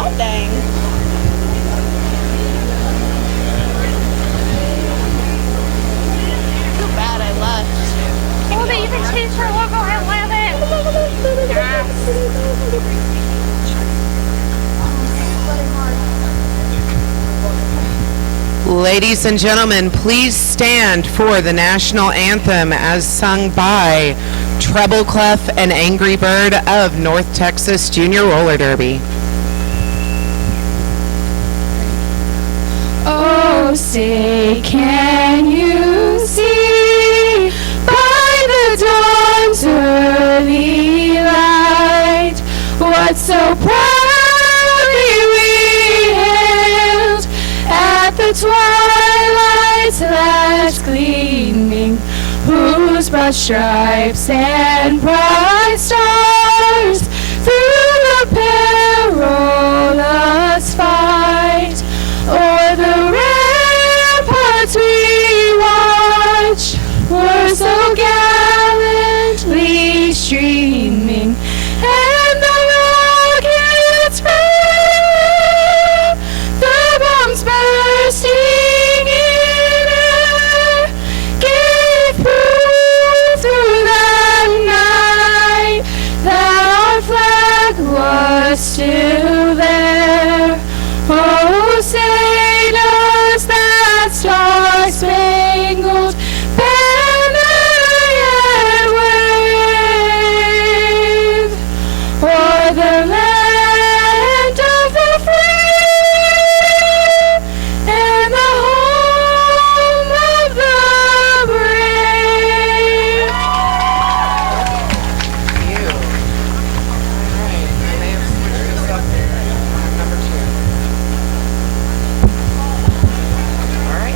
Oh, dang. Too bad I left. Oh, they even changed her logo. I love it. Yes. Ladies and gentlemen, please stand for the national anthem as sung by Treble Clef and Angry Bird of North Texas Junior Roller Derby. Oh, say, can you see by the dawn's early light what so proudly we hailed at the twilight's last gleaming, whose broad stripes and bright stars through the perilous fight o'er the ramparts we watch were so gallantly streaming, and the rockets flew, the bombs bursting in air gave proof through the night that our flag was still there. Oh, say does that star-spangled banner yet wave o'er the land of the free and the home of the brave? You. All right, I may have switched this up there. Number 2. All right.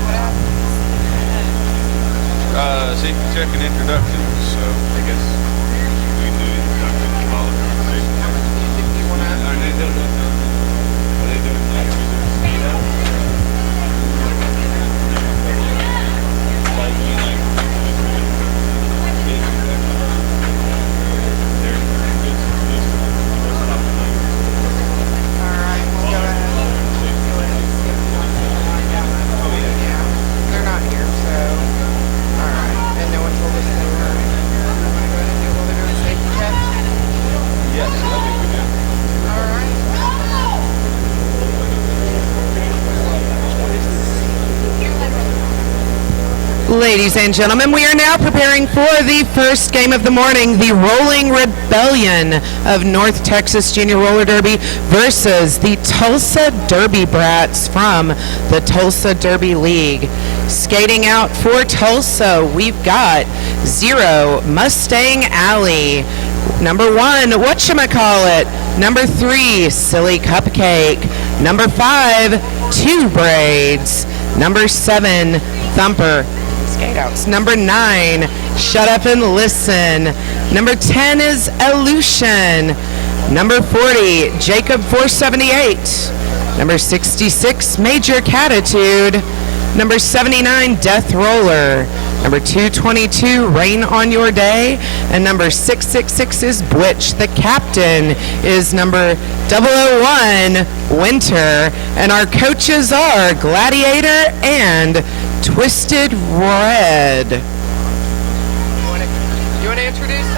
What happened? Safety check and introduction, so I guess we can do introduction and follow the conversation next. Are they doing it? Are they doing like we do speed up? Like we like All right, we'll go ahead. Yeah, they're not here, so. All right, and no one told us they were. Want to go ahead and do while they're doing safety check? Yes, I think we do. All right. Ladies and gentlemen, we are now preparing for the first game of the morning, the Rolling Rebellion of North Texas Junior Roller Derby versus the Tulsa Derby Brats from the Tulsa Derby League. Skating out for Tulsa, we've got 0, Mustang Alley. Number 1, whatchamacallit. Number 3, Silly Cupcake. Number 5, Two Braids. Number 7, Thumper. Skateouts. Number 9, Shut Up and Listen. Number 10 is Elution. Number 40, Jacob 478. Number 66, Major Catitude. Number 79, Death Roller. Number 222, Rain on Your Day. And number 666 is Bwitch. The captain is number 001, Winter. And our coaches are Gladiator and Twisted Red. You want to introduce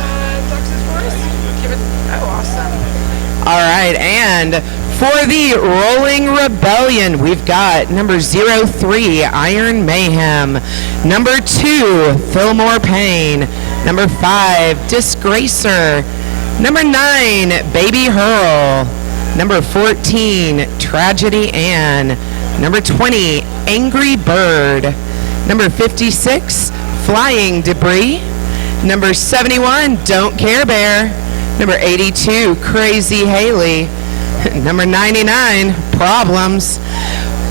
Texas for us? Give it. Oh, awesome. All right, and for the Rolling Rebellion, we've got number 03, Iron Mayhem. Number 2, Fillmore Payne. Number 5, Disgracer. Number 9, Baby Hurl. Number 14, Tragedy Ann. Number 20, Angry Bird. Number 56, Flying Debris. Number 71, Don't Care Bear. Number 82, Crazy Haley. Number 99, Problems.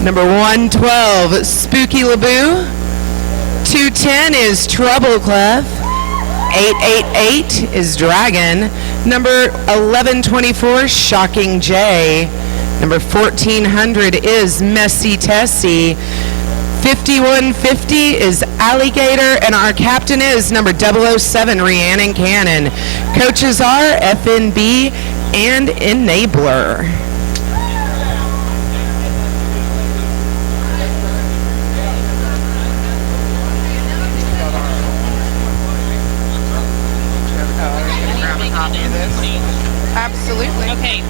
Number 112, Spooky Laboo. 210 is Trouble Clef. 888 is Dragon. Number 1124, Shocking J. Number 1400 is Messy Tessie. 5150 is Alligator, and our captain is number 007, Rhiannon Cannon. Coaches are FNB and Enabler. Absolutely. Okay.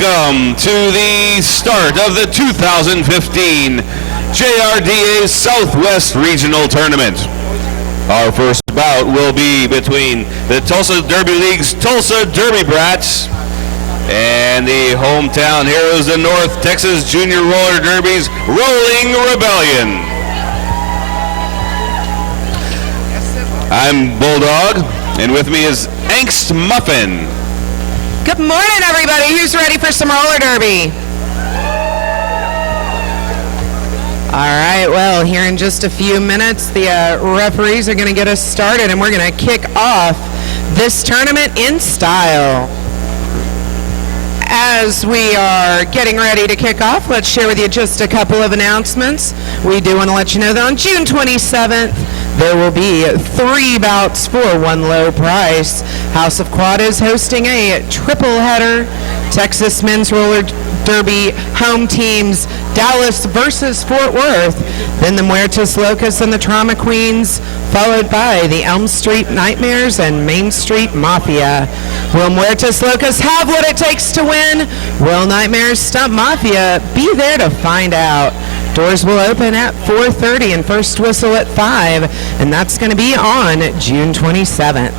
Welcome to the start of the 2015 JRDA Southwest Regional Tournament. Our first bout will be between the Tulsa Derby League's Tulsa Derby Brats and the hometown heroes of North Texas Junior Roller Derby's Rolling Rebellion. I'm Bulldog, and with me is Angst Muffin. Good morning, everybody. Who's ready for some roller derby? All right, well, here in just a few minutes, the referees are going to get us started, and we're going to kick off this tournament in style. As we are getting ready to kick off, let's share with you just a couple of announcements. We do want to let you know that on June 27th, there will be 3 bouts for one low price. House of Quad is hosting a triple header. Texas Men's Roller Derby home teams, Dallas versus Fort Worth, then the Muertos Locos and the Trauma Queens, followed by the Elm Street Nightmares and Main Street Mafia. Will Muertos Locos have what it takes to win? Will Nightmares Stump Mafia? Be there to find out. Doors will open at 4:30 and first whistle at 5, and that's going to be on June 27th.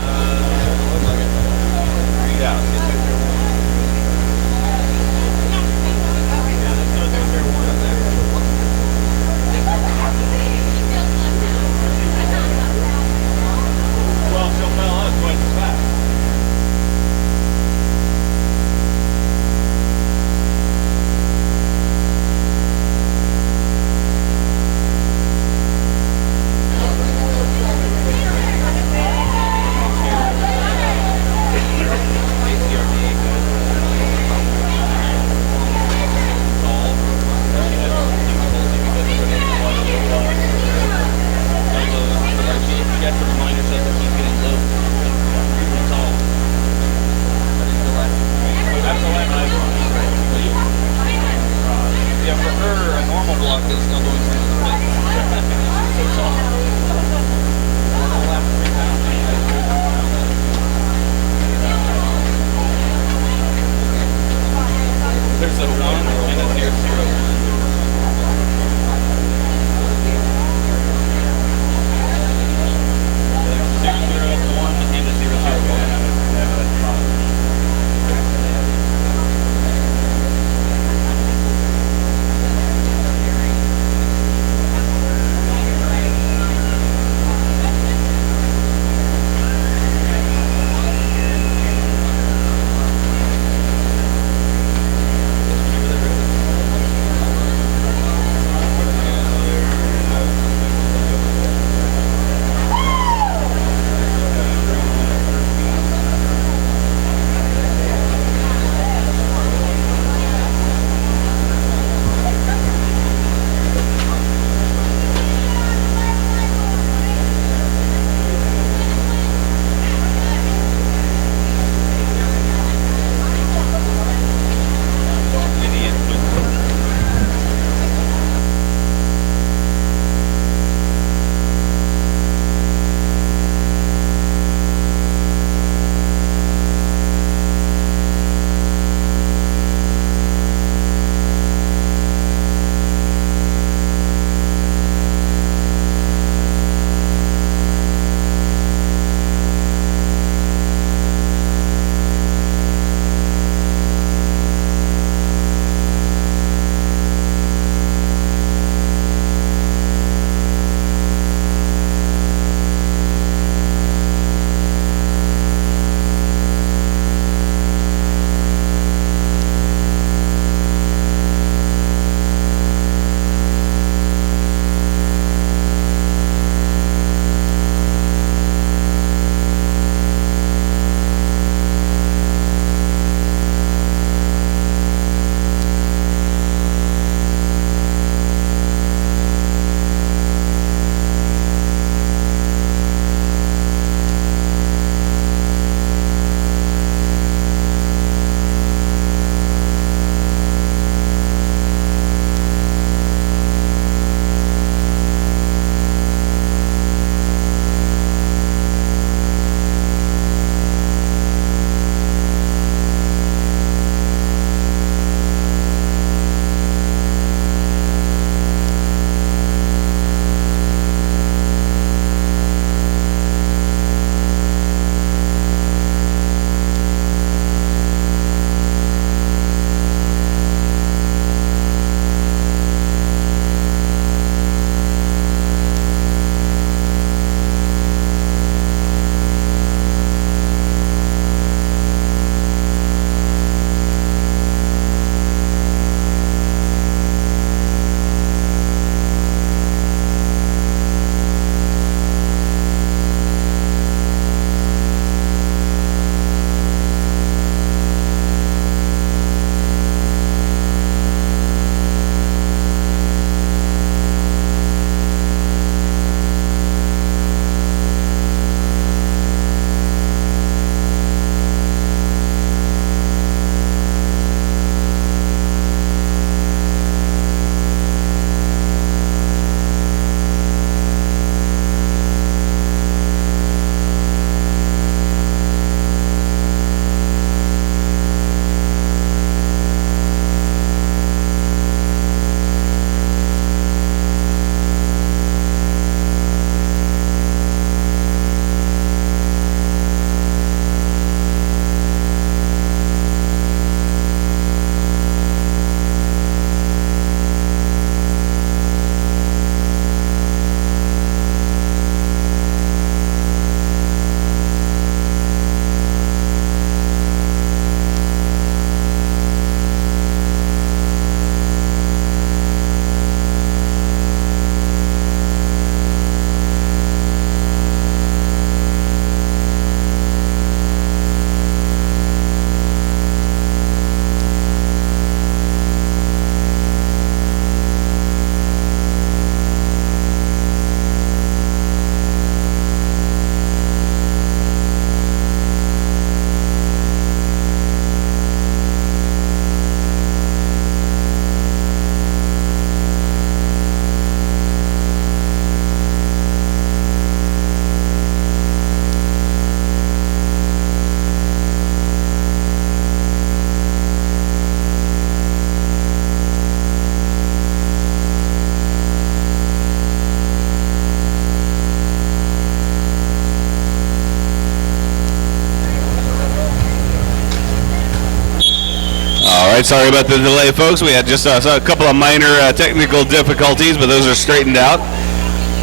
right, sorry about the delay, folks. We had just a couple of minor technical difficulties, but those are straightened out.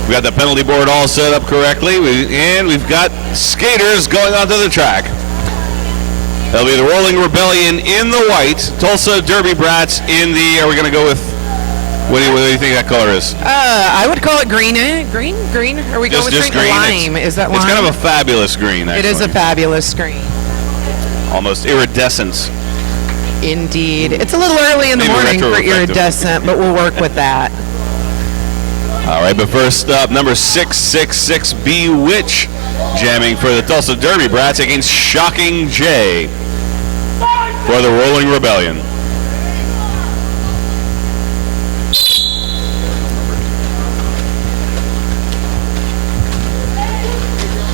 We got the penalty board all set up correctly, and we've got skaters going onto the track. That'll be the Rolling Rebellion in the white, Tulsa Derby Brats in the, are we going to go with, what do you think that color is? I would call it green. Green? Are we going with just green? green? Lime. Is that lime? It's kind of a fabulous green, actually. It is a fabulous green. Almost iridescent. Indeed. It's a little early in the Maybe morning for retroreflective. iridescent, but we'll work with that. All right, but first up, number 666, Bewitch, jamming for the Tulsa Derby Brats against Shocking J for the Rolling Rebellion.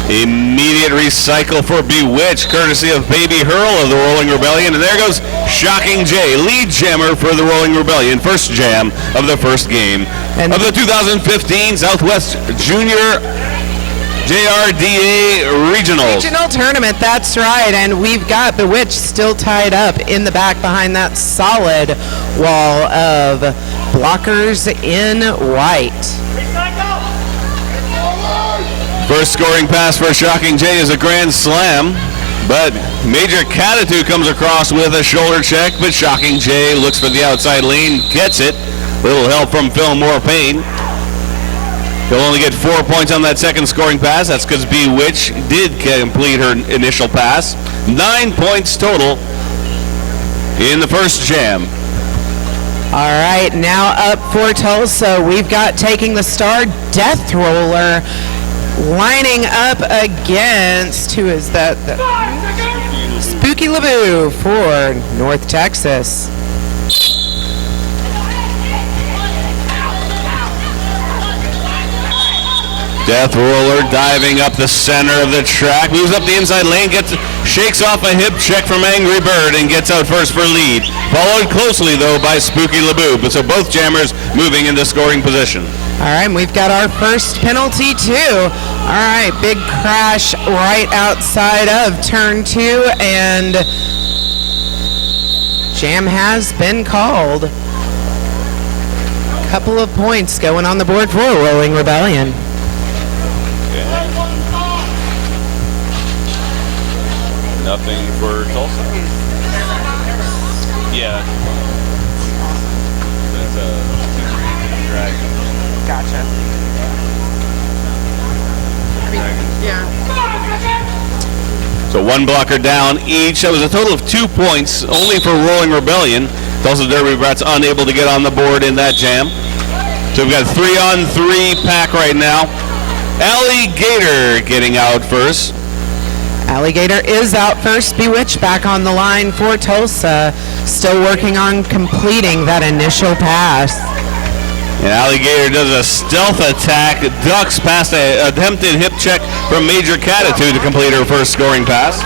Immediate recycle for Bewitch, courtesy of Baby Hurl of the Rolling Rebellion. And there goes Shocking J, lead jammer for the Rolling Rebellion. First jam of the first game of the 2015 Southwest Junior JRDA Regionals. Regional tournament, that's right. And we've got Bewitch still tied up in the back behind that solid wall of blockers in white. First scoring pass for Shocking J is a grand slam, but Major Catitude comes across with a shoulder check, but Shocking J looks for the outside lane, gets it. Little help from Fillmore Payne. He'll only get 4 points on that second scoring pass. That's because Bewitch did complete her initial pass. 9 points total in the first jam. All right, now up for Tulsa, we've got taking the star Death Roller, lining up against, who is that? Spooky LeBou for North Texas. Death Roller diving up the center of the track, moves up the inside lane, shakes off a hip check from Angry Bird and gets out first for lead. Followed closely though by Spooky LeBou, but so both jammers moving into scoring position. All right, we've got our first penalty too. All right, big crash right outside of turn 2, and jam has been called. Couple of points going on the board for Rolling Rebellion. Nothing for Tulsa. Yeah. That's a drag. Gotcha. So one blocker down each. That was a total of 2 points only for Rolling Rebellion. Tulsa Derby Brats unable to get on the board in that jam. So we've got 3-on-3 pack right now. Alligator getting out first. Alligator is out first. Bewitch back on the line for Tulsa. Still working on completing that initial pass. And Alligator does a stealth attack, ducks past an attempted hip check from Major Catitude to complete her first scoring pass.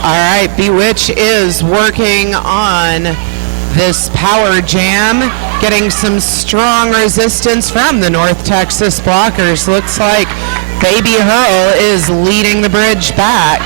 All right, Bewitch is working on this power jam, getting some strong resistance from the North Texas blockers. Looks like Baby Hurl is leading the bridge back.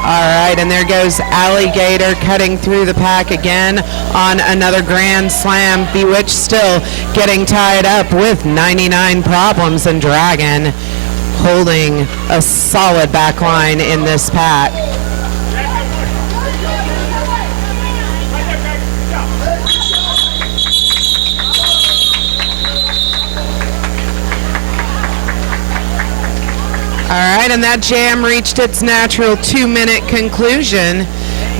All right, and there goes Alligator cutting through the pack again on another grand slam. Bewitch still getting tied up with 99 problems, and Dragon holding a solid back line in this pack. All right, and that jam reached its natural 2-minute conclusion.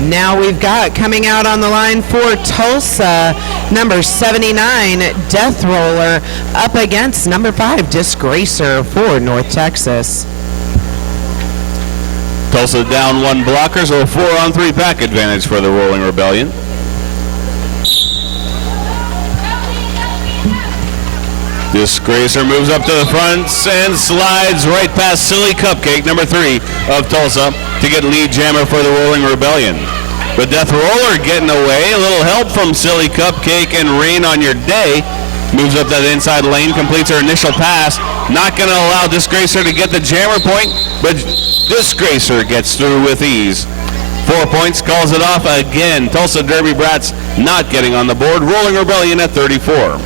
Now we've got coming out on the line for Tulsa, number 79, Death Roller, up against number 5, Disgracer for North Texas. Tulsa down 1 blocker, so a 4-on-3 pack advantage for the Rolling Rebellion. Disgracer moves up to the front and slides right past Silly Cupcake, number 3 of Tulsa, to get lead jammer for the Rolling Rebellion. But Death Roller getting away. A little help from Silly Cupcake and Rain on Your Day. Moves up that inside lane, completes her initial pass. Not going to allow Disgracer to get the jammer point, but Disgracer gets through with ease. 4 points, calls it off again. Tulsa Derby Brats not getting on the board. Rolling Rebellion at 34.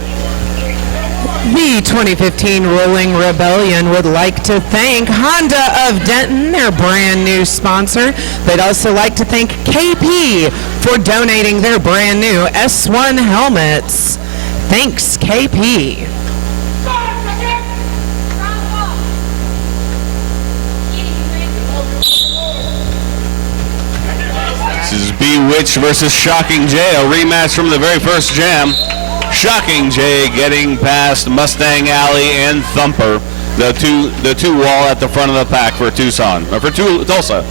The 2015 Rolling Rebellion would like to thank Honda of Denton, their brand new sponsor. They'd also like to thank KP for donating their brand new S1 helmets. Thanks, KP. This is Bewitched versus Shocking Jay, a rematch from the very first jam. Shocking Jay getting past Mustang Alley and Thumper, the two wall at the front of the pack for Tucson, or for Tulsa.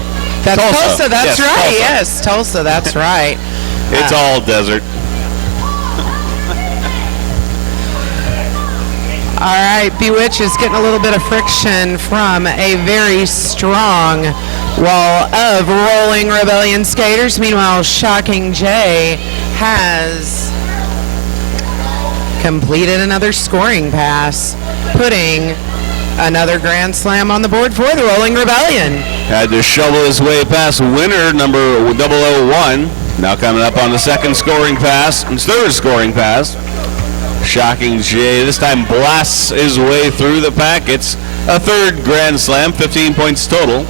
That's Tulsa, that's yes, right. Tulsa. Yes, Tulsa, that's right. It's all desert. All right, Bewitch is getting a little bit of friction from a very strong wall of Rolling Rebellion skaters. Meanwhile, Shocking Jay has completed another scoring pass, putting another Grand Slam on the board for the Rolling Rebellion. Had to shovel his way past winner number 001. Now coming up on the second scoring pass, and third scoring pass. Shocking Jay this time blasts his way through the pack. It's a third Grand Slam, 15 points total.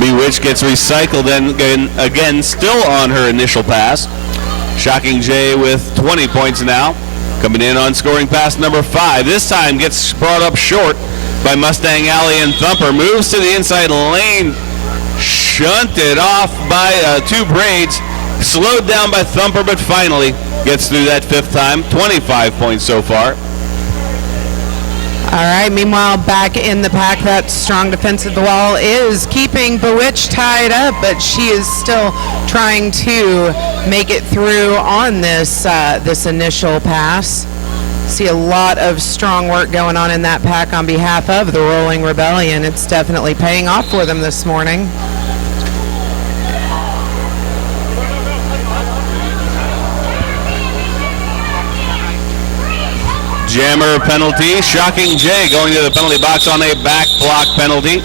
Bewitched gets recycled and again still on her initial pass. Shocking Jay with 20 points now. Coming in on scoring pass number 5. This time gets brought up short by Mustang Alley and Thumper. Moves to the inside lane. Shunted off by 2 braids. Slowed down by Thumper, but finally gets through that 5th time. 25 points so far. All right, meanwhile, back in the pack, that strong defense at the wall is keeping Bewitched tied up, but she is still trying to make it through on this this initial pass. See a lot of strong work going on in that pack on behalf of the Rolling Rebellion. It's definitely paying off for them this morning. Jammer penalty. Shocking Jay going to the penalty box on a back block penalty.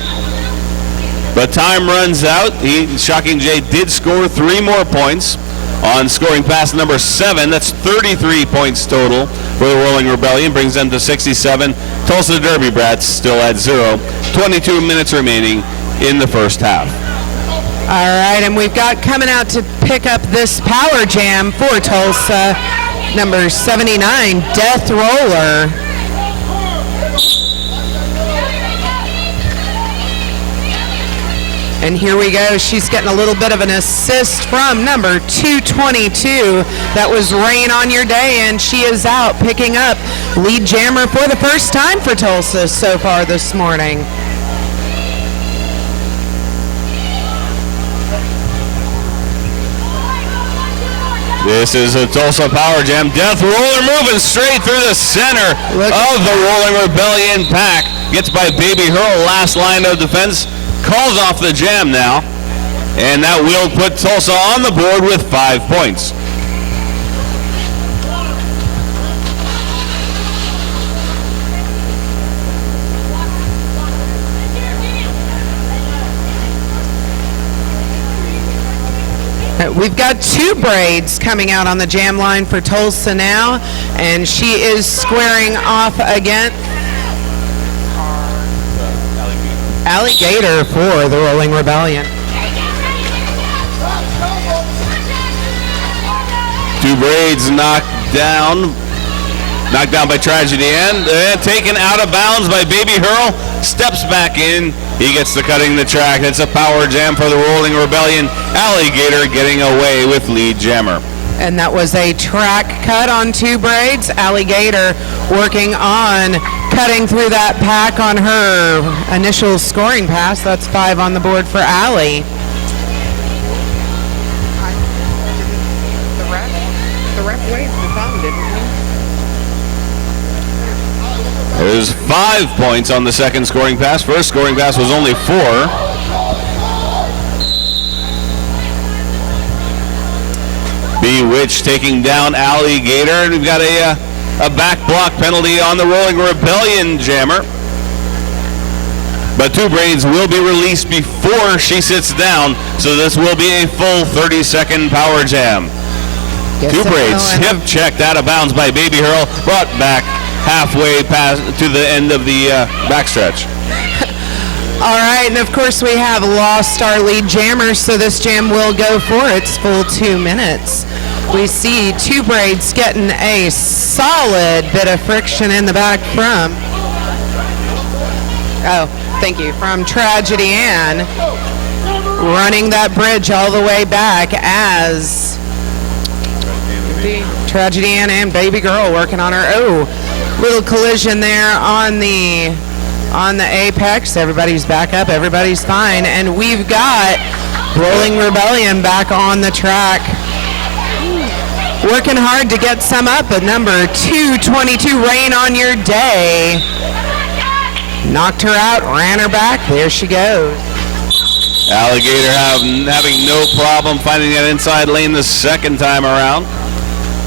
But time runs out. Shocking Jay did score 3 more points on scoring pass number 7. That's 33 points total for the Rolling Rebellion. Brings them to 67. Tulsa Derby Brats still at 0. 22 minutes remaining in the first half. All right, and we've got coming out to pick up this power jam for Tulsa, number 79, Death Roller. And here we go. She's getting a little bit of an assist from number 222. That was Rain on Your Day, and she is out picking up lead jammer for the first time for Tulsa so far this morning. This is a Tulsa Power Jam. Death Roller moving straight through the center of the Rolling Rebellion pack. Gets by Baby Hurl, last line of defense. Calls off the jam now. And that will put Tulsa on the board with 5 points. We've got 2 braids coming out on the jam line for Tulsa now, and she is squaring off again. Alligator for the Rolling Rebellion. 2 braids knocked down Knocked down by Tragedy Ann. Taken out of bounds by Baby Hurl. Steps back in. He gets to cutting the track. It's a power jam for the Rolling Rebellion. Alligator getting away with lead jammer. And that was a track cut on 2 braids. Alligator working on cutting through that pack on her initial scoring pass. That's 5 on the board for Allie. The ref waved the phone, didn't he? There's 5 points on the second scoring pass. First scoring pass was only 4. Bewitched taking down Alligator. And we've got a back block penalty on the Rolling Rebellion jammer. But 2 braids will be released before she sits down, so this will be a full 30-second power jam. Yes, 2 braids hip checked out of bounds by Baby Hurl, brought back halfway past to the end of the backstretch. All right, and of course we have lost our lead jammer, so this jam will go for its full 2 minutes. We see 2 braids getting a solid bit of friction in the back from, from Tragedy Ann, running that bridge all the way back as Tragedy Ann and Baby Girl working on her. Little collision there on the apex. Everybody's back up. Everybody's fine. And we've got Rolling Rebellion back on the track. Working hard to get some up, but number 222, Rain on Your Day, knocked her out, ran her back. There she goes. Alligator having no problem finding that inside lane the second time around.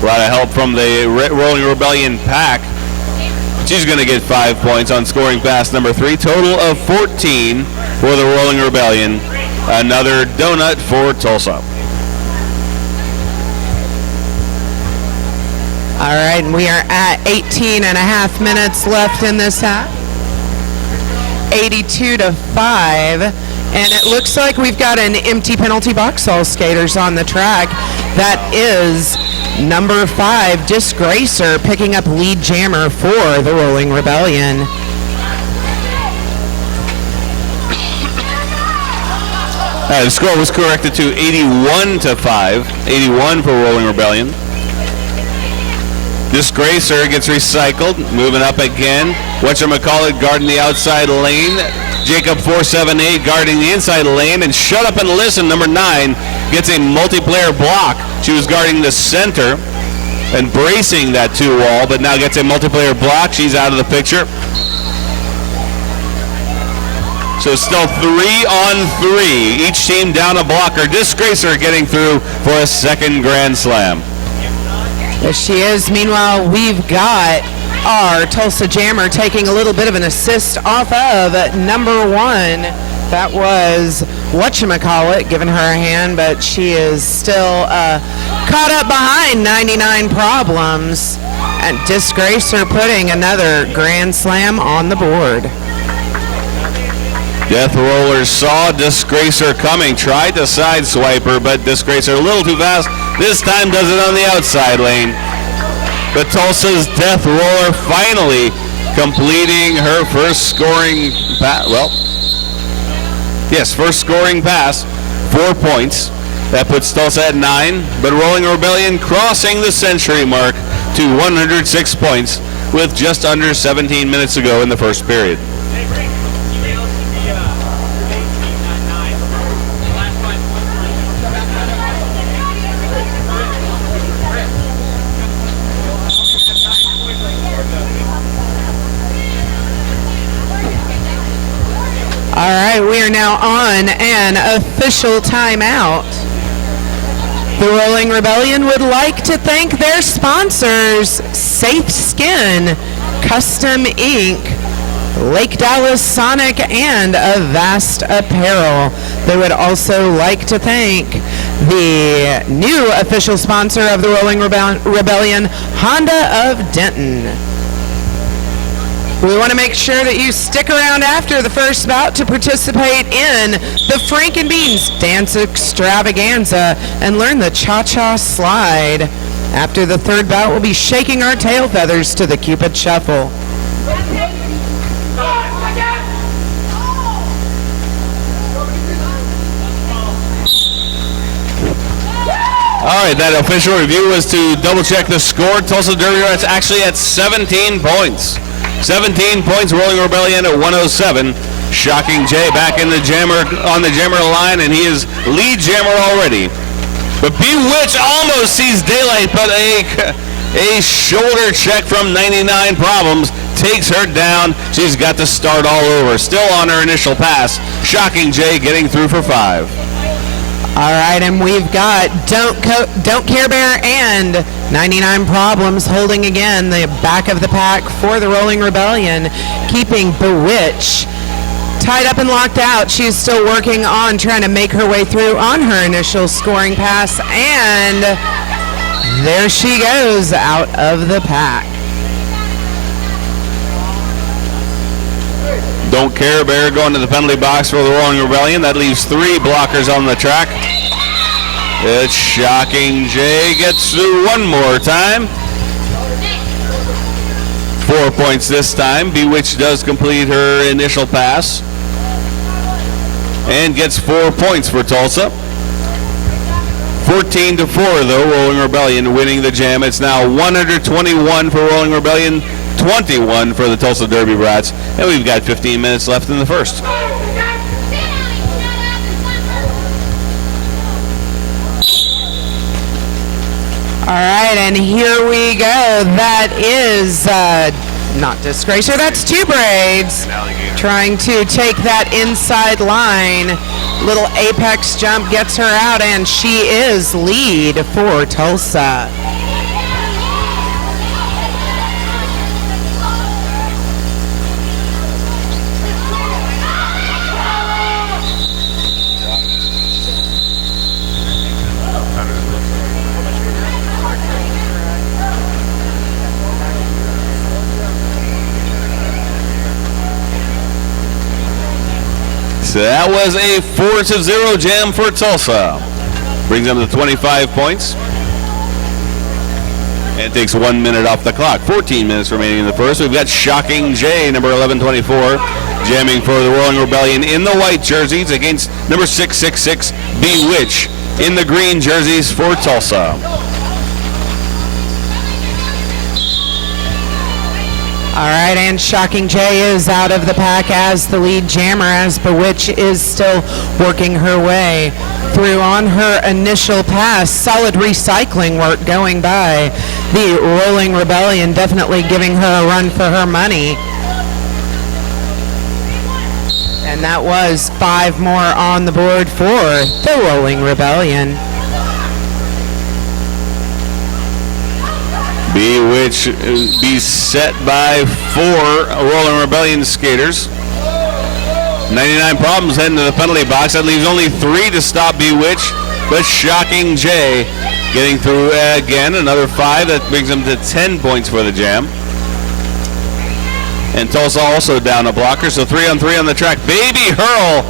A lot of help from the Rolling Rebellion pack. She's going to get 5 points on scoring pass number 3. Total of 14 for the Rolling Rebellion. Another donut for Tulsa. All right, and we are at 18 and a half minutes left in this half. 82-5. And it looks like we've got an empty penalty box, all skaters on the track. That is number 5, Disgracer, picking up lead jammer for the Rolling Rebellion. The score was corrected to 81-5. 81 for Rolling Rebellion. Disgracer gets recycled, moving up again. Whatchamacallit guarding the outside lane. Jacob 478 guarding the inside lane, and Shut Up and Listen, number 9, gets a multiplayer block. She was guarding the center and bracing that 2 wall, but now gets a multiplayer block. She's out of the picture. So still 3 on 3. Each team down a blocker. Disgracer getting through for a second Grand Slam. There she is. Meanwhile, we've got our Tulsa jammer taking a little bit of an assist off of number 1. That was Whatchamacallit giving her a hand, but she is still caught up behind 99 Problems. And Disgracer putting another Grand Slam on the board. Death Rollers saw Disgracer coming, tried to sideswipe her, but Disgracer a little too fast. This time does it on the outside lane. But Tulsa's Death Roller finally completing her first scoring pass. First scoring pass, 4 points. That puts Tulsa at 9, but Rolling Rebellion crossing the century mark to 106 points with just under 17 minutes to go in the first period. All right, we are now on an official timeout. The Rolling Rebellion would like to thank their sponsors, Safe Skin, Custom Ink, Lake Dallas Sonic, and Avast Apparel. They would also like to thank the new official sponsor of the Rolling Rebellion, Honda of Denton. We want to make sure that you stick around after the first bout to participate in the Frank and Beans Dance Extravaganza and learn the Cha-Cha Slide. After the third bout, we'll be shaking our tail feathers to the Cupid Shuffle. All right, that official review was to double-check the score. Tulsa Derby Rats actually at 17 points. 17 points, Rolling Rebellion at 107. Shocking Jay back in the jammer on the jammer line, and he is lead jammer already. But Bewitch almost sees daylight, but a shoulder check from 99 Problems takes her down. She's got to start all over. Still on her initial pass. Shocking Jay getting through for 5. All right, and we've got Don't Care Bear and 99 Problems holding again the back of the pack for the Rolling Rebellion, keeping Bewitch tied up and locked out. She's still working on trying to make her way through on her initial scoring pass, and there she goes out of the pack. Don't Care Bear going to the penalty box for the Rolling Rebellion. That leaves 3 blockers on the track. It's Shocking Jay gets through one more time. 4 points this time. Bewitch does complete her initial pass and gets 4 points for Tulsa. 14-4 though, Rolling Rebellion winning the jam. It's now 121 for Rolling Rebellion, 21 for the Tulsa Derby Rats, and we've got 15 minutes left in the first. All right, and here we go. That is not Disgracer, that's Two Braids trying to take that inside line. Little apex jump gets her out, and she is lead for Tulsa. So that was a 4-0 jam for Tulsa. Brings them to 25 points. And takes 1 minute off the clock. 14 minutes remaining in the first. We've got Shocking Jay, number 1124, jamming for the Rolling Rebellion in the white jerseys against number 666, Bewitch, in the green jerseys for Tulsa. All right, and Shocking Jay is out of the pack as the lead jammer, as Bewitch is still working her way through on her initial pass. Solid recycling work going by the Rolling Rebellion, definitely giving her a run for her money. And that was 5 more on the board for the Rolling Rebellion. Bewitch beset by 4 Rolling Rebellion skaters. 99 Problems heading to the penalty box. That leaves only 3 to stop Bewitch. But Shocking Jay getting through again. Another 5. That brings them to 10 points for the jam. And Tulsa also down a blocker. So 3-on-3 on the track. Baby Hurl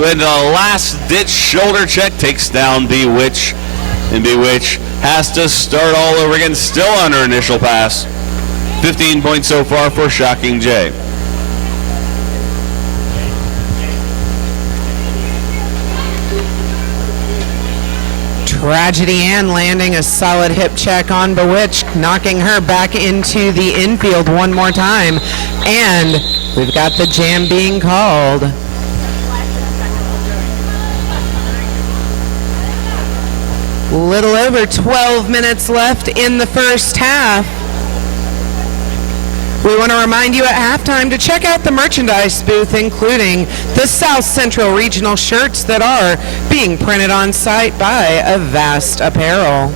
with a last-ditch shoulder check takes down Bewitch. And Bewitch has to start all over again, still on her initial pass. 15 points so far for Shocking Jay. Tragedy Ann landing a solid hip check on Bewitch, knocking her back into the infield one more time. And we've got the jam being called. Little over 12 minutes left in the first half. We want to remind you at halftime to check out the merchandise booth, including the South Central Regional shirts that are being printed on site by Avast Apparel.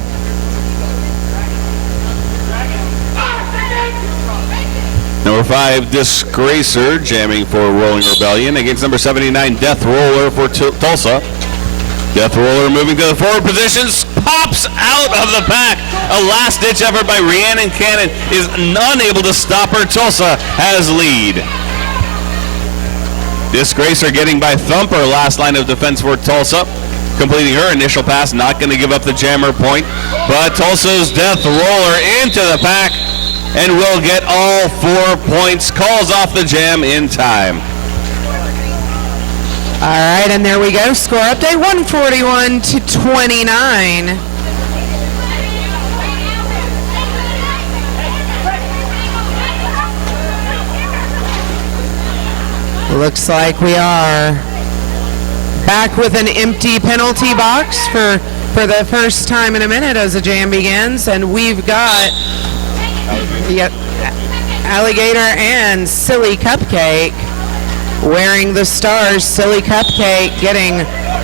Number 5, Disgracer, jamming for Rolling Rebellion against number 79, Death Roller for Tulsa. Death Roller moving to the forward positions, pops out of the pack. A last-ditch effort by Rhiannon Cannon is unable to stop her. Tulsa has lead. Disgracer getting by Thumper, last line of defense for Tulsa. completing her initial pass, not going to give up the jammer point. But Tulsa's Death Roller into the pack and will get all 4 points. Calls off the jam in time. All right, and there we go. Score update 141 to 29. Looks like we are back with an empty penalty box for the first time in a minute as the jam begins, and we've got Alligator and Silly Cupcake wearing the stars. Silly Cupcake getting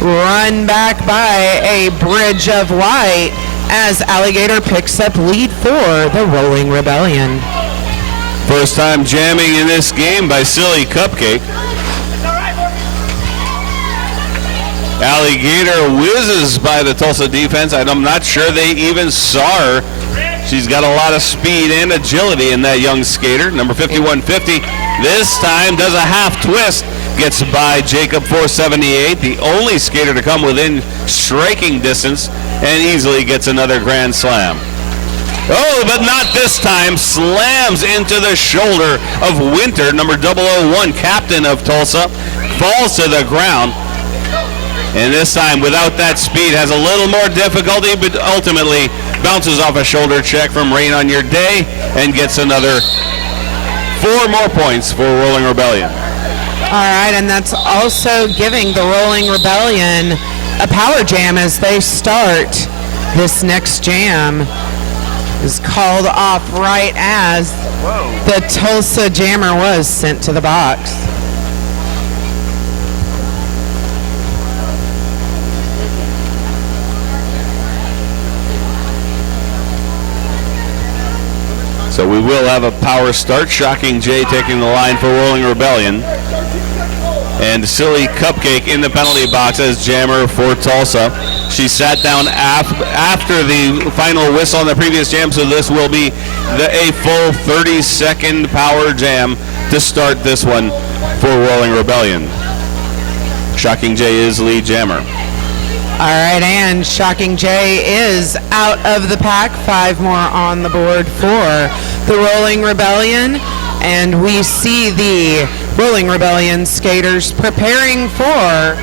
run back by a bridge of white as Alligator picks up lead for the Rolling Rebellion. First time jamming in this game by Silly Cupcake. Alligator whizzes by the Tulsa defense. I'm not sure they even saw her. She's got a lot of speed and agility in that young skater. Number 5150 this time does a half twist. Gets by Jacob 478, the only skater to come within striking distance, and easily gets another grand slam. Oh, but not this time. Slams into the shoulder of Winter, number 001, captain of Tulsa. Falls to the ground. And this time, without that speed, has a little more difficulty, but ultimately bounces off a shoulder check from Rain on Your Day and gets another 4 more points for Rolling Rebellion. All right, and that's also giving the Rolling Rebellion a power jam as they start. This next jam is called off right as the Tulsa jammer was sent to the box. So we will have a power start. Shocking Jay taking the line for Rolling Rebellion. And Silly Cupcake in the penalty box as jammer for Tulsa. She sat down after the final whistle on the previous jam, so this will be a full 30-second power jam to start this one for Rolling Rebellion. Shocking Jay is lead jammer. All right, and Shocking Jay is out of the pack. 5 more on the board for the Rolling Rebellion. And we see the Rolling Rebellion skaters preparing for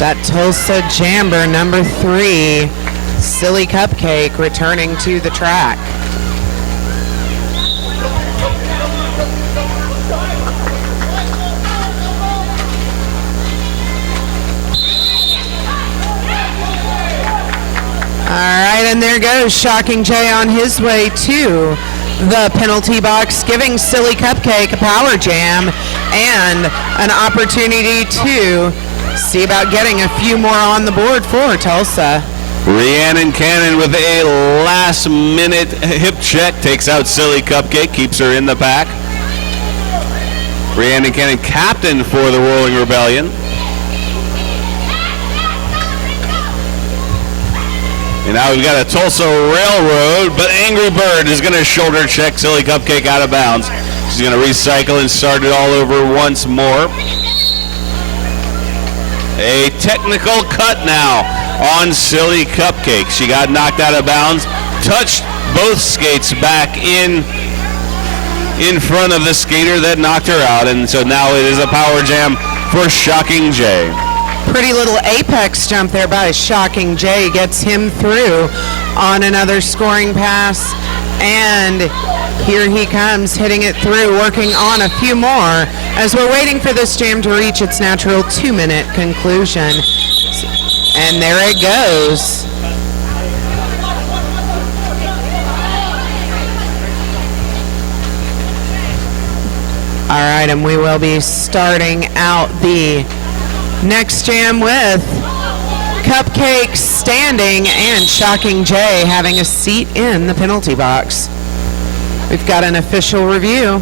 that Tulsa Jamber number 3, Silly Cupcake, returning to the track. All right, and there goes Shocking Jay on his way to the penalty box, giving Silly Cupcake a power jam and an opportunity to see about getting a few more on the board for Tulsa. Rhiannon Cannon with a last-minute hip check takes out Silly Cupcake, keeps her in the pack. Rhiannon Cannon, captain for the Rolling Rebellion. And now we've got a Tulsa Railroad, but Angry Bird is going to shoulder check Silly Cupcake out of bounds. She's going to recycle and start it all over once more. A technical cut now on Silly Cupcake. She got knocked out of bounds, touched both skates back in front of the skater that knocked her out, and so now it is a power jam for Shocking Jay. Pretty little apex jump there by Shocking Jay, gets him through on another scoring pass, and here he comes, hitting it through, working on a few more as we're waiting for this jam to reach its natural 2-minute conclusion. And there it goes. All right, and we will be starting out the next jam with Cupcake standing and Shocking Jay having a seat in the penalty box. We've got an official review.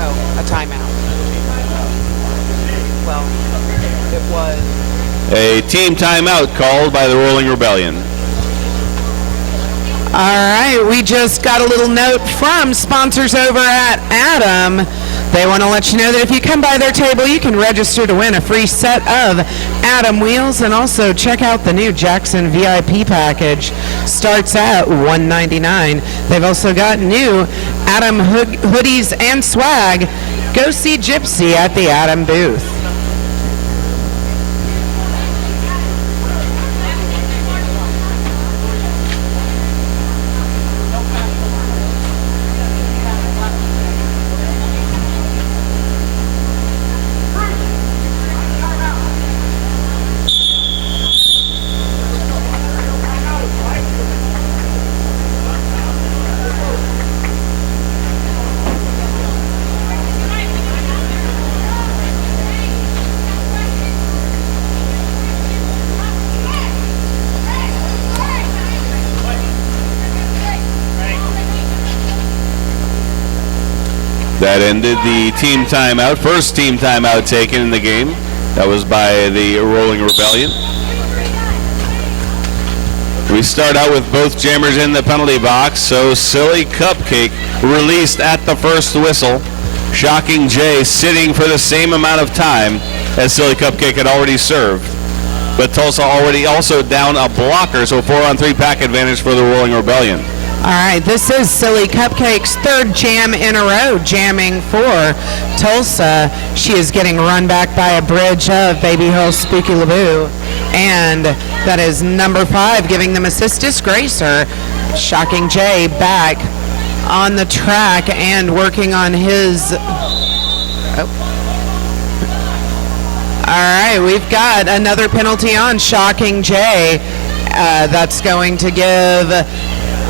Oh, a timeout. Well, it was A team timeout called by the Rolling Rebellion. all right, we just got a little note from sponsors over at Adam They want to let you know that if you come by their table, you can register to win a free set of Atom wheels, and also check out the new Jackson VIP package. Starts at $199. They've also got new Atom hoodies and swag. Go see Gypsy at the Atom booth. That ended the team timeout. First team timeout taken in the game. That was by the Rolling Rebellion. We start out with both jammers in the penalty box. So Silly Cupcake released at the first whistle. Shocking J sitting for the same amount of time as Silly Cupcake had already served. But Tulsa already also down a blocker, so 4-on-3 pack advantage for the Rolling Rebellion. All right, this is Silly Cupcake's third jam in a row, jamming for Tulsa. She is getting run back by a bridge of Baby Hill Spooky LeBoo. And that is number 5, giving them assist Disgracer. Shocking J back on the track and working on his... All right, we've got another penalty on Shocking J. That's going to give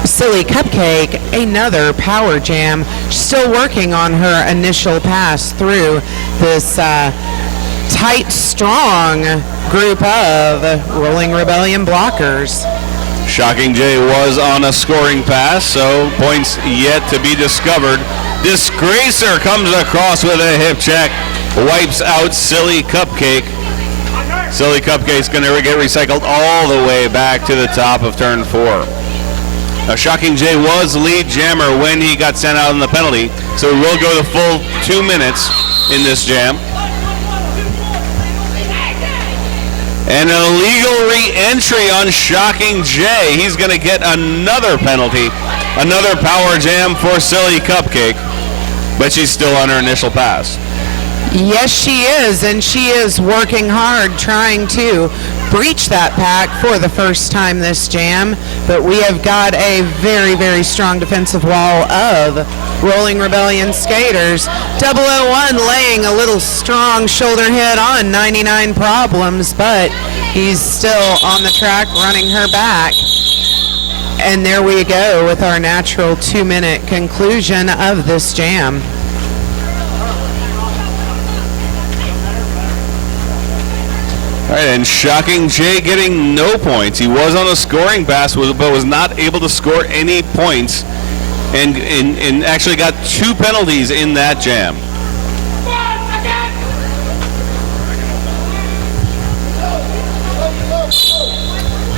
Silly Cupcake another power jam. She's still working on her initial pass through this tight, strong group of Rolling Rebellion blockers. Shocking J was on a scoring pass, so points yet to be discovered. Disgracer comes across with a hip check, wipes out Silly Cupcake. Silly Cupcake's going to get recycled all the way back to the top of turn 4. Now, Shocking J was lead jammer when he got sent out on the penalty, so we will go the full 2 minutes in this jam. And an illegal re-entry on Shocking J. He's going to get another penalty, another power jam for Silly Cupcake, but she's still on her initial pass. Yes, she is, and she is working hard trying to breach that pack for the first time this jam, but we have got a very, very strong defensive wall of Rolling Rebellion skaters. 001 laying a little strong shoulder hit on 99 Problems, but he's still on the track running her back. And there we go with our natural 2-minute conclusion of this jam. All right, and Shocking J getting no points. He was on a scoring pass, but was not able to score any points, and actually got 2 penalties in that jam.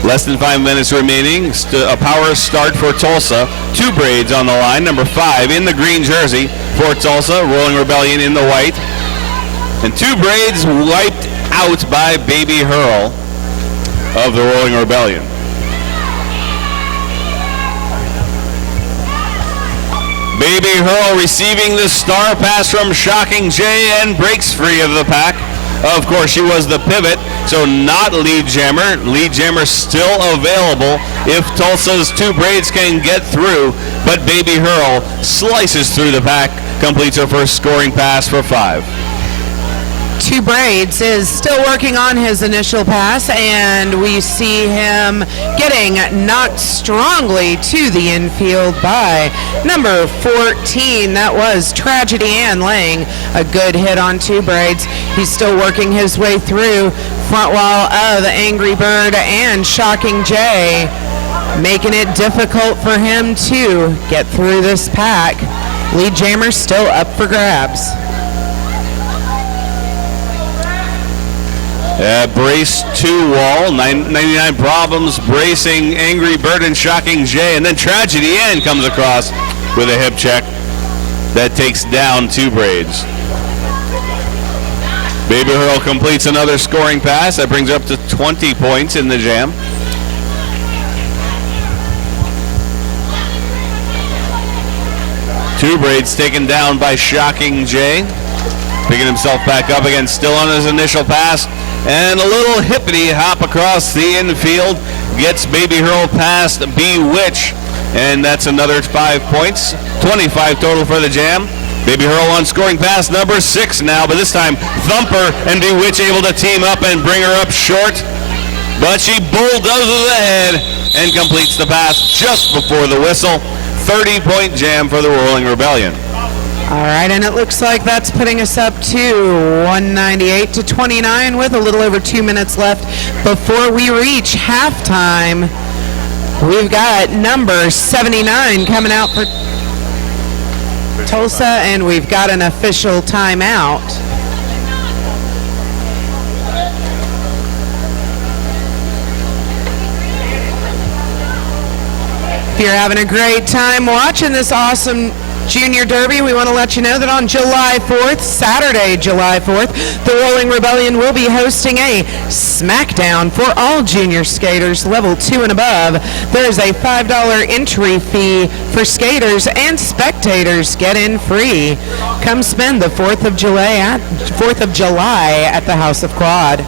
Less than 5 minutes remaining. A power start for Tulsa. 2 braids on the line. Number 5 in the green jersey for Tulsa. Rolling Rebellion in the white. And 2 braids wiped out by Baby Hurl of the Rolling Rebellion. Baby Hurl receiving the star pass from Shocking J and breaks free of the pack. Of course, she was the pivot, so not lead jammer. Lead jammer still available if Tulsa's 2 braids can get through, but Baby Hurl slices through the pack, completes her first scoring pass for 5. 2 braids is still working on his initial pass, and we see him getting knocked strongly to the infield by number 14. That was Tragedy Ann laying a good hit on 2 braids. He's still working his way through front wall of Angry Bird and Shocking J, making it difficult for him to get through this pack. Lead jammer still up for grabs. Brace 2 wall, 99 Problems bracing Angry Bird and Shocking J, and then Tragedy Ann comes across with a hip check. that takes down Two Braids. Baby Hurl completes another scoring pass. That brings her up to 20 points in the jam. Two Braids taken down by Shocking Jay. Picking himself back up again, still on his initial pass. And a little hippity hop across the infield. Gets Baby Hurl past Bewitch. And that's another 5 points. 25 total for the jam. Baby Hurl on scoring pass number 6 now, but this time Thumper and Bewitch able to team up and bring her up short. But she bulldozes ahead and completes the pass just before the whistle. 30-point jam for the Rolling Rebellion. All right, and it looks like that's putting us up to 198 to 29 with a little over 2 minutes left before we reach halftime. We've got number 79 coming out for Tulsa, and we've got an official timeout. If you're having a great time watching this awesome Junior Derby, we want to let you know that on July 4th, Saturday, July 4th, the Rolling Rebellion will be hosting a smackdown for all junior skaters level 2 and above. There's a $5 entry fee for skaters, and spectators get in free. Come spend the 4th of July at the House of Quad.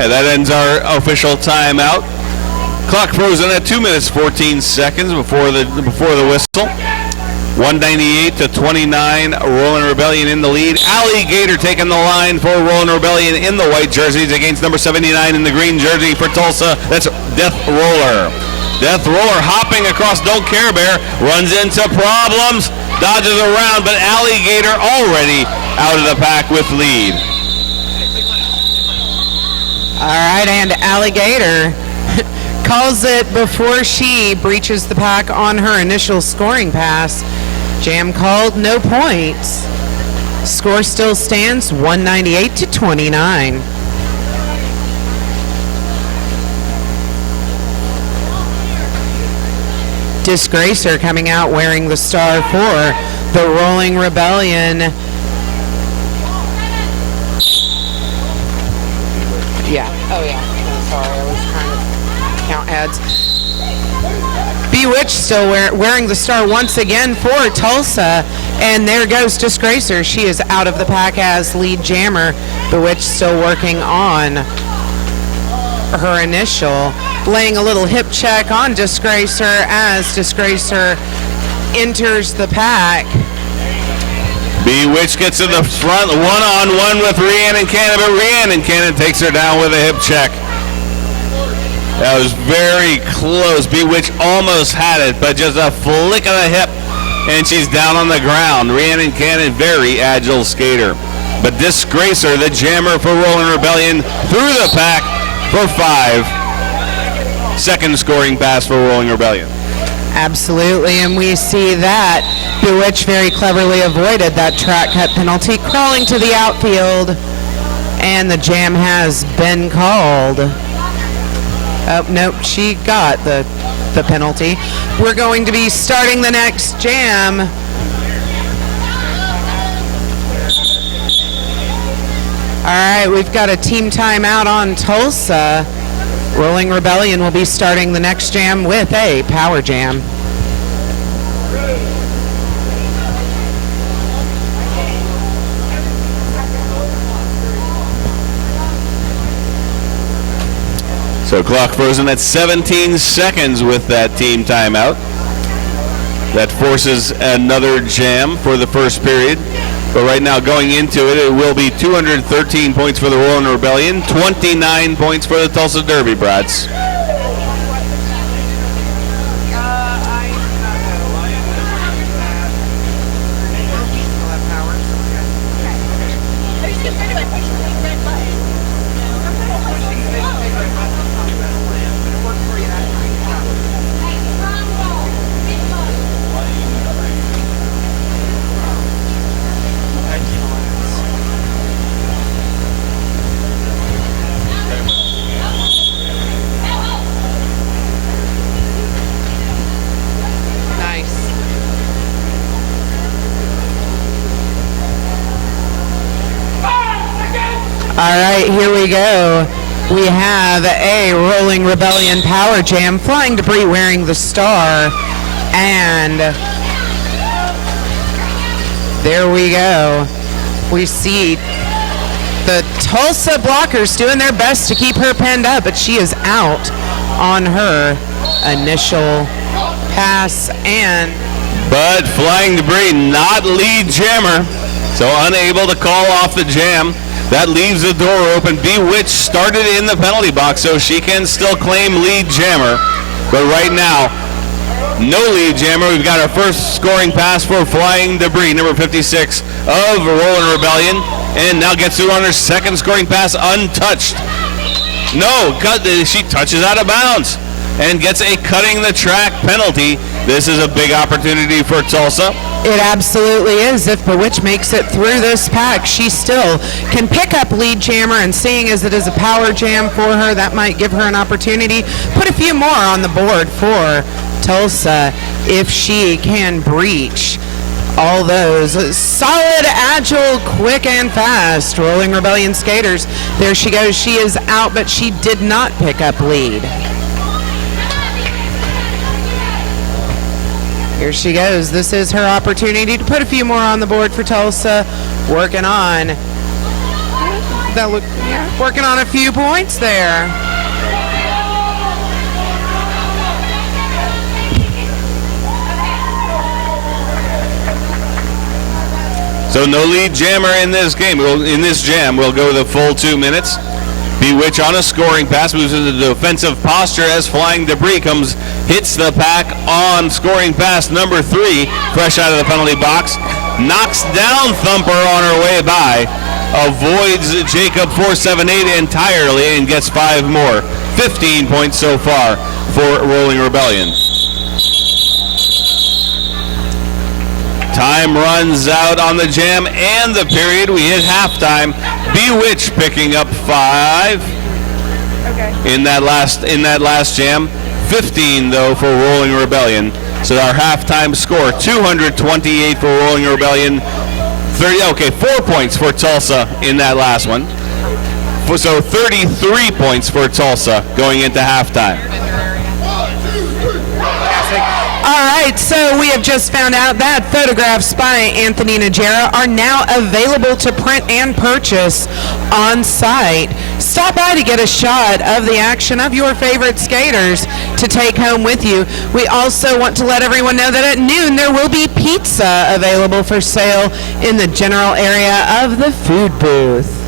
And that ends our official timeout. Clock frozen at 2 minutes 14 seconds before the whistle. 198 to 29, Rolling Rebellion in the lead. Alligator taking the line for Rolling Rebellion in the white jerseys against number 79 in the green jersey for Tulsa. That's Death Roller. Death Roller hopping across Don't Care Bear, runs into problems, dodges around, but Alligator already out of the pack with lead. All right, and Alligator calls it before she breaches the pack on her initial scoring pass. Jam called, no points. Score still stands 198 to 29. Disgracer coming out wearing the star for the Rolling Rebellion. Yeah. Oh, yeah. I'm sorry. I was trying to count heads. Bewitch still wearing the star once again for Tulsa. And there goes Disgracer. She is out of the pack as lead jammer. Bewitch still working on her initial. Laying a little hip check on Disgracer as Disgracer enters the pack. Bewitch gets in the front, one-on-one with Rhiannon Cannon, but Rhiannon Cannon takes her down with a hip check. That was very close. Bewitch almost had it, but just a flick of the hip, and she's down on the ground. Rhiannon Cannon, very agile skater. But Disgracer, the jammer for Rolling Rebellion, through the pack for 5. Second scoring pass for Rolling Rebellion. Absolutely, and we see that Bewitch very cleverly avoided that track cut penalty, crawling to the outfield, and the jam has been called. Oh, nope, she got the penalty. We're going to be starting the next jam. All right, we've got a team timeout on Tulsa. Rolling Rebellion will be starting the next jam with a power jam. So clock frozen at 17 seconds with that team timeout. That forces another jam for the first period. But right now going into it, it will be 213 points for the Rolling Rebellion, 29 points for the Tulsa Derby Brats. All right, here we go. We have a Rolling Rebellion Power Jam, Flying Debris wearing the star, and there we go. We see the Tulsa blockers doing their best to keep her pinned up, but she is out on her initial pass, but Flying Debris, not lead jammer, so unable to call off the jam. That leaves the door open. Bewitch started in the penalty box, so she can still claim lead jammer. But right now, no lead jammer. We've got our first scoring pass for Flying Debris, number 56 of Rolling Rebellion, and now gets through on her second scoring pass untouched. No, she touches out of bounds and gets a cutting the track penalty. This is a big opportunity for Tulsa. It absolutely is. If Bewitch makes it through this pack, she still can pick up lead jammer, and seeing as it is a power jam for her, that might give her an opportunity. Put a few more on the board for Tulsa if she can breach all those solid, agile, quick, and fast Rolling Rebellion skaters. There she goes. She is out, but she did not pick up lead. Here she goes. This is her opportunity to put a few more on the board for Tulsa. Working on working on a few points there. So no lead jammer in this game. In this jam, we'll go the full 2 minutes. Bewitch on a scoring pass, moves into the defensive posture as Flying Debris hits the pack on scoring pass number 3, fresh out of the penalty box. Knocks down Thumper on her way by. Avoids Jacob 478 entirely and gets 5 more. 15 points so far for Rolling Rebellion. Time runs out on the jam and the period. We hit halftime. Bewitch picking up 5 in that last jam. 15 though for Rolling Rebellion. So our halftime score 228 for Rolling Rebellion. 4 points for Tulsa in that last one. So 33 points for Tulsa going into halftime. All right, so we have just found out that photographs by Anthony Najera are now available to print and purchase on site. Stop by to get a shot of the action of your favorite skaters to take home with you. We also want to let everyone know that at noon there will be pizza available for sale in the general area of the food booth.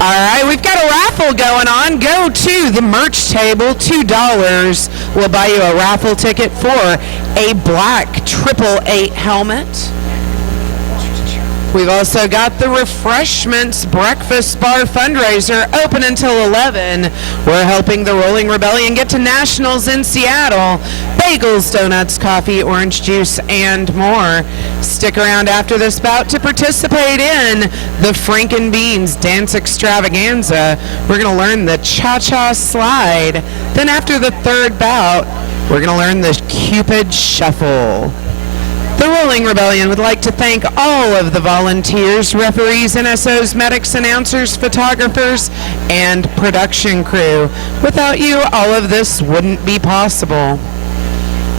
All right, we've got a raffle going on. Go to the merch table. $2 will buy you a raffle ticket for a black 888 helmet. We've also got the Refreshments Breakfast Bar fundraiser open until 11. We're helping the Rolling Rebellion get to nationals in Seattle. Bagels, donuts, coffee, orange juice, and more. Stick around after this bout to participate in the Franken Beans Dance Extravaganza. We're going to learn the cha-cha slide. Then after the third bout, we're going to learn the Cupid Shuffle. The Rolling Rebellion would like to thank all of the volunteers, referees, NSOs, medics, announcers, photographers, and production crew. Without you, all of this wouldn't be possible.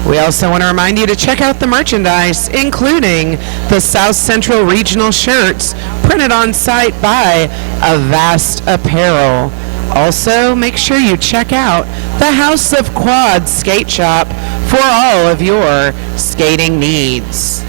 We also want to remind you to check out the merchandise, including the South Central Regional shirts printed on site by Avast Apparel. Also, make sure you check out the House of Quad Skate Shop for all of your skating needs.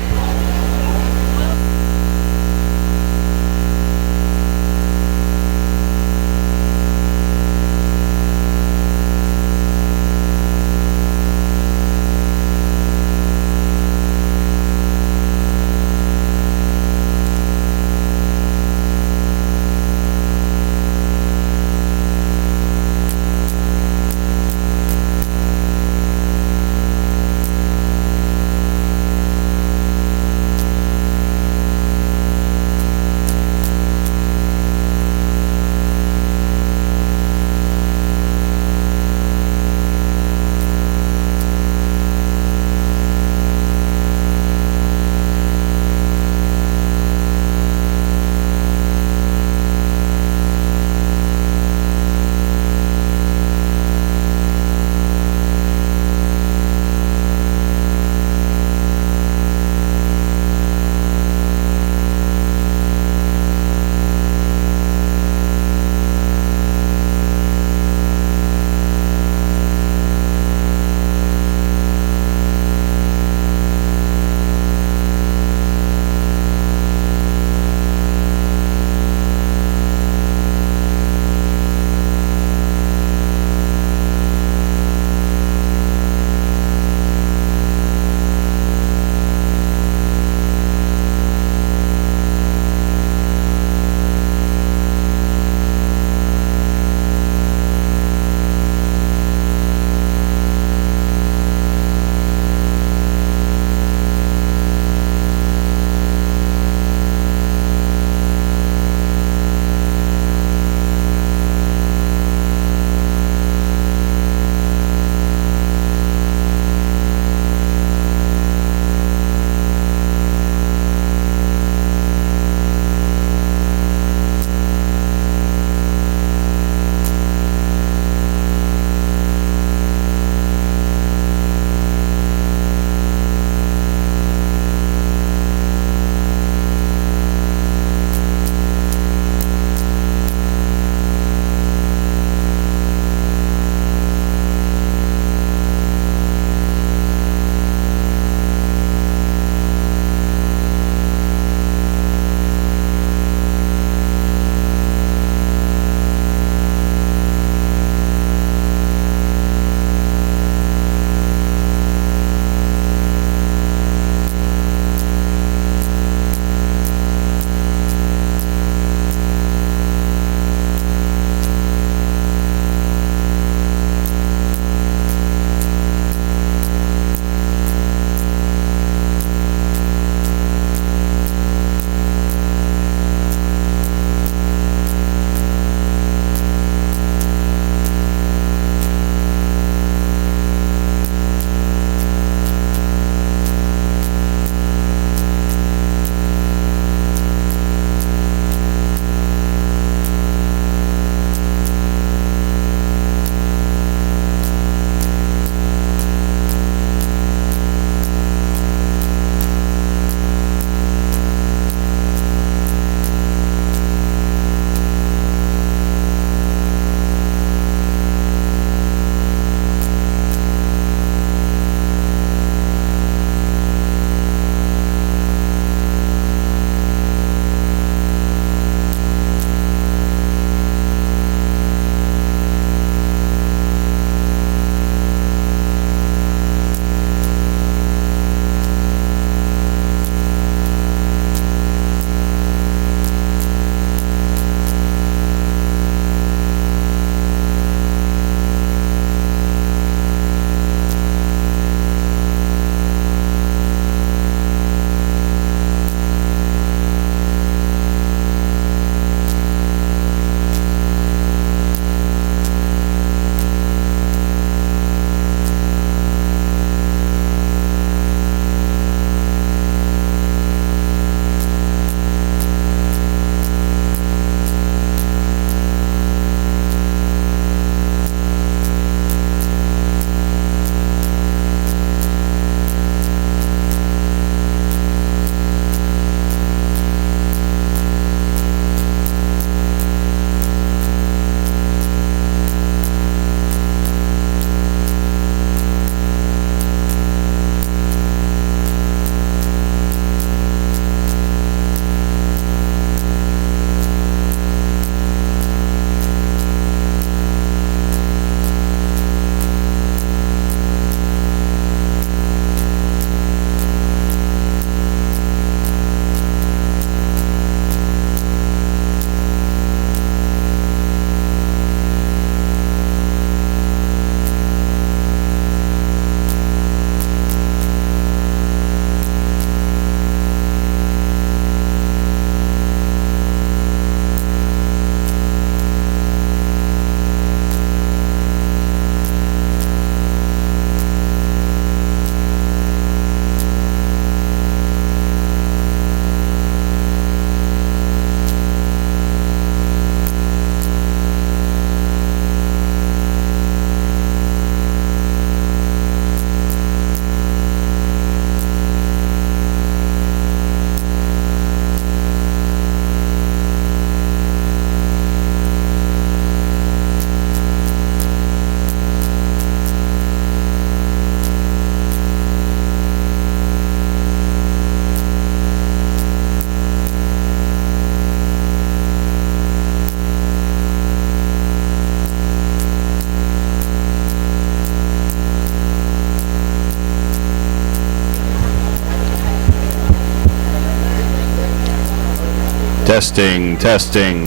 Testing, testing,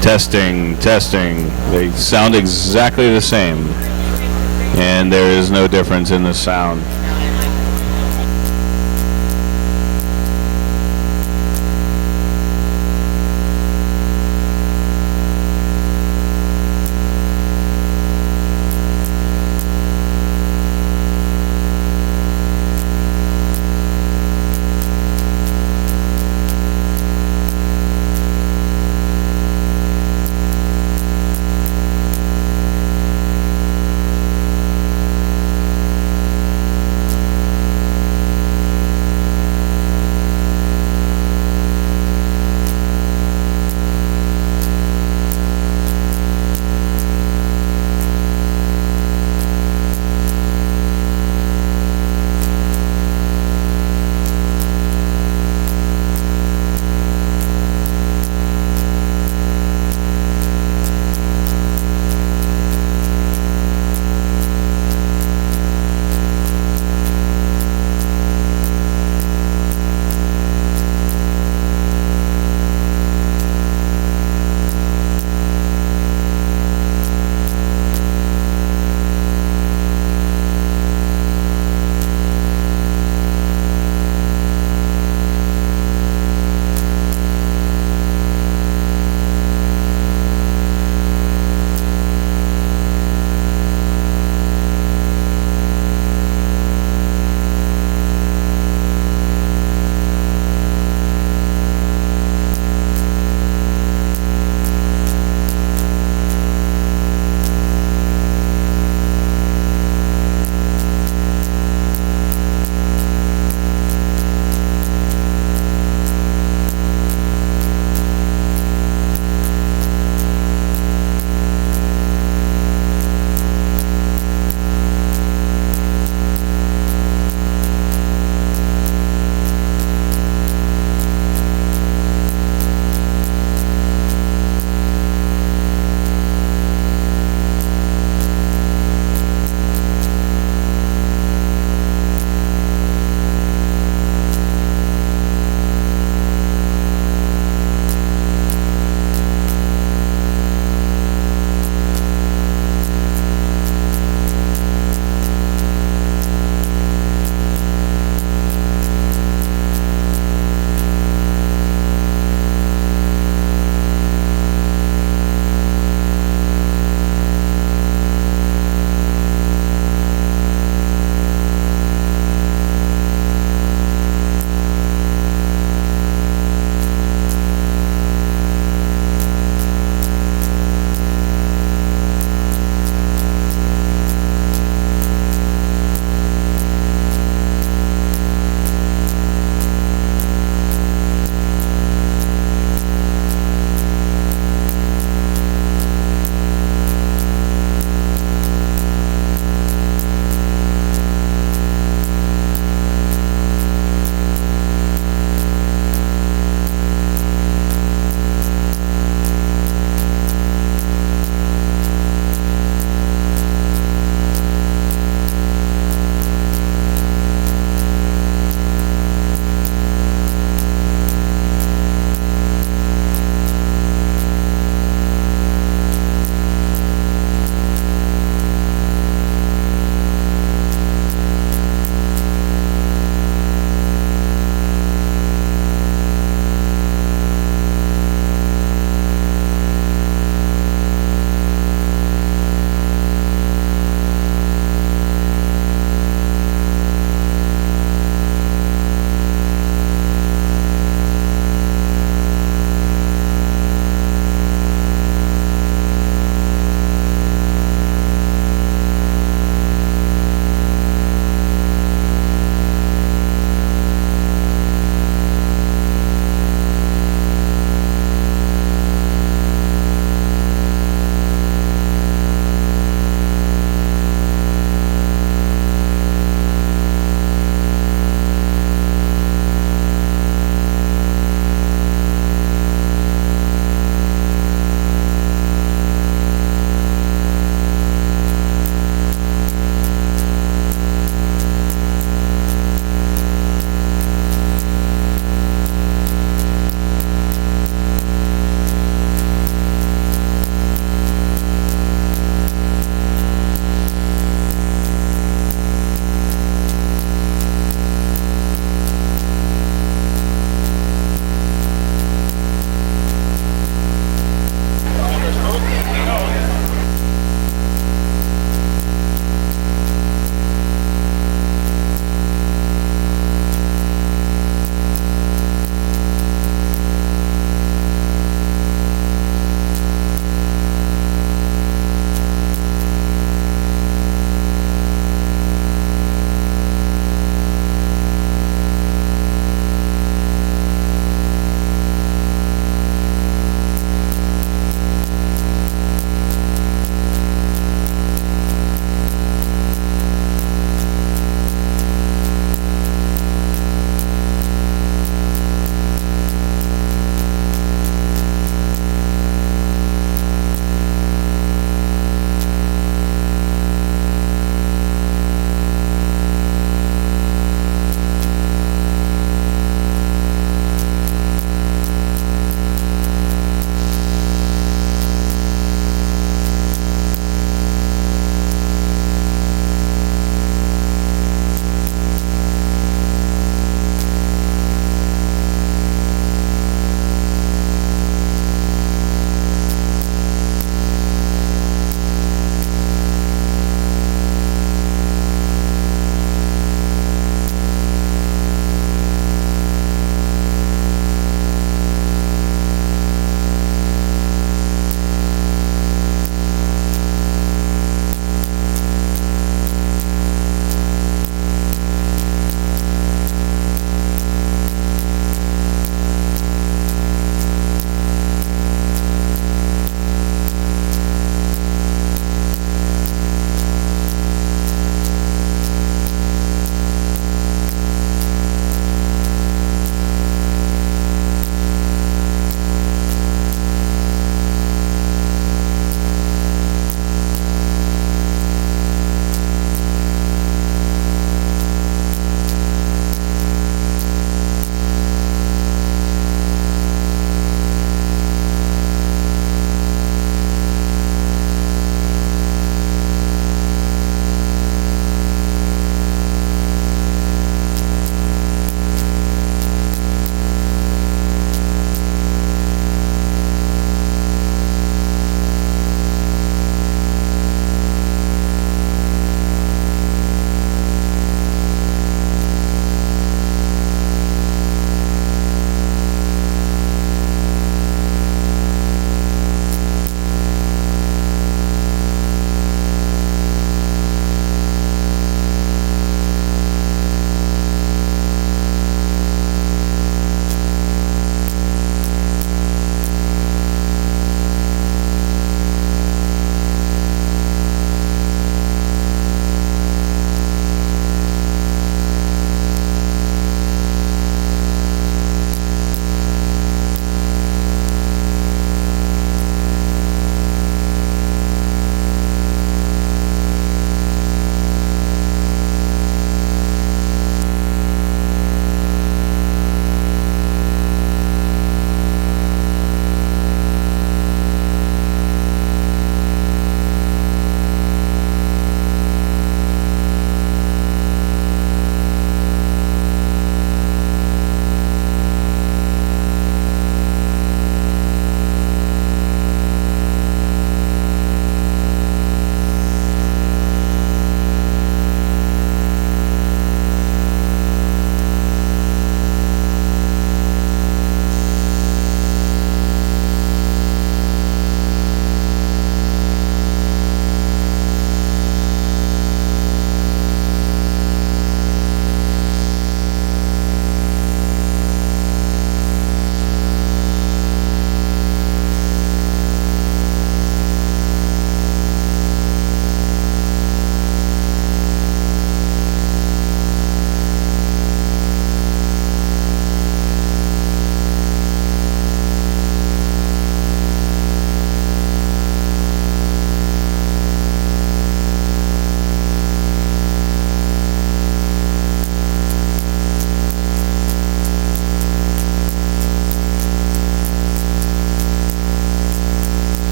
testing, testing. They sound exactly the same, and there is no difference in the sound.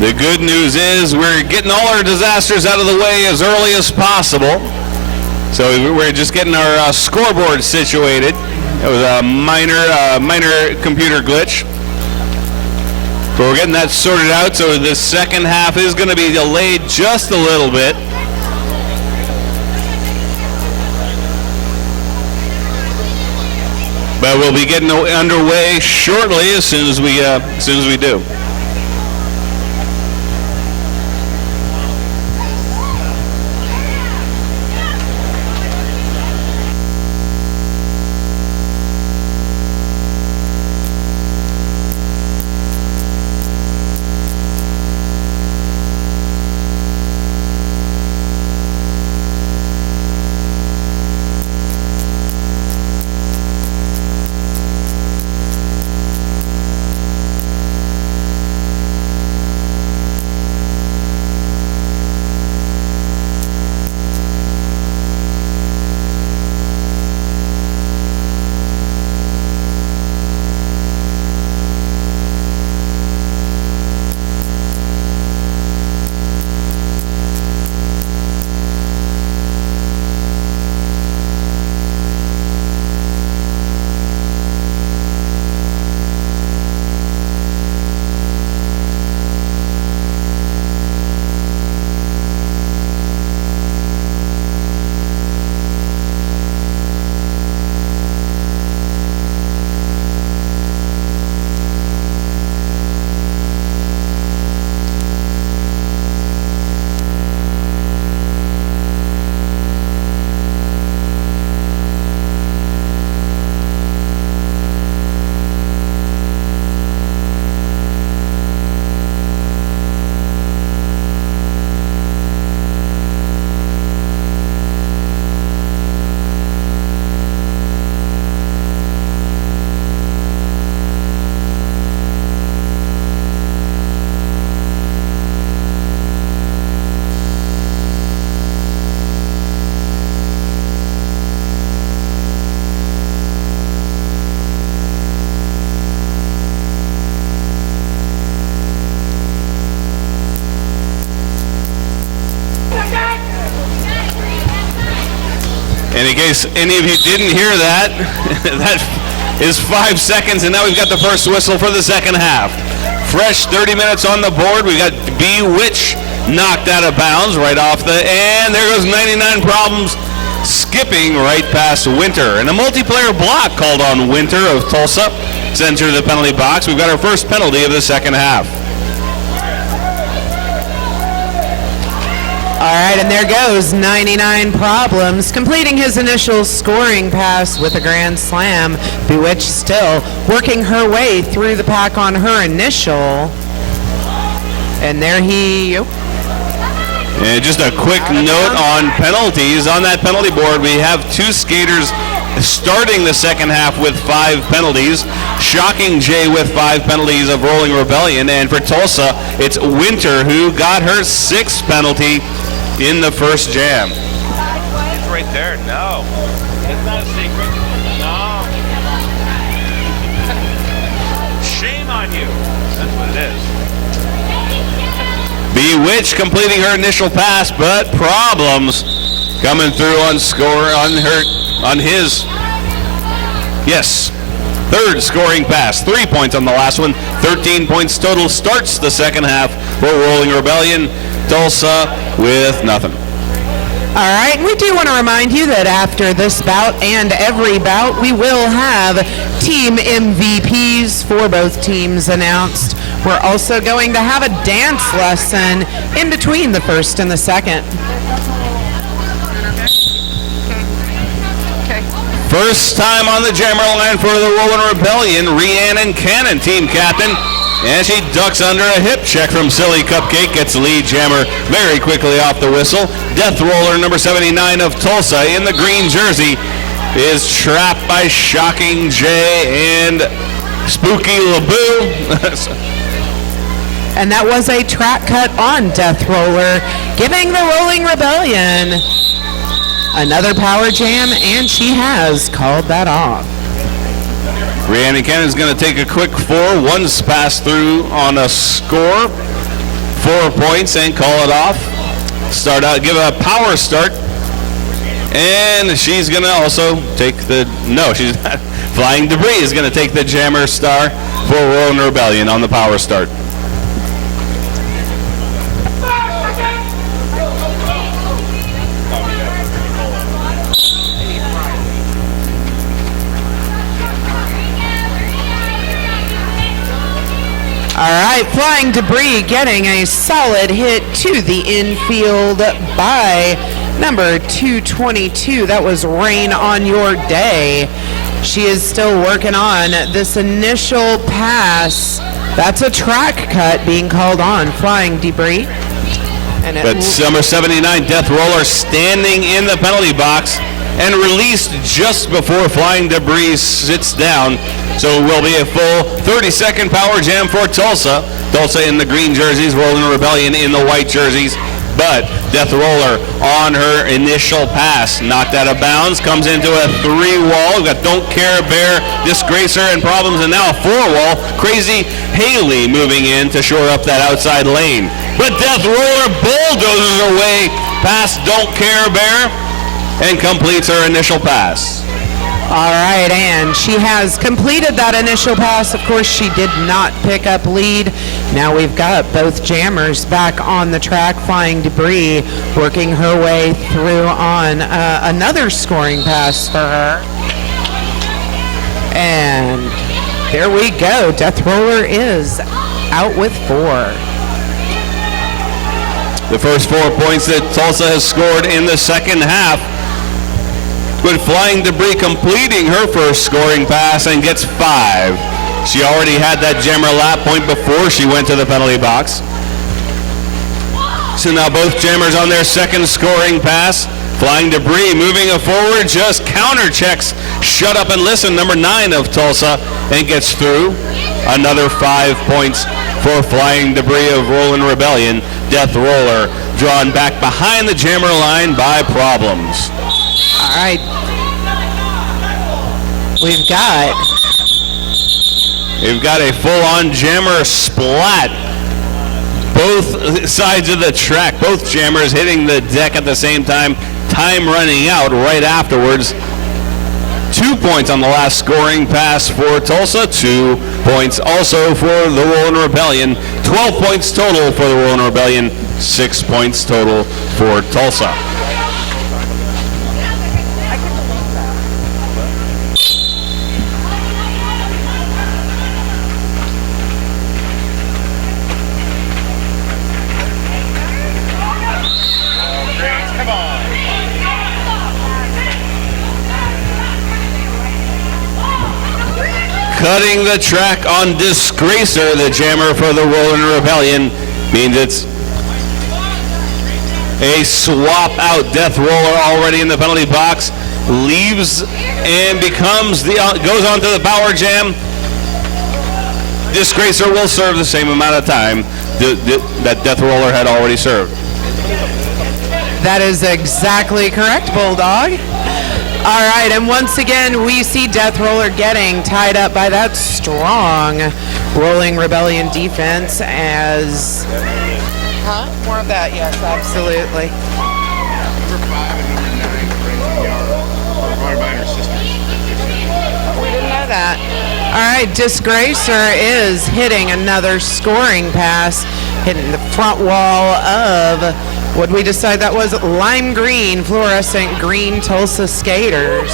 The good news is we're getting all our disasters out of the way as early as possible. So we're just getting our scoreboard situated. It was a minor computer glitch. But we're getting that sorted out, so the second half is going to be delayed just a little bit. But we'll be getting underway shortly as soon as we do. And in case any of you didn't hear that, that is 5 seconds, and now we've got the first whistle for the second half. Fresh 30 minutes on the board. We got Bewitch knocked out of bounds right off and there goes 99 Problems skipping right past Winter. And a multiplayer block called on Winter of Tulsa sent her to the penalty box. We've got our first penalty of the second half. All right, and there goes 99 Problems, completing his initial scoring pass with a grand slam. Bewitch still working her way through the pack on her initial. And there he... And just a quick note on penalties. On that penalty board, we have two skaters starting the second half with 5 penalties. Shocking J with 5 penalties of Rolling Rebellion. And for Tulsa, it's Winter who got her 6th penalty in the first jam. It's right there. No. It's not a secret. No. Shame on you. That's what it is. Bewitch completing her initial pass, but Problems coming through on his third scoring pass. 3 points on the last one. 13 points total. Starts the second half for Rolling Rebellion. Tulsa with nothing. All right, and we do want to remind you that after this bout and every bout, we will have team MVPs for both teams announced. We're also going to have a dance lesson in between the first and the second. First time on the jammer line for the Rolling Rebellion, Rhiannon Cannon, team captain. And she ducks under a hip check from Silly Cupcake, gets the lead jammer very quickly off the whistle. Death Roller number 79 of Tulsa in the green jersey is trapped by Shocking J and Spooky LeBoo. And that was a track cut on Death Roller, giving the Rolling Rebellion another power jam, and she has called that off. Rhiannon Cannon's going to take a quick 4. One's passed through on a score 4 points and call it off. Start out, give a power start. And she's going to also take she's not. Flying Debris is going to take the jammer star for Rolling Rebellion on the power start. All right, Flying Debris getting a solid hit to the infield by number 222. That was Rain on Your Day. She is still working on this initial pass. That's a track cut being called on Flying Debris. But number 79, Death Roller, standing in the penalty box and released just before Flying Debris sits down. So it will be a full 30-second power jam for Tulsa. Tulsa in the green jerseys, Rolling Rebellion in the white jerseys. But Death Roller on her initial pass, knocked out of bounds, comes into a 3-wall. We've got Don't Care Bear, Disgracer, and Problems, and now a 4-wall. Crazy Haley moving in to shore up that outside lane. But Death Roller bulldozes away past Don't Care Bear and completes her initial pass. All right, and she has completed that initial pass. Of course, she did not pick up lead. Now we've got both jammers back on the track. Flying Debris working her way through on another scoring pass for her. And there we go. Death Roller is out with 4. The first 4 points that Tulsa has scored in the second half, with Flying Debris completing her first scoring pass and gets 5. She already had that jammer lap point before she went to the penalty box. So now both jammers on their second scoring pass. Flying Debris moving forward, just counter checks Shut Up and Listen, number 9 of Tulsa, and gets through. Another 5 points for Flying Debris of Rolling Rebellion. Death Roller drawn back behind the jammer line by Problems. All right. We've got a full-on jammer splat. Both sides of the track, both jammers hitting the deck at the same time. Time running out right afterwards. 2 points on the last scoring pass for Tulsa. 2 points also for the Rolling Rebellion. 12 points total for the Rolling Rebellion. 6 points total for Tulsa. Cutting the track on Disgracer, the jammer for the Rolling Rebellion, means it's a swap out. Death Roller already in the penalty box, leaves and becomes goes on to the power jam. Disgracer will serve the same amount of time that Death Roller had already served. That is exactly correct, Bulldog. All right, and once again, we see Death Roller getting tied up by that strong Rolling Rebellion defense as... More of that, yes, absolutely. Number 5 and number 9 brought by her sisters. We didn't know that. All right, Disgracer is hitting another scoring pass, hitting the front wall of... What we decide that was lime green, fluorescent green Tulsa skaters.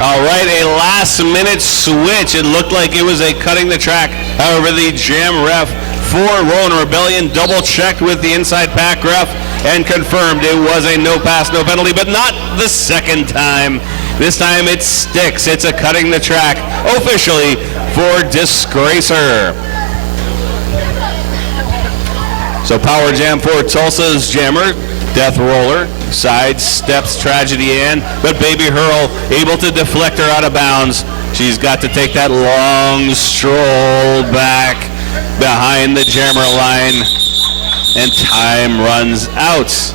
All right, a last-minute switch. It looked like it was a cutting the track. However, the jam ref for Rolling Rebellion double-checked with the inside pack ref and confirmed it was a no pass, no penalty, but not the second time. This time it sticks. It's a cutting the track officially for Disgracer. So power jam for Tulsa's jammer. Death Roller side steps Tragedy Ann, but Baby Hurl able to deflect her out of bounds. She's got to take that long stroll back behind the jammer line, and time runs out.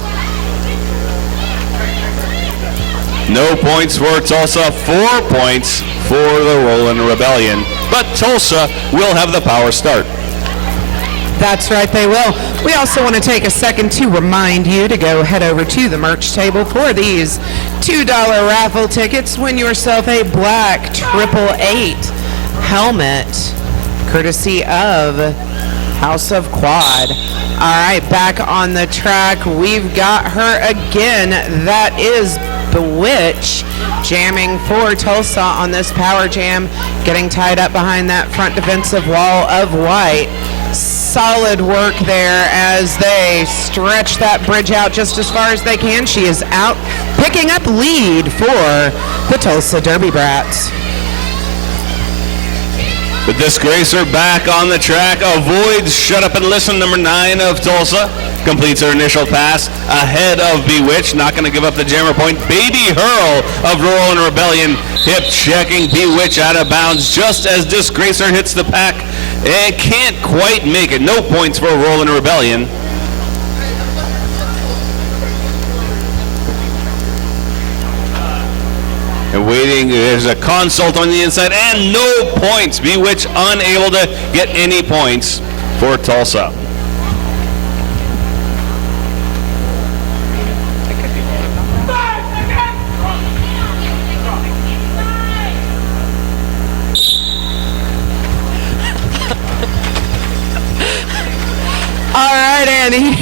No points for Tulsa, 4 points for the Roland Rebellion. But Tulsa will have the power start. That's right, they will. We also want to take a second to remind you to go head over to the merch table for these $2 raffle tickets. Win yourself a black 888 helmet, courtesy of House of Quad. All right, back on the track, we've got her again. That is Bewitch, jamming for Tulsa on this power jam, getting tied up behind that front defensive wall of white. Solid work there as they stretch that bridge out just as far as they can. She is out, picking up lead for the Tulsa Derby Brats. The Disgracer back on the track, avoids Shut Up and Listen, number 9 of Tulsa. Completes her initial pass ahead of Bewitch, not going to give up the jammer point. Baby Hurl of Roland Rebellion hip checking Bewitch out of bounds just as Disgracer hits the pack and can't quite make it. No points for Roland Rebellion. And waiting, there's a consult on the inside and no points. Bewitch unable to get any points for Tulsa. All right, Annie.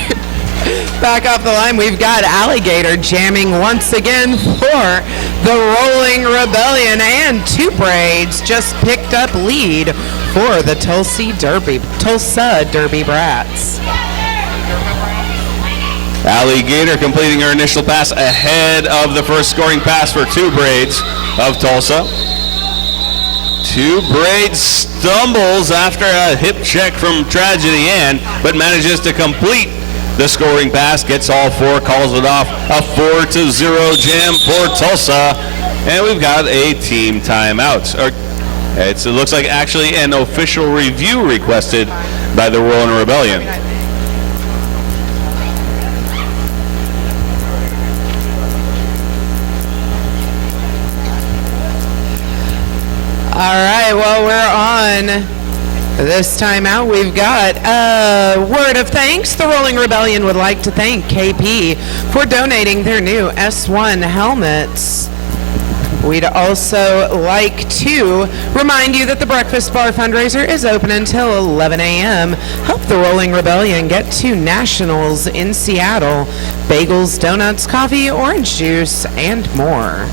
Back off the line, we've got Alligator jamming once again for the Rolling Rebellion, and Two Braids just picked up lead for the Tulsa Derby Brats. Alligator completing her initial pass ahead of the first scoring pass for Two Braids of Tulsa. Two Braids stumbles after a hip check from Tragedy Ann, but manages to complete the scoring pass, gets all four, calls it off. A 4-0 jam for Tulsa, and we've got a team timeout. It looks like actually an official review requested by the Roland Rebellion. All right, well, we're on this timeout. We've got a word of thanks. The Rolling Rebellion would like to thank KP for donating their new S1 helmets. We'd also like to remind you that the Breakfast Bar fundraiser is open until 11 a.m. Help the Rolling Rebellion get to Nationals in Seattle. Bagels, donuts, coffee, orange juice, and more.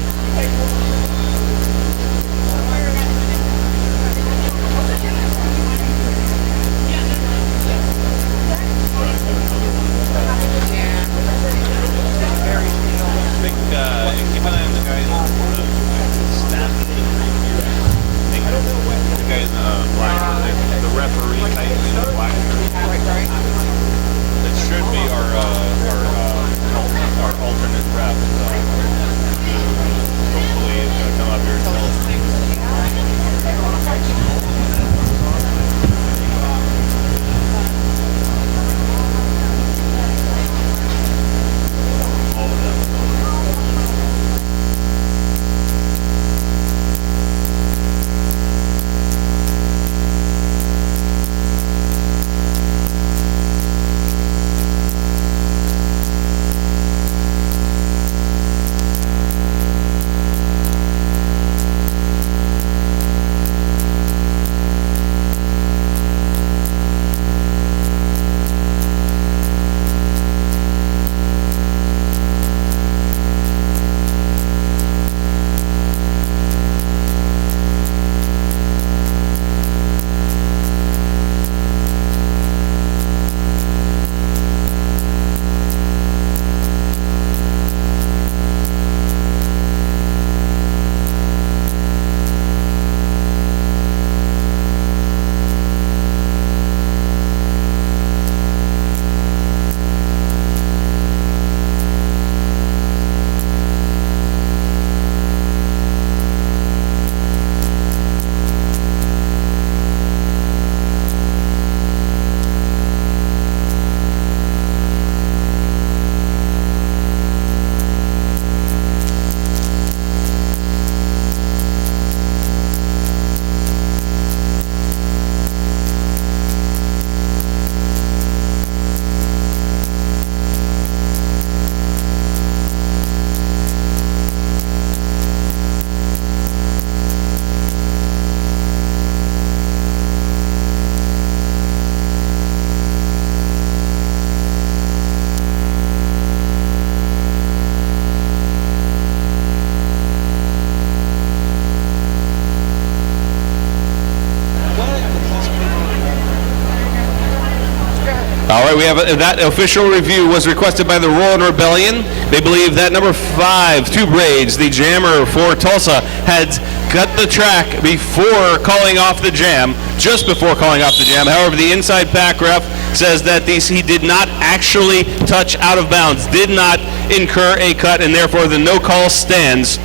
All right, we have that official review was requested by the Rolling Rebellion. They believe that number 5, Two Braids, the jammer for Tulsa, had cut the track before calling off the jam, just before calling off the jam. However, the inside pack ref says that he did not actually touch out of bounds, did not incur a cut, and therefore the no call stands.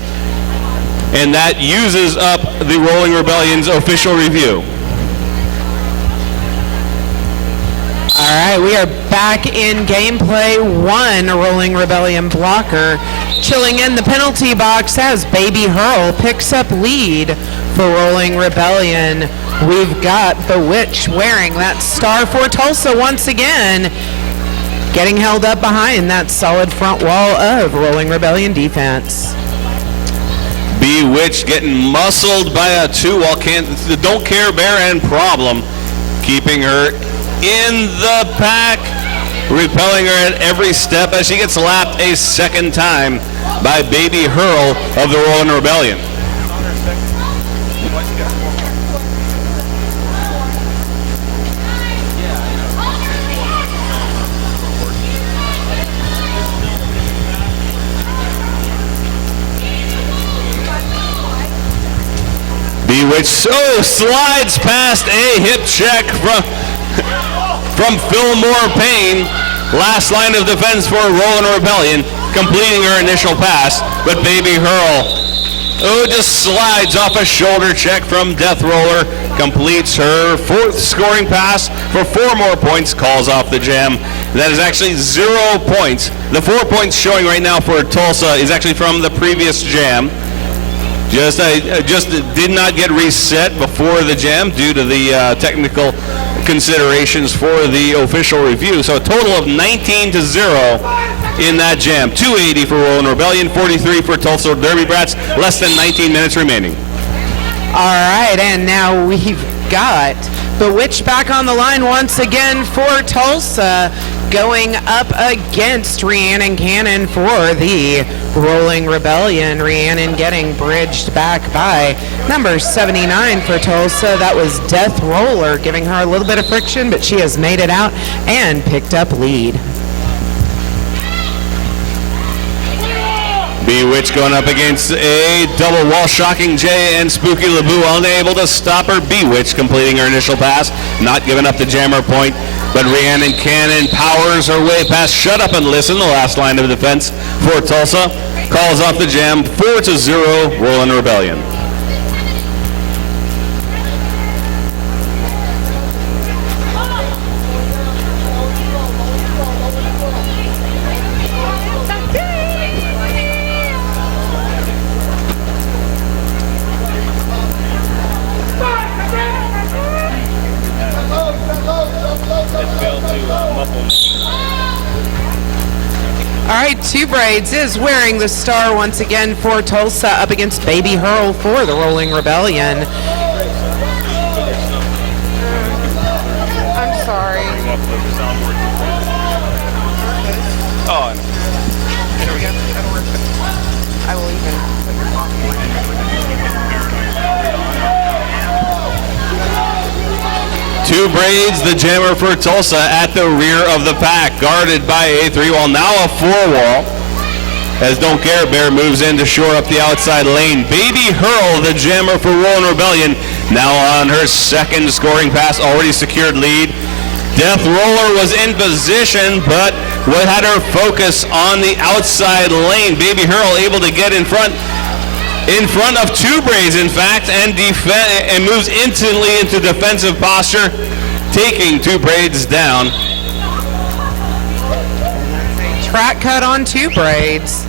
And that uses up the Rolling Rebellion's official review. All right, we are back in gameplay. 1 Rolling Rebellion blocker chilling in the penalty box as Baby Hurl picks up lead for Rolling Rebellion. We've got the Witch wearing that star for Tulsa once again, getting held up behind that solid front wall of Rolling Rebellion defense. Bewitched getting muscled by a 2 while Don't Care Bear and Problem keeping her in the pack, repelling her at every step as she gets lapped a second time by Baby Hurl of the Rolling Rebellion. Bewitched slides past a hip check from Fillmore Payne. Last line of defense for Rolling Rebellion, completing her initial pass, but Baby Hurl just slides off a shoulder check from Death Roller, completes her 4th scoring pass for 4 more points, calls off the jam. That is actually 0 points. The 4 points showing right now for Tulsa is actually from the previous jam. Just did not get reset before the jam due to the technical considerations for the official review. So a total of 19-0 in that jam. 280 for Rolling Rebellion, 43 for Tulsa Derby Brats. Less than 19 minutes remaining. All right, and now we've got the Witch back on the line once again for Tulsa, going up against Rhiannon Cannon for the Rolling Rebellion. Rhiannon getting bridged back by number 79 for Tulsa. That was Death Roller, giving her a little bit of friction, but she has made it out and picked up lead. Bewitched going up against a double wall shocking Jay and Spooky LeBou, unable to stop her. Bewitched completing her initial pass, not giving up the jammer point, but Rhiannon Cannon powers her way past Shut Up and Listen, the last line of defense for Tulsa. Calls off the jam, 4-0, Rolling Rebellion. All right, Two Braids is wearing the star once again for Tulsa, up against Baby Hurl for the Rolling Rebellion. I'm sorry. Oh, I will even put your coffee. Two Braids, the jammer for Tulsa, at the rear of the pack, guarded by a 3-wall, now a 4-wall, as Don't Care Bear moves in to shore up the outside lane. Baby Hurl, the jammer for Rolling Rebellion, now on her 2nd scoring pass, already secured lead. Death Roller was in position, but had her focus on the outside lane. Baby Hurl able to get in front of Two Braids, in fact, and moves instantly into defensive posture, taking Two Braids down. Track cut on Two Braids.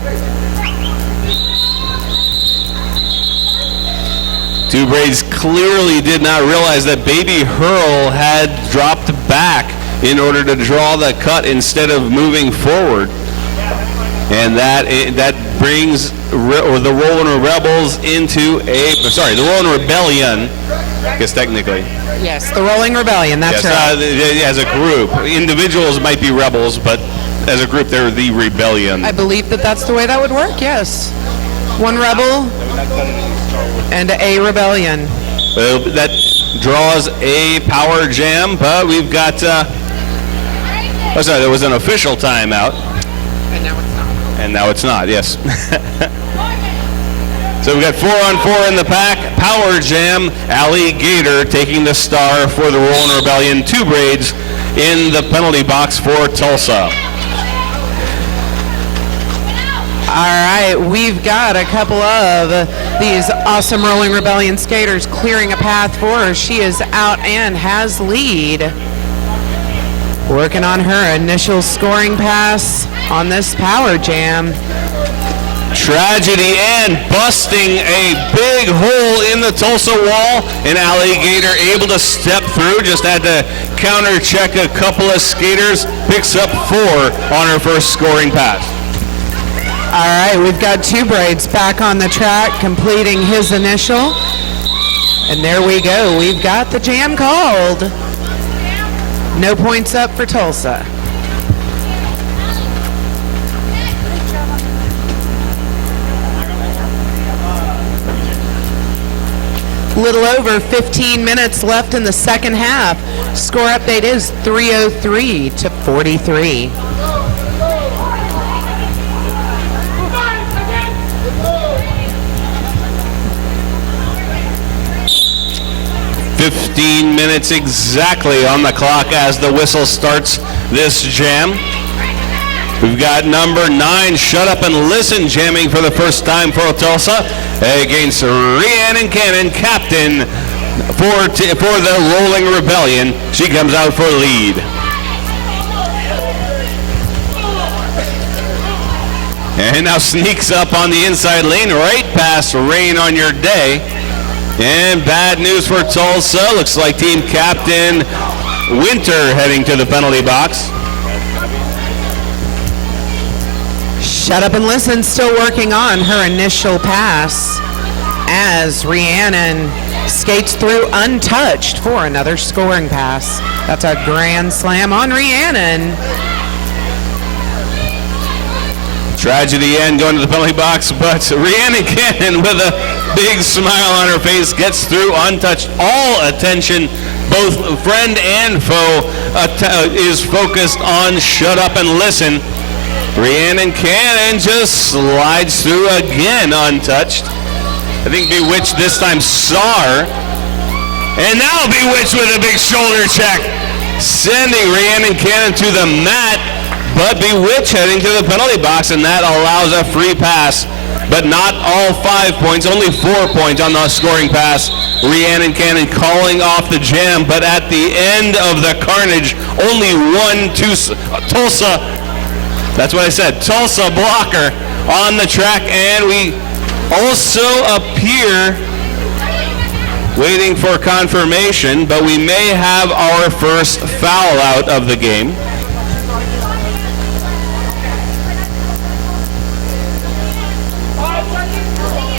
Two Braids clearly did not realize that Baby Hurl had dropped back in order to draw the cut instead of moving forward. And that brings the Rolling Rebels into the Rolling Rebellion, I guess technically. Yes, the Rolling Rebellion, that's right. As a group. Individuals might be rebels, but as a group, they're the Rebellion. I believe that's the way that would work, yes. One rebel and a rebellion. That draws a power jam, but we've got Oh, sorry, there was an official timeout. And now it's not. And now it's not, yes. So we've got 4-on-4 in the pack. Power Jam, Alligator taking the star for the Rolling Rebellion. 2 braids in the penalty box for Tulsa. All right, we've got a couple of these awesome Rolling Rebellion skaters clearing a path for her. She is out and has lead. Working on her initial scoring pass on this Power Jam. Tragedy and busting a big hole in the Tulsa wall. An Alligator able to step through, just had to counter check a couple of skaters. Picks up 4 on her first scoring pass. All right, we've got 2 braids back on the track, completing his initial. And there we go, we've got the jam called. No points up for Tulsa. Little over 15 minutes left in the second half. Score update is 303 to 43. 15 minutes exactly on the clock as the whistle starts this jam. We've got number 9, Shut Up and Listen, jamming for the first time for Tulsa against Rhiannon Cannon, captain for the Rolling Rebellion. She comes out for lead. And now sneaks up on the inside lane, right past Rain on Your Day. And bad news for Tulsa. Looks like team captain Winter heading to the penalty box. Shut Up and Listen still working on her initial pass as Rhiannon skates through untouched for another scoring pass. That's a grand slam on Rhiannon. Tragedy end going to the penalty box, but Rhiannon Cannon with a big smile on her face gets through untouched. All attention, both friend and foe, is focused on Shut Up and Listen. Rhiannon Cannon just slides through again untouched. I think Bewitched this time saw her. And now Bewitched with a big shoulder check, sending Rhiannon Cannon to the mat. But Bewitched heading to the penalty box, and that allows a free pass. But not all 5 points, only 4 points on the scoring pass. Rhiannon Cannon calling off the jam, but at the end of the carnage, only 1 Tulsa. That's what I said, Tulsa blocker on the track, and we also appear waiting for confirmation, but we may have our first foul out of the game.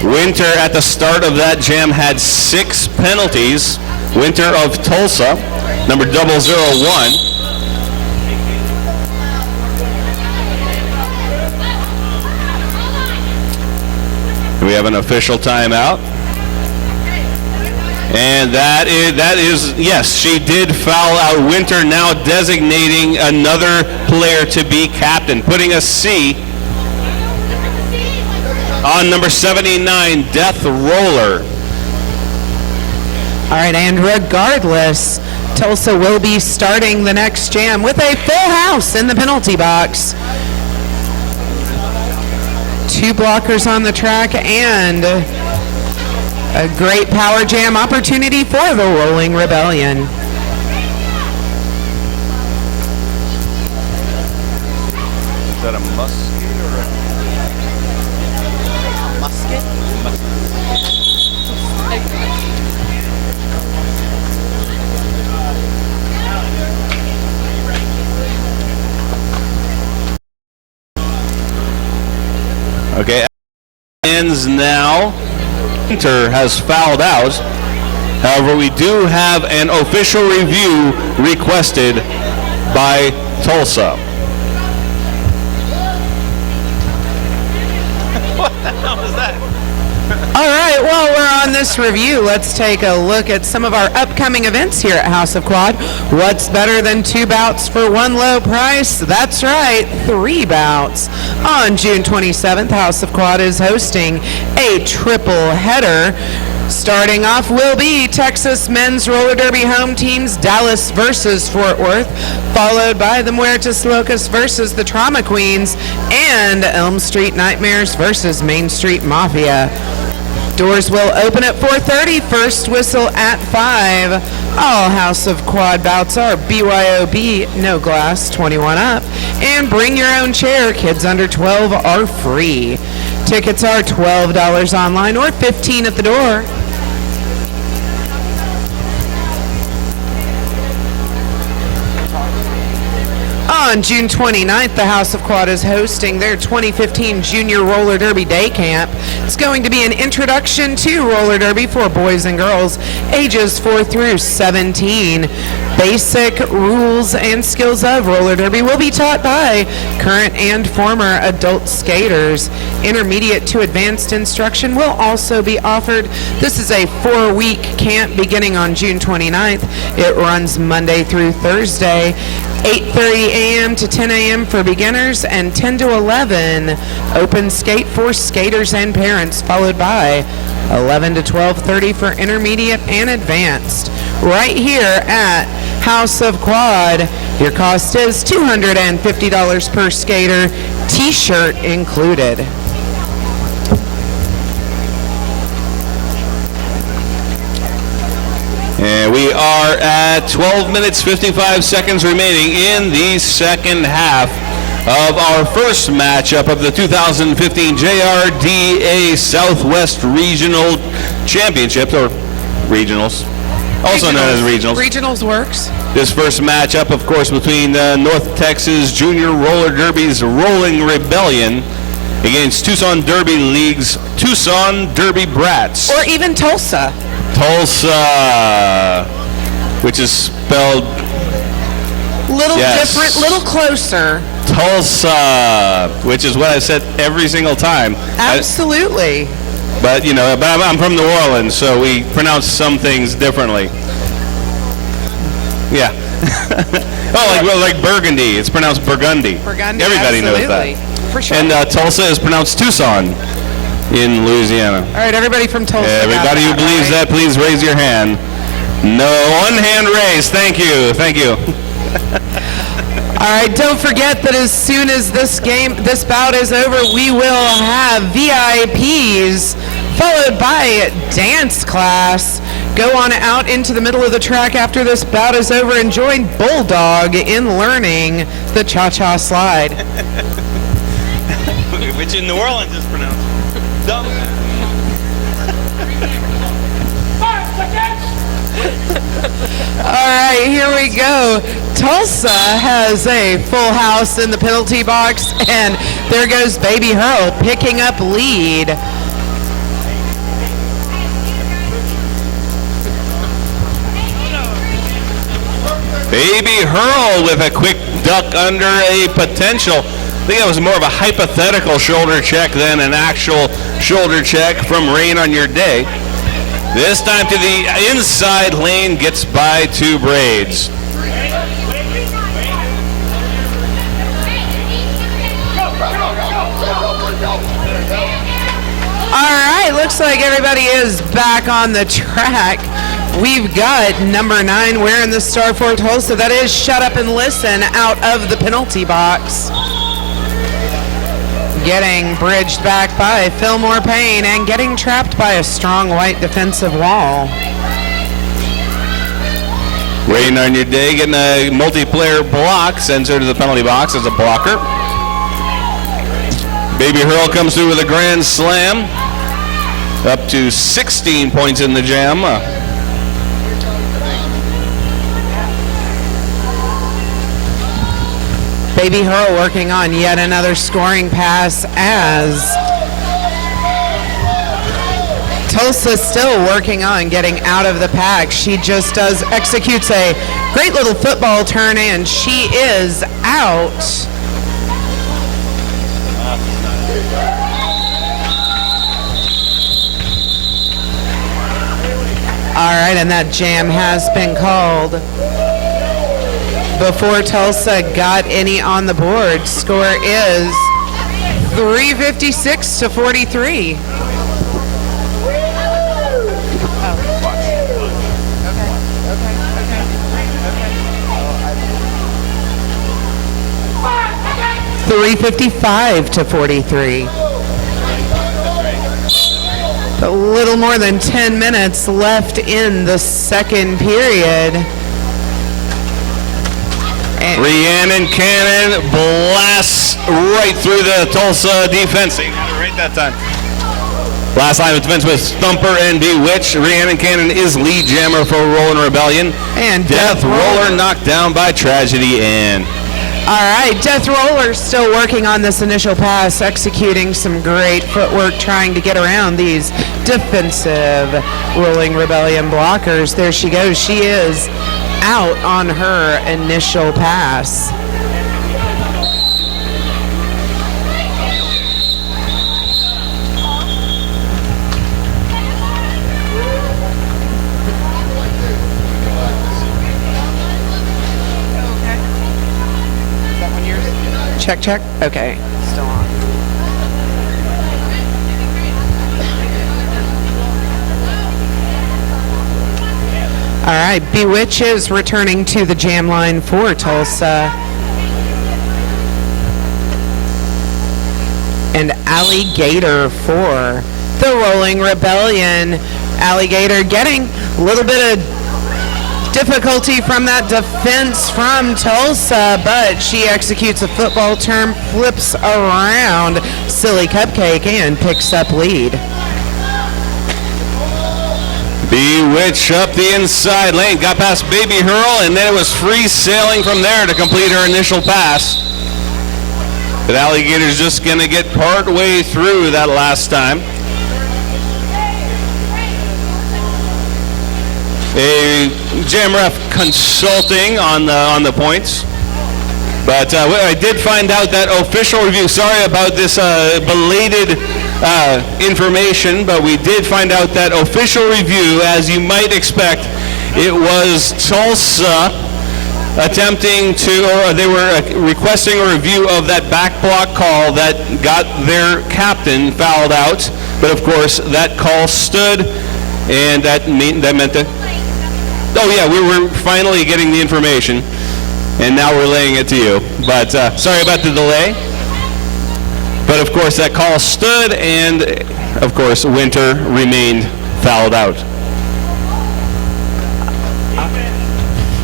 Winter at the start of that jam had 6 penalties. Winter of Tulsa, number 001. We have an official timeout. And that is, yes, she did foul out Winter, now designating another player to be captain, putting a C on number 79, Death Roller. All right, and regardless, Tulsa will be starting the next jam with a full house in the penalty box. 2 blockers on the track and a great power jam opportunity for the Rolling Rebellion. Is that a musket or a musket? Okay, ends now. Winter has fouled out. However, we do have an official review requested by Tulsa. What the hell was that? All right, while we're on this review, let's take a look at some of our upcoming events here at House of Quad. What's better than 2 bouts for one low price? That's right, 3 bouts. On June 27th, House of Quad is hosting a triple header. Starting off will be Texas men's roller derby home teams Dallas versus Fort Worth, followed by the Muertos Locos versus the Trauma Queens, and Elm Street Nightmares versus Main Street Mafia. Doors will open at 4:30, first whistle at 5. All House of Quad bouts are BYOB, no glass, 21 up, and bring your own chair. Kids under 12 are free. Tickets are $12 online or $15 at the door. On June 29th, the House of Quad is hosting their 2015 Junior Roller Derby Day Camp. It's going to be an introduction to roller derby for boys and girls ages 4 through 17. Basic rules and skills of roller derby will be taught by current and former adult skaters. Intermediate to advanced instruction will also be offered. This is a 4-week camp beginning on June 29th. It runs Monday through Thursday. 8:30 a.m. to 10 a.m. for beginners, and 10 to 11 open skate for skaters and parents, followed by 11 to 12:30 for intermediate and advanced. Right here at House of Quad, your cost is $250 per skater, t-shirt included. And we are at 12 minutes 55 seconds remaining in the second half of our first matchup of the 2015 JRDA Southwest Regional Championships, or regionals, also known as regionals. Regionals works. This first matchup, of course, between North Texas Junior Roller Derby's Rolling Rebellion against Tucson Derby League's Tucson Derby Brats. Or even Tulsa. Tulsa, which is spelled Little different, little closer. Tulsa, which is what I said every single time. Absolutely. But I'm from New Orleans, so we pronounce some things differently. Yeah. like Burgundy. It's pronounced Burgundy. Burgundy. Everybody absolutely. knows that. For sure. And Tulsa is pronounced Tucson in Louisiana. All right, everybody from Tulsa. Everybody who believes that, please raise your hand. No, one hand raised. Thank you. Thank you. All right, don't forget that as soon as this bout is over, we will have VIPs followed by dance class. Go on out into the middle of the track after this bout is over and join Bulldog in learning the cha-cha slide. Which in New Orleans is pronounced dumb. All right, here we go. Tulsa has a full house in the penalty box, and there goes Baby Hurl picking up lead. Baby Hurl with a quick duck under a potential. I think that was more of a hypothetical shoulder check than an actual shoulder check from Rain on Your Day. This time to the inside lane, gets by 2 braids. All right, looks like everybody is back on the track. We've got number 9 wearing the Star for Tulsa. That is Shut Up and Listen out of the penalty box. Getting bridged back by Fillmore Payne and getting trapped by a strong white defensive wall. Rain on Your Day getting a multiplayer block, sends her to the penalty box as a blocker. Baby Hurl comes through with a grand slam. Up to 16 points in the jam. Baby Hurl working on yet another scoring pass as Tulsa still working on getting out of the pack. She just executes a great little football turn, and she is out. All right, and that jam has been called. Before Tulsa got any on the board, score is 356 to 43. $355 to 43. A little more than 10 minutes left in the second period. Rhiannon Cannon blasts right through the Tulsa defense. He got it right that time. Last line of defense was Thumper and Bewitch. Rhiannon Cannon is lead jammer for Rollin' Rebellion. And Death Roller knocked down by Tragedy Ann. All right, Death Roller still working on this initial pass, executing some great footwork, trying to get around these defensive Rolling Rebellion blockers. There she goes. She is out on her initial pass. Check, check. Okay, still on. All right, Bewitch is returning to the jam line for Tulsa. And Alligator for the Rolling Rebellion. Alligator getting a little bit of difficulty from that defense from Tulsa, but she executes a football term, flips around Silly Cupcake, and picks up lead. Bewitch up the inside lane, got past Baby Hurl, and then it was free sailing from there to complete her initial pass. But Alligator's just going to get part way through that last time. A jam ref consulting on the points, but I did find out that official review. Sorry about this belated information, but we did find out that official review, as you might expect, it was Tulsa attempting to, or they were requesting a review of that back block call that got their captain fouled out. But of course, that call stood, and that meant that. Oh yeah, we were finally getting the information, and now we're laying it to you. But sorry about the delay. But of course, that call stood, and of course, Winter remained fouled out.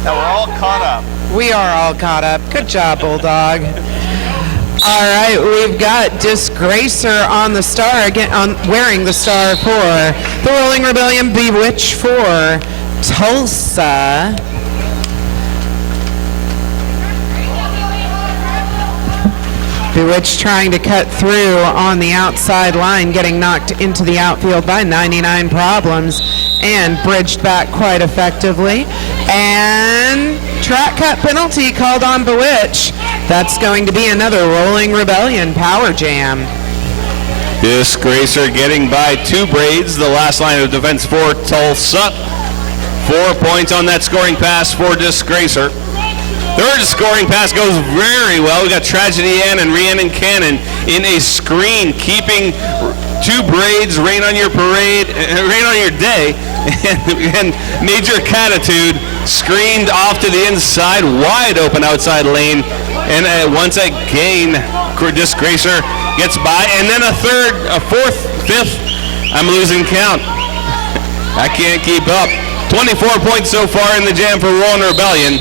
Now we're all caught up. We are all caught up. Good job, Bulldog. All right, we've got Disgracer on the star again, wearing the star for the Rolling Rebellion. Bewitch for Tulsa. Bewitch trying to cut through on the outside line, getting knocked into the outfield by 99 Problems, and bridged back quite effectively. And track cut penalty called on Bewitch. That's going to be another Rolling Rebellion power jam. Disgracer getting by 2 braids, the last line of defense for Tulsa. 4 points on that scoring pass for Disgracer. Third scoring pass goes very well. We got Tragedy Ann and Rhiannon Cannon in a screen, keeping 2 braids, rain on your parade, rain on your day, and Major Catitude screened off to the inside, wide open outside lane. And once again, Disgracer gets by, and then a third, a fourth, fifth. I'm losing count. I can't keep up. 24 points so far in the jam for Rolling Rebellion.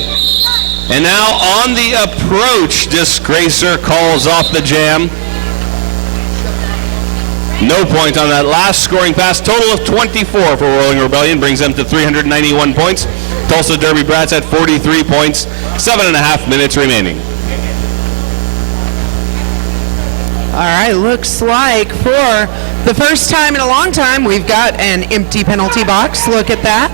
And now on the approach, Disgracer calls off the jam. No point on that last scoring pass. Total of 24 for Rolling Rebellion brings them to 391 points. Tulsa Derby Brats at 43 points, 7.5 minutes remaining. All right, looks like for the first time in a long time, we've got an empty penalty box. Look at that.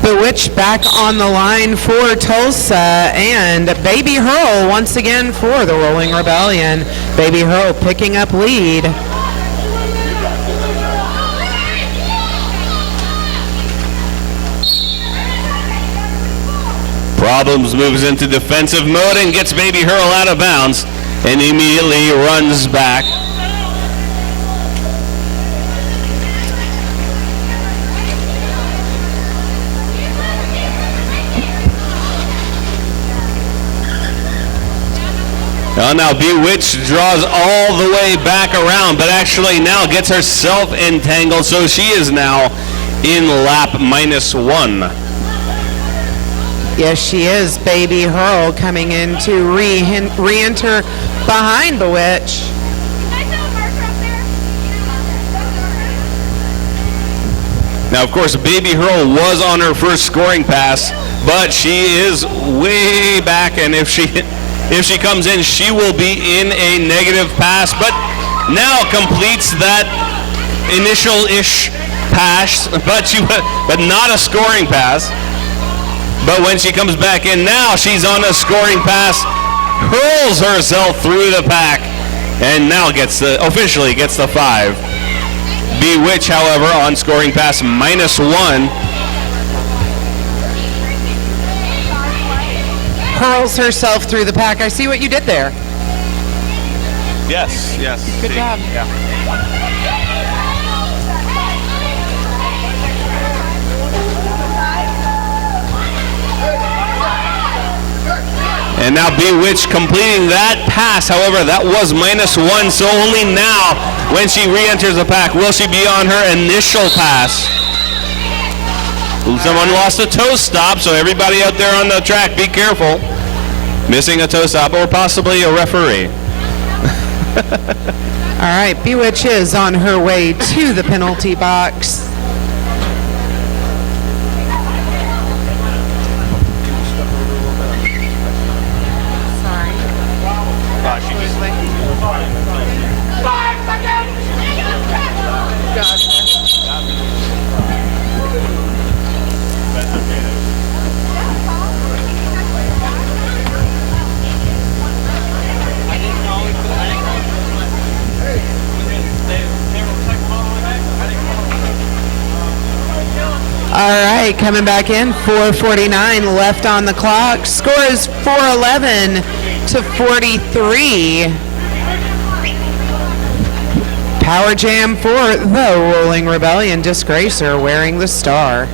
Bewitch back on the line for Tulsa, and Baby Hurl once again for the Rolling Rebellion. Baby Hurl picking up lead. Problems moves into defensive mode and gets Baby Hurl out of bounds and immediately runs back. Now Bewitched draws all the way back around, but actually now gets herself entangled, so she is now in lap -1. Yes, she is. Baby Hurl coming in to re-enter behind Bewitch. Now, of course, Baby Hurl was on her first scoring pass, but she is way back, and if she comes in, she will be in a negative pass, but now completes that initial-ish pass, but not a scoring pass. But when she comes back in now, she's on a scoring pass, hurls herself through the pack, and now officially gets the 5. Bewitch, however, on scoring pass -1. Hurls herself through the pack. I see what you did there. Yes. Good job. Yeah. And now Bewitch completing that pass. However, that was -1, so only now, when she re-enters the pack, will she be on her initial pass. Someone lost a toe stop, so everybody out there on the track, be careful. Missing a toe stop, or possibly a referee. All right, Bewitch is on her way to the penalty box. All right, coming back in, 4:49 left on the clock. Score is 411 to 43. Power jam for the Rolling Rebellion Disgracer wearing the star.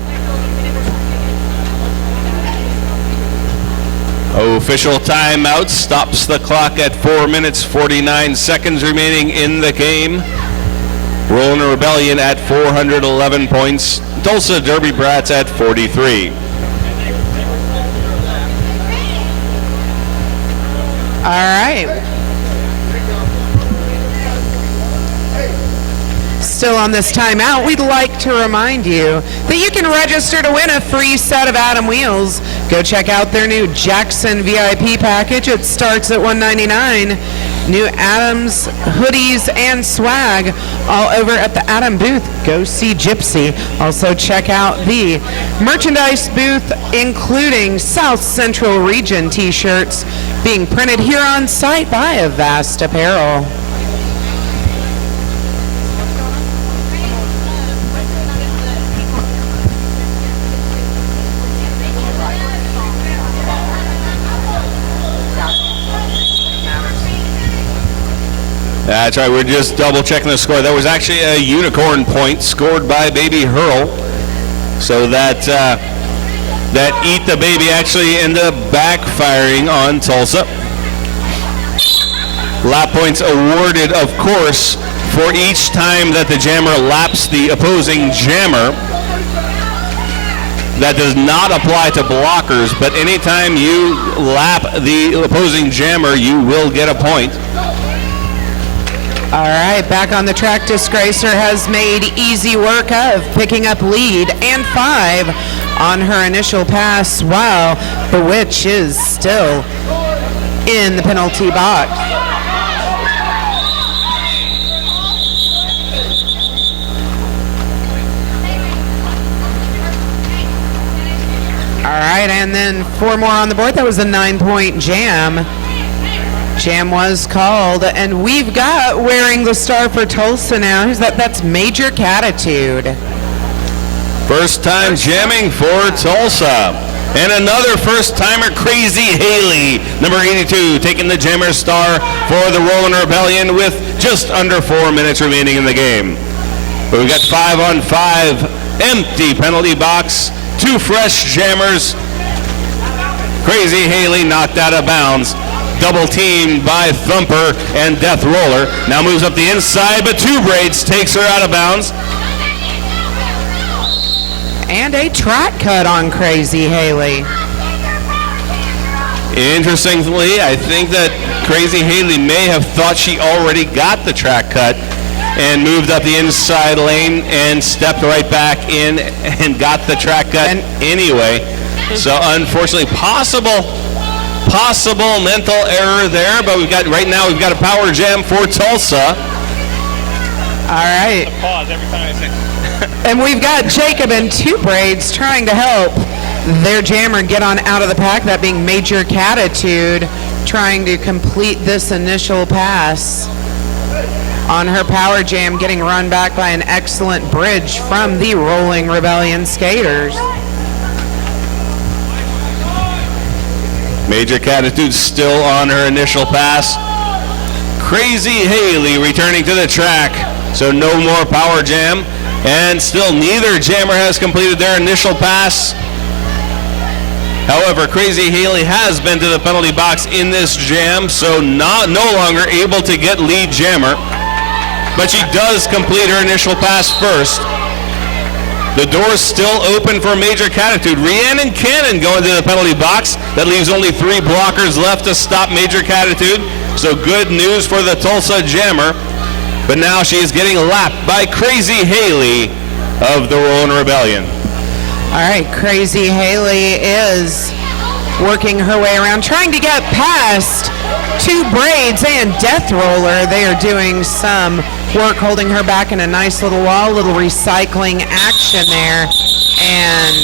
Official timeout stops the clock at 4 minutes 49 seconds remaining in the game. Rolling Rebellion at 411 points. Tulsa Derby Brats at 43. All right. Still on this timeout, we'd like to remind you that you can register to win a free set of Atom wheels. Go check out their new Jackson VIP package. It starts at $199. New Adams hoodies and swag all over at the Atom booth. Go see Gypsy. Also check out the merchandise booth, including South Central Region t-shirts being printed here on site by Avast Apparel. That's right, we're just double checking the score. That was actually a unicorn point scored by Baby Hurl. So that Eat the Baby actually ended up backfiring on Tulsa. Lap points awarded, of course, for each time that the jammer laps the opposing jammer. That does not apply to blockers, but anytime you lap the opposing jammer, you will get a point. All right, back on the track, Disgracer has made easy work of picking up lead and 5 on her initial pass, while Bewitch is still in the penalty box. All right, and then 4 more on the board. That was a 9-point jam. Jam was called, and we've got wearing the star for Tulsa now. Who's that? That's Major Catitude. First time jamming for Tulsa. And another first-timer, Crazy Haley, number 82, taking the Jammer star for the Rolling Rebellion with just under 4 minutes remaining in the game. But we've got 5-on-5, empty penalty box, 2 fresh Jammers. Crazy Haley knocked out of bounds. Double teamed by Thumper and Death Roller. Now moves up the inside, but 2 Braids takes her out of bounds. And a track cut on Crazy Haley. Interestingly, I think that Crazy Haley may have thought she already got the track cut and moved up the inside lane and stepped right back in and got the track cut anyway. So unfortunately, possible mental error there, but right now we've got a power jam for Tulsa. All right. Pause every time I say. And we've got Jacob and 2 Braids trying to help their jammer get on out of the pack, that being Major Catitude, trying to complete this initial pass on her power jam, getting run back by an excellent bridge from the Rolling Rebellion skaters. Major Catitude still on her initial pass. Crazy Haley returning to the track, so no more power jam. And still neither jammer has completed their initial pass. However, Crazy Haley has been to the penalty box in this jam, so no longer able to get lead jammer. But she does complete her initial pass first. The door's still open for Major Catitude. Rhiannon Cannon going to the penalty box. That leaves only 3 blockers left to stop Major Catitude. So good news for the Tulsa jammer. But now she is getting lapped by Crazy Haley of the Rolling Rebellion. All right, Crazy Haley is working her way around, trying to get past 2 Braids and Death Roller. They are doing some work, holding her back in a nice little wall, little recycling action there. And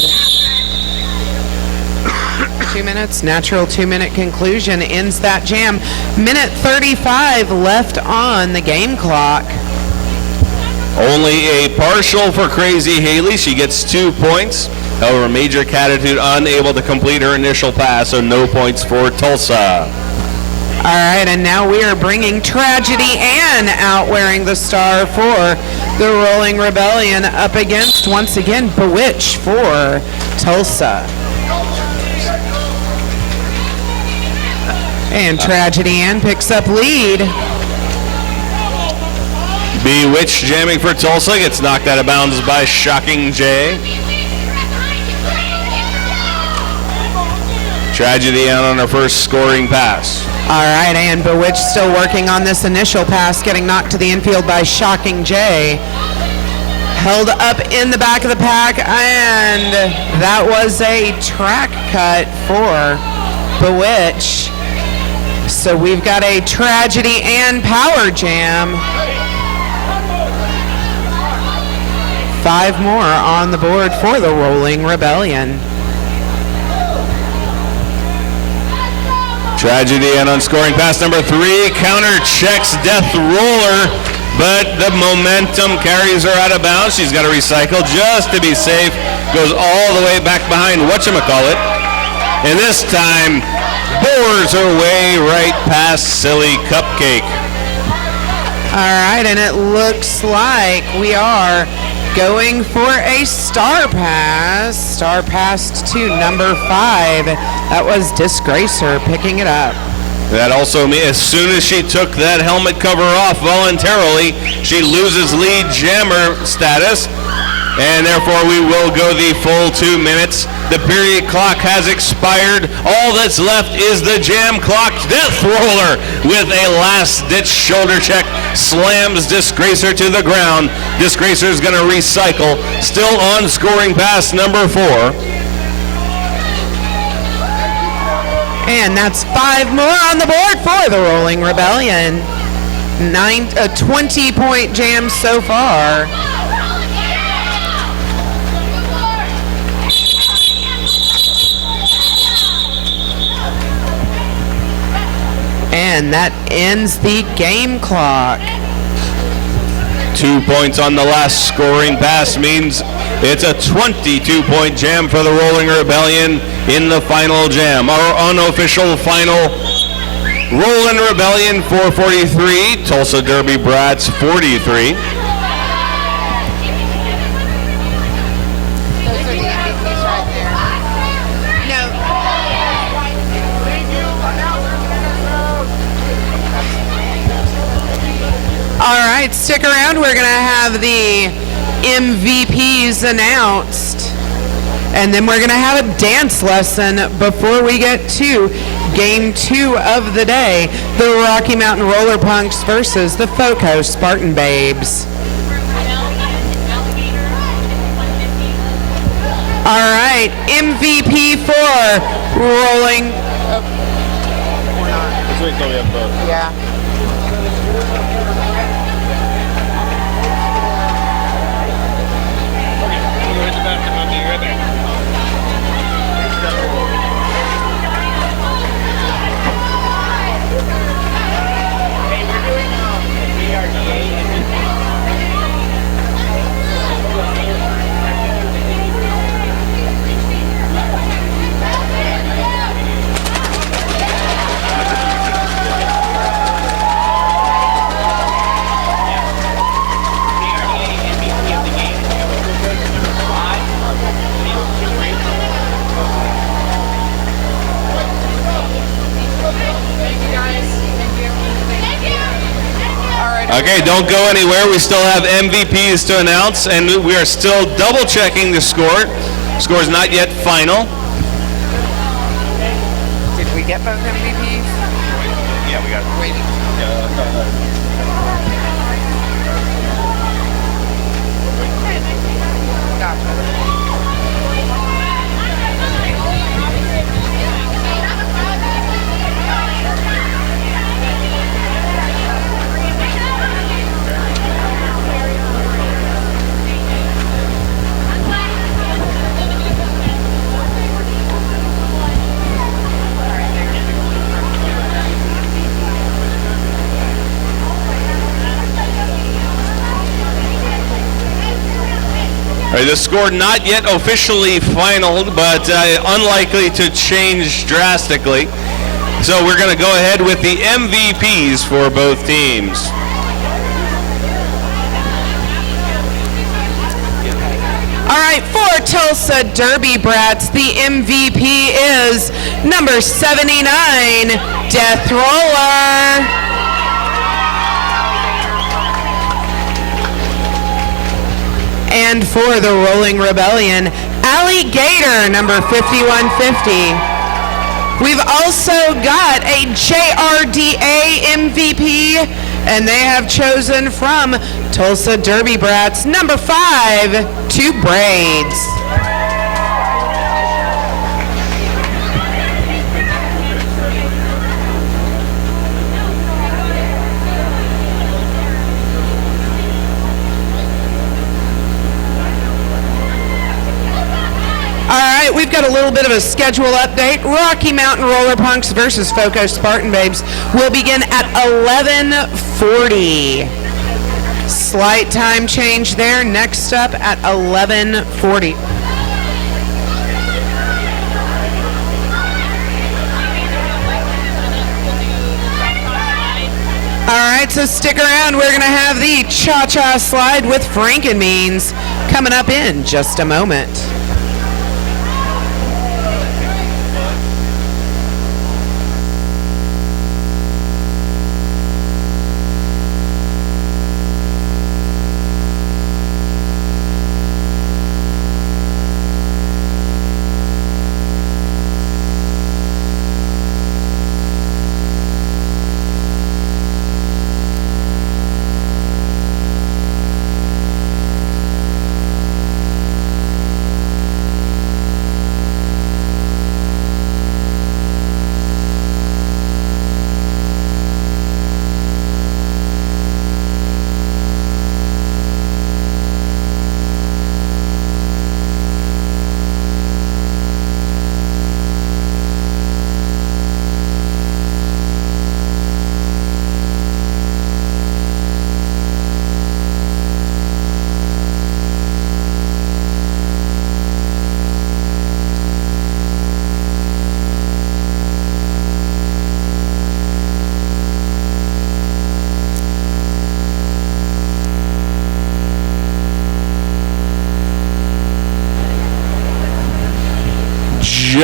2 minutes, natural 2-minute conclusion ends that jam. Minute 35 left on the game clock. Only a partial for Crazy Haley. She gets 2 points. However, Major Catitude unable to complete her initial pass, so no points for Tulsa. All right, and now we are bringing Tragedy Ann out wearing the star for the Rolling Rebellion up against, once again, Bewitch for Tulsa. And Tragedy Ann picks up lead. Bewitch jamming for Tulsa gets knocked out of bounds by Shocking J. Tragedy Ann on her first scoring pass. All right, and Bewitch still working on this initial pass, getting knocked to the infield by Shocking J. Held up in the back of the pack, and that was a track cut for Bewitch. So we've got a Tragedy and power jam. 5 more on the board for the Rolling Rebellion. Tragedy and on scoring pass number 3, counter checks Death Roller, but the momentum carries her out of bounds. She's got to recycle just to be safe. Goes all the way back behind whatchamacallit. And this time, bores her way right past Silly Cupcake. All right, and it looks like we are going for a star pass. Star pass to number 5. That was Disgracer picking it up. That also means as soon as she took that helmet cover off voluntarily, she loses lead jammer status. And therefore we will go the full 2 minutes. The period clock has expired. All that's left is the jam clock. Death Roller with a last-ditch shoulder check slams Disgracer to the ground. Disgracer's going to recycle. Still on scoring pass number 4. And that's 5 more on the board for the Rolling Rebellion. A 20-point jam so far. And that ends the game clock. 2 points on the last scoring pass means it's a 22-point jam for the Rolling Rebellion. in the final jam. Our unofficial final, Rollin' Rebellion 443, Tulsa Derby Brats 43. Those are the MVPs right there. No. All right, stick around. We're going to have the MVPs announced. And then we're going to have a dance lesson before we get to Game 2 of the day. The Rocky Mountain Roller Punks versus the Foco Spartan Babes. All right, MVP for rolling. Yeah. Okay, don't go anywhere. We still have MVPs to announce, and we are still double checking the score. Score is not yet final. Did we get both MVPs? Yeah, we got it. Waiting. All right, the score not yet officially final, but unlikely to change drastically. So we're going to go ahead with the MVPs for both teams. All right, for Tulsa Derby Brats, the MVP is number 79, Death Roller. And for the Rolling Rebellion, Alligator, number 5150. We've also got a JRDA MVP, and they have chosen from Tulsa Derby Brats, number 5, 2 Braids. All right, we've got a little bit of a schedule update. Rocky Mountain Roller Punks versus Foco Spartan Babes will begin at 11:40. Slight time change there. Next up at 11:40. All right, so stick around. We're going to have the Cha-Cha Slide with Frankenbeans coming up in just a moment.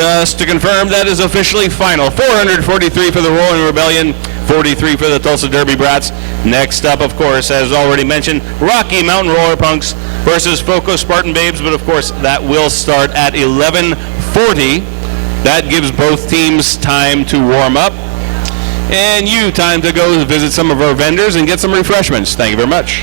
Just to confirm, that is officially final. 443 for the Rolling Rebellion, 43 for the Tulsa Derby Brats. Next up, of course, as already mentioned, Rocky Mountain Roller Punks versus Foco Spartan Babes, but of course that will start at 11:40. That gives both teams time to warm up and you time to go visit some of our vendors and get some refreshments. Thank you very much.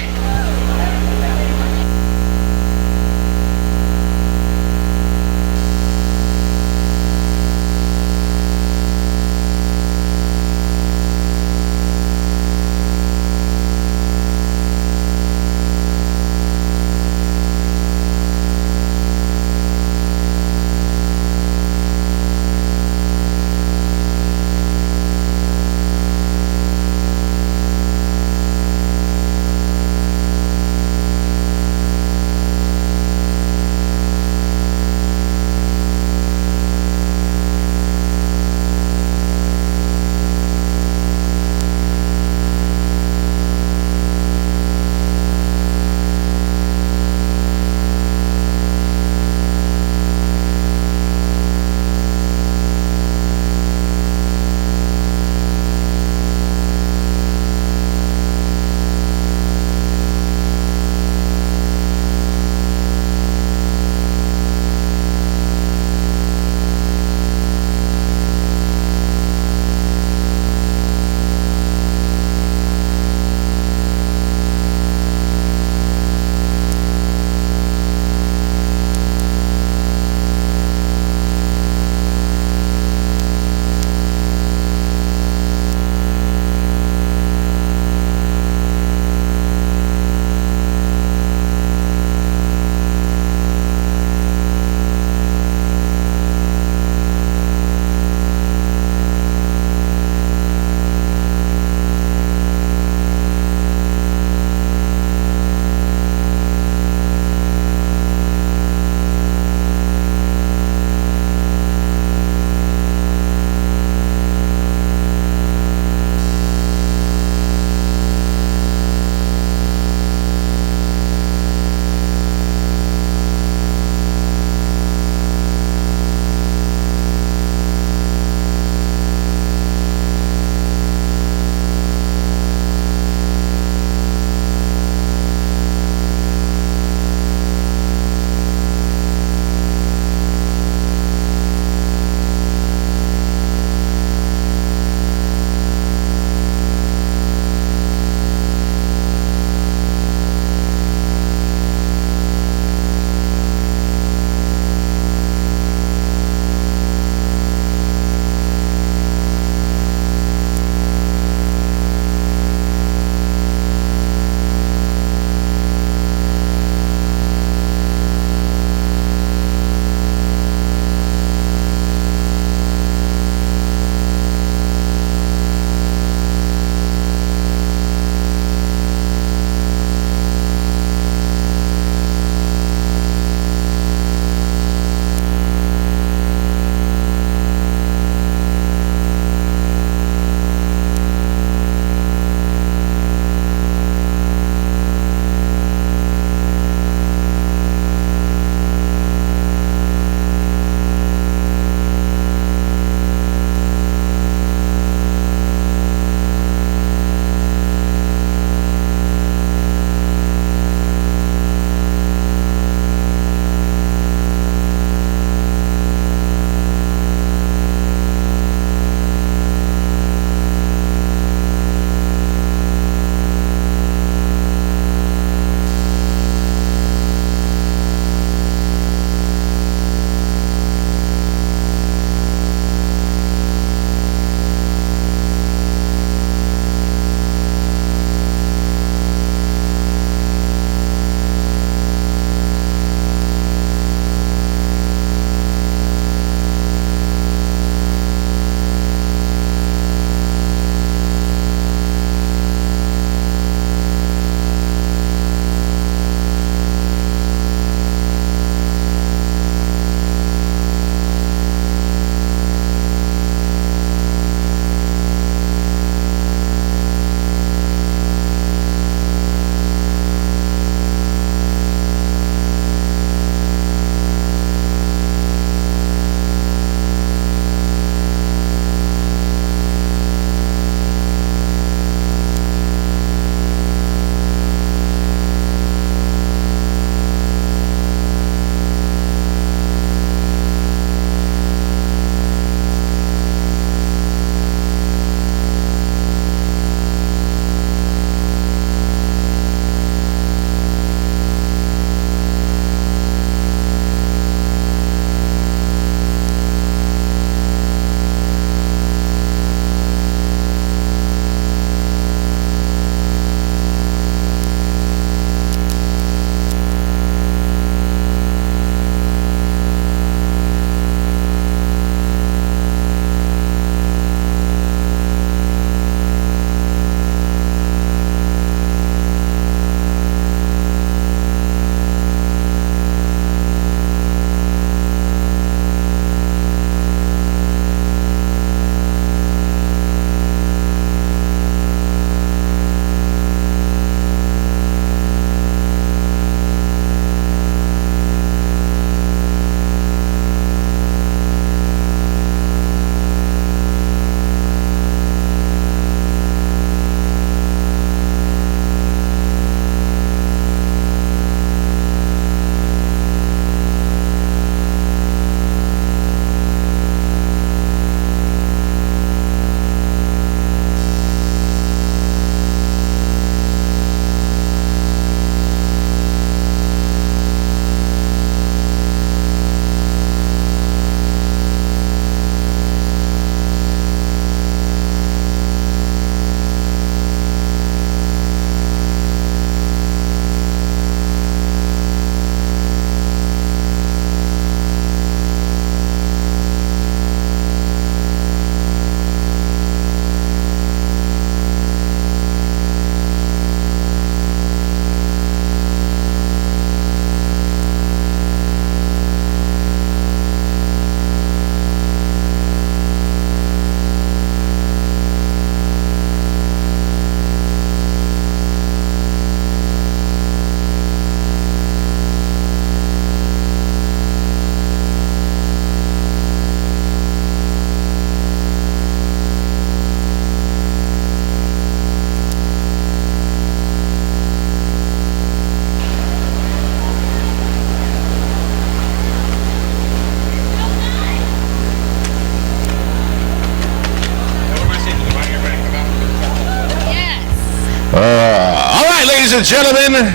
Ladies and gentlemen,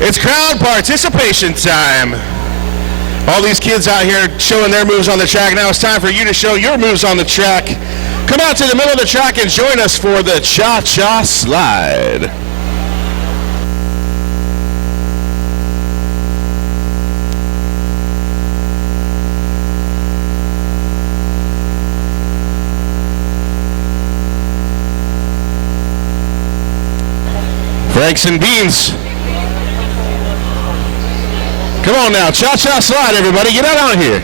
it's crowd participation time. All these kids out here showing their moves on the track. Now it's time for you to show your moves on the track. Come out to the middle of the track and join us for the Cha-Cha Slide. Franks and Beans. Come on now, Cha-Cha Slide, everybody. Get out on here.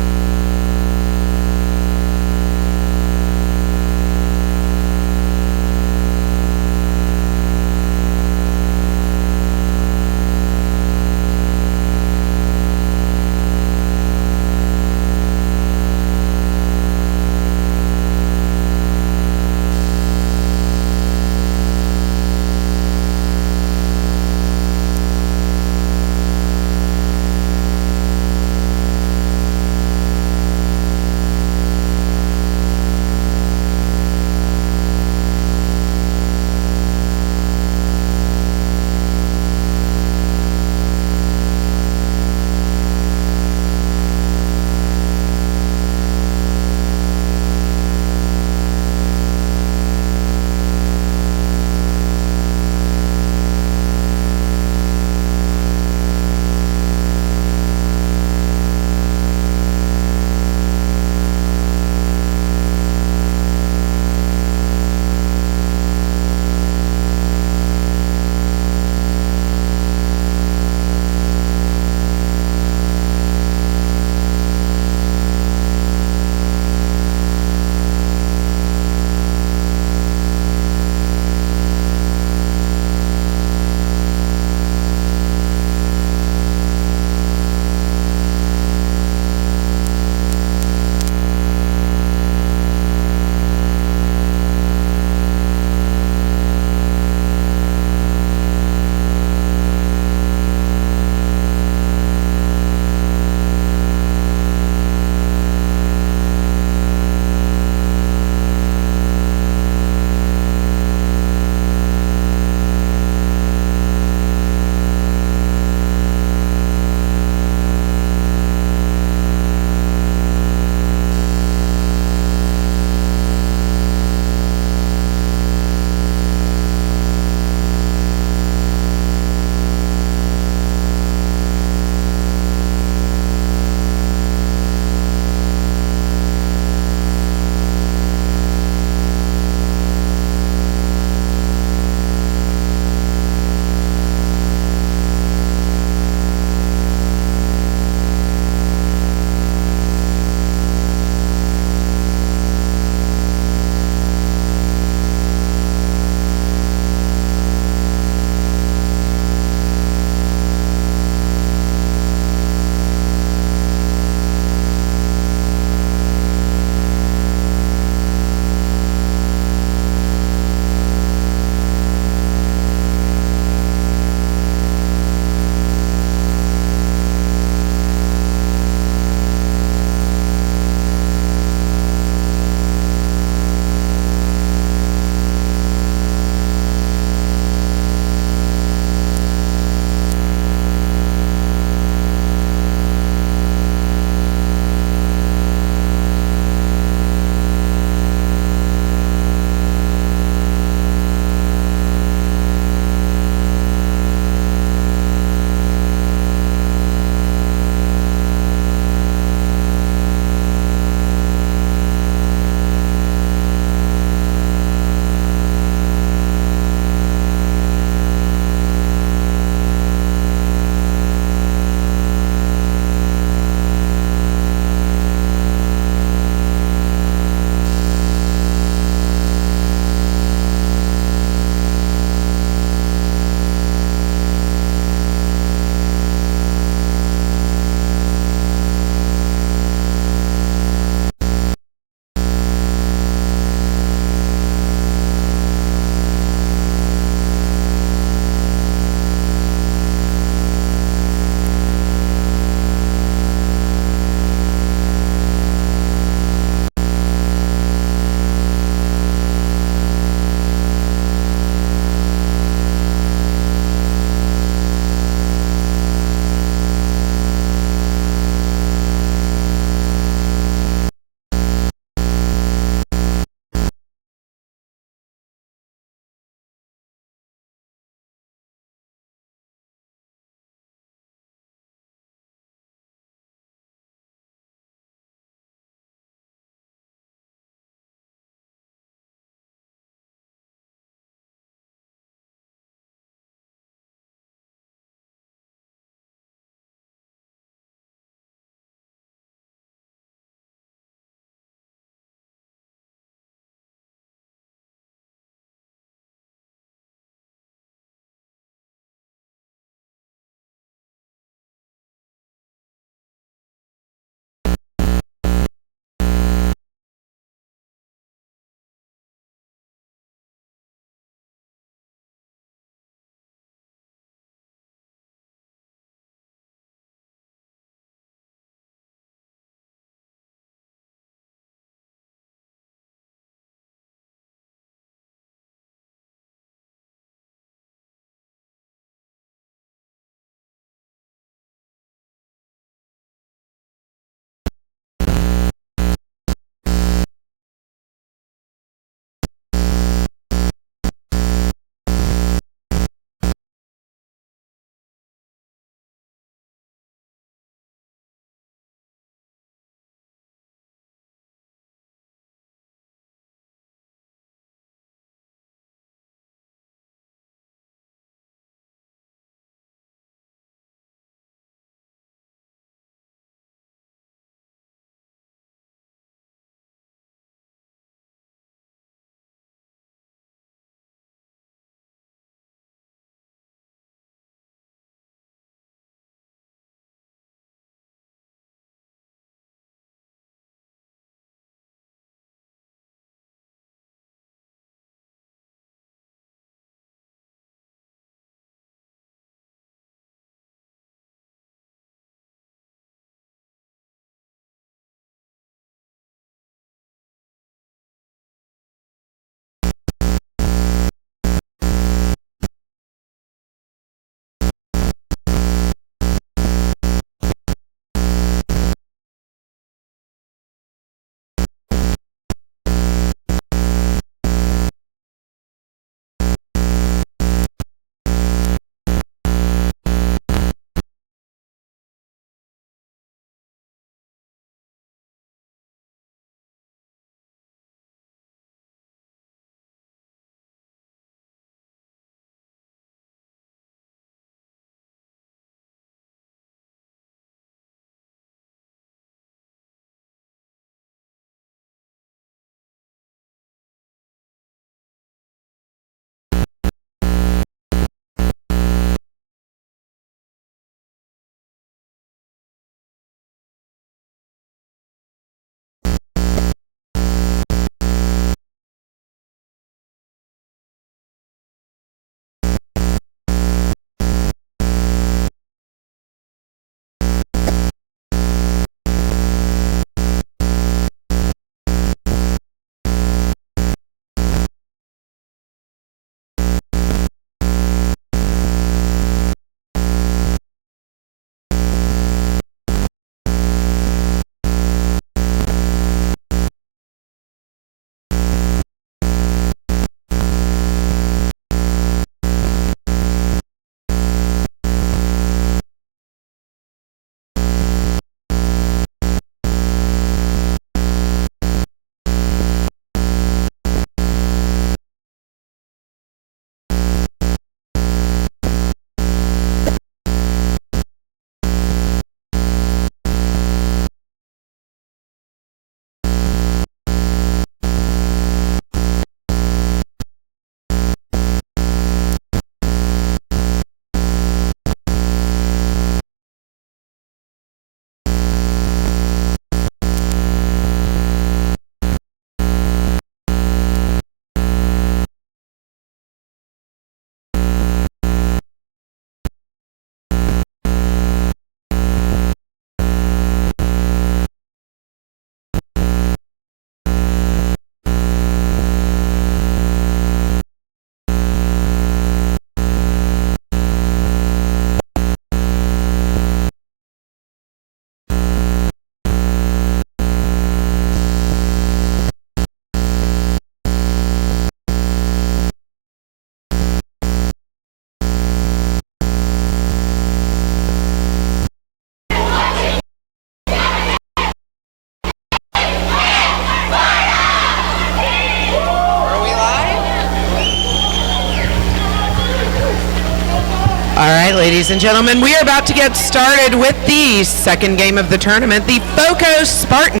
All right, ladies and gentlemen, we are about to get started with the second game of the tournament, the FOCO Spartan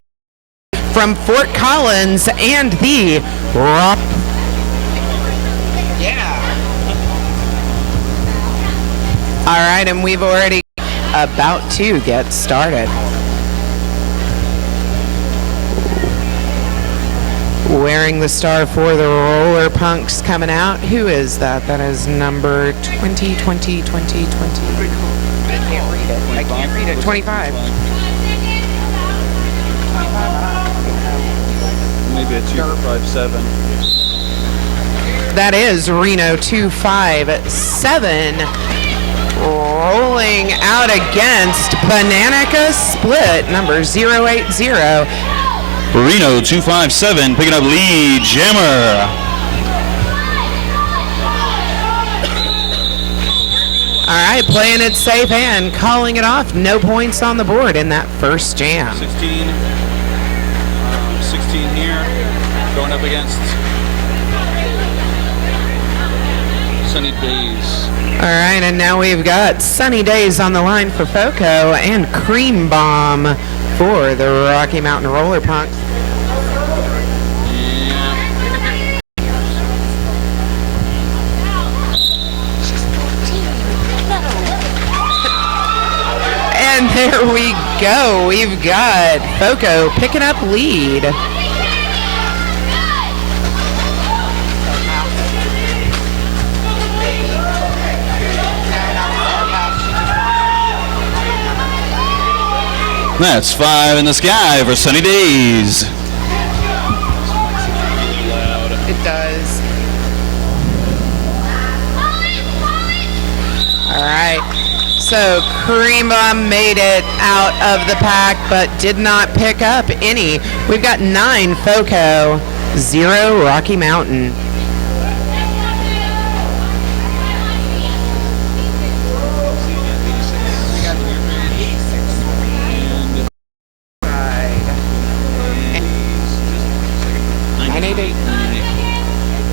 from Fort Collins and the Rock. Yeah. All right, and we've already about to get started. Wearing the star for the Roller Punks coming out. Who is that? That is number 20. I can't read it. 25. Maybe a 257. That is Reno 257. Rolling out against Bananica Split, number 080. Reno 257 picking up lead, Jammer. All right, playing it safe and calling it off. No points on the board in that first jam. 16 here, going up against Sunny Days. All right, and now we've got Sunny Days on the line for FOCO and Cream Bomb for the Rocky Mountain Roller Punks. And there we go. We've got FOCO picking up lead. That's 5 in the sky for Sunny Days. It does. All right. So Cream Bomb made it out of the pack, but did not pick up any. We've got 9 FOCO, 0 Rocky Mountain.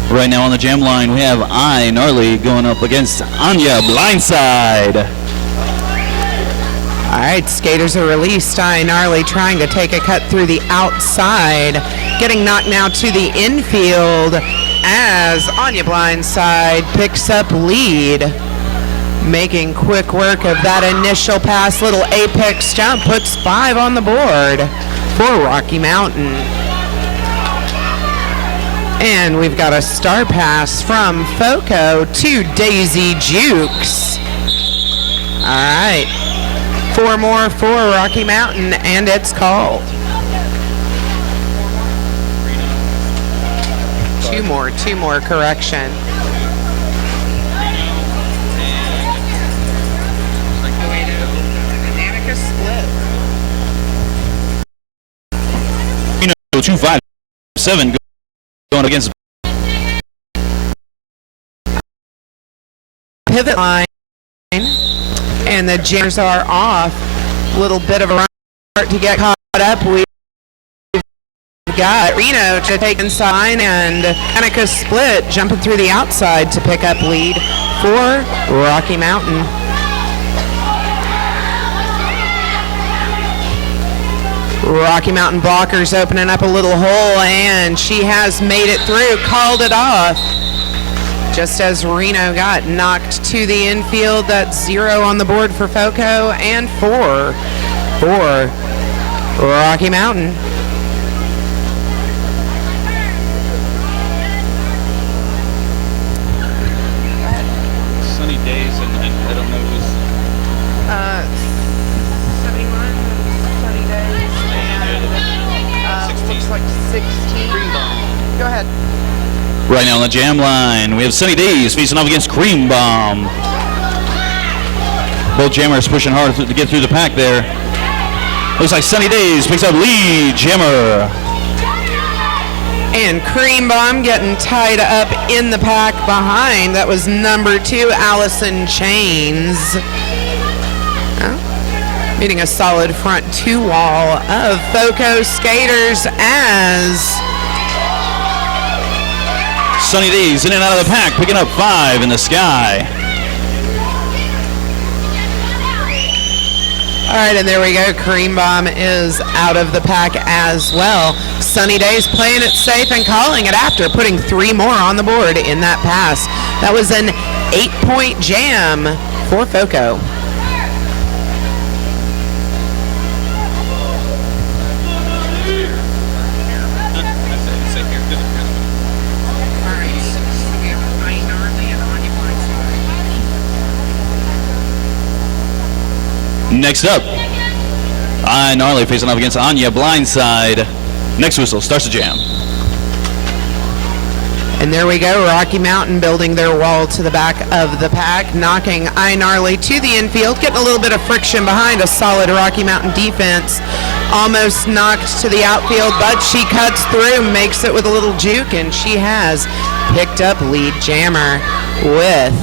Right now on the jam line, we have Gnarly going up against Anya Blindside. All right, skaters are released. Gnarly trying to take a cut through the outside, getting knocked now to the infield as Anya Blindside picks up lead. Making quick work of that initial pass, little apex jump, puts 5 on the board for Rocky Mountain. And we've got a star pass from FOCO to Daisy Jukes. All right. 4 more for Rocky Mountain, and it's called. 2 more, correction. Bananica Split. 257 going against Pivot line, and the jammers are off. Little bit of a run to get caught up. We've got Reno to take inside, and Bananica Split jumping through the outside to pick up lead for Rocky Mountain. Rocky Mountain blockers opening up a little hole, and she has made it through, called it off. Just as Reno got knocked to the infield, that's 0 on the board for FOCO and 4 for Rocky Mountain. Sunny Days, and I don't know who's... 71, Sunny Days, and looks like 16. Go ahead. Right now on the jam line, we have Sunny Days facing off against Cream Bomb. Both jammers pushing hard to get through the pack there. Looks like Sunny Days picks up lead, jammer. And Cream Bomb getting tied up in the pack behind. That was number 2, Allison Chains. Meeting a solid front 2 wall of FOCO skaters as Sunny Days in and out of the pack, picking up 5 in the sky. All right, and there we go. Cream Bomb is out of the pack as well. Sunny Days playing it safe and calling it after putting 3 more on the board in that pass. That was an 8-point jam for FOCO. Next up, Gnarly facing off against Anya Blindside. Next whistle starts the jam. And there we go, Rocky Mountain building their wall to the back of the pack, knocking Gnarly to the infield, getting a little bit of friction behind a solid Rocky Mountain defense. Almost knocked to the outfield, but she cuts through, makes it with a little juke, and she has picked up lead jammer with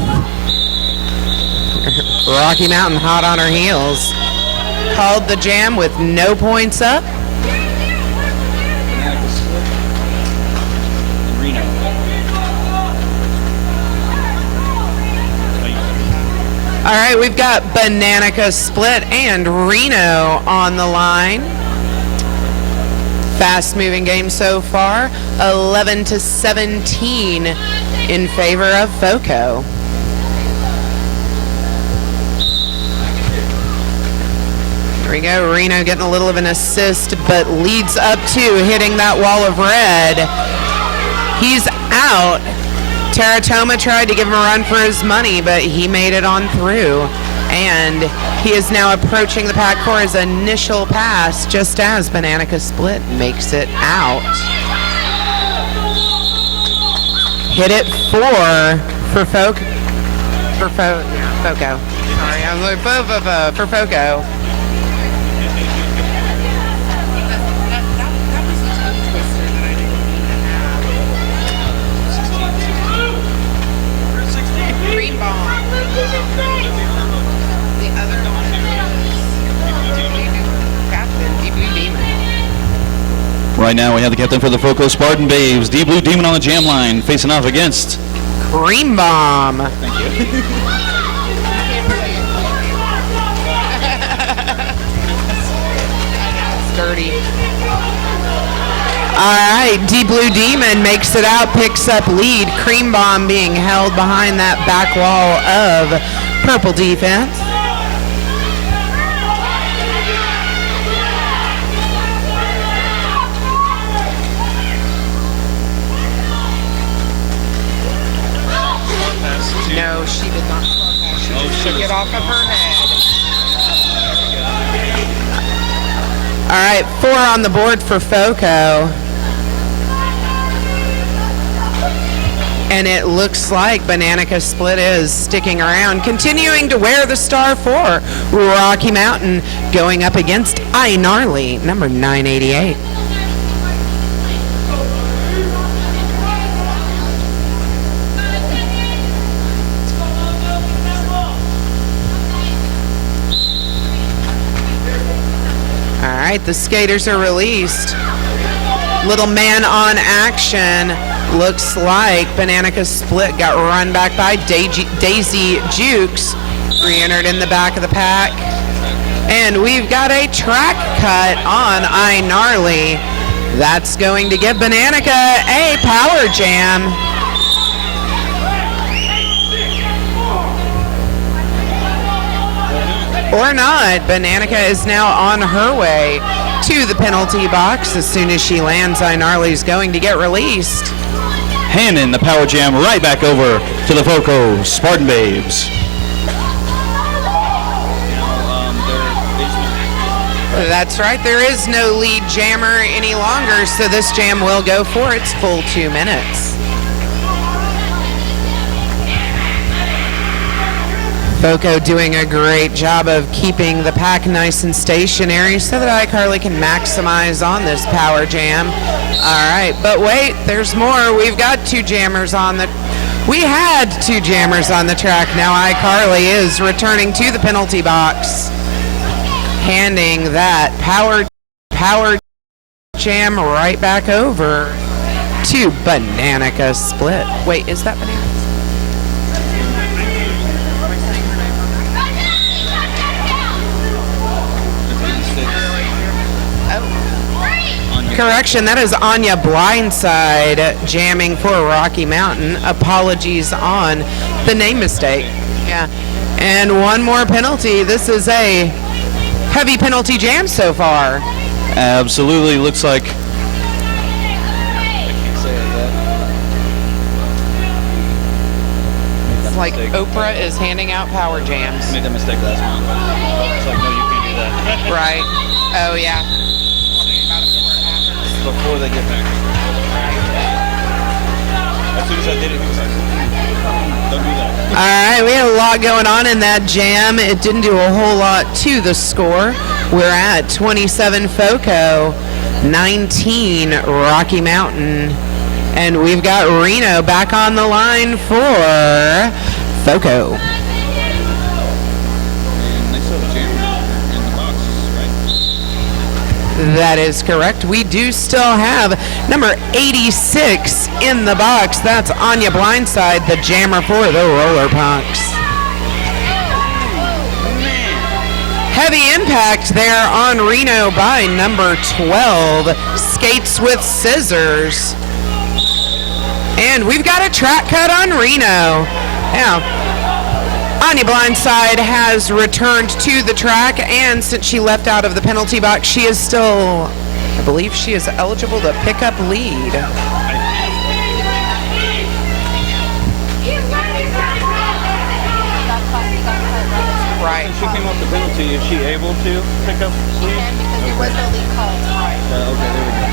Rocky Mountain hot on her heels. Called the jam with no points up. All right, we've got Bananica Split and Reno on the line. Fast-moving game so far, 11-17 in favor of FOCO. There we go, Reno getting a little of an assist, but leads up to hitting that wall of red. He's out. Teratoma tried to give him a run for his money, but he made it on through. And he is now approaching the pack for his initial pass, just as Bananica Split makes it out. Hit it for FOCO. Sorry, I was like, for FOCO. Right now we have the captain for the FOCO Spartan Babes, Deep Blue Demon on the jam line, facing off against Cream Bomb. Thank you. Dirty. All right, Deep Blue Demon makes it out, picks up lead. Cream Bomb being held behind that back wall of purple defense. No, she did not. She took it off of her head. All right, 4 on the board for FOCO. And it looks like Bananica Split is sticking around, continuing to wear the star for Rocky Mountain, going up against Gnarly, number 988. All right, the skaters are released. Little man on action. Looks like Bananica Split got run back by Daisy Jukes. Re-entered in the back of the pack. And we've got a track cut on Gnarly. That's going to give Bananica a power jam. Or not, Bananica is now on her way to the penalty box. As soon as she lands, Gnarly's going to get released. Handing the power jam right back over to the FOCO Spartan Babes. That's right, there is no lead jammer any longer, so this jam will go for its full 2 minutes. FOCO doing a great job of keeping the pack nice and stationary so that iCarly can maximize on this power jam. All right, but wait, there's more. We've got 2 jammers on the... We had 2 jammers on the track. Now iCarly is returning to the penalty box, handing that power jam right back over to Bananica Split. Wait, is that Bananica? Correction, that is Anya Blindside jamming for Rocky Mountain. Apologies on the name mistake. Yeah. And one more penalty. This is a heavy penalty jam so far. Absolutely. Looks like. It's like Oprah is handing out power jams. Made that mistake last month. It's like, no, you can't do that. Right. Oh, yeah. Before they get back. As soon as I did it, he was like, don't do that. All right, we had a lot going on in that jam. It didn't do a whole lot to the score. We're at 27 FOCO, 19 Rocky Mountain. And we've got Reno back on the line for FOCO. And they saw the jam in the box, right? That is correct. We do still have number 86 in the box. That's Anya Blindside, the jammer for the Roller Punks. Heavy impact there on Reno by number 12. Skates with scissors. And we've got a track cut on Reno. Now, Anya Blindside has returned to the track, and since she left out of the penalty box, she is still, I believe she is eligible to pick up lead. Right. She came off the penalty. Is she able to pick up speed? Because there was no lead call. Right. Okay, there we go.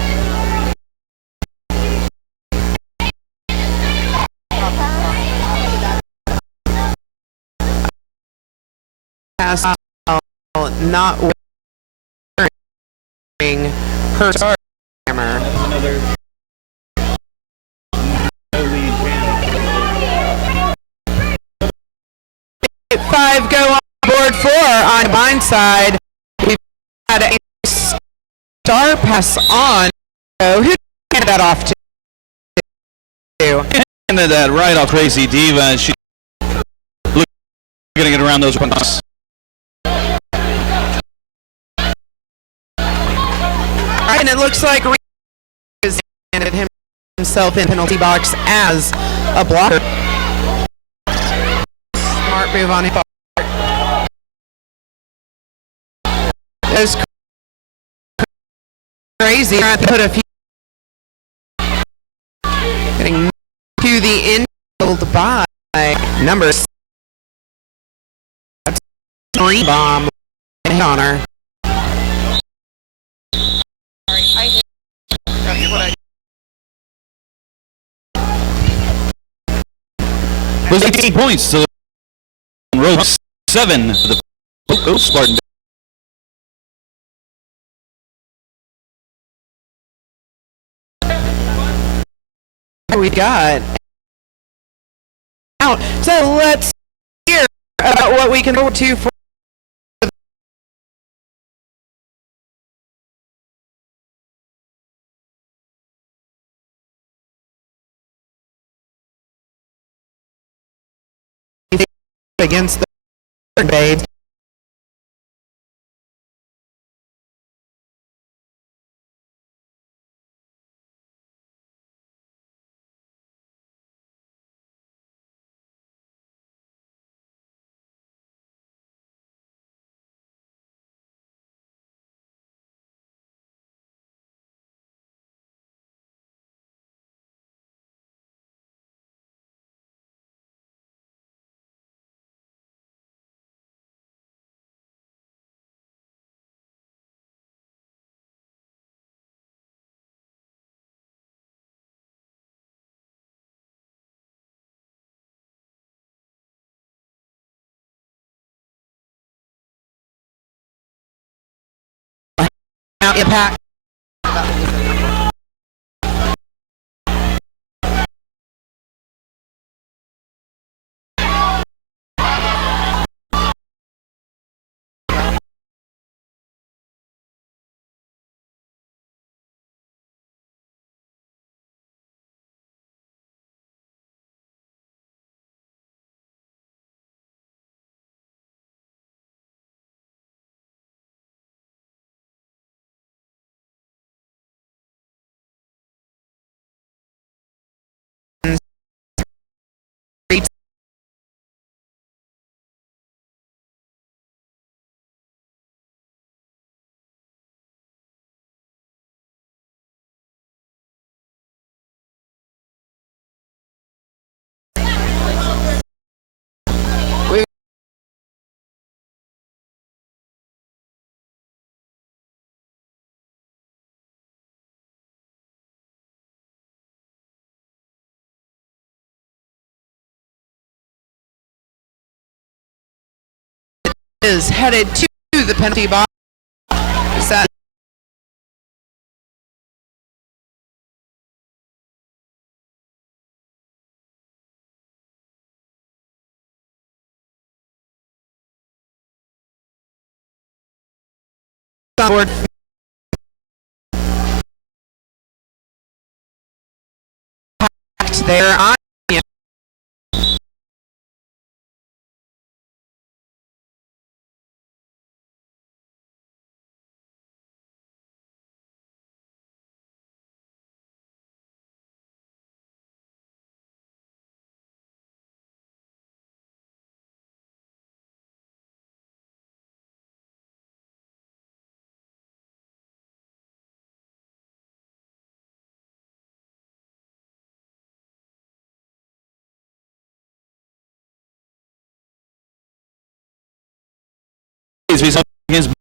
Not wearing her star hammer. Another no lead jam. 5 go on board 4 on Blindside. We've had a star pass on. So who handed that off to? Handed that right off Crazy Diva, and she looking to get around those punches. And it looks like Reed has handed himself in penalty box as a blocker. Smart move on his part. That's crazy. Trying to put a few. Getting to the infield by number 3 bomb on her. Those 18 points to row 7 for the FOCO Spartan. We got out. So let's hear about what we can go to for against the Babes. Impact. is headed to the penalty box. Set. Board. There on. He's up against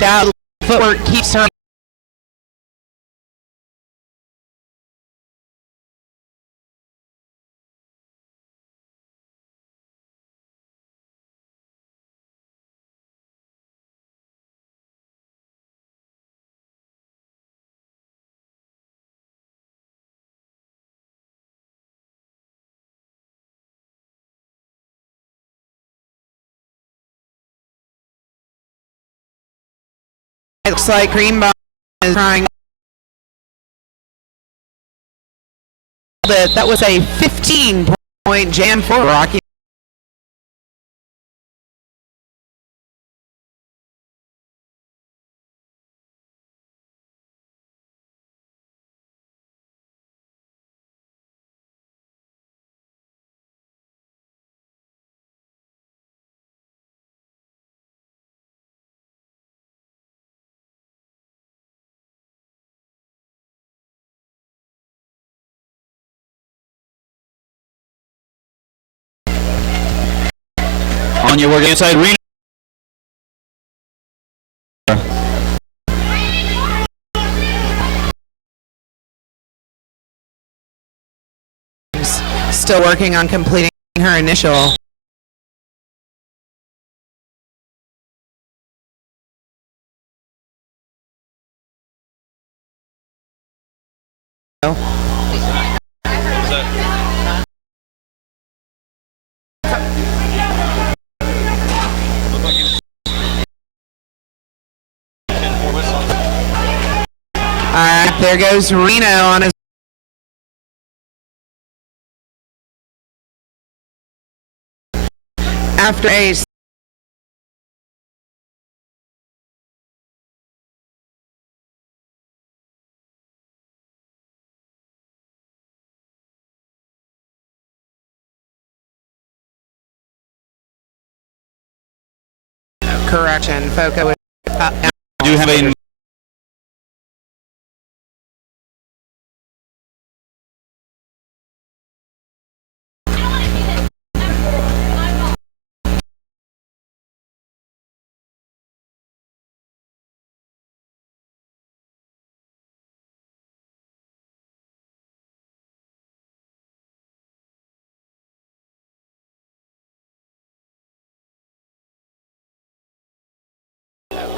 That footwork keeps her. It looks like Greenbaum is trying. That was a 15-point jam for Rocky. on your work inside Reno. Still working on completing her initial. There goes Reno on his. After ace. Correction, Foco. Do have a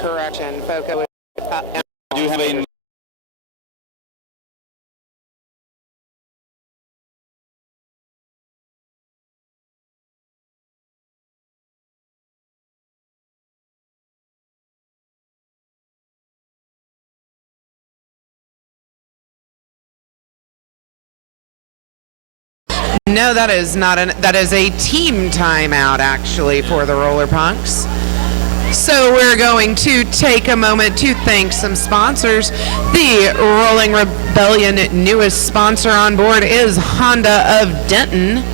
correction. Foco. Do you have a No, that is not that is a team timeout actually for the Roller Punks. So we're going to take a moment to thank some sponsors. The Rolling Rebellion newest sponsor on board is Honda of Denton.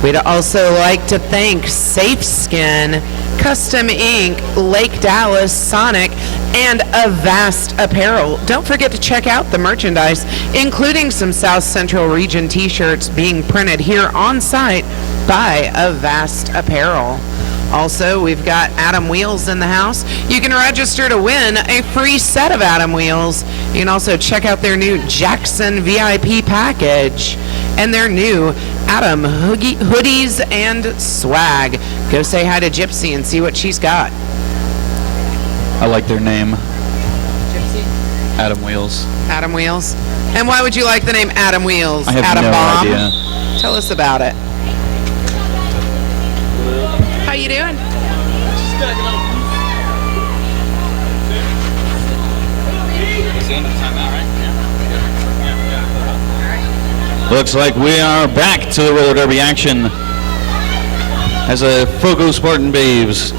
We'd also like to thank Safe Skin, Custom Ink, Lake Dallas, Sonic, and Avast Apparel. Don't forget to check out the merchandise, including some South Central Region t-shirts being printed here on site by Avast Apparel. Also, we've got Atom Wheels in the house. You can register to win a free set of Atom Wheels. You can also check out their new Jackson VIP package and their new Atom hoodies and swag. Go say hi to Gypsy and see what she's got. I like their name. Gypsy? Atom Wheels. Atom Wheels. And why would you like the name Atom Wheels? I have Atom no Bomb? idea. Tell us about it. How you doing? Looks like we are back to the roller derby action as the Fogo Spartan Babes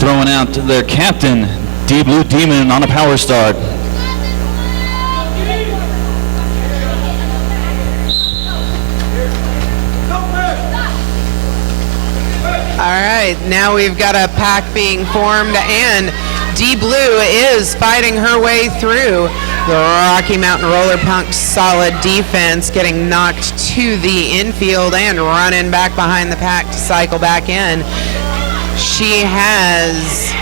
throwing out their captain, D Blue Demon, on a power start. All right, now we've got a pack being formed, and D Blue is fighting her way through the Rocky Mountain Roller Punk's solid defense, getting knocked to the infield and running back behind the pack to cycle back in. She has,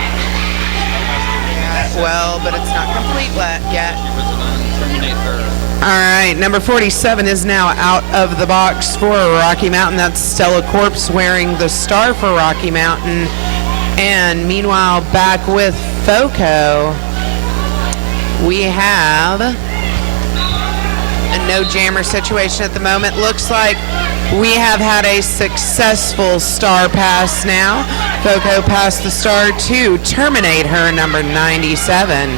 well, but it's not complete yet. All right, number 47 is now out of the box for Rocky Mountain. That's Stella Corpse wearing the star for Rocky Mountain. And meanwhile, back with Foco, we have a no jammer situation at the moment. Looks like we have had a successful star pass now. Foco passed the star to terminate her, number 97.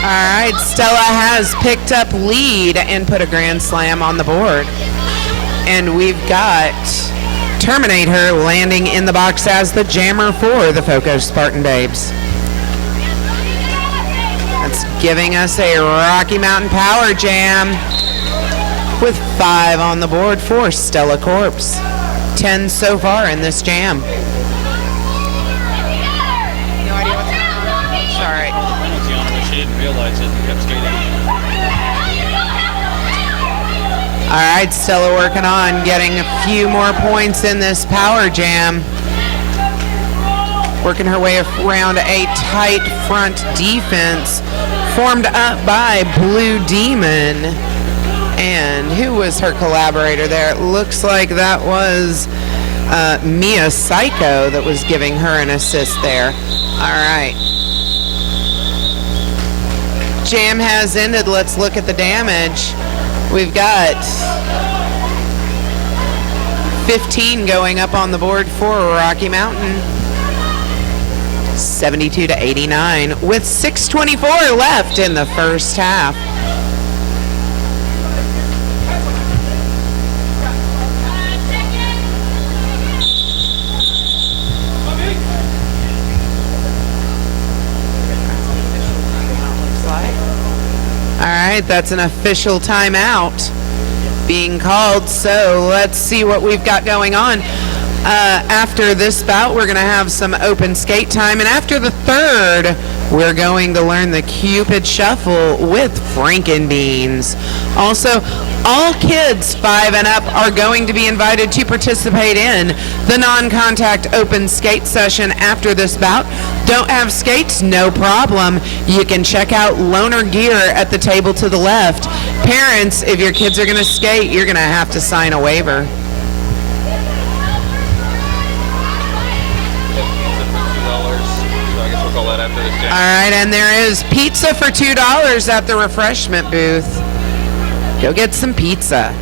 All right, Stella has picked up lead and put a grand slam on the board. And we've got Terminate Her landing in the box as the jammer for the Foco Spartan Babes. That's giving us a Rocky Mountain Power Jam with 5 on the board for Stella Corpse. 10 so far in this jam. No idea what's going on. Sorry. She didn't realize it and kept skating. All right, Stella working on getting a few more points in this power jam. Working her way around a tight front defense formed up by Blue Demon. And who was her collaborator there? It looks like that was Mia Psycho that was giving her an assist there. All right. Jam has ended. Let's look at the damage. We've got 15 going up on the board for Rocky Mountain. 72 to 89 with 6:24 left in the first half. All right, that's an official timeout being called, so let's see what we've got going on. After this bout, we're going to have some open skate time, and after the third, we're going to learn the Cupid Shuffle with Frankenbeans. Also, all kids 5 and up are going to be invited to participate in the non-contact open skate session after this bout. Don't have skates? No problem. You can check out loaner gear at the table to the left. Parents, if your kids are going to skate, you're going to have to sign a waiver. All right, and there is pizza for $2 at the refreshment booth. Go get some pizza.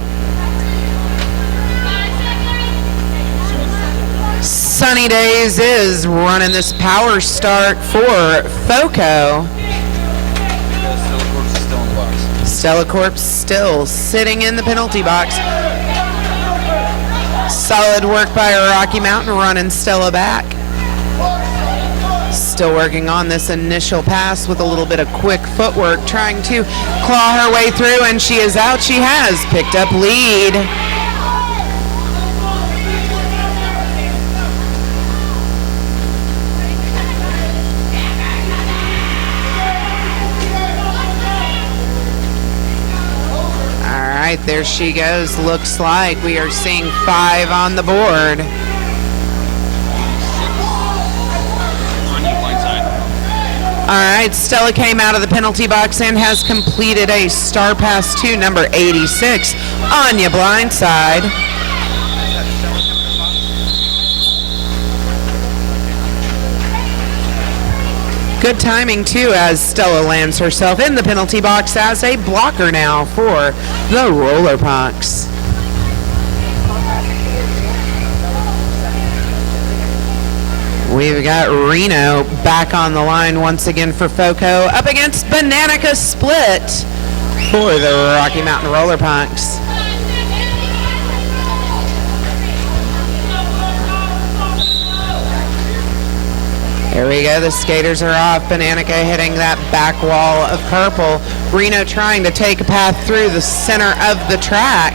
Sunny Days is running this power start for FOCO. Stella Corp's still sitting in the penalty box. Solid work by Rocky Mountain running Stella back. Still working on this initial pass with a little bit of quick footwork, trying to claw her way through, and she is out. She has picked up lead. All right, there she goes. Looks like we are seeing 5 on the board. All right, Stella came out of the penalty box and has completed a star pass to number 86, Anya Blindside. Good timing, too, as Stella lands herself in the penalty box as a blocker now for the Roller Punks. We've got Reno back on the line once again for FOCO, up against Bananica Split for the Rocky Mountain Roller Punks. Here we go, the skaters are off. Bananica hitting that back wall of purple. Reno trying to take a path through the center of the track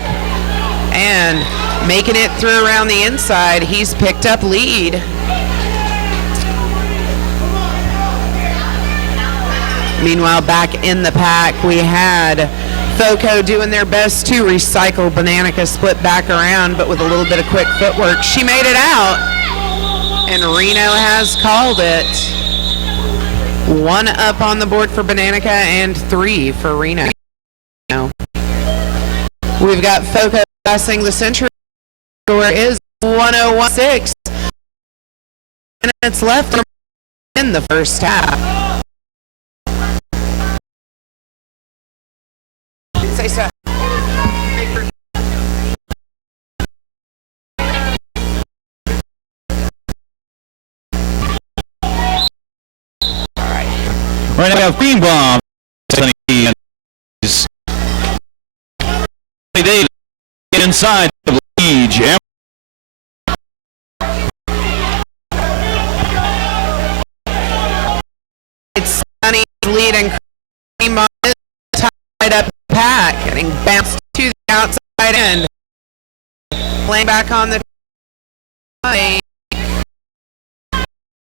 and making it through around the inside. He's picked up lead. Meanwhile, back in the pack, we had FOCO doing their best to recycle Bananica Split back around, but with a little bit of quick footwork, she made it out, and Reno has called it. 1 up on the board for Bananica and 3 for Reno. We've got FOCO passing the century. Score is 101.6. Minutes left in the first half. Say so. Right now we have Green Bomb. They get inside the lead. It's Sunny leading. Green Bomb is tied up pack, getting bounced to the outside end. Playing back on the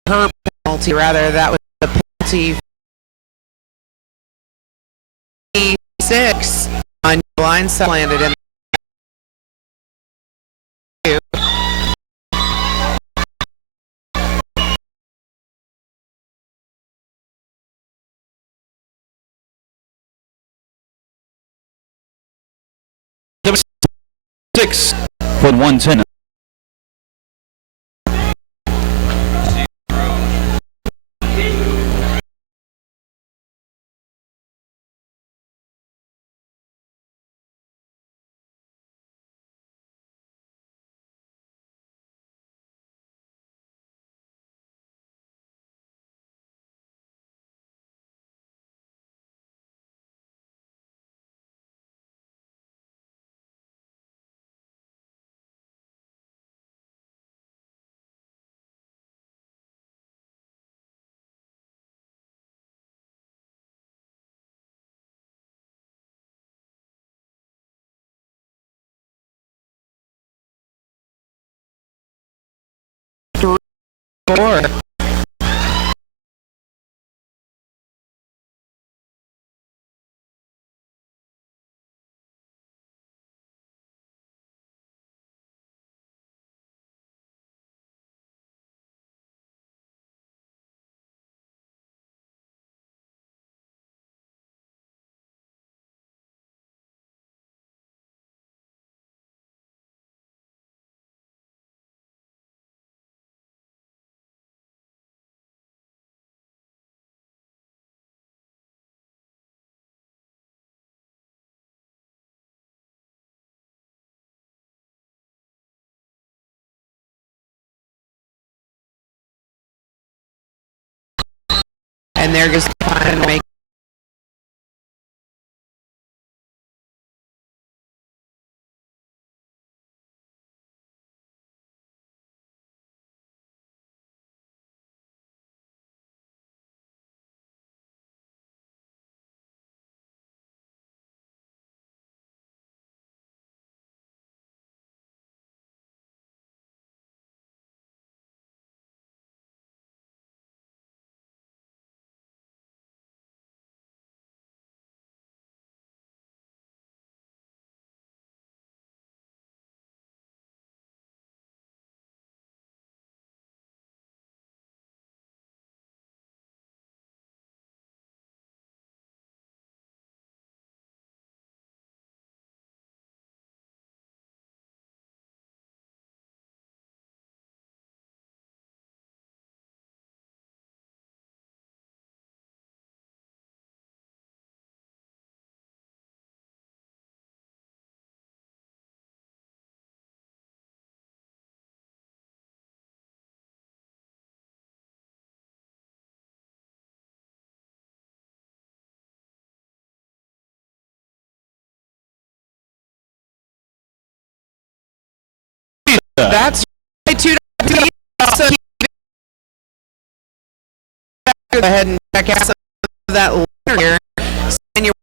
her penalty, rather, that was the penalty. 6 on blindside landed in. Six for 110. and they're just trying to make that's right, two so go ahead and check out some of that later here. And you're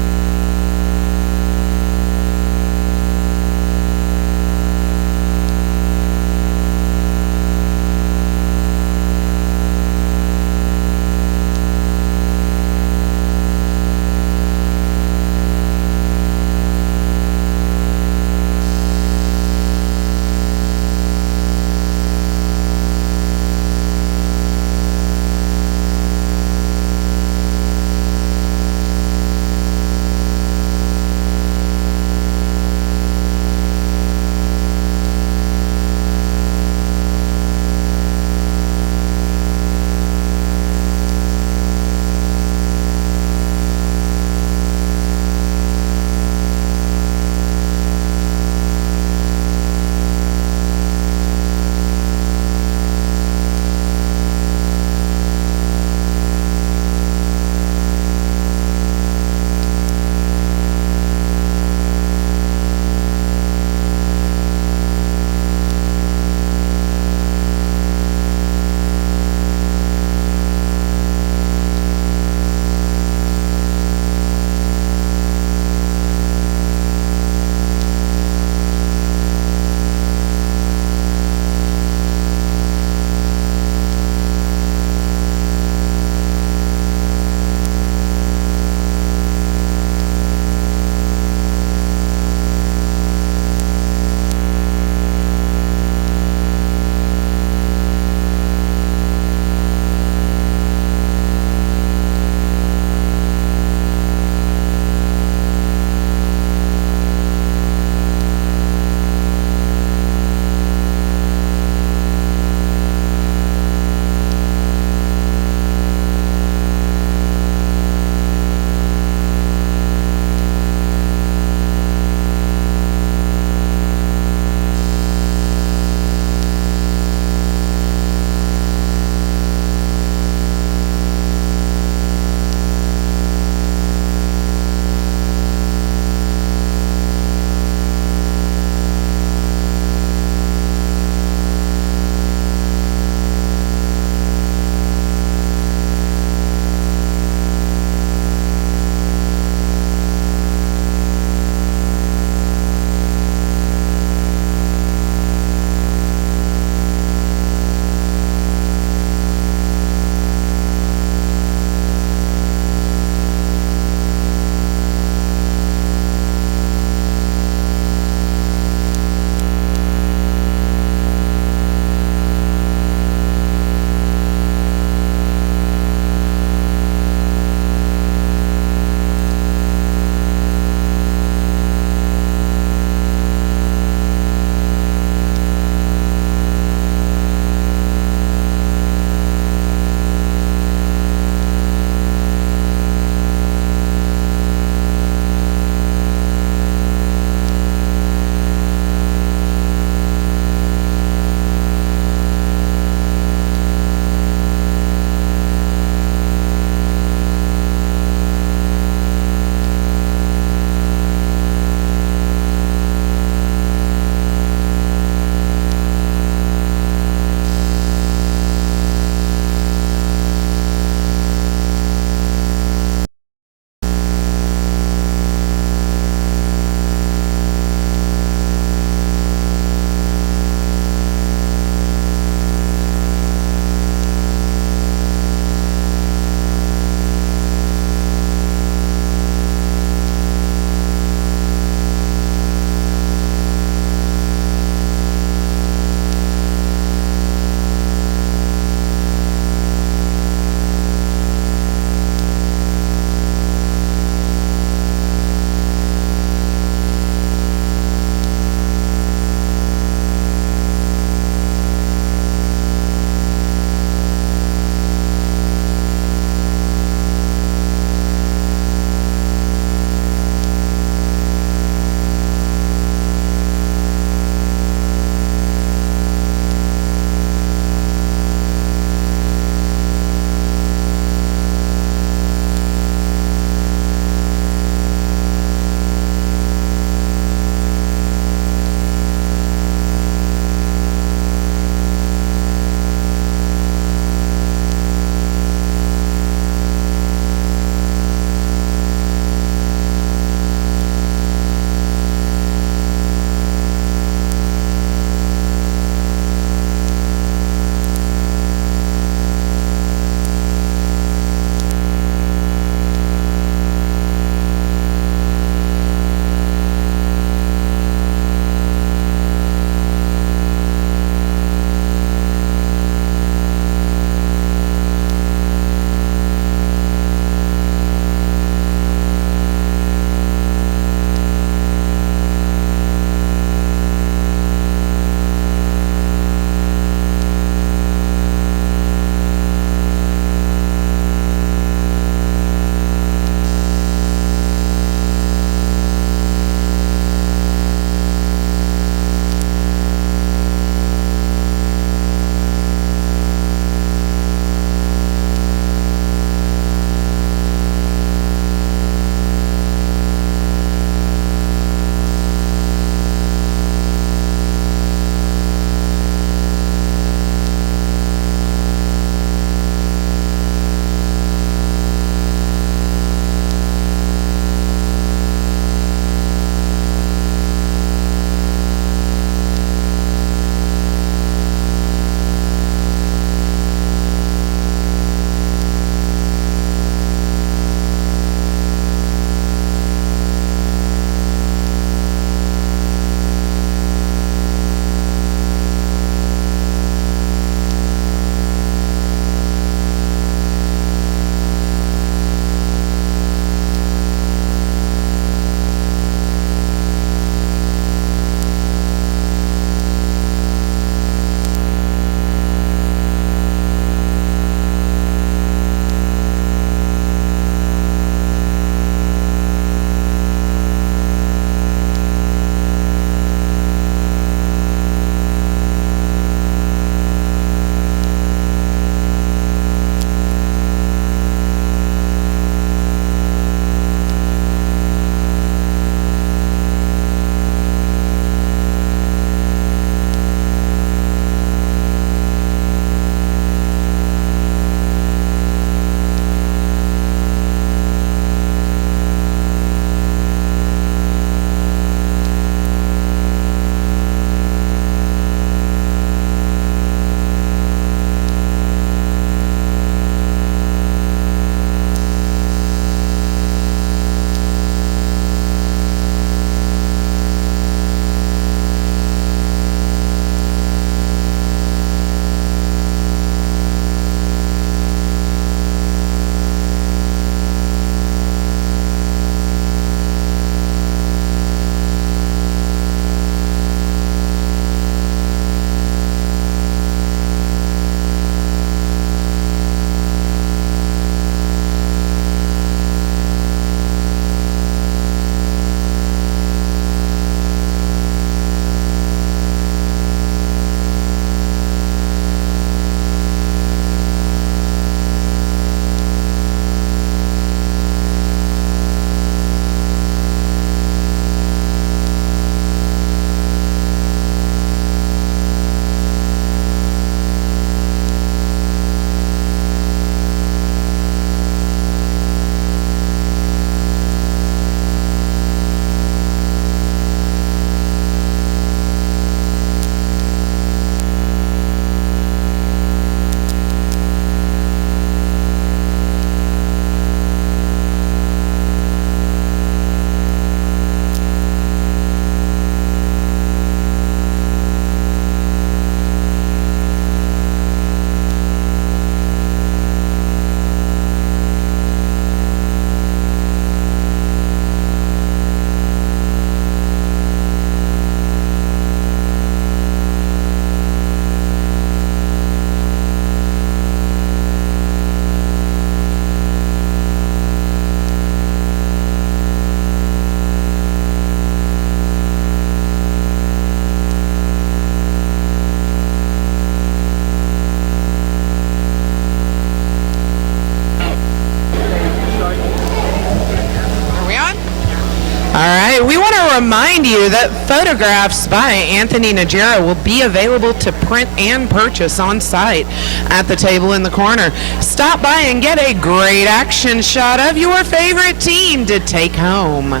remind you that photographs by Anthony Najera will be available to print and purchase on site at the table in the corner. Stop by and get a great action shot of your favorite team to take home.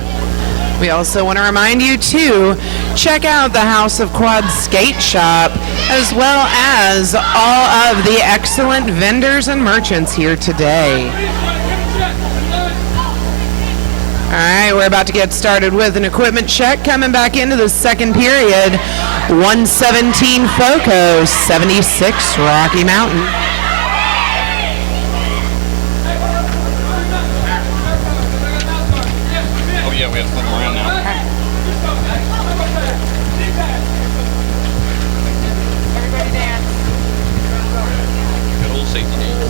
We also want to remind you to check out the House of Quad Skate Shop, as well as all of the excellent vendors and merchants here today. All right, we're about to get started with an equipment check. Coming back into the second period, 117 FOCO, 76 Rocky Mountain. Oh yeah, we have to flip them around now. Everybody dance. Good old safety dance.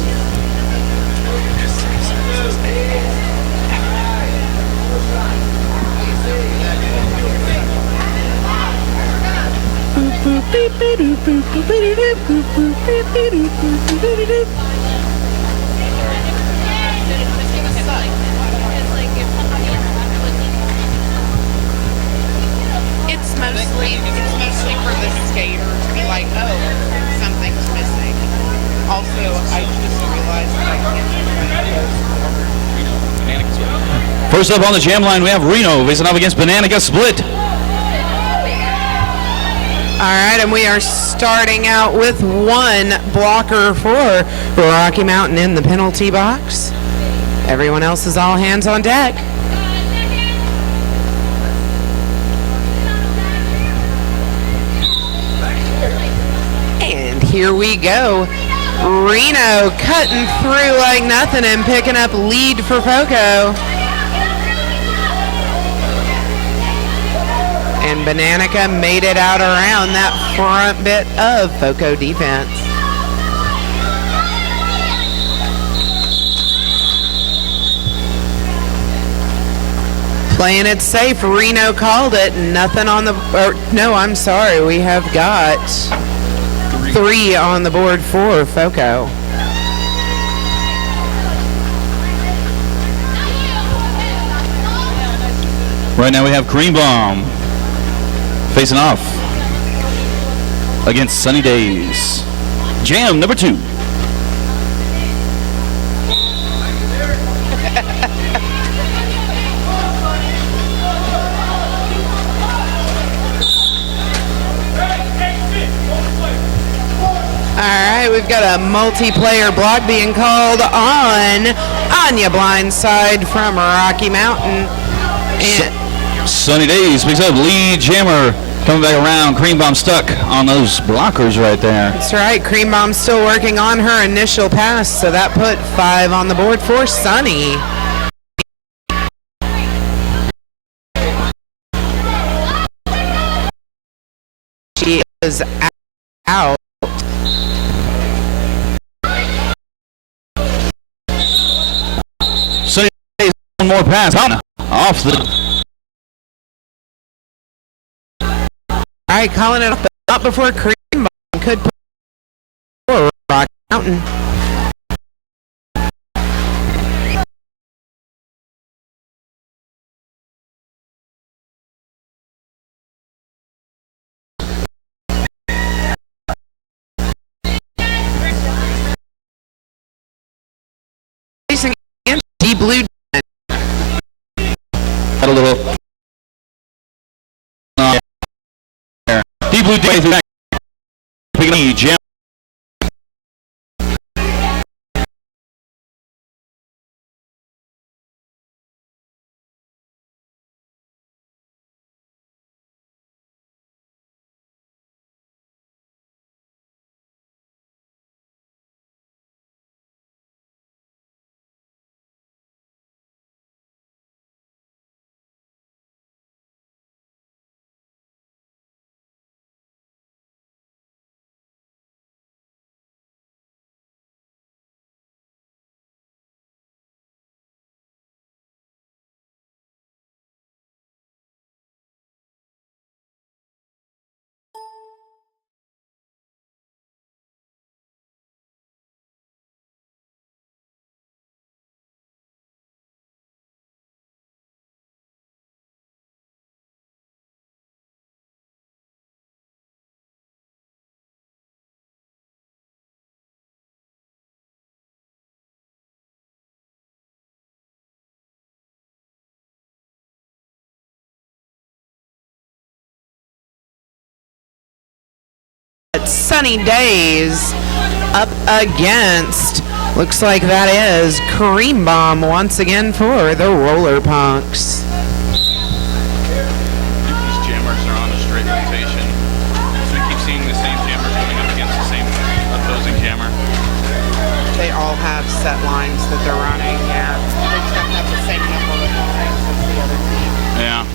It's mostly for the skater to be like, oh, something's missing. Also, I just realized that I can't. First up on the jam line, we have Reno facing off against Bananica Split. All right, and we are starting out with one blocker for Rocky Mountain in the penalty box. Everyone else is all hands on deck. And here we go. Reno cutting through like nothing and picking up lead for FOCO. And Bananica made it out around that front bit of FOCO defense. Playing it safe, Reno called it. Nothing on the, no, I'm sorry. We have got 3 on the board for FOCO. Right now we have Green Bomb facing off against Sunny Days. Jam number 2. All right, we've got a multiplayer block being called on Anya Blindside from Rocky Mountain. And Sunny Days picks up lead jammer. Coming back around, Cream Bomb stuck on those blockers right there. that's right, Cream Bomb's still working on her initial pass, so that put 5 on the board for Sunny. She is out. Sunny Days, one more pass. Off the... All right, calling it off, but not before Cream Bomb could put for Rocky Mountain. Facing against Deep Blue. Got a little... Deep Blue Days back. Picking up jam. sunny days up against, looks like that is Cream Bomb once again for the Roller Punks. These jammers are on a straight rotation. So we keep seeing the same jammers going up against the same opposing jammer. They all have set lines that they're running, yeah. They just don't have the same number of lines as the other team. Yeah.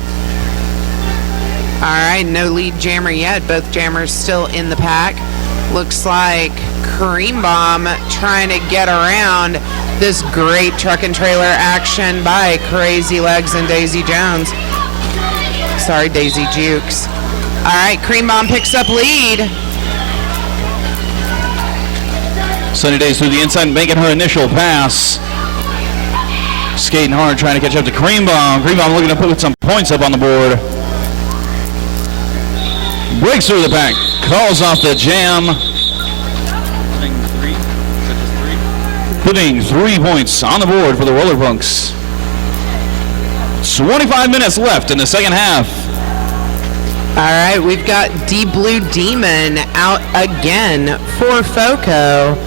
All right, no lead jammer yet. Both jammers still in the pack. Looks like Cream Bomb trying to get around this great truck and trailer action by Crazy Legs and Daisy Jones. Sorry, Daisy Jukes. All right, Cream Bomb picks up lead. Sunny Days through the inside, making her initial pass. Skating hard, trying to catch up to Cream Bomb. Cream Bomb looking to put some points up on the board. Breaks through the pack, calls off the jam. Putting 3 points on the board for the Roller Punks. 25 minutes left in the second half. All right, we've got Deep Blue Demon out again for Foco.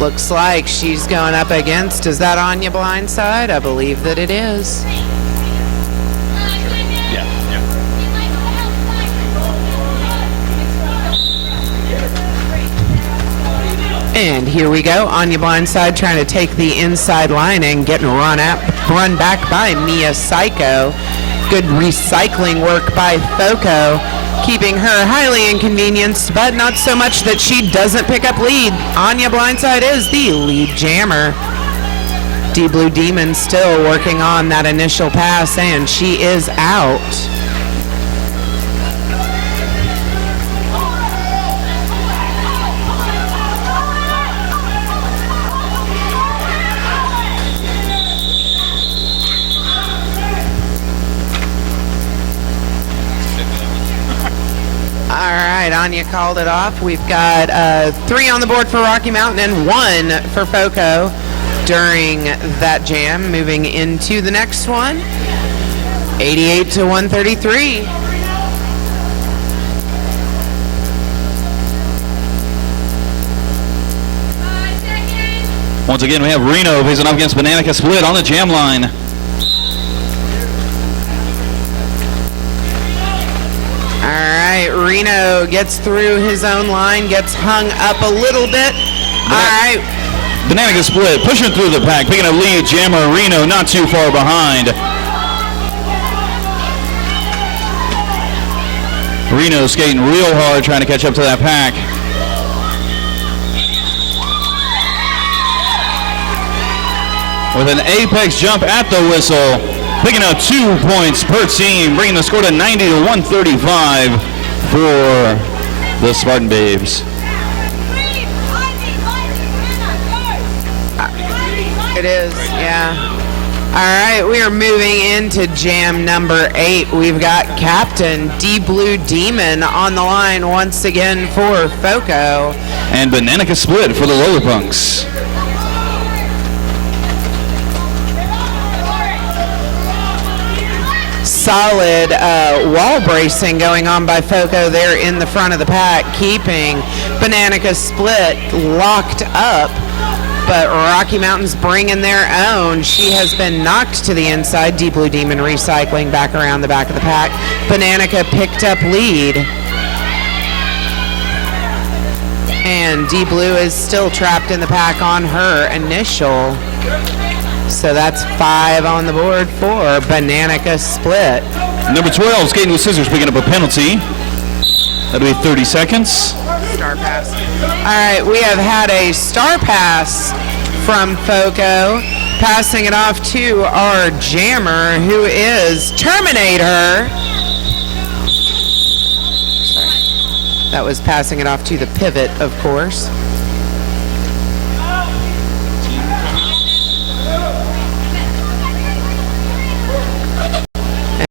Looks like she's going up against, is that Anya Blindside? I believe that it is. And here we go, Anya Blindside trying to take the inside line and getting run back by Mia Psycho. Good recycling work by Foco, keeping her highly inconvenienced, but not so much that she doesn't pick up lead. Anya Blindside is the lead jammer. Deep Blue Demon still working on that initial pass, and she is out. Anya called it off. We've got 3 on the board for Rocky Mountain and 1 for Foco during that jam. Moving into the next one, 88 to 133. Once again, we have Reno facing off against Bananica Split on the jam line. All right, Reno gets through his own line, gets hung up a little bit. All right. Bananica Split pushing through the pack, picking a lead. Jammer Reno not too far behind. Reno skating real hard, trying to catch up to that pack. With an apex jump at the whistle, picking up 2 points per team, bringing the score to 90 to 135 for the Spartan Babes. It is, yeah. All right, we are moving into jam number 8. We've got Captain Deep Blue Demon on the line once again for Foco. And Bananica Split for the Roller Punks. Solid wall bracing going on by Foco there in the front of the pack, keeping Bananica Split locked up. But Rocky Mountain's bringing their own. She has been knocked to the inside. Deep Blue Demon recycling back around the back of the pack. Bananica picked up lead. And Deep Blue is still trapped in the pack on her initial. So that's 5 on the board for Bananica Split. Number 12, skating with scissors, picking up a penalty. That'll be 30 seconds. Star pass. All right, we have had a star pass from Foco, passing it off to our jammer, who is Terminator. Sorry. That was passing it off to the pivot, of course.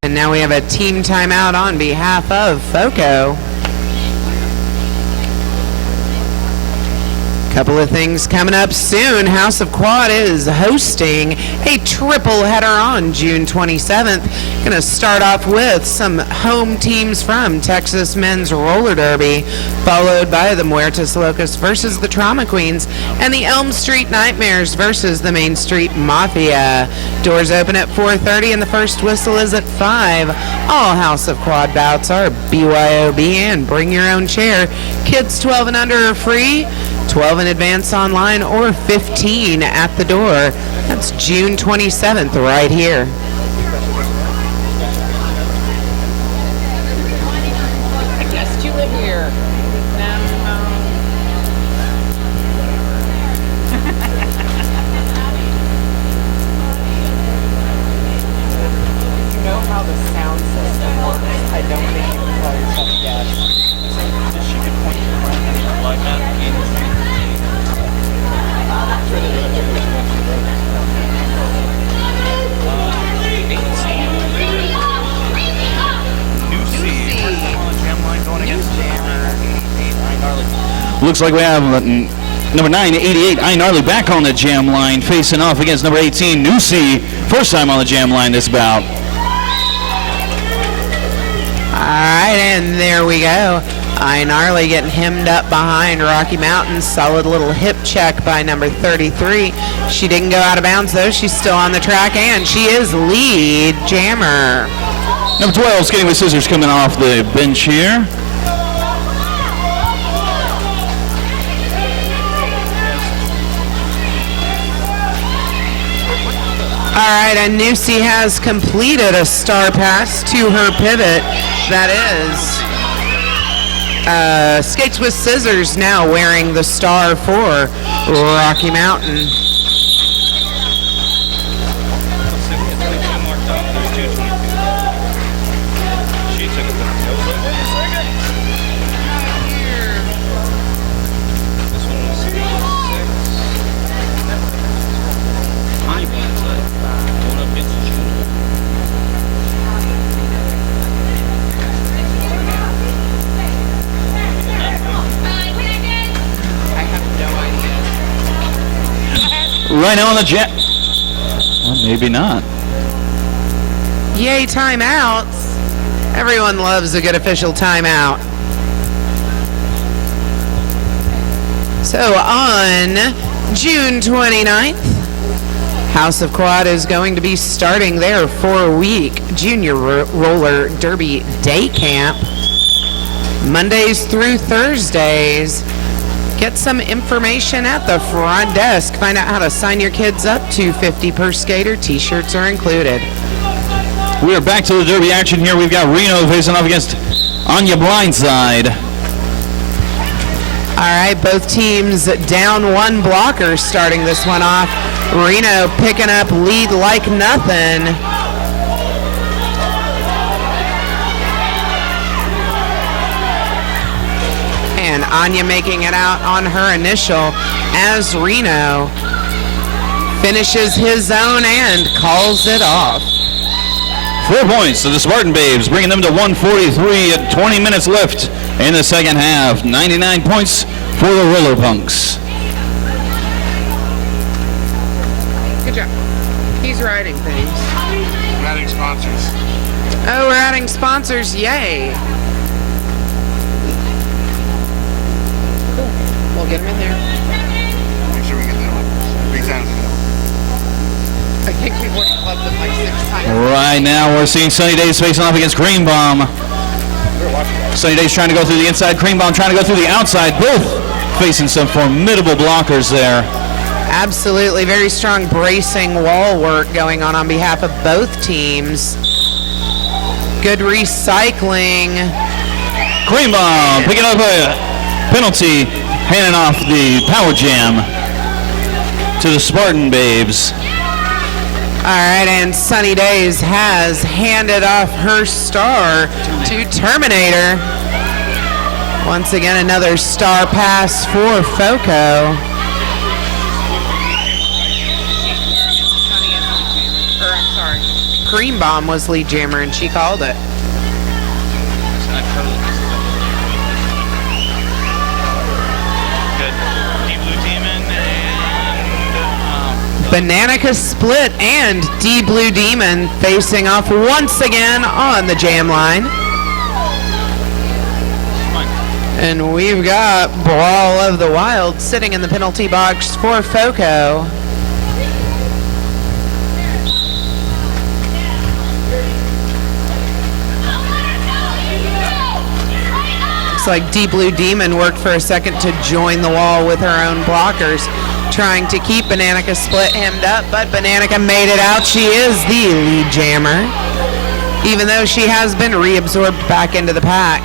And now we have a team timeout on behalf of Foco. Couple of things coming up soon. House of Quad is hosting a triple header on June 27th. Going to start off with some home teams from Texas Men's Roller Derby, followed by the Muertos Locos versus the Trauma Queens, and the Elm Street Nightmares versus the Main Street Mafia. Doors open at 4:30 and the first whistle is at 5. All House of Quad bouts are BYOB and bring your own chair. Kids 12 and under are free. 12 in advance online or 15 at the door. That's June 27th right here. I guess you live here. No. You know how the sound system works. I don't think you can call yourself a guest. She could point to the like that. Looks like we have number 9, 88, I Gnarly back on the jam line, facing off against number 18, Nusi, first time on the jam line this bout. All right, and there we go. I Gnarly getting hemmed up behind Rocky Mountain. Solid little hip check by number 33. She didn't go out of bounds, though. She's still on the track, and she is lead jammer. Number 12, Skating with Scissors, coming off the bench here. All right, and Nusi has completed a star pass to her pivot. That is Skates with Scissors now wearing the star for Rocky Mountain. Right now on the jet. Well, maybe not. Yay, timeouts. Everyone loves a good official timeout. So on June 29th, House of Quad is going to be starting their 4-week junior roller derby day camp, Mondays through Thursdays. Get some information at the front desk. Find out how to sign your kids up. $2.50 per skater. T-shirts are included. We are back to the derby action here. We've got Reno facing off against Anya Blindside. All right, both teams down one blocker starting this one off. Reno picking up lead like nothing. And Anya making it out on her initial as Reno finishes his zone and calls it off. 4 points to the Spartan Babes, bringing them to 143 at 20 minutes left in the second half. 99 points for the Roller Punks. Good job. He's writing things. We're adding sponsors. Oh, we're adding sponsors. Yay. Cool. We'll get them in there. Make sure we get that one. Big sounds. I think we've already clubbed them like 6 times. Right now we're seeing Sunny Days facing off against Cream Bomb. Sunny Days trying to go through the inside, Cream Bomb trying to go through the outside. Both facing some formidable blockers there. Absolutely. Very strong bracing wall work going on behalf of both teams. Good recycling. Cream Bomb picking up a penalty, handing off the power jam to the Spartan Babes. All right, and Sunny Days has handed off her star to Terminator. Once again, another star pass for Foco. Cream Bomb was lead jammer, and she called it. Good. Deep blue team Bananica Split and D Blue Demon facing off once again on the jam line. And we've got Brawl of the Wild sitting in the penalty box for FOCO. Looks like D Blue Demon worked for a second to join the wall with her own blockers, trying to keep Bananica Split hemmed up, but Bananica made it out. She is the lead jammer, even though she has been reabsorbed back into the pack.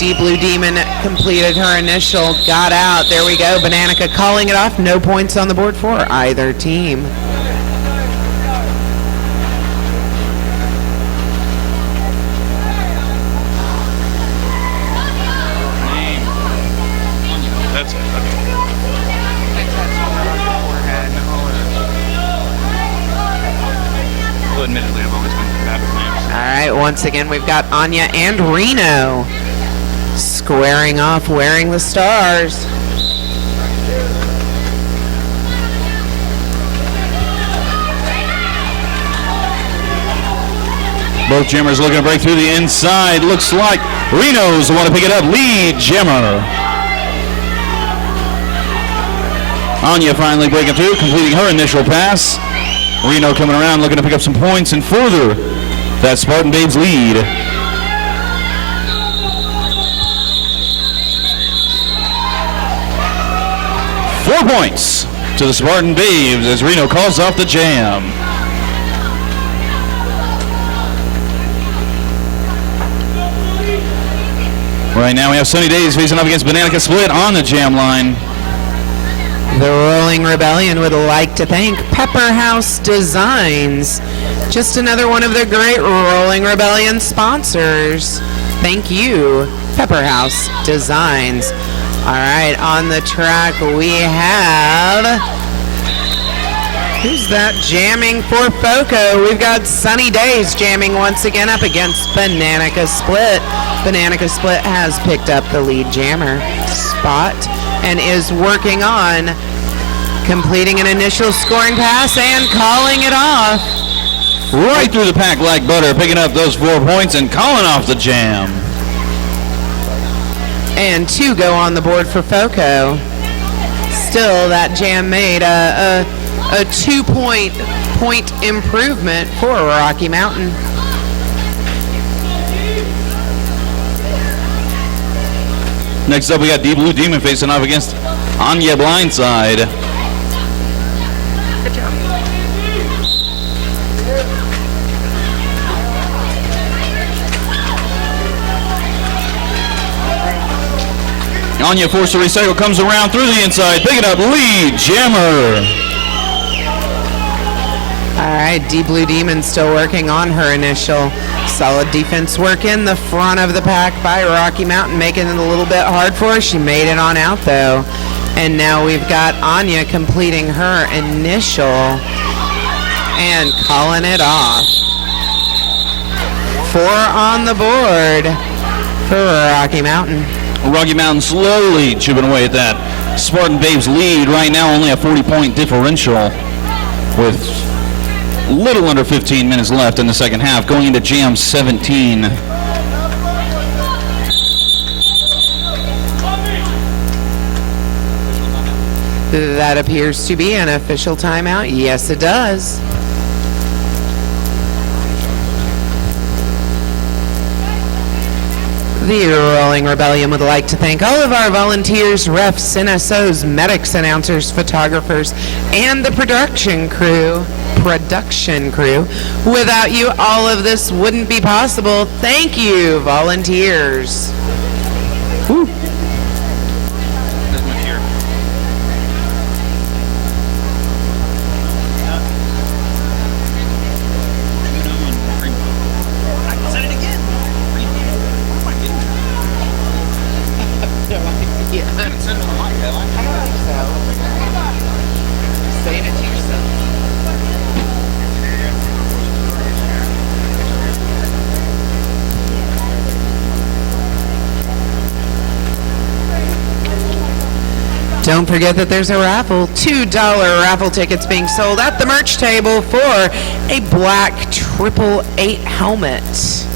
D Blue Demon completed her initial, got out. There we go. Bananica calling it off. No points on the board for either team. That's it. Well, admittedly, I've always been bad with names. All right, once again, we've got Anya and Reno squaring off, wearing the stars. Both jammers looking to break through the inside. Looks like Reno's the one to pick it up. Lead jammer. Anya finally breaking through, completing her initial pass. Reno coming around, looking to pick up some points and further that Spartan Babes lead. Four points to the Spartan Babes as Reno calls off the jam. Right now we have Sunny Days facing up against Bananica Split on the jam line. The Rolling Rebellion would like to thank Pepper House Designs, just another one of the great Rolling Rebellion sponsors. Thank you, Pepper House Designs. All right, on the track we have, who's that jamming for FOCO? We've got Sunny Days jamming once again up against Bananica Split. Bananica Split has picked up the lead jammer spot and is working on completing an initial scoring pass and calling it off. Right through the pack like butter, picking up those 4 points and calling off the jam. And 2 go on the board for FOCO. Still, that jam made a 2-point improvement for Rocky Mountain. Next up, we got D Blue Demon facing off against Anya Blindside. Good job. Anya forced to recycle, comes around through the inside, picking up lead jammer. All right, D Blue Demon still working on her initial solid defense work in the front of the pack by Rocky Mountain, making it a little bit hard for her. She made it on out though. And now we've got Anya completing her initial and calling it off. 4 on the board for Rocky Mountain. Rocky Mountain slowly chipping away at that Spartan Babes lead. Right now only a 40-point differential with little under 15 minutes left in the second half, going into Jam 17. That appears to be an official timeout. Yes, it does. The Rolling Rebellion would like to thank all of our volunteers, refs, NSOs, medics, announcers, photographers, and the production crew. Without you, all of this wouldn't be possible. Thank you, volunteers. Woo. That's my tier. I said it again. What am I getting? Yeah. I haven't said it on the mic, have I? I don't think so. Saying it to yourself. Don't forget that there's a raffle, $2 raffle tickets being sold at the merch table for a black 888 helmet.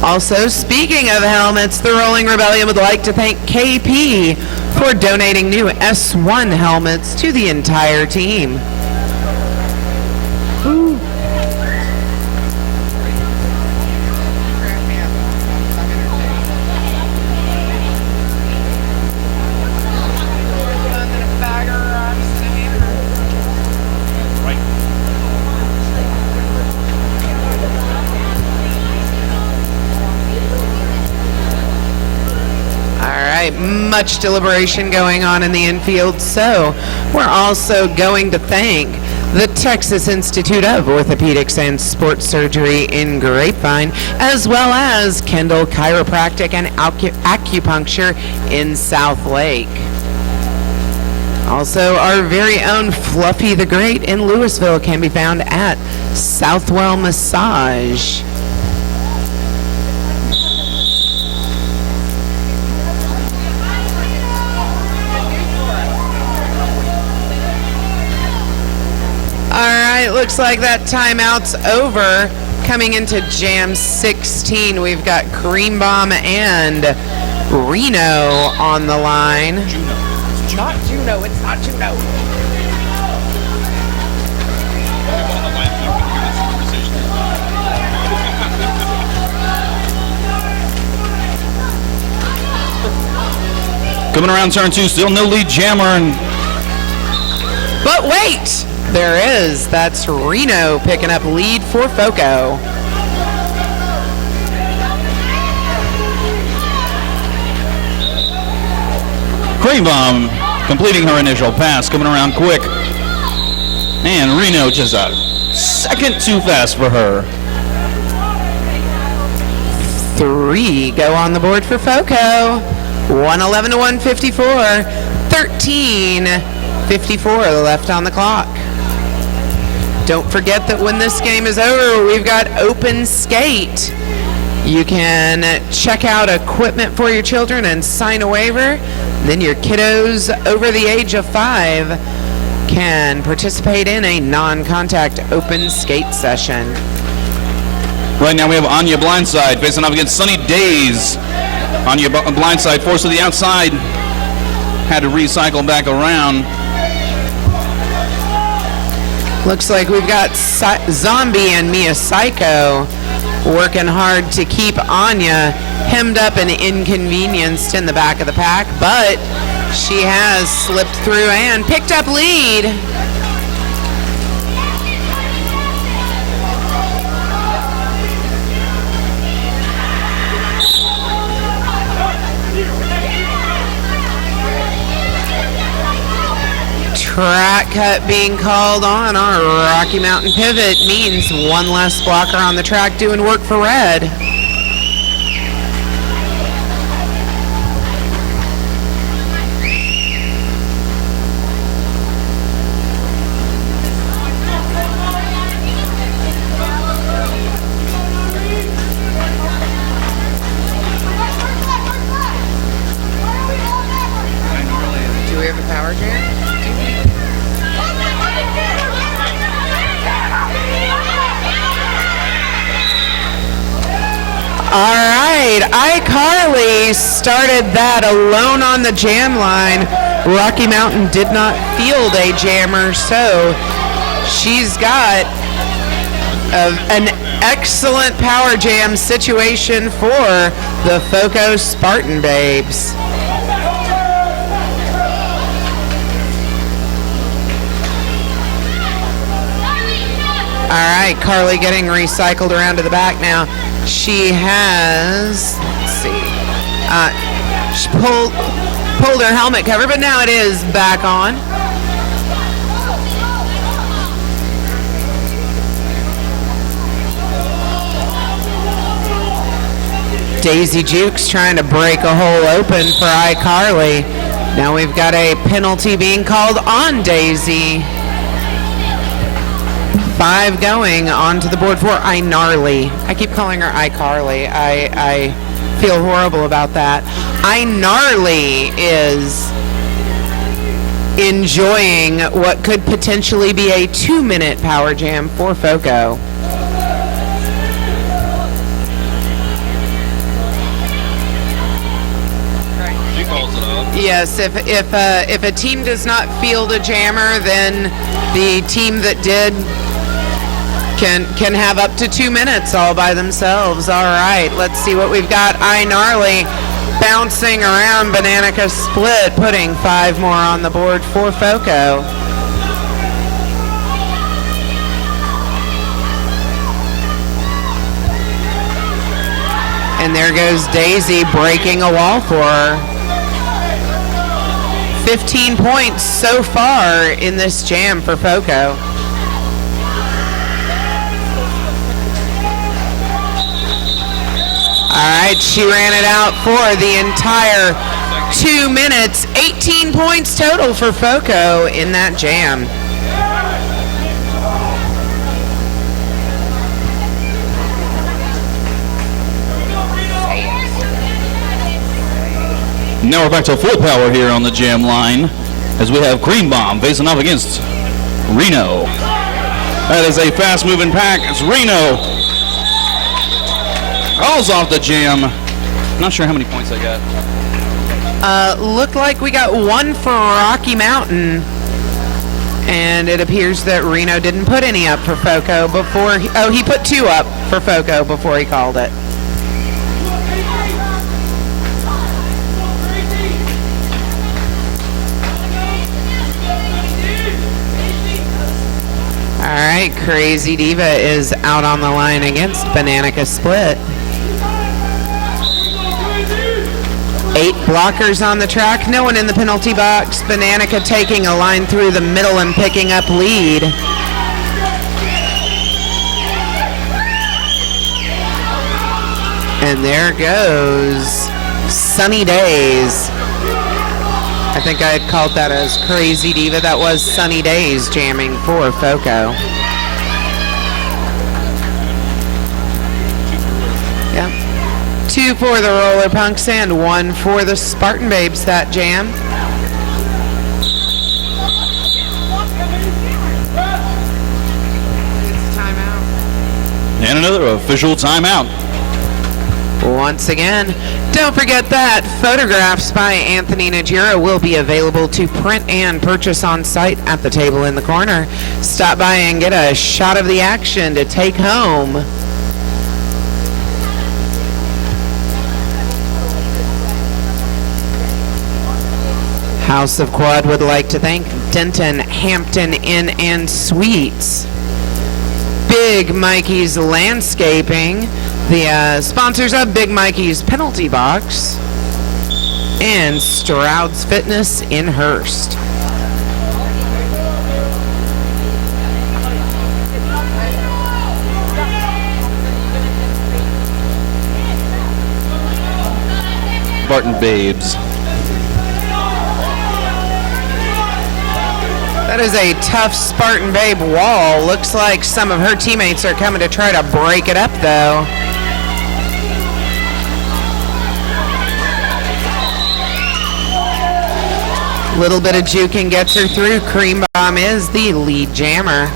Also, speaking of helmets, the Rolling Rebellion would like to thank KP for donating new S1 helmets to the entire team. Much deliberation going on in the infield, so we're also going to thank the Texas Institute of Orthopedics and Sports Surgery in Grapevine, as well as Kendall Chiropractic and Acupuncture in South Lake. Also, our very own Fluffy the Great in Louisville can be found at Southwell Massage. Looks like that timeout's over. Coming into Jam 16, we've got Green Bomb and Reno on the line. It's not Juno. It's not Juno. Coming around turn 2, still no lead jammer. But wait! There is. That's Reno picking up lead for Foco. Green Bomb completing her initial pass, coming around quick. And Reno just a second too fast for her. 3 go on the board for Foco. 111 to 154. 13:54 left on the clock. Don't forget that when this game is over, we've got open skate. You can check out equipment for your children and sign a waiver. Then your kiddos over the age of 5 can participate in a non-contact open skate session. Right now we have Anya Blindside facing off against Sunny Days. Anya Blindside forced to the outside. Had to recycle back around. Looks like we've got Zombie and Mia Psycho working hard to keep Anya hemmed up and inconvenienced in the back of the pack, but she has slipped through and picked up lead. Track cut being called on our Rocky Mountain pivot means one less blocker on the track doing work for red. Do we have a power jam? All right, iCarly started that alone on the jam line. Rocky Mountain did not field a jammer, so she's got an excellent power jam situation for the Foco Spartan Babes. All right, Carly getting recycled around to the back now. She has, let's see, she pulled her helmet cover, but now it is back on. Daisy Jukes trying to break a hole open for iCarly. Now we've got a penalty being called on Daisy. 5 going onto the board for iNarly. I keep calling her iCarly. I feel horrible about that. I Gnarly is enjoying what could potentially be a 2-minute power jam for Foco. She calls it up. Yes, if a team does not field a jammer, then the team that did can have up to 2 minutes all by themselves. All right, let's see what we've got. I Gnarly bouncing around Bananica Split, putting 5 more on the board for Foco. And there goes Daisy breaking a wall for her. 15 points so far in this jam for Foco. All right, she ran it out for the entire 2 minutes. 18 points total for Foco in that jam. Now we're back to full power here on the jam line as we have Green Bomb facing off against Reno. That is a fast-moving pack. It's Reno. Calls off the jam. Not sure how many points I got. Looked like we got 1 for Rocky Mountain. And it appears that Reno didn't put any up for Foco before. He put 2 up for Foco before he called it. All right, Crazy Diva is out on the line against Bananica Split. 8 blockers on the track, no one in the penalty box. Bananica taking a line through the middle and picking up lead. And there goes Sunny Days. I think I had called that as Crazy Diva. That was Sunny Days jamming for Foco. Yeah. 2 for the Roller Punks and 1 for the Spartan Babes that jam. It's timeout. And another official timeout. Once again, don't forget that photographs by Anthony Najira will be available to print and purchase on site at the table in the corner. Stop by and get a shot of the action to take home. House of Quad would like to thank Denton Hampton Inn and Suites, Big Mikey's Landscaping, the sponsors of Big Mikey's Penalty Box, and Stroud's Fitness in Hearst. Spartan Babes. That is a tough Spartan Babe wall. Looks like some of her teammates are coming to try to break it up, though. Little bit of juking gets her through. Cream Bomb is the lead jammer.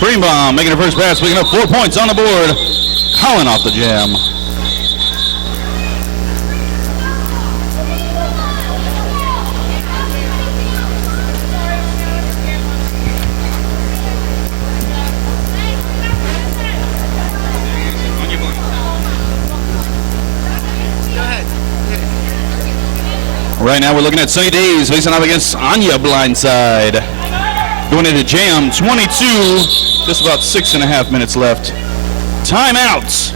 Green Bomb making her first pass, picking up 4 points on the board. Colin off the jam. Right now we're looking at Sunny Days facing off against Anya Blindside. Going into jam 22, just about 6.5 minutes left. Timeouts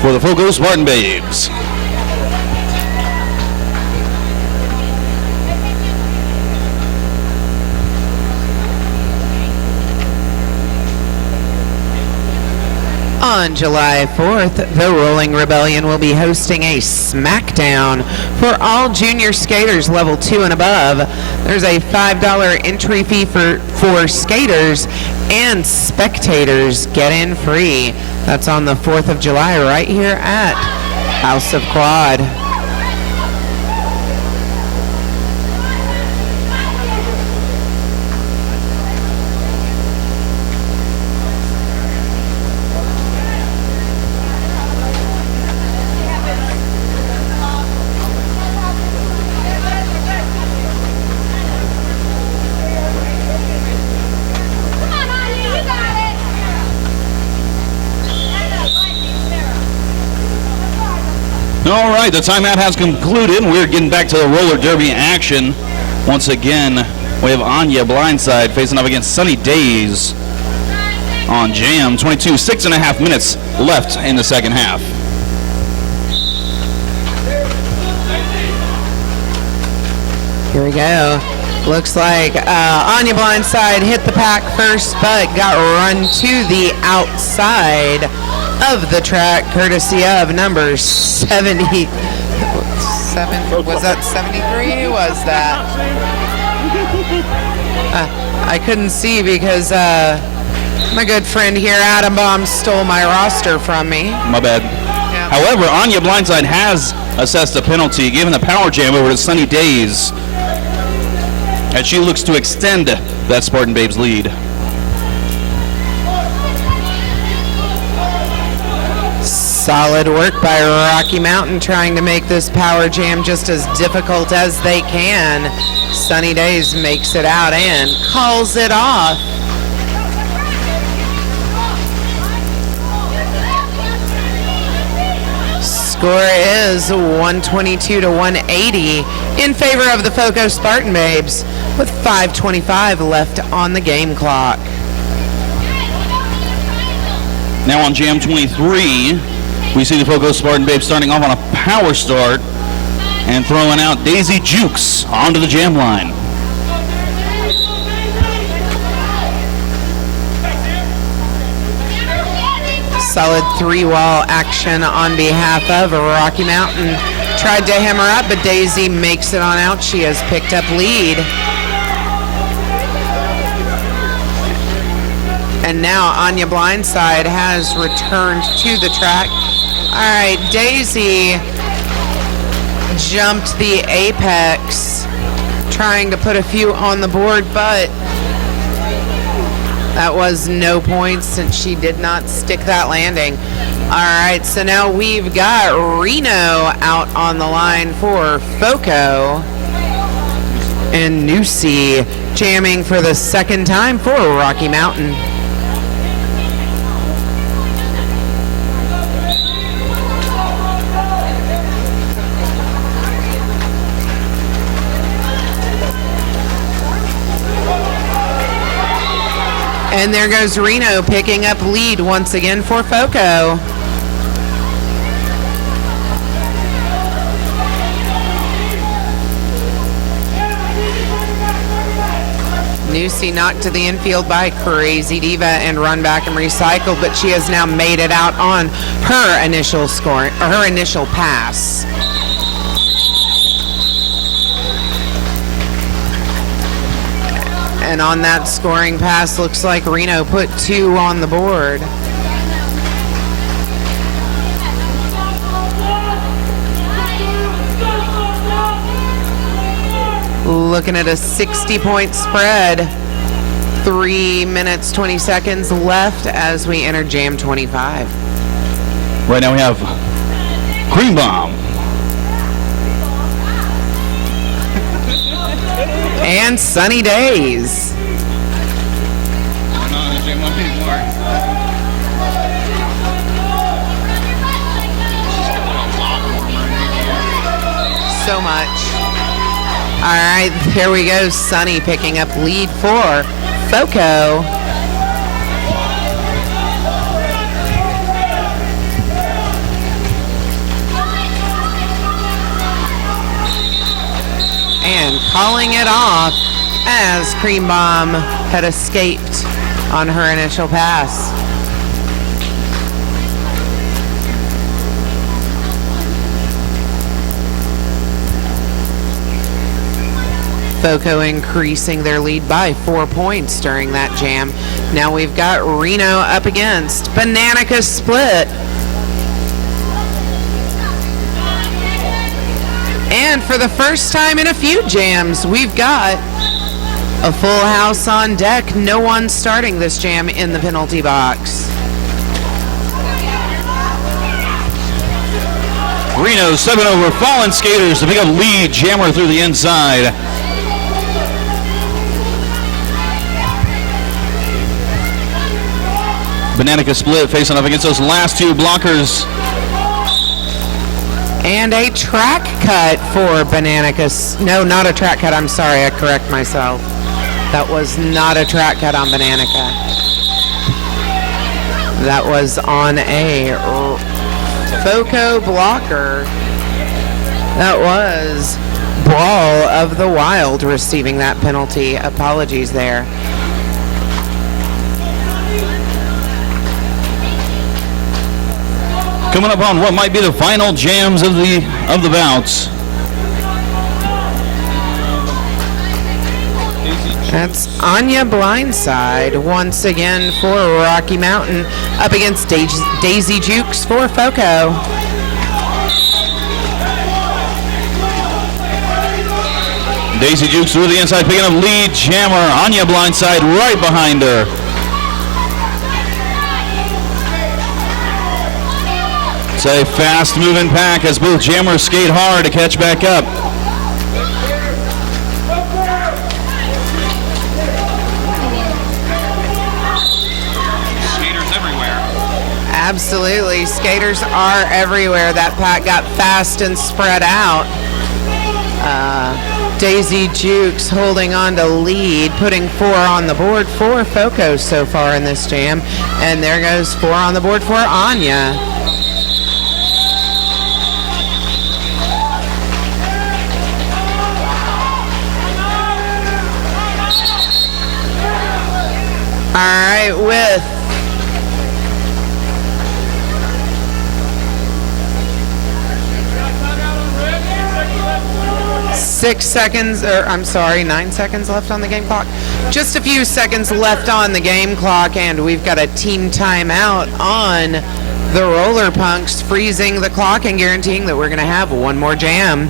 for the Foco Spartan Babes. On July 4th, the Rolling Rebellion will be hosting a SmackDown for all junior skaters level 2 and above. There's a $5 entry fee for skaters, and spectators get in free. That's on the 4th of July right here at House of Quad. All right, the timeout has concluded. We're getting back to the roller derby action. Once again, we have Anya blindside facing up against Sunny Days on Jam. 6.5 minutes left in the second half. Here we go. Looks like Anya blindside hit the pack first, but got run to the outside of the track, courtesy of number 77. Was that 73? Who was that? I couldn't see because my good friend here, Adam Baum, stole my roster from me. My bad. Yeah. However, Anya blindside has assessed a penalty, giving the power jam over to Sunny Days as she looks to extend that Spartan Babes lead. Solid work by Rocky Mountain trying to make this power jam just as difficult as they can. Sunny Days makes it out and calls it off. Score is 122 to 180 in favor of the FOCO Spartan Babes with 5:25 left on the game clock. Now on Jam 23, we see the FOCO Spartan Babes starting off on a power start and throwing out Daisy Jukes onto the jam line. Solid three-wall action on behalf of Rocky Mountain. Tried to hammer up, but Daisy makes it on out. She has picked up lead. And now Anya Blindside has returned to the track. All right, Daisy jumped the apex, trying to put a few on the board, but that was no points since she did not stick that landing. All right, so now we've got Reno out on the line for FOCO, and Nusi jamming for the second time for Rocky Mountain. And there goes Reno picking up lead once again for FOCO. Nusi knocked to the infield by Crazy Diva and run back and recycle, but she has now made it out on her initial score, or her initial pass. And on that scoring pass, looks like Reno put two on the board. Looking at a 60-point spread. 3 minutes, 20 seconds left as we enter Jam 25. Right now we have Green Bomb. And Sunny Days. So much. All right, here we go. Sunny picking up lead for FOCO. And calling it off as Cream Bomb had escaped on her initial pass. FOCO increasing their lead by 4 points during that jam. Now we've got Reno up against Bananica Split. And for the first time in a few jams, we've got a full house on deck. No one starting this jam in the penalty box. Reno 7 over Fallen Skaters to pick up lead jammer through the inside. Bananica Split facing off against those last two blockers. And a track cut for Bananica. No, not a track cut. I'm sorry, I correct myself. That was not a track cut on Bananica. That was on a FOCO blocker. That was Brawl of the Wild receiving that penalty. Apologies there. Coming up on what might be the final jams of the bouts. That's Anya Blindside once again for Rocky Mountain up against Daisy Jukes for FOCO. Daisy Jukes through the inside, picking up lead jammer. Anya Blindside right behind her. It's a fast-moving pack as both jammers skate hard to catch back up. Skaters everywhere. Absolutely, skaters are everywhere. That pack got fast and spread out. Daisy Jukes holding on to lead, putting 4 on the board for FOCO so far in this jam. And there goes 4 on the board for Anya. All right, with 9 seconds left on the game clock. Just a few seconds left on the game clock, and we've got a team timeout on the Roller Punks, freezing the clock and guaranteeing that we're going to have one more jam.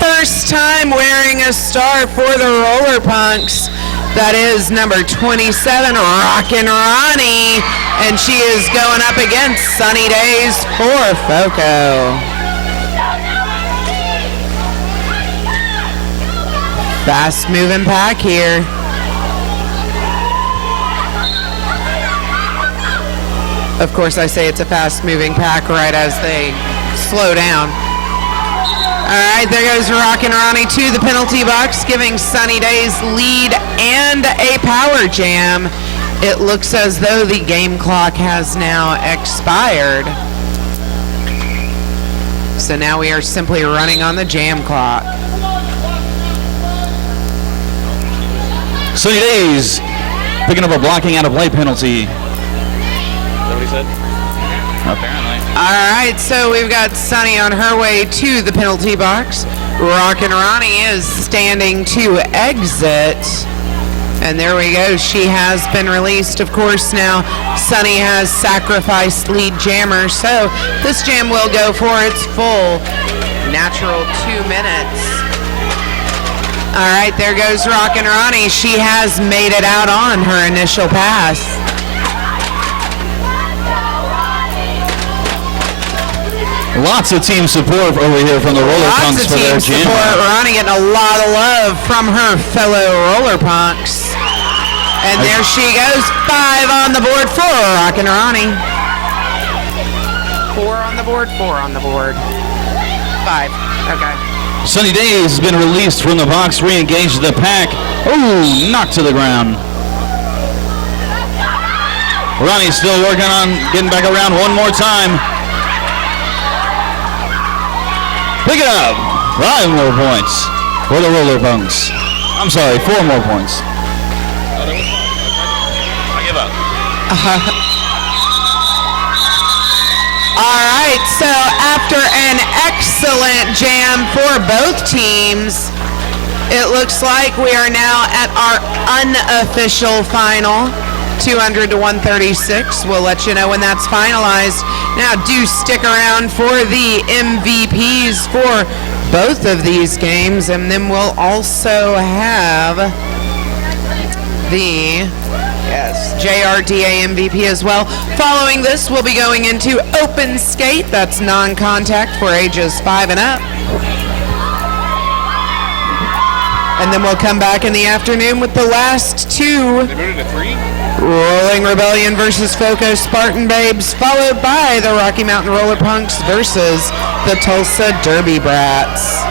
First time wearing a star for the Roller Punks. That is number 27, Rockin' Ronnie, and she is going up against Sunny Days for FOCO. Fast moving pack here. Of course, I say it's a fast moving pack right as they slow down. All right, there goes Rockin' Ronnie to the penalty box, giving Sunny Days lead and a power jam. It looks as though the game clock has now expired. So now we are simply running on the jam clock. Sunny Days picking up a blocking out of play penalty. Is that what he said? Apparently. All right, so we've got Sunny on her way to the penalty box. Rockin' Ronnie is standing to exit. And there we go. She has been released. Of course, now Sunny has sacrificed lead jammer. So this jam will go for its full natural 2 minutes. All right, there goes Rockin' Ronnie. She has made it out on her initial pass. Lots of team support over here from the roller Lots punks of for their team jam. support. Ronnie getting a lot of love from her fellow roller punks. And there she goes. 5 on the board for Rockin' Ronnie. 4 on the board, 4 on the board. 5. Okay. Sunny Days has been released from the box, re-engaged the pack. Oh, knocked to the ground. Ronnie's still working on getting back around one more time. Pick it up. 5 more points for the roller punks. I'm sorry, 4 more points. I give up. All right, so after an excellent jam for both teams, it looks like we are now at our unofficial final, 200 to 136. We'll let you know when that's finalized. Now do stick around for the MVPs for both of these games, and then we'll also have the JRDA MVP as well. Following this, we'll be going into open skate. That's non-contact for ages 5 and up. And then we'll come back in the afternoon with the last 2. They moved it to 3? Rolling Rebellion versus Foco Spartan Babes, followed by the Rocky Mountain Roller Punks versus the Tulsa Derby Brats.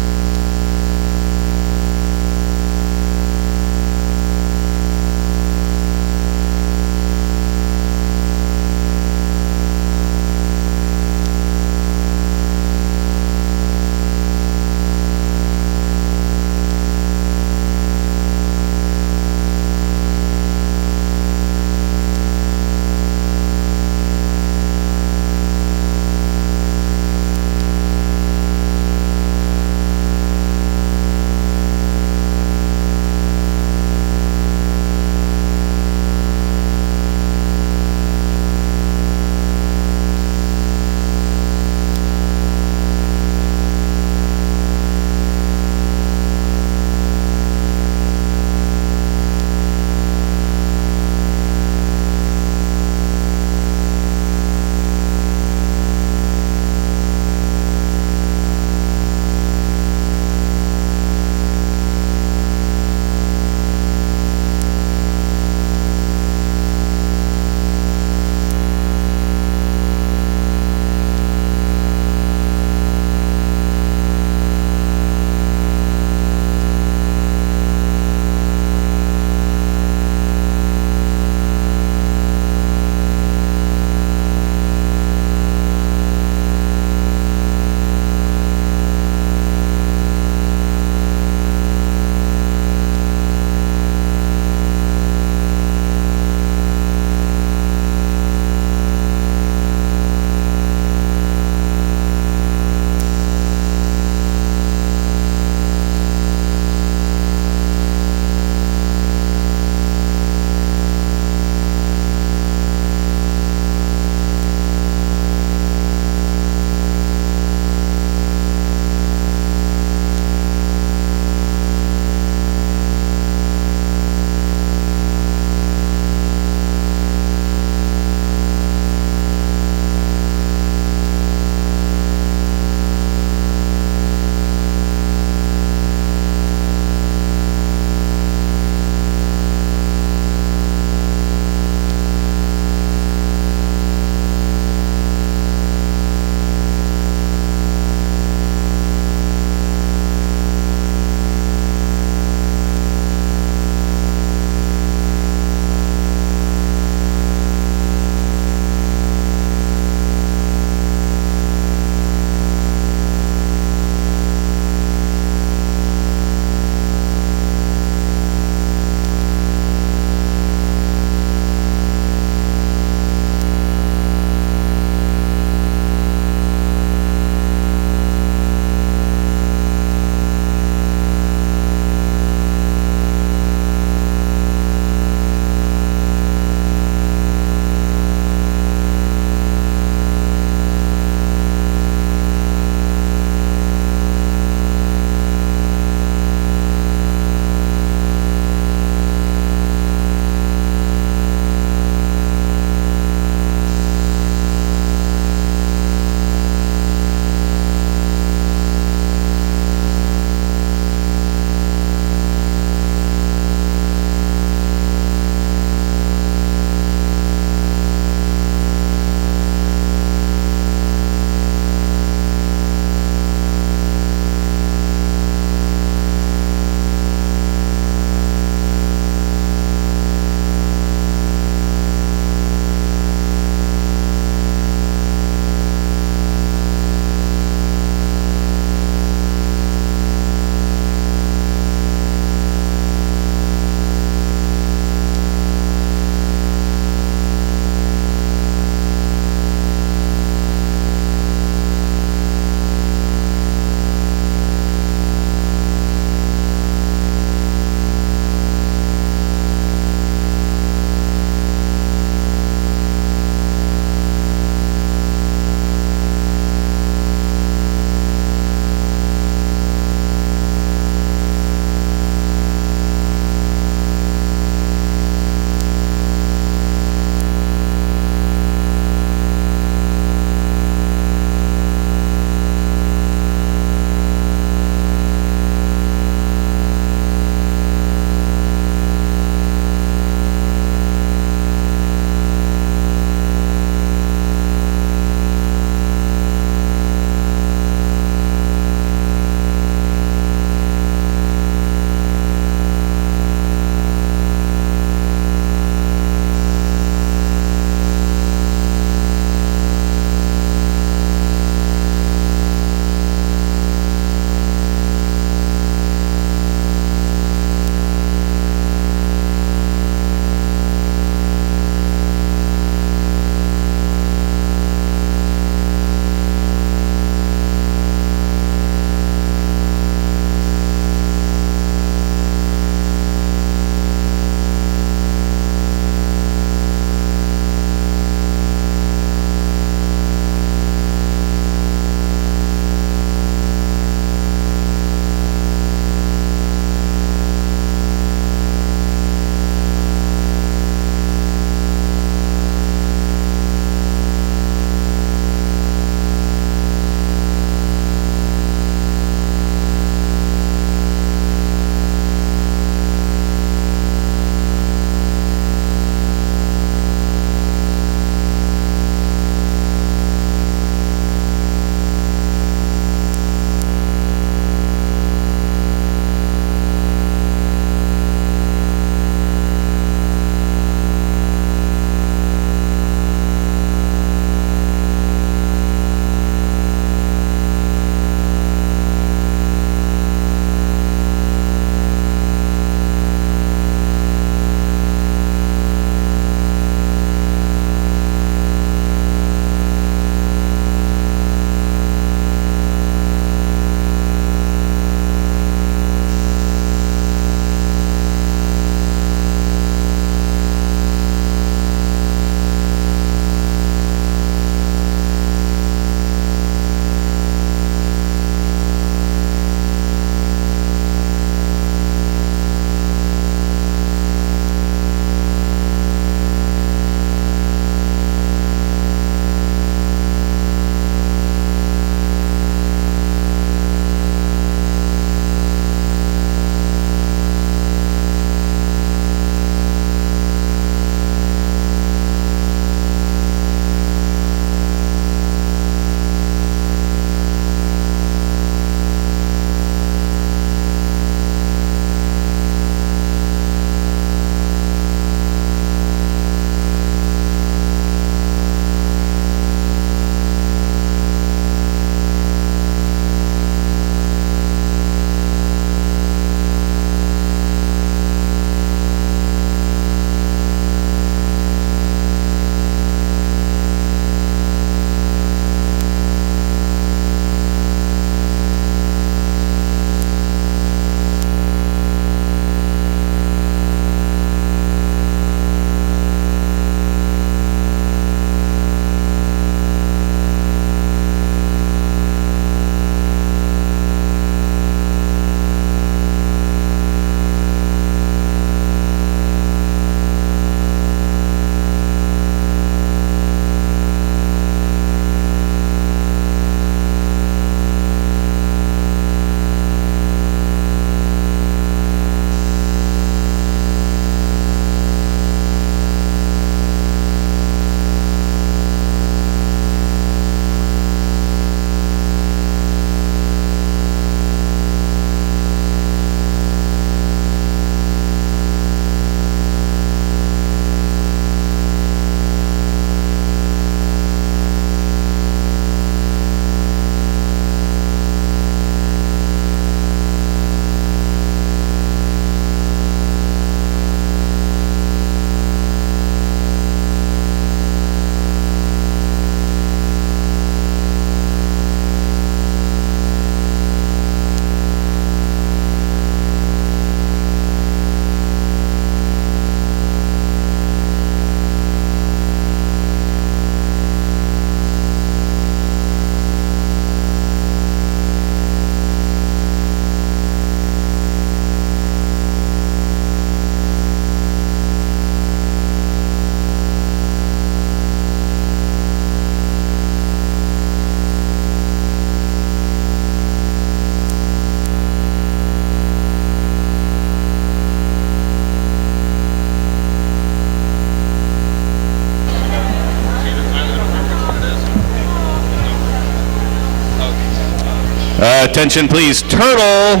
Attention please, Turtle.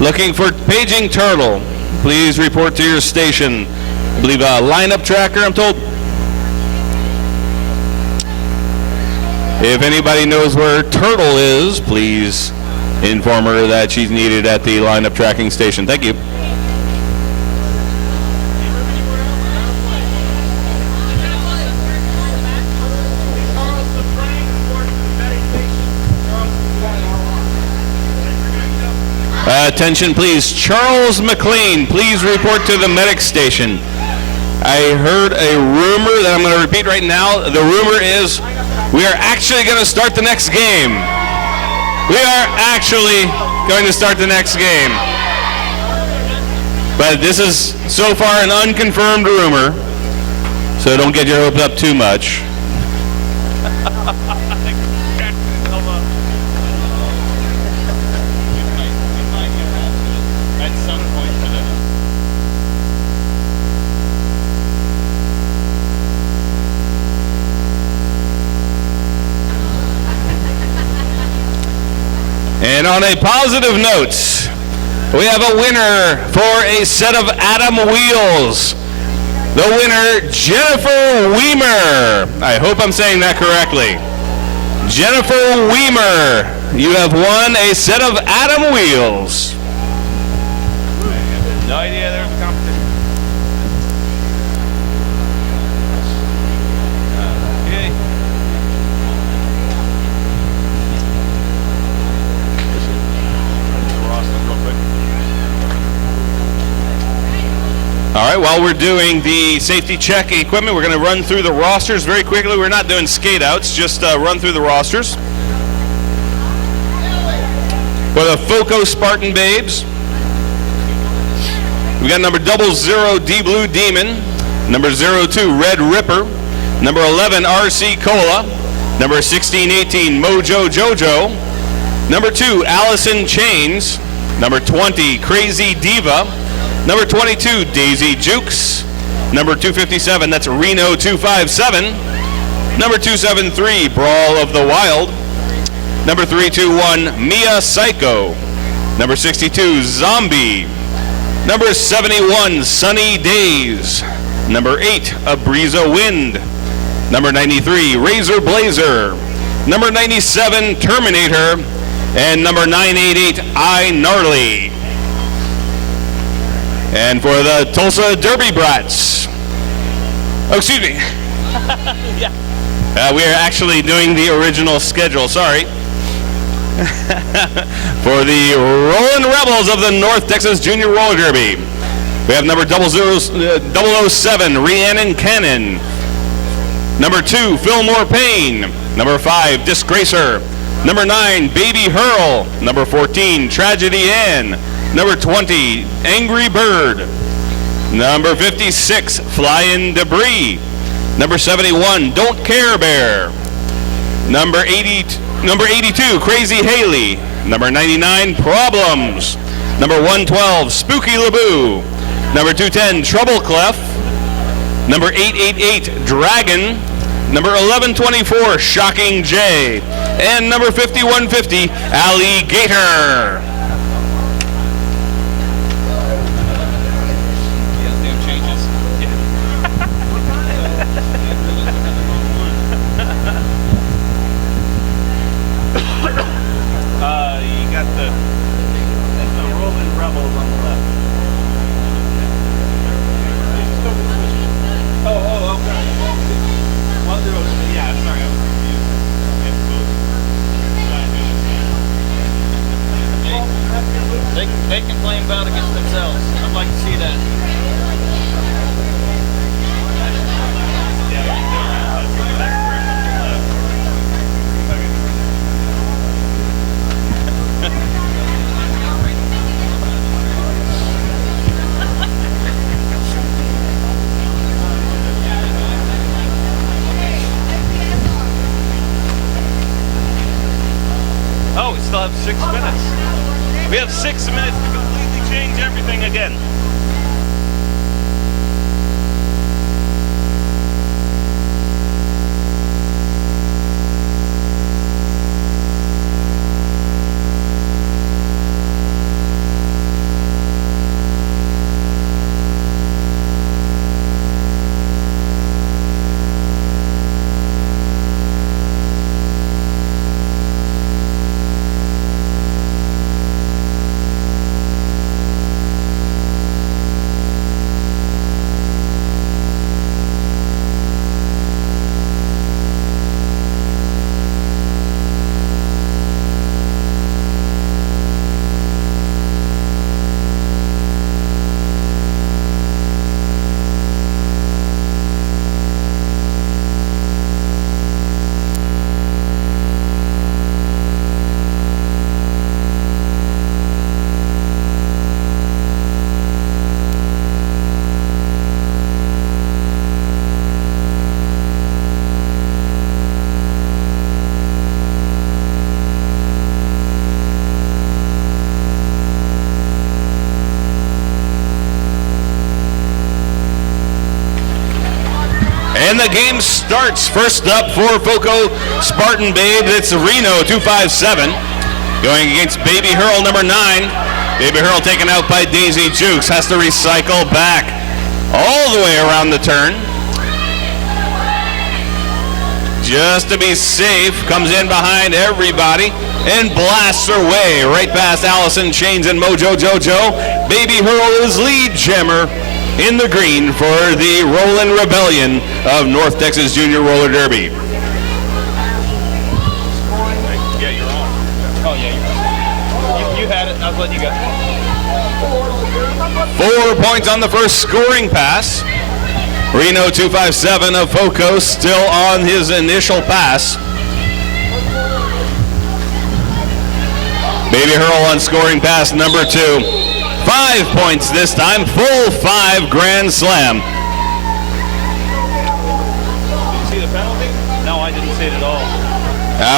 Looking for paging Turtle. Please report to your station. I believe a lineup tracker, I'm told. If anybody knows where Turtle is, please inform her that she's needed at the lineup tracking station. Thank you. Attention please, Charles McLean, please report to the medic station. I heard a rumor that I'm going to repeat right now. The rumor is we are actually going to start the next game. We are actually going to start the next game. But this is so far an unconfirmed rumor, so don't get your hopes up too much. And on a positive note, we have a winner for a set of Atom wheels. The winner, Jennifer Weimer. I hope I'm saying that correctly. Jennifer Weimer, you have won a set of Atom wheels. No idea there was a competition. Okay. All right, while we're doing the safety check equipment, we're going to run through the rosters very quickly. We're not doing skate outs, just run through the rosters. For the FOCO Spartan Babes, we got number 00 D Blue Demon, number 02 Red Ripper, number 11 RC Cola, number 1618 Mojo Jojo, number 2 Allison Chains, number 20 Crazy Diva, number 22 Daisy Jukes, number 257 that's Reno 257, number 273 Brawl of the Wild, number 321 Mia Psycho, number 62 Zombie, number 71 Sunny Days, number 8 Abriza Wind, number 93 Razor Blazer, number 97 Terminator, and number 988 I Gnarly. And for the Tulsa Derby Brats, oh, excuse me. Yeah. We are actually doing the original schedule, sorry. For the Rolling Rebels of the North Texas Junior Roller Derby, we have number 007 Rhiannon Cannon, number 2 Fillmore Payne, number 5 Disgracer, number 9 Baby Hurl, number 14 Tragedy Ann, number 20 Angry Bird, number 56 Flying Debris, number 71 Don't Care Bear, number 82 Crazy Haley, number 99 Problems, number 112 Spooky Laboo, number 210 Trouble Clef, number 888 Dragon, number 1124 Shocking J, and number 5150 Alligator. You got the Rolling Rebels on the left. Oh, okay. Well, yeah, sorry, I was confused. They can claim bout against themselves. I'd like to see that. Oh, we still have 6 minutes. We have 6 minutes to completely change everything again. the game starts. First up for FOCO Spartan Babes, it's Reno 257 going against Baby Hurl number 9. Baby Hurl taken out by Daisy Jukes, has to recycle back all the way around the turn. Just to be safe, comes in behind everybody and blasts her way right past Allison Chains and Mojo Jojo. Baby Hurl is lead jammer in the green for the Rollin' Rebellion of North Texas Junior Roller Derby. Yeah, you're on. Oh, yeah, you're on. You had it. I was letting you go. 4 points on the first scoring pass. Reno 257 of FOCO still on his initial pass. Baby Hurl on scoring pass number 2. 5 points this time, full 5 grand slam. Did you see the penalty? No, I didn't see it at all.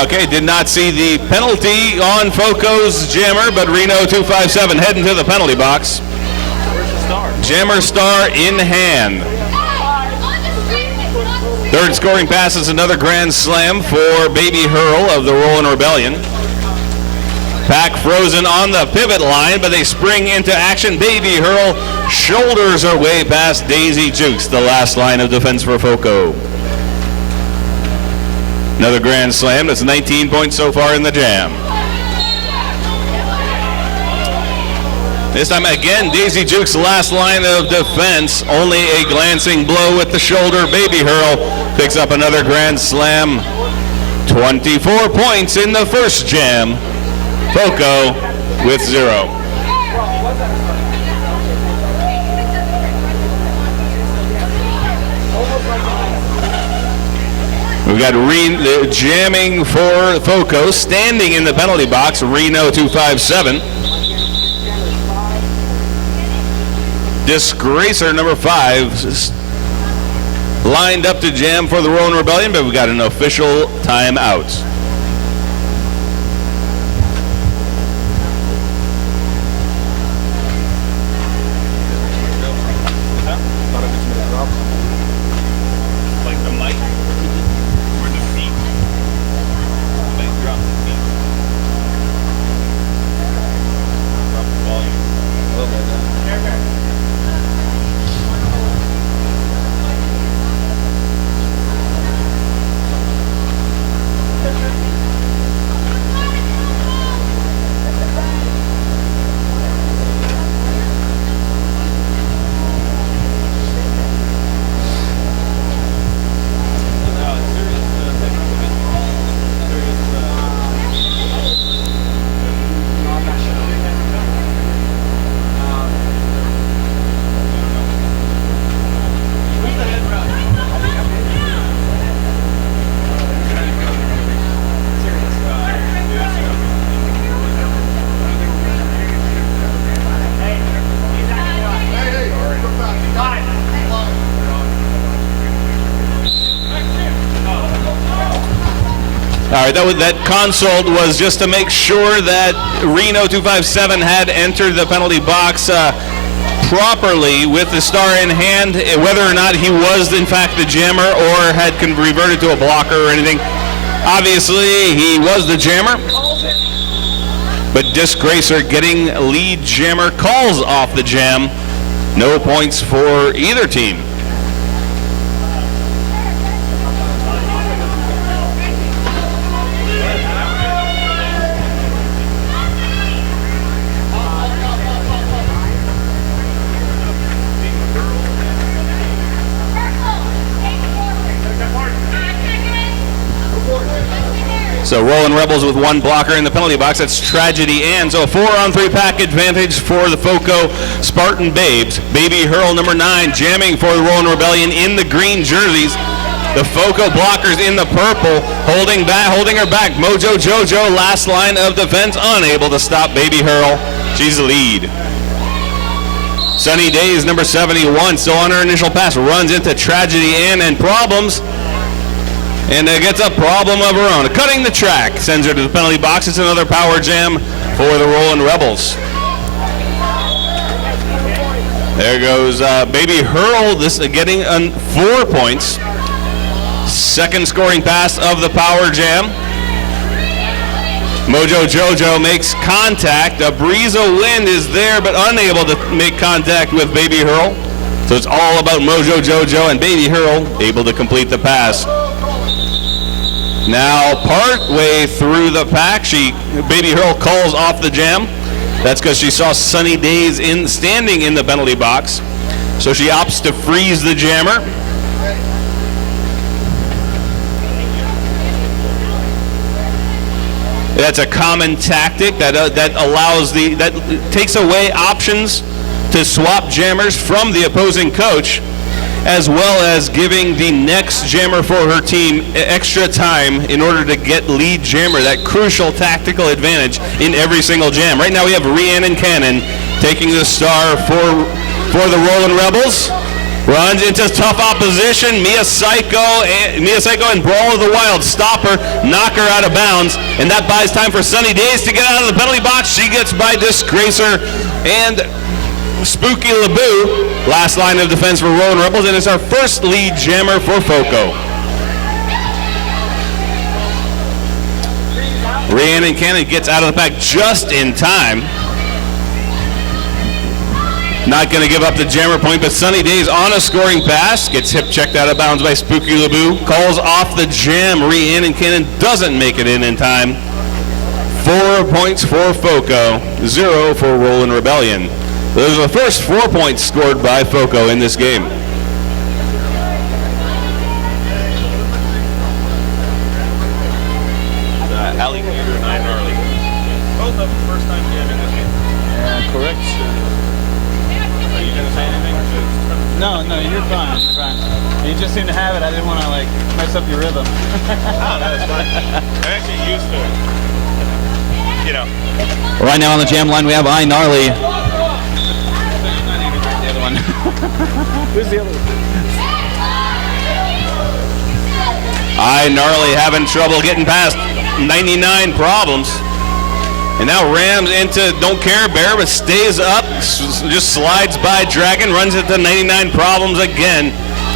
Okay, did not see the penalty on FOCO's jammer, but Reno 257 heading to the penalty box. Where's the star? Jammer star in hand. Third scoring pass is another grand slam for Baby Hurl of the Rollin' Rebellion. Pack frozen on the pivot line, but they spring into action. Baby Hurl shoulders her way past Daisy Jukes, the last line of defense for FOCO. Another grand slam. That's 19 points so far in the jam. This time again, Daisy Jukes' last line of defense. Only a glancing blow with the shoulder. Baby Hurl picks up another grand slam. 24 points in the first jam. FOCO with 0. We've got jamming for FOCO, standing in the penalty box, Reno 257. Disgracer number 5 lined up to jam for the Rollin' Rebellion, but we've got an official timeout. Like the mic or the feet. Somebody dropped the feet. Drop the volume. A little bit. All right, that consult was just to make sure that Reno 257 had entered the penalty box properly with the star in hand, whether or not he was in fact the jammer or had reverted to a blocker or anything. Obviously, he was the jammer, but Disgracer getting lead jammer calls off the jam. No points for either team. So Rollin' Rebels with 1 blocker in the penalty box. That's Tragedy Ann. So a 4-on-3 pack advantage for the FOCO Spartan Babes. Baby Hurl number 9 jamming for the Rollin' Rebellion in the green jerseys. The FOCO blockers in the purple holding her back. Mojo Jojo, last line of defense, unable to stop Baby Hurl. She's the lead. Sunny Days number 71 still on her initial pass. Runs into Tragedy Ann and problems. And gets a problem of her own. Cutting the track, sends her to the penalty box. It's another power jam for the Rollin' Rebels. There goes Baby Hurl, this getting 4 points. Second scoring pass of the Power Jam. Mojo Jojo makes contact. A breeze of wind is there, but unable to make contact with Baby Hurl. So it's all about Mojo Jojo and Baby Hurl able to complete the pass. Now, part way through the pack, Baby Hurl calls off the jam. That's because she saw Sunny Days standing in the penalty box. So she opts to freeze the jammer. That's a common tactic that takes away options to swap jammers from the opposing coach, as well as giving the next jammer for her team extra time in order to get lead jammer, that crucial tactical advantage in every single jam. Right now we have Rhiannon Cannon taking the star for the Rollin' Rebels. Runs into tough opposition. Mia Psycho and Brawl of the Wild stop her, knock her out of bounds, and that buys time for Sunny Days to get out of the penalty box. She gets by Disgracer and Spooky LeBou. Last line of defense for Rollin' Rebels, and it's our first lead jammer for FOCO. Rhiannon Cannon gets out of the pack just in time. Not going to give up the jammer point, but Sunny Days on a scoring pass. Gets hip checked out of bounds by Spooky LeBou. Calls off the jam. Rhiannon Cannon doesn't make it in time. 4 points for FOCO, 0 for Rollin' Rebellion. Those are the first 4 points scored by FOCO in this game. Alligator and I Gnarly. Both of them first time jamming this game. Yeah, correct. Are you going to say anything? No, you're fine. You're fine. You just seem to have it. I didn't want to like mess up your rhythm. Oh, that was fun. I'm actually used to it. You know. Right now on the jam line we have I Gnarly. The other one. Who's the other one? I Gnarly having trouble getting past 99 problems. And now rams into Don't Care Bear, but stays up, just slides by Dragon, runs into 99 problems again,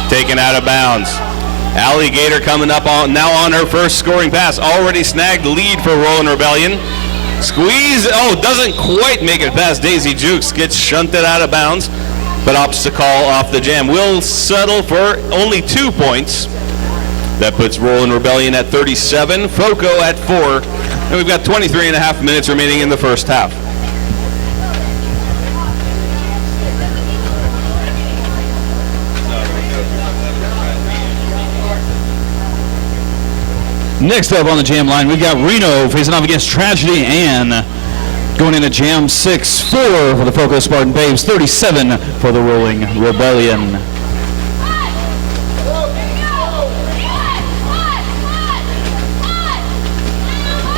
taken out of bounds. Alligator coming up now on her first scoring pass, already snagged the lead for Rollin' Rebellion. Squeeze, doesn't quite make it past Daisy Jukes, gets shunted out of bounds, but opts to call off the jam. Will settle for only 2 points. That puts Rollin' Rebellion at 37, FOCO at 4. And we've got 23 and a half minutes remaining in the first half. Next up on the jam line, we've got Reno facing off against Tragedy Ann. Going into jam 6-4 for the FOCO Spartan Babes, 37 for the Rolling Rebellion.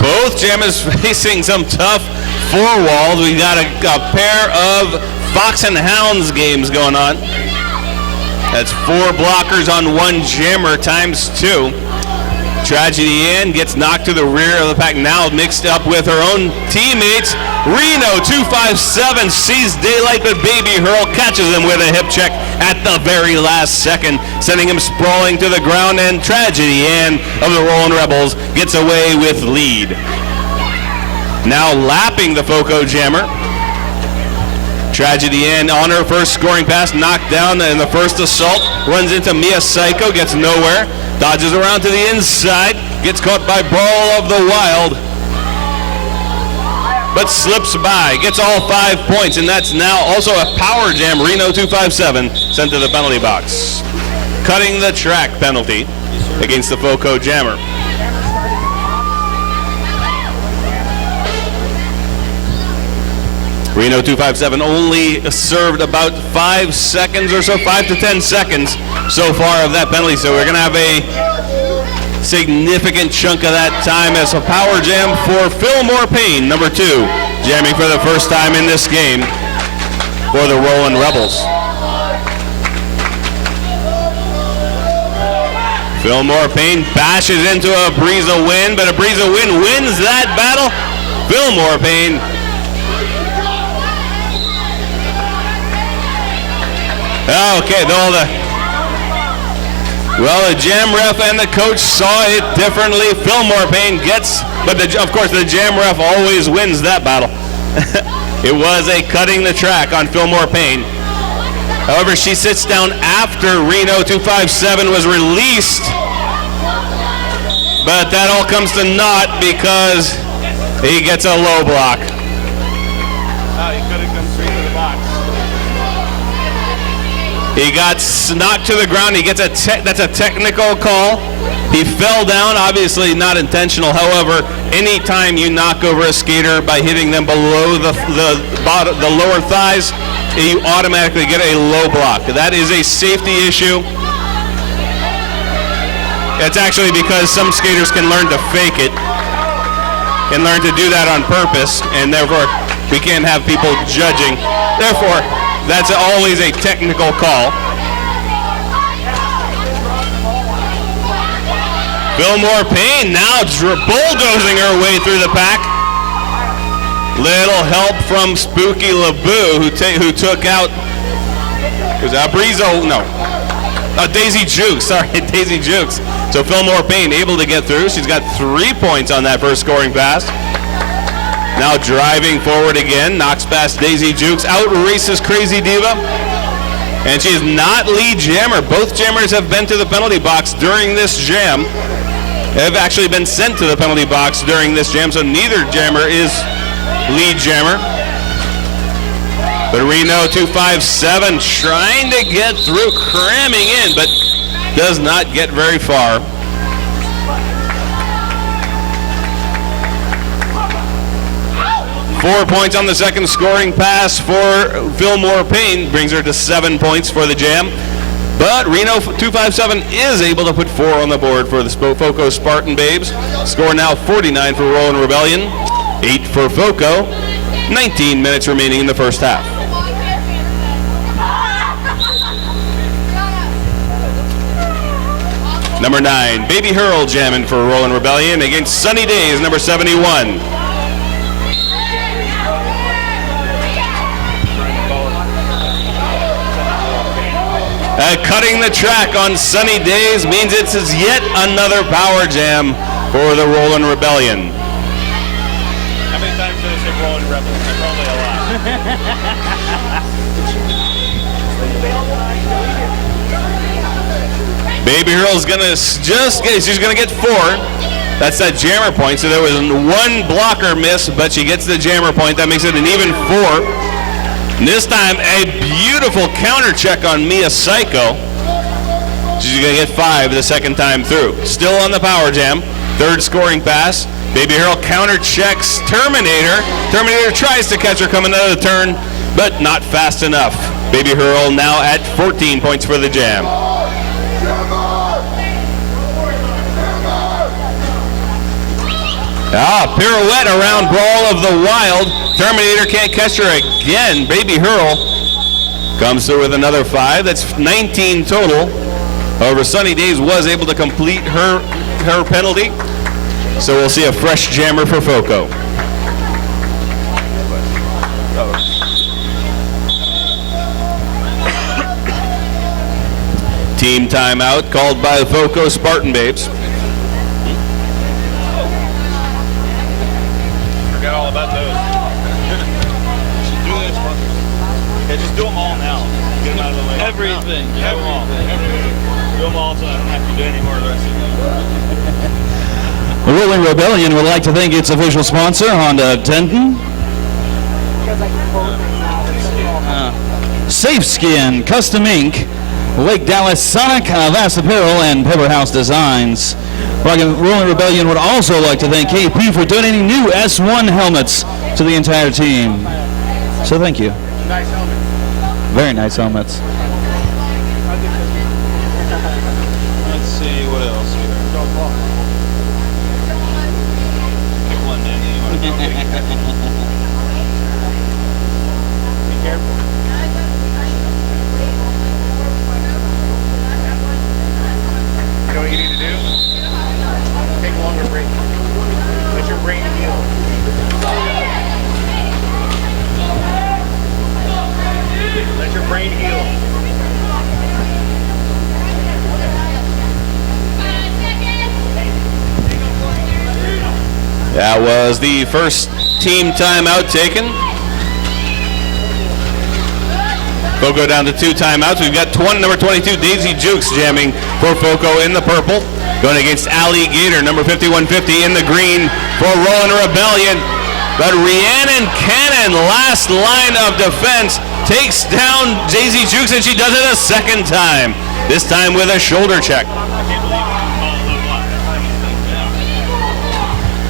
Both jammers facing some tough four walls. We got a pair of Fox and Hounds games going on. That's 4 blockers on 1 jammer times 2. Tragedy Ann gets knocked to the rear of the pack, now mixed up with her own teammates. Reno 257 sees daylight, but Baby Hurl catches him with a hip check at the very last second, sending him sprawling to the ground, and Tragedy Ann of the Rollin' Rebels gets away with lead. Now lapping the FOCO jammer. Tragedy Ann on her first scoring pass, knocked down in the first assault, runs into Mia Psycho, gets nowhere, dodges around to the inside, gets caught by Brawl of the Wild, but slips by, gets all 5 points, and that's now also a power jam. Reno 257 sent to the penalty box. Cutting the track penalty against the FOCO jammer. Reno 257 only served about 5 seconds or so, 5 to 10 seconds so far of that penalty. So we're going to have a significant chunk of that time as a power jam for Fillmore Payne, number 2, jamming for the first time in this game for the Rollin' Rebels. Fillmore Payne bashes into a breeze of wind, but a breeze of wind wins that battle. Fillmore Payne okay, Well, the jam ref and the coach saw it differently. Fillmore Payne gets, but of course the jam ref always wins that battle. It was a cutting the track on Fillmore Payne. However, she sits down after Reno 257 was released. But that all comes to naught because he gets a low block. Oh, he could have come straight to the box. He got knocked to the ground. He gets that's a technical call. He fell down, obviously not intentional. However, anytime you knock over a skater by hitting them below the lower thighs, you automatically get a low block. That is a safety issue. It's actually because some skaters can learn to fake it and learn to do that on purpose, and therefore we can't have people judging. Therefore, that's always a technical call. Fillmore Payne now bulldozing her way through the pack. Little help from Spooky LeBou, who took out, was that Brizo? No. Daisy Jukes, sorry, Daisy Jukes. So Fillmore Payne able to get through. She's got 3 points on that first scoring pass. Now driving forward again, knocks past Daisy Jukes, out races Crazy Diva. And she is not lead jammer. Both jammers have been to the penalty box during this jam. Have actually been sent to the penalty box during this jam, so neither jammer is lead jammer. But Reno 257 trying to get through, cramming in, but does not get very far. Four points on the second scoring pass for Fillmore Payne, brings her to 7 points for the jam. But Reno 257 is able to put 4 on the board for the FOCO Spartan Babes. Score now 49 for Roland Rebellion, 8 for FOCO. 19 minutes remaining in the first half. Number 9, Baby Hurl jamming for Roland Rebellion against Sunny Days, number 71. Cutting the track on Sunny Days means it's yet another power jam for the Roland Rebellion. How many times did I say Roland Rebellion? Probably a lot. Baby Hurl's gonna she's gonna get 4. That's that jammer point. So there was 1 blocker miss, but she gets the jammer point. That makes it an even 4. And this time, a beautiful counter check on Mia Psycho. She's gonna get 5 the second time through. Still on the power jam. Third scoring pass. Baby Hurl counter checks Terminator. Terminator tries to catch her coming out of the turn, but not fast enough. Baby Hurl now at 14 points for the jam. Pirouette around Brawl of the Wild. Terminator can't catch her again. Baby Hurl comes through with another 5. That's 19 total. However, Sunny Days was able to complete her penalty. So we'll see a fresh jammer for FOCO. Team timeout called by the FOCO Spartan Babes. Forgot all about those. Just do this one. Yeah, just do them all now. Get them out of the way. Everything. Do them all. Do them all so I don't have to do any more of the rest of them. The Rolling Rebellion would like to thank its official sponsor, Honda of Denton. Safe Skin, Custom Ink, Lake Dallas Sonic, Vast Apparel, and Pepper House Designs. Rolling Rebellion would also like to thank KP for donating new S1 helmets to the entire team. So thank you. Nice helmet. Very nice helmets. Let's see what else here. Pick one, Danny. You want to go big? Be careful. You know what you need to do? Take a longer break. Let your brain heal. Let your brain heal. That was the first team timeout taken. Foco down to 2 timeouts. We've got number 22, Daisy Jukes, jamming for Foco in the purple. Going against Alligator, number 5150 in the green for Roland Rebellion. But Rhiannon Cannon, last line of defense, takes down Daisy Jukes, and she does it a second time. This time with a shoulder check.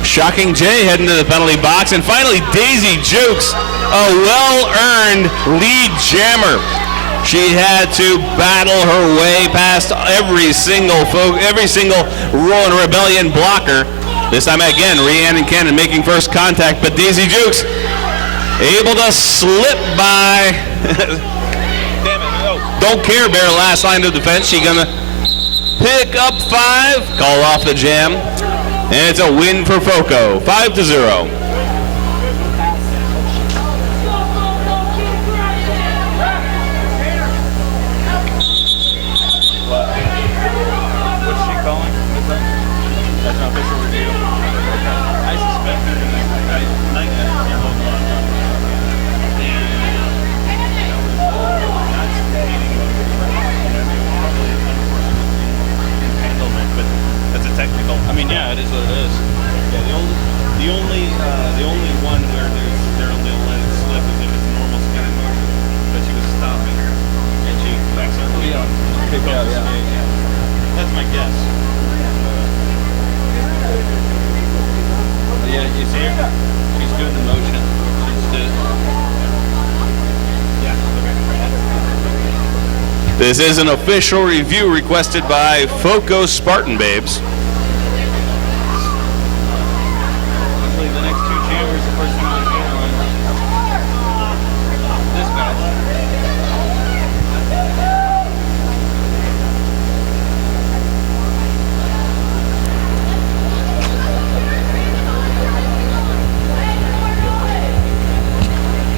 Shocking J heading to the penalty box. And finally, Daisy Jukes, a well-earned lead jammer. She had to battle her way past every single Roland Rebellion blocker. This time again, Rhiannon Cannon making first contact, but Daisy Jukes able to slip by. Don't care Bear, last line of defense. She's gonna pick up 5, call off the jam, and it's a win for Foco, 5-0. What's she calling? That's an official review. I suspect her to but that's a technical. I mean, yeah, it is what it is. Yeah, the only one where they'll let it slip is if it's normal spinning motion. But she was stopping, and she accidentally picked up the snake. Yeah. That's my guess. Yeah, you see her? She's doing the motion. This is an official review requested by Foco Spartan Babes. Actually, the next 2 jammers, the first one on this guy.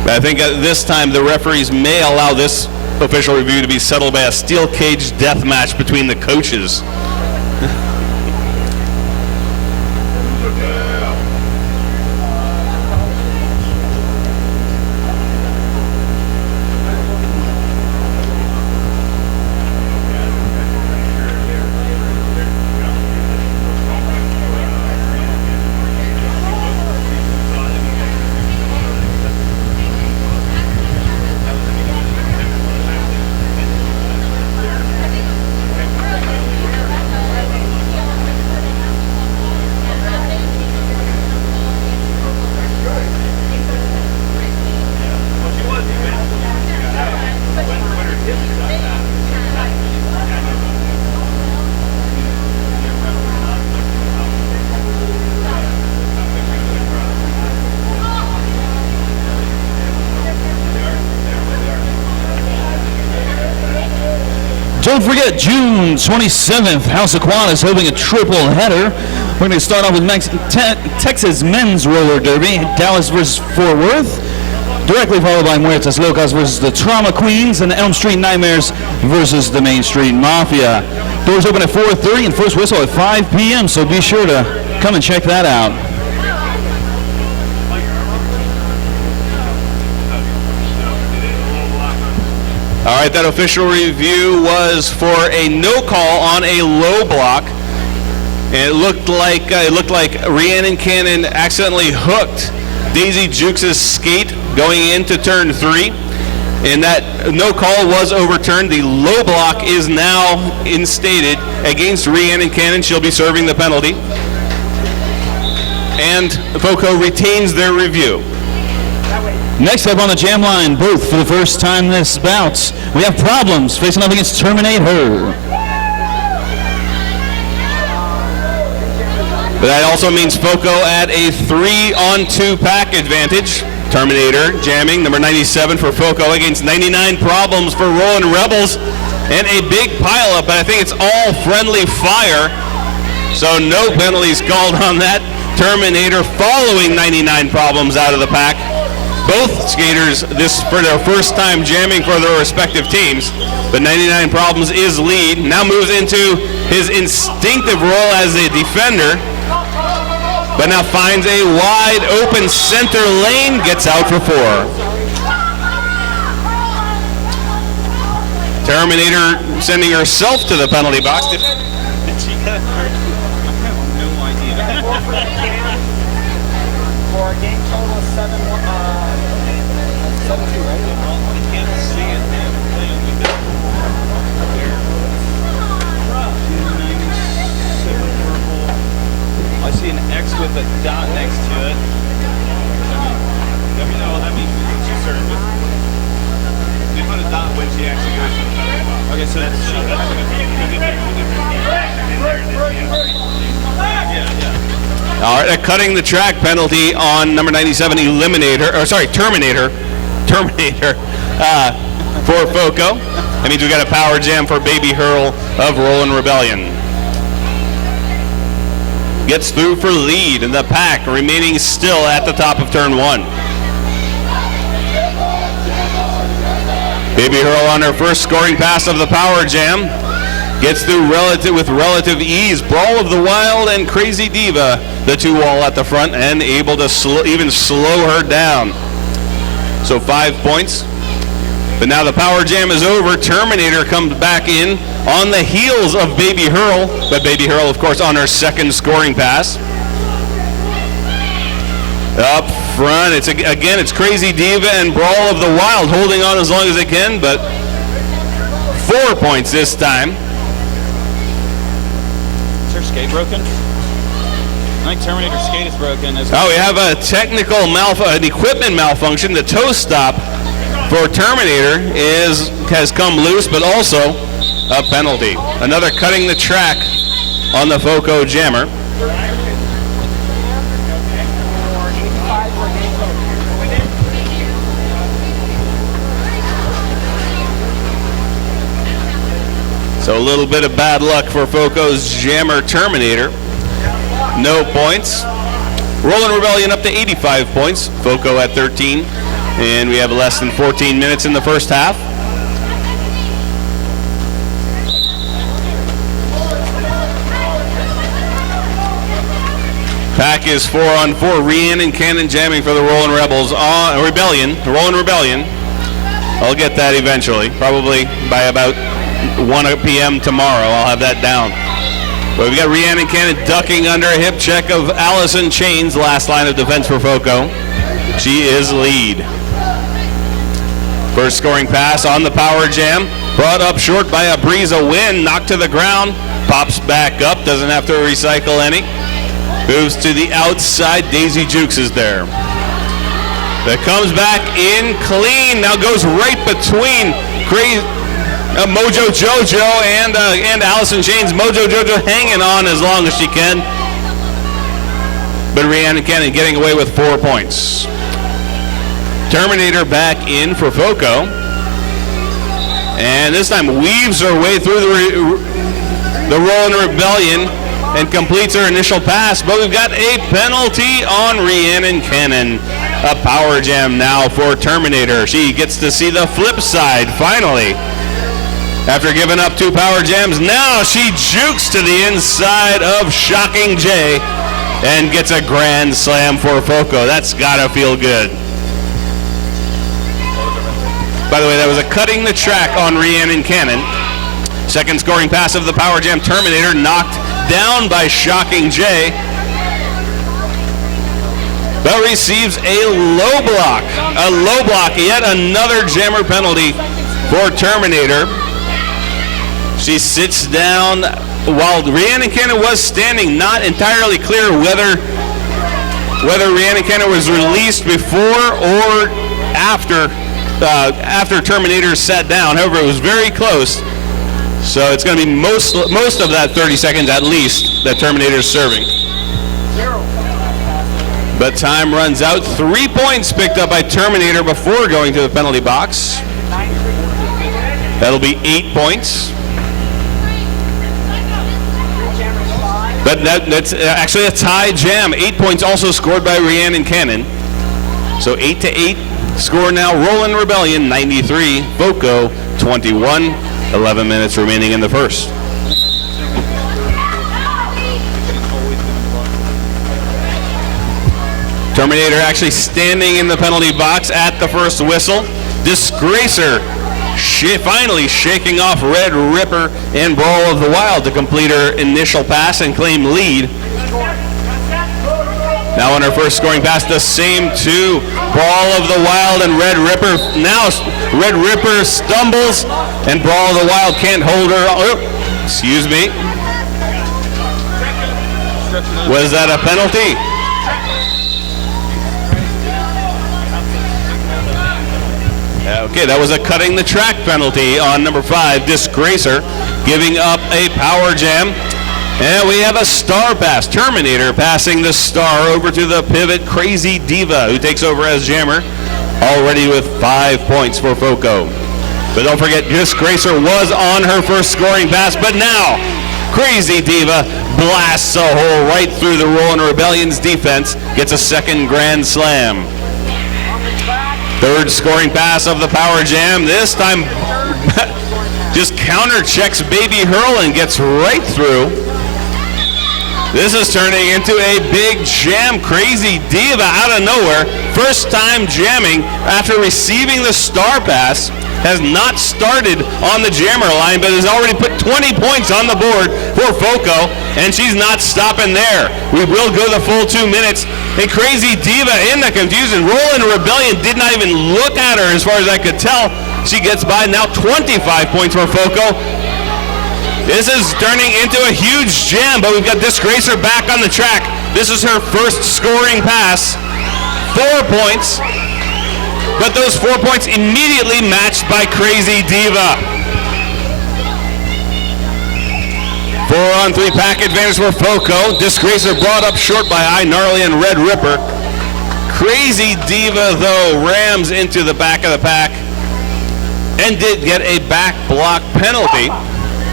I think at this time the referees may allow this official review to be settled by a steel cage death match between the coaches. Don't forget, June 27th, House of Quad is holding a triple header. We're going to start off with Texas Men's Roller Derby, Dallas versus Fort Worth, directly followed by Muertas Locas versus the Trauma Queens, and the Elm Street Nightmares versus the Main Street Mafia. Doors open at 4:30 and first whistle at 5 p.m., so be sure to come and check that out. All right, that official review was for a no call on a low block. And it looked like Rhiannon Cannon accidentally hooked Daisy Jukes' skate going into turn 3. And that no call was overturned. The low block is now instated against Rhiannon Cannon. She'll be serving the penalty. And Foco retains their review. Next up on the jam line, both for the first time this bout, we have Problems facing up against Terminate Her. But that also means Foco at a 3-on-2 pack advantage. Terminator jamming, number 97 for Foco against 99 Problems for Roland Rebels. And a big pileup, but I think it's all friendly fire. So no penalties called on that. Terminator following 99 Problems out of the pack. Both skaters this for their first time jamming for their respective teams. But 99 Problems is lead. Now moves into his instinctive role as a defender. but now finds a wide open center lane, gets out for 4. Terminator sending herself to the penalty box. Did she get hurt? I have no idea. For a game total of 7-2, right? I can't see it. I see an X with a dot next to it. That means she served it. They put a dot when she actually goes to the penalty box. Okay, so that's All right, a cutting the track penalty on number 97, Terminator for Foco. That means we got a power jam for Baby Hurl of Roland Rebellion. Gets through for lead, and the pack remaining still at the top of turn 1. Baby Hurl on her first scoring pass of the power jam. Gets through with relative ease. Brawl of the Wild and Crazy Diva, the 2 all at the front, and able to even slow her down. So 5 points. But now the power jam is over. Terminator comes back in on the heels of Baby Hurl, but Baby Hurl, of course, on her second scoring pass. Up front, it's Crazy Diva and Brawl of the Wild holding on as long as they can, but 4 points this time. Is her skate broken? I think Terminator's skate is broken. Oh, we have a technical an equipment malfunction. The toe stop for Terminator has come loose, but also a penalty. Another cutting the track on the Foco jammer. So a little bit of bad luck for Foco's jammer Terminator. No points. Roland Rebellion up to 85 points. Foco at 13. And we have less than 14 minutes in the first half. Pack is 4-on-4. Rhiannon Cannon jamming for the Roland Rebellion. I'll get that eventually. Probably by about 1 p.m. tomorrow. I'll have that down. But we've got Rhiannon Cannon ducking under a hip check of Allison Chains, last line of defense for Foco. She is lead. First scoring pass on the power jam. Brought up short by a Breeza Win. Knocked to the ground. Pops back up. Doesn't have to recycle any. Moves to the outside. Daisy Jukes is there. That comes back in clean. Now goes right between Mojo Jojo and Allison Chains. Mojo Jojo hanging on as long as she can. But Rhiannon Cannon getting away with 4 points. Terminator back in for Foco. And this time weaves her way through the Roland Rebellion and completes her initial pass. But we've got a penalty on Rhiannon Cannon. A power jam now for Terminator. She gets to see the flip side finally. After giving up 2 power jams, now she jukes to the inside of Shocking J and gets a grand slam for Foco. That's gotta feel good. By the way, that was a cutting the track on Rhiannon Cannon. Second scoring pass of the power jam. Terminator knocked down by Shocking J. But receives a low block. A low block, yet another jammer penalty for Terminator. She sits down while Rhiannon Cannon was standing. Not entirely clear whether Rhiannon Cannon was released before or after Terminator sat down. However, it was very close. So it's going to be most of that 30 seconds at least that Terminator is serving. But time runs out. 3 points picked up by Terminator before going to the penalty box. That'll be 8 points. But that's actually a tie jam. 8 points also scored by Rhiannon Cannon. So 8-8 score now. Roland Rebellion 93, Foco 21. 11 minutes remaining in the first. Terminator actually standing in the penalty box at the first whistle. Disgracer finally shaking off Red Ripper and Brawl of the Wild to complete her initial pass and claim lead. Now on her first scoring pass, the same two, Brawl of the Wild and Red Ripper. Now Red Ripper stumbles and Brawl of the Wild can't hold her. Oh, excuse me. Was that a penalty? Okay, that was a cutting the track penalty on number 5, Disgracer, giving up a power jam. And we have a star pass. Terminator passing the star over to the pivot Crazy Diva, who takes over as jammer, already with 5 points for Foco. But don't forget, Disgracer was on her first scoring pass, but now Crazy Diva blasts a hole right through the Rollin' Rebellion's defense, gets a second grand slam. Third scoring pass of the power jam. This time just counter checks Baby Hurl and gets right through. This is turning into a big jam. Crazy Diva out of nowhere. First time jamming after receiving the star pass. Has not started on the jammer line, but has already put 20 points on the board for Foco, and she's not stopping there. We will go the full 2 minutes. And Crazy Diva in the confusion. Rollin' Rebellion did not even look at her as far as I could tell. She gets by now 25 points for Foco. This is turning into a huge jam, but we've got Disgracer back on the track. This is her first scoring pass. 4 points. But those 4 points immediately matched by Crazy Diva. 4-on-3 pack advantage for Foco. Disgracer brought up short by I Gnarly and Red Ripper. Crazy Diva, though, rams into the back of the pack and did get a back block penalty,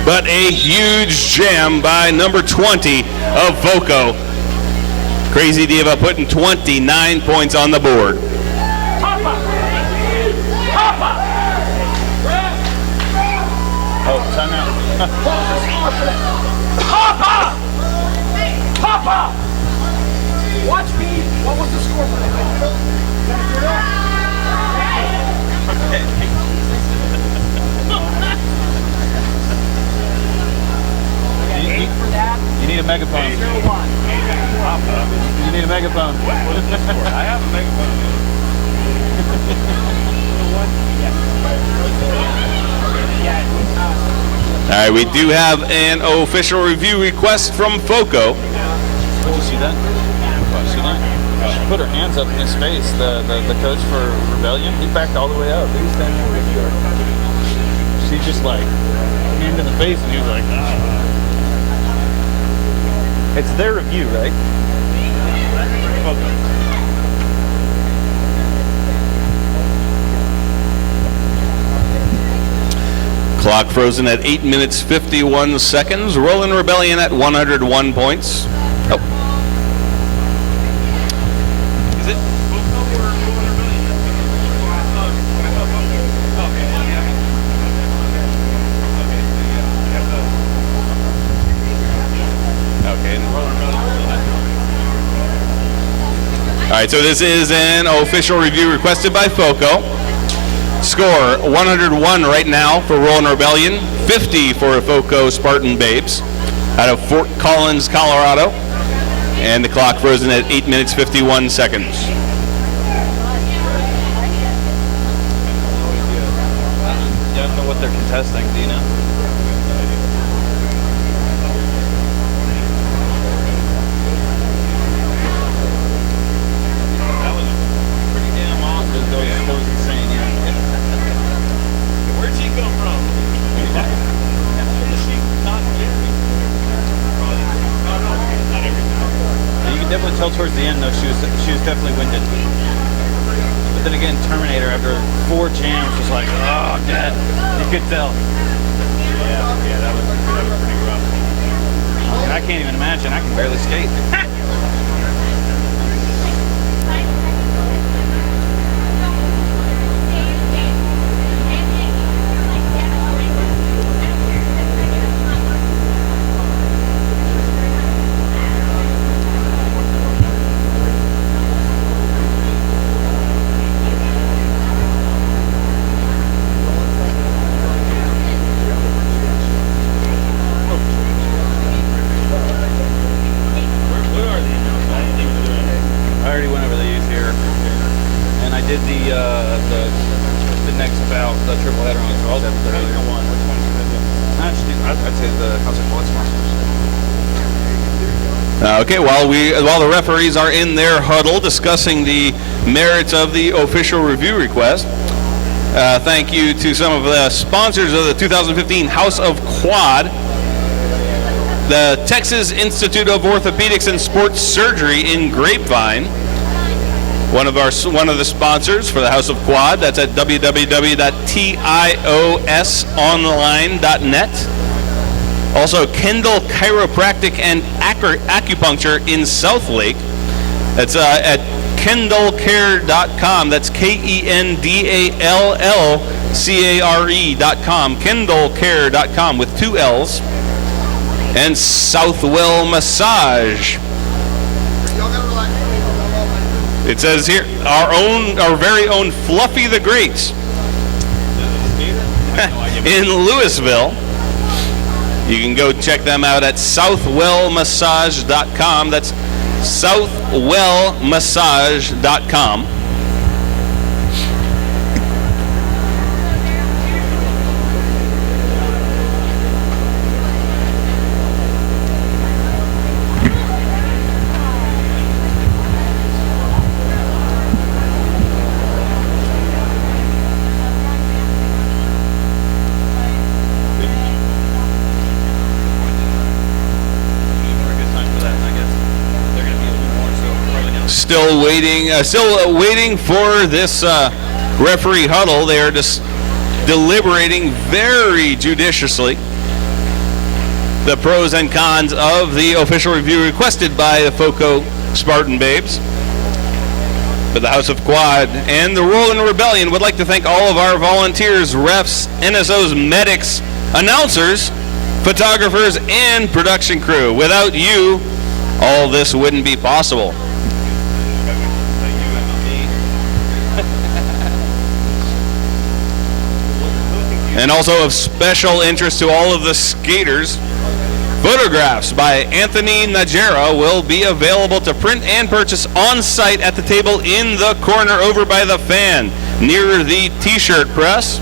but a huge jam by number 20 of Foco. Crazy Diva putting 29 points on the board. Oh, time out. Papa! Papa! Watch me. What was the score for that? You need a megaphone. You need a megaphone. I have a megaphone. All right, we do have an official review request from Foco. Did you see that? See that? She put her hands up in his face. The coach for Rebellion, he backed all the way up. He was standing over here. She just like hand in the face, and he was like, ah. It's their review, right? Foco. Clock frozen at 8 minutes 51 seconds. Rollin' Rebellion at 101 points. Oh. Is it Foco or Rollin' Rebellion? Okay, and Rollin' Rebellion. All right, so this is an official review requested by Foco. Score 101 right now for Rollin' Rebellion, 50 for Foco Spartan Babes out of Fort Collins, Colorado. And the clock frozen at 8 minutes 51 seconds. I don't know what they're contesting, do you know? That was pretty damn awesome. That was insane, yeah. Where'd she come from? Is she not Jeremy? Not every time. You can definitely tell towards the end, though, she was definitely winded. But then again, Terminator, after 4 jams, was like, oh, Dad. You could tell. Yeah, that was pretty rough. And I can't even imagine. I can barely skate. did the next bout, the triple header on the earlier. I'd say the House of Blood sponsors. Okay, while the referees are in their huddle discussing the merits of the official review request, thank you to some of the sponsors of the 2015 House of Quad, the Texas Institute of Orthopedics and Sports Surgery in Grapevine, one of the sponsors for the House of Quad. That's at www.tiosonline.net. Also, Kendall Chiropractic and Acupuncture in Southlake. That's at kendallcare.com. That's KENDALLCARE.com. Kendallcare.com with 2 L's. And Southwell Massage. It says here, our very own Fluffy the Great in Louisville. You can go check them out at southwellmassage.com. That's southwellmassage.com. Still waiting for this referee huddle. They are just deliberating very judiciously the pros and cons of the official review requested by the FOCO Spartan Babes. But the House of Quad and the Rolling Rebellion would like to thank all of our volunteers, refs, NSOs, medics, announcers, photographers, and production crew. Without you, all this wouldn't be possible. And also of special interest to all of the skaters, photographs by Anthony Najera will be available to print and purchase on site at the table in the corner over by the fan near the t-shirt press.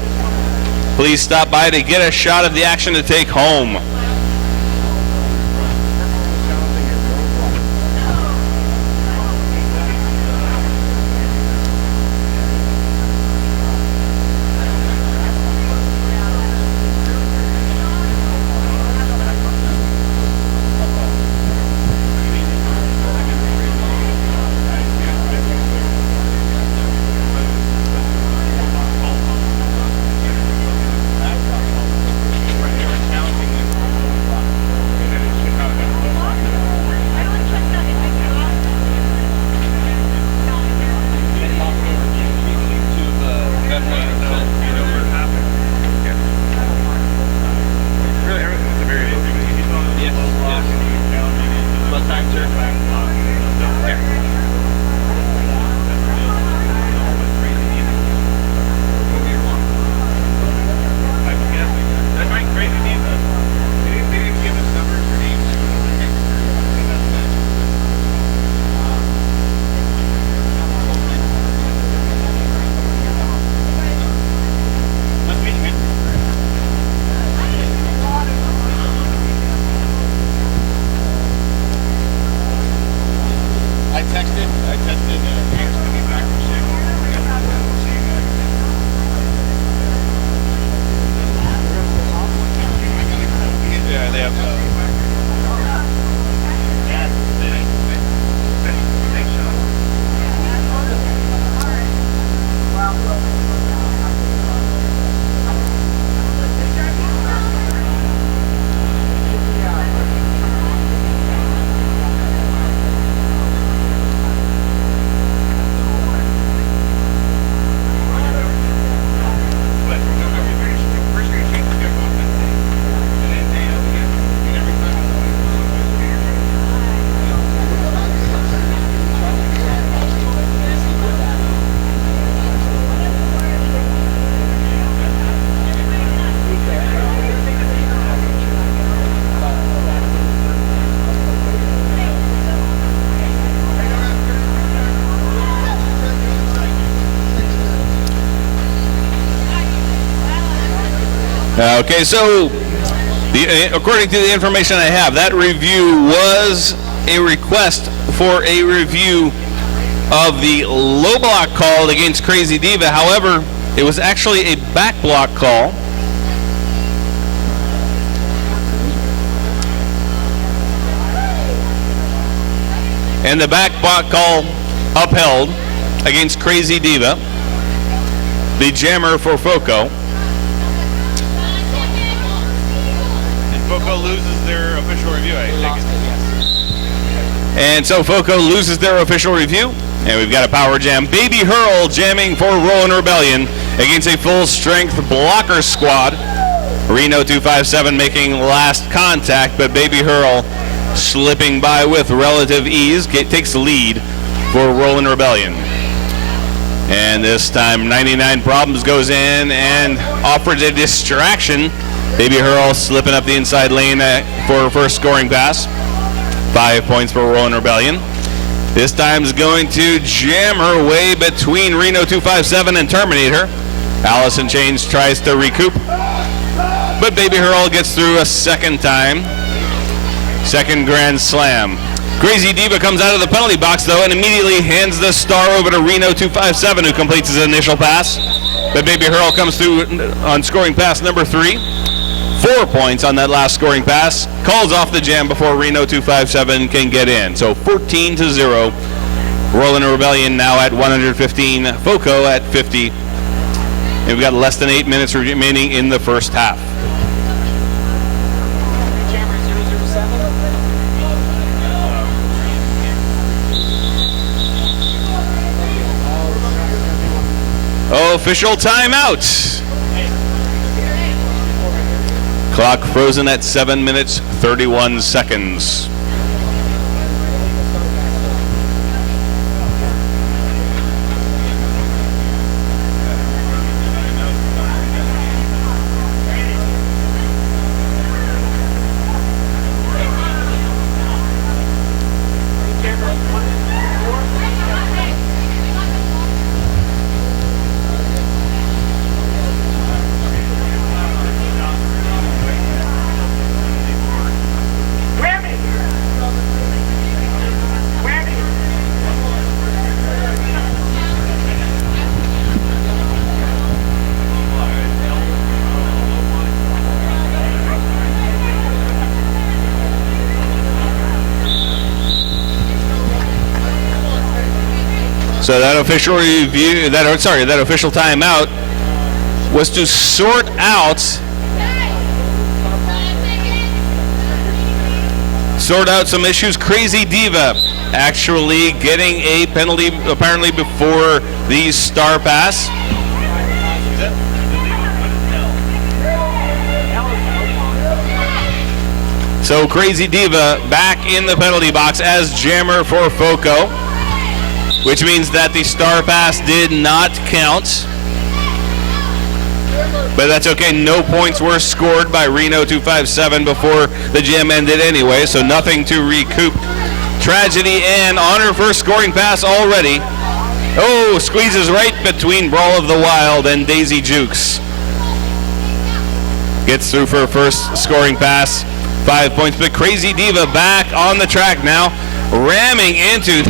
Please stop by to get a shot of the action to take home. Okay, so according to the information I have, that review was a request for a review of the low block call against Crazy Diva. However, it was actually a back block call. And the back block call upheld against Crazy Diva, the jammer for Foco. And Foco loses their official review, I think. And so Foco loses their official review. And we've got a power jam. Baby Hurl jamming for Roland Rebellion against a full-strength blocker squad. Reno 257 making last contact, but Baby Hurl slipping by with relative ease. Takes the lead for Roland Rebellion. And this time 99 Problems goes in and offers a distraction. Baby Hurl slipping up the inside lane for her first scoring pass. 5 points for Roland Rebellion. This time is going to jam her way between Reno 257 and terminate her. Allison Chains tries to recoup, but Baby Hurl gets through a second time. Second grand slam. Crazy Diva comes out of the penalty box though and immediately hands the star over to Reno 257, who completes his initial pass. But Baby Hurl comes through on scoring pass number 3. 4 points on that last scoring pass. Calls off the jam before Reno 257 can get in. So 14-0. Roland Rebellion now at 115. Foco at 50. And we've got less than 8 minutes remaining in the first half. Official timeout. Clock frozen at 7 minutes, 31 seconds. So that official review, that official timeout was to sort out some issues. Crazy Diva actually getting a penalty apparently before the star pass. So Crazy Diva back in the penalty box as jammer for Foco, which means that the star pass did not count. But that's okay. No points were scored by Reno 257 before the jam ended anyway, so nothing to recoup. Tragedy Ann on her first scoring pass already. Oh, squeezes right between Brawl of the Wild and Daisy Jukes. Gets through for her first scoring pass. 5 points, but Crazy Diva back on the track now, ramming into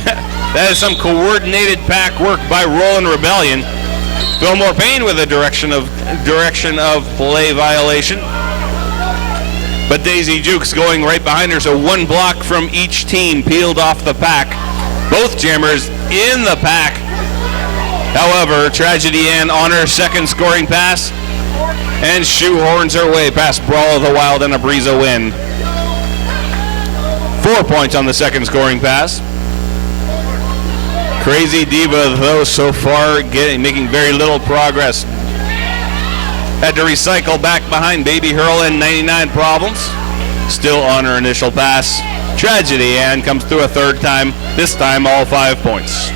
that is some coordinated pack work by Roland Rebellion. Fillmore Payne with a direction of play violation. But Daisy Jukes going right behind her, so one block from each team peeled off the pack. Both jammers in the pack. However, Tragedy Ann on her second scoring pass and shoehorns her way past Brawl of the Wild and a Breeza win. 4 points on the second scoring pass. Crazy Diva, though, so far making very little progress. Had to recycle back behind Baby Hurl and 99 Problems. Still on her initial pass. Tragedy Ann comes through a third time, this time all 5 points.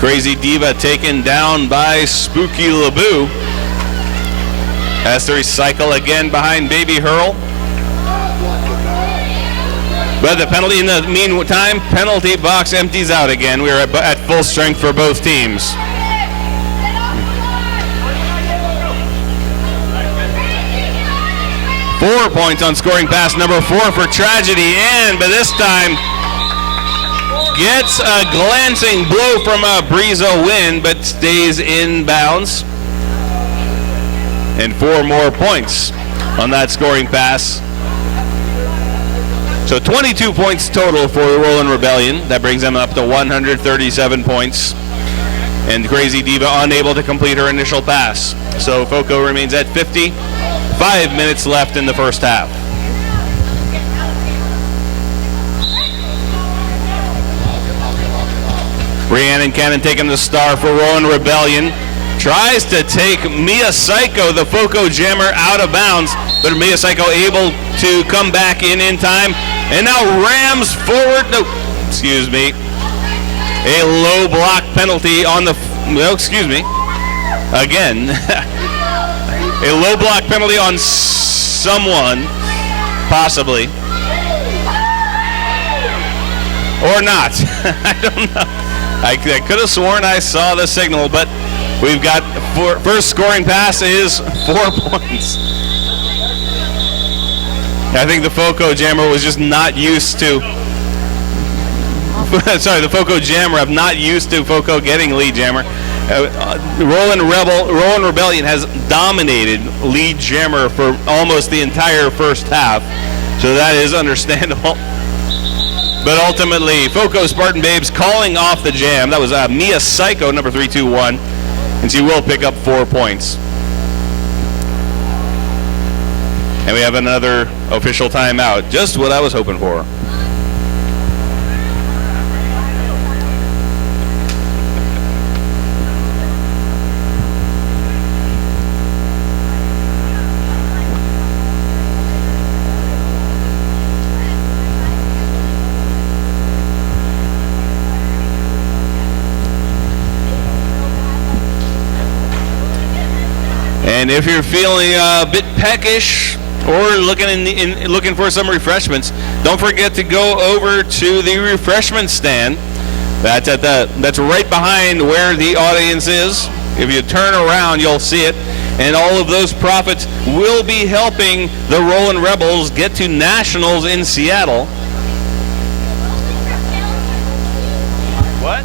Crazy Diva taken down by Spooky LeBou. Has to recycle again behind Baby Hurl. But the penalty in the meantime, penalty box empties out again. We are at full strength for both teams. 4 points on scoring pass number 4 for Tragedy Ann, but this time gets a glancing blow from a Breezo Wind, but stays in bounds. And 4 more points on that scoring pass. So 22 points total for the Roland Rebellion. That brings them up to 137 points. And Crazy Diva unable to complete her initial pass. So FOCO remains at 50. 5 minutes left in the first half. Rhiannon Cannon taking the star for Roland Rebellion. Tries to take Mia Psycho, the FOCO jammer, out of bounds, but Mia Psycho able to come back in time, and now rams forward. No, excuse me. A low block penalty on the. No, excuse me. Again, a low block penalty on someone, possibly, or not. I don't know. I could have sworn I saw the signal, but we've got first scoring pass is 4 points. I think the FOCO jammer was just not used to. Sorry, the FOCO jammer. I'm not used to FOCO getting lead jammer. Roland Rebellion has dominated lead jammer for almost the entire first half, so that is understandable. But ultimately, FOCO Spartan Babes calling off the jam. That was Mia Psycho, number 321, and she will pick up 4 points. And we have another official timeout. Just what I was hoping for. And if you're feeling a bit peckish or looking for some refreshments, don't forget to go over to the refreshment stand. That's right behind where the audience is. If you turn around, you'll see it. And all of those profits will be helping the Roland Rebels get to nationals in Seattle. What?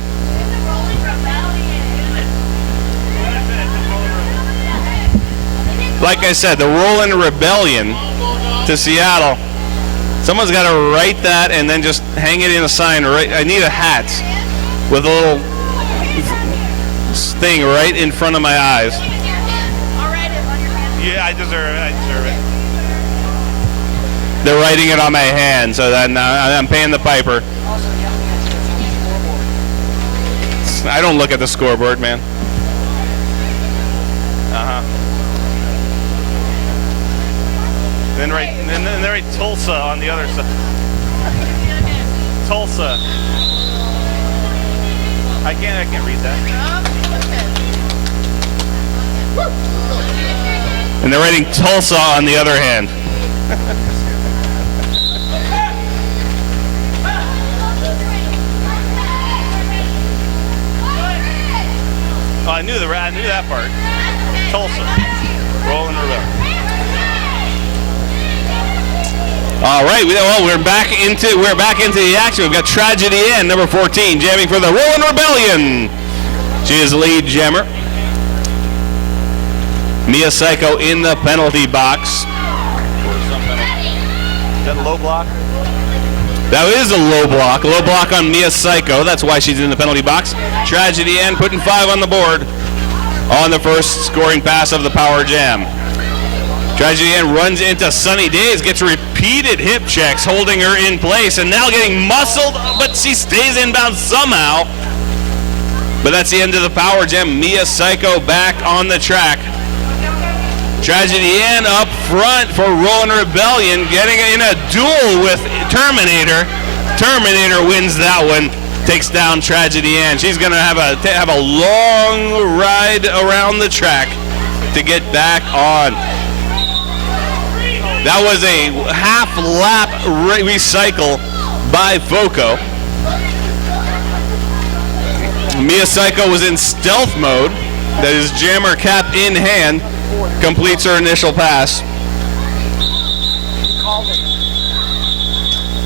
Like I said, the Roland Rebellion to Seattle. Someone's got to write that and then just hang it in a sign. Right, I need a hat with a little thing right in front of my eyes. Yeah, I deserve it. They're writing it on my hand, so that now I'm paying the piper. I don't look at the scoreboard, man. Then write Tulsa on the other side. Tulsa. I can't read that. And they're writing Tulsa on the other hand. Oh, I knew that part. Tulsa. Roland Rebellion. All right, we're back into the action. We've got Tragedy Ann, number 14, jamming for the Roland Rebellion. She is lead jammer. Mia Psycho in the penalty box. Is that a low block? That is a low block. Low block on Mia Psycho. That's why she's in the penalty box. Tragedy Ann putting 5 on the board on the first scoring pass of the power jam. Tragedy Ann runs into Sunny Days, gets repeated hip checks, holding her in place, and now getting muscled, but she stays inbound somehow. But that's the end of the power jam. Mia Psycho back on the track. Tragedy Ann up front for Roland Rebellion, getting in a duel with Terminator. Terminator wins that one, takes down Tragedy Ann. She's going to have a long ride around the track to get back on. That was a half-lap recycle by FOCO. Mia Psycho was in stealth mode. That is jammer cap in hand. Completes her initial pass.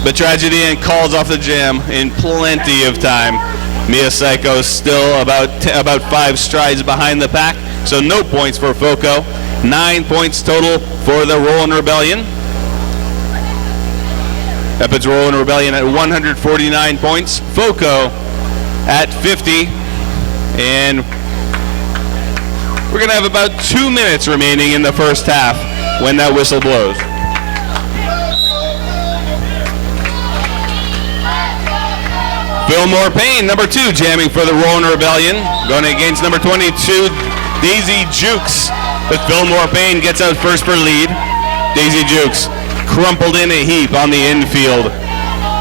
But Tragedy and calls off the jam in plenty of time. Mia Psycho still about 5 strides behind the pack, so no points for FOCO. 9 points total for the Rollin' Rebellion. That puts Rollin' Rebellion at 149 points. FOCO at 50. And we're going to have about 2 minutes remaining in the first half when that whistle blows. Fillmore Payne, number 2, jamming for the Rollin' Rebellion. Going against number 22, Daisy Jukes. But Fillmore Payne gets out first for lead. Daisy Jukes crumpled in a heap on the infield.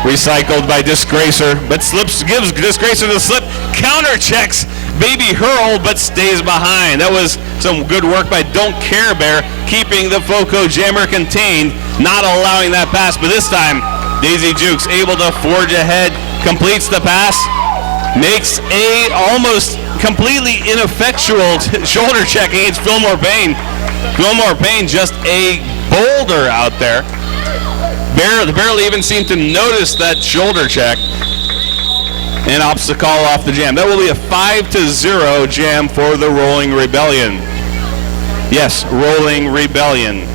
Recycled by Disgracer, but gives Disgracer the slip. Counter checks Baby Hurl, but stays behind. That was some good work by Don't Care Bear, keeping the FOCO jammer contained, not allowing that pass. But this time, Daisy Jukes able to forge ahead, completes the pass, makes a almost completely ineffectual shoulder check against Fillmore Payne. Fillmore Payne just a boulder out there. Barely even seemed to notice that shoulder check. And opts to call off the jam. That will be a 5-0 jam for the Rolling Rebellion. Yes, Rolling Rebellion.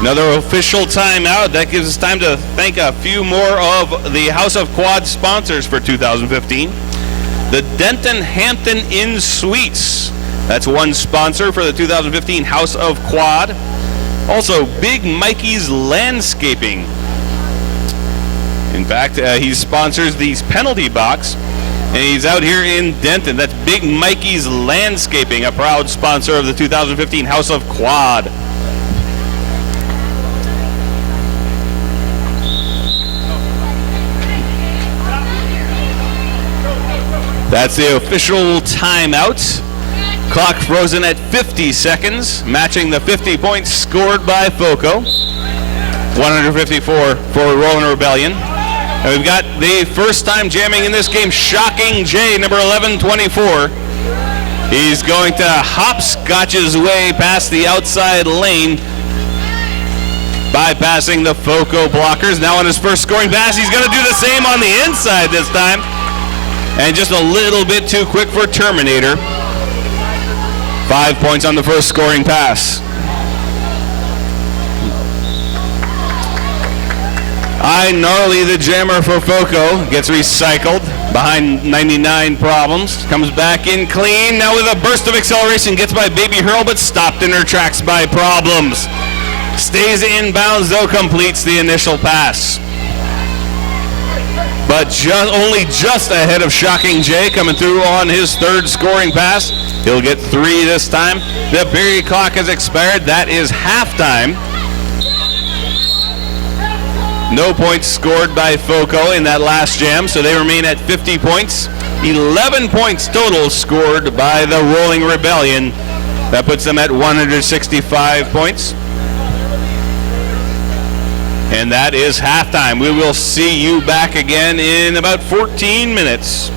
Another official timeout. That gives us time to thank a few more of the House of Quad sponsors for 2015. The Denton Hampton Inn Suites. That's one sponsor for the 2015 House of Quad. Also, Big Mikey's Landscaping. In fact, he sponsors the penalty box, and he's out here in Denton. That's Big Mikey's Landscaping, a proud sponsor of the 2015 House of Quad. That's the official timeout. Clock frozen at 50 seconds, matching the 50 points scored by FOCO. 154 for Rollin' Rebellion. And we've got the first time jamming in this game, Shocking J, number 1124. He's going to hopscotch his way past the outside lane, bypassing the FOCO blockers. Now on his first scoring pass, he's going to do the same on the inside this time. And just a little bit too quick for Terminator. 5 points on the first scoring pass. Gnarly, the jammer for FOCO, gets recycled behind 99 problems. Comes back in clean. Now with a burst of acceleration, gets by Baby Hurl, but stopped in her tracks by Problems. Stays inbounds, though, completes the initial pass. But only just ahead of Shocking J, coming through on his third scoring pass. He'll get 3 this time. The period clock has expired. That is halftime. No points scored by FOCO in that last jam, so they remain at 50 points. 11 points total scored by the Rolling Rebellion. That puts them at 165 points. And that is halftime. We will see you back again in about 14 minutes.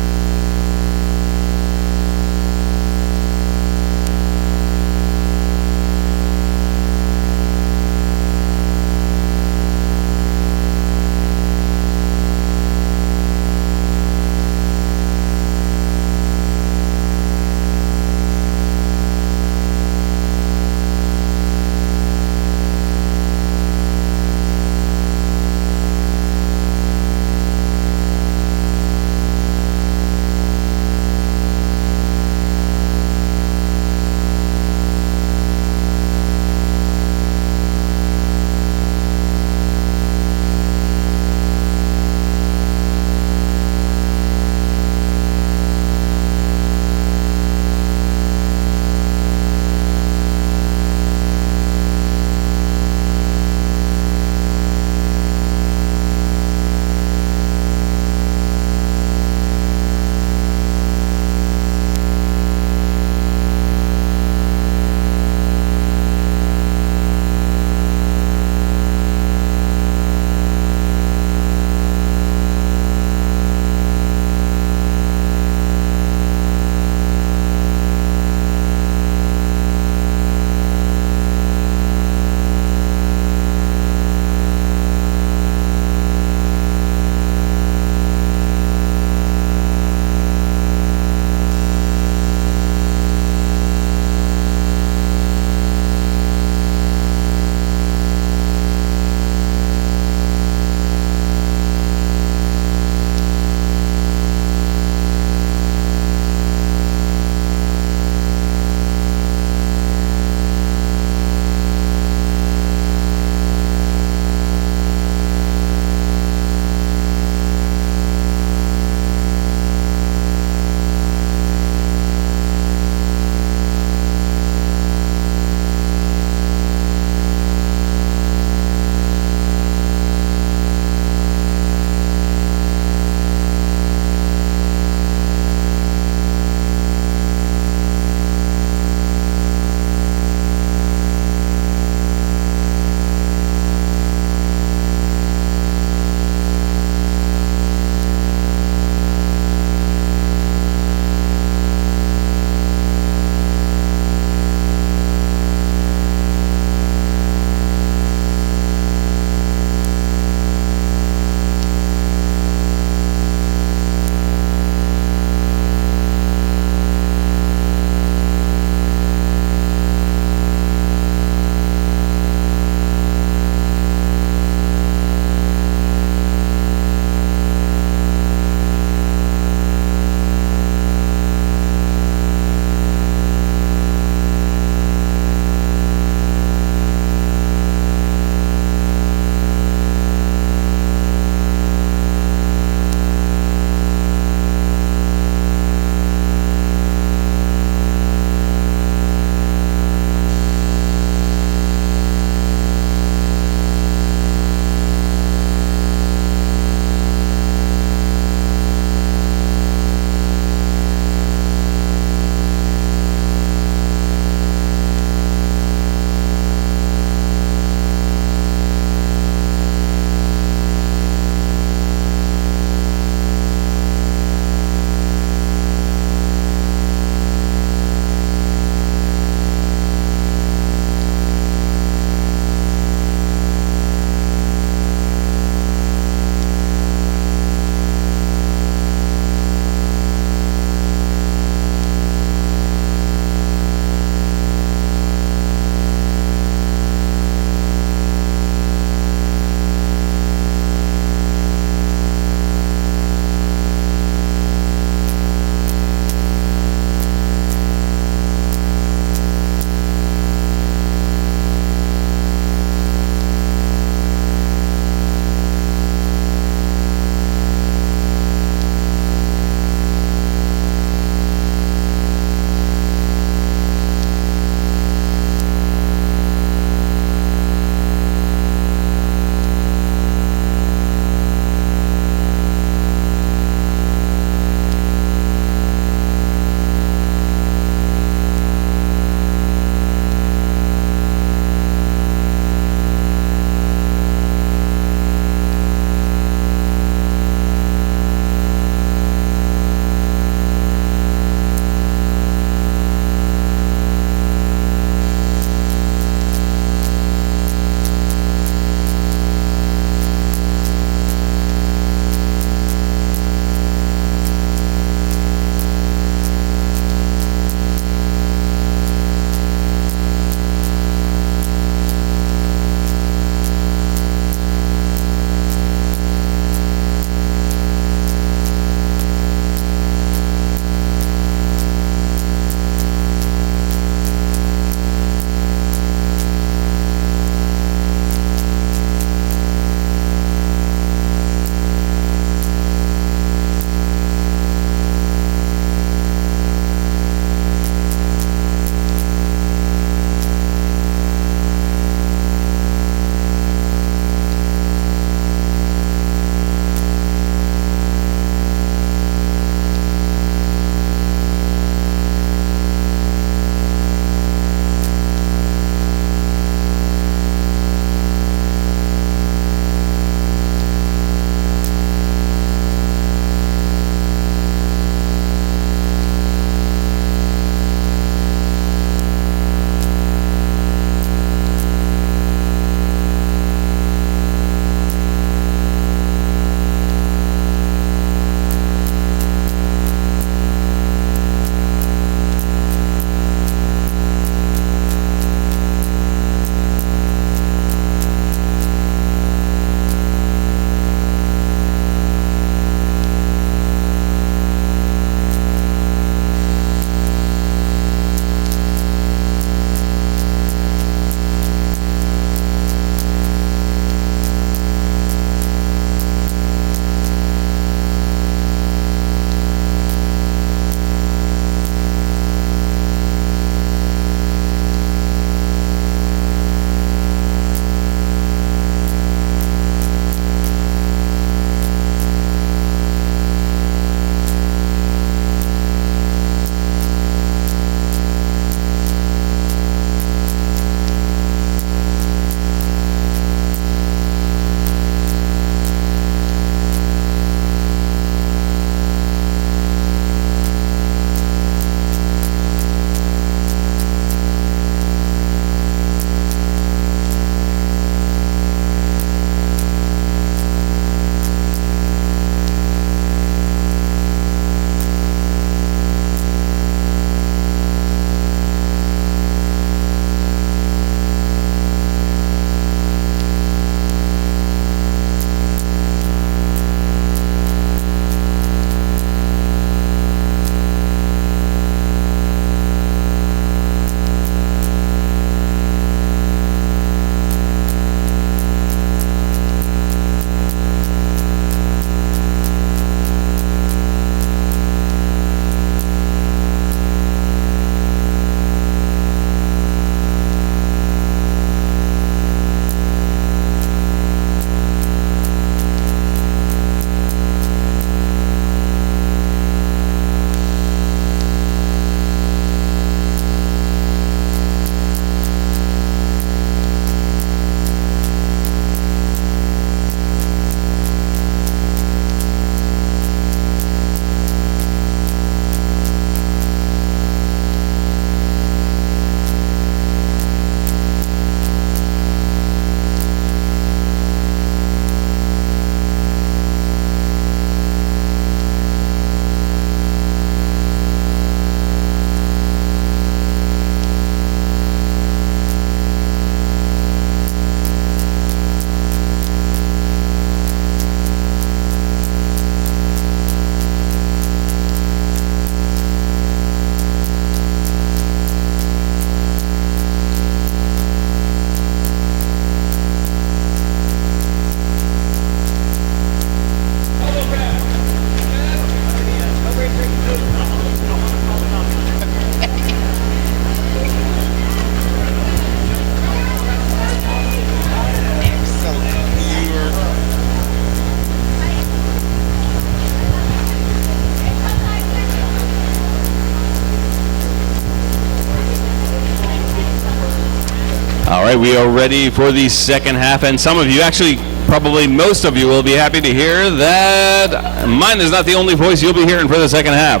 All right, we are ready for the second half, and some of you, actually probably most of you, will be happy to hear that mine is not the only voice you'll be hearing for the second half.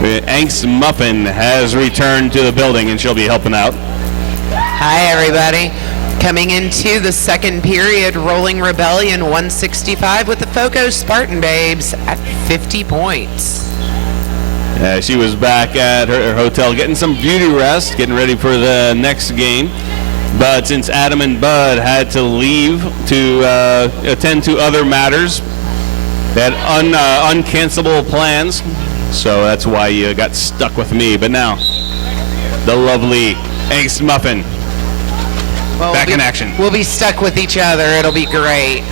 Angst Muffin has returned to the building, and she'll be helping out. Hi, everybody. Coming into the second period, Rolling Rebellion 165 with the Foco Spartan Babes at 50 points. She was back at her hotel getting some beauty rest, getting ready for the next game. But since Adam and Bud had to leave to attend to other matters, they had uncancelable plans, so that's why you got stuck with me. But now, the lovely Angst Muffin back in action. We'll be stuck with each other. It'll be great.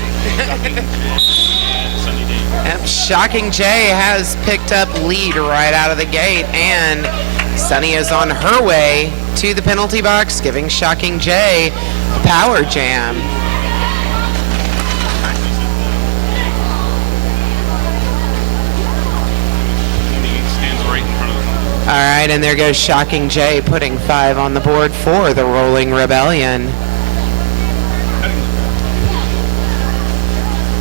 Yep, Shocking J has picked up lead right out of the gate, and Sunny is on her way to the penalty box, giving Shocking J a power jam. All right, and there goes Shocking J, putting 5 on the board for the Rolling Rebellion.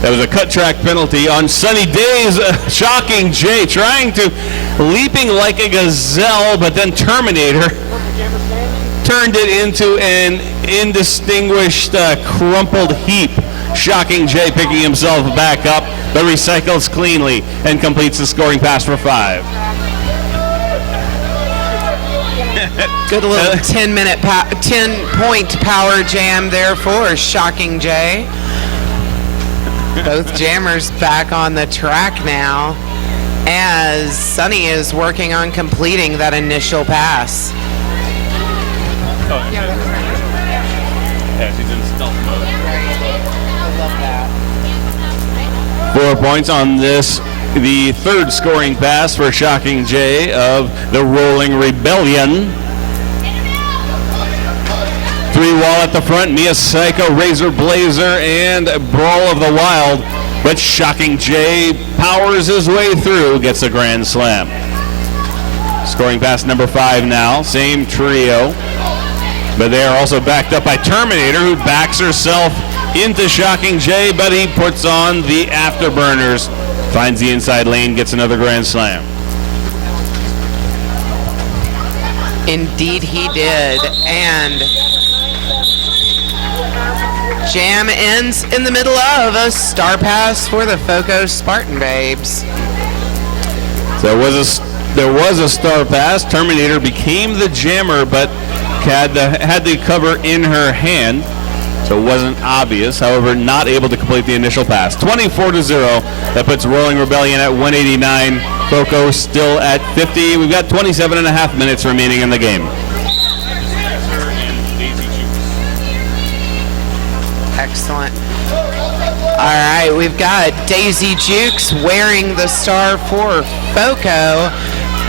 That was a cut track penalty on Sunny Days. Shocking J trying to leaping like a gazelle, but then Terminator turned it into an indistinguished crumpled heap. Shocking J picking himself back up, but recycles cleanly and completes the scoring pass for 5. Good little 10-point power jam there for Shocking J. Both jammers back on the track now as Sunny is working on completing that initial pass. Yeah, she's in stealth mode. I love that. 4 points on this, the third scoring pass for Shocking J of the Rolling Rebellion. 3 wall at the front, Mia Psycho, Razor Blazer, and Brawl of the Wild. But Shocking J powers his way through, gets a grand slam. Scoring pass number 5 now, same trio. But they are also backed up by Terminator, who backs herself into Shocking J, but he puts on the afterburners, finds the inside lane, gets another grand slam. Indeed he did, and jam ends in the middle of a star pass for the Foco Spartan Babes. So there was a star pass. Terminator became the jammer, but had the cover in her hand, so it wasn't obvious. However, not able to complete the initial pass. 24-0. That puts Rolling Rebellion at 189. Foco still at 50. We've got 27.5 minutes remaining in the game. Excellent. All right, we've got Daisy Jukes wearing the star for Foco,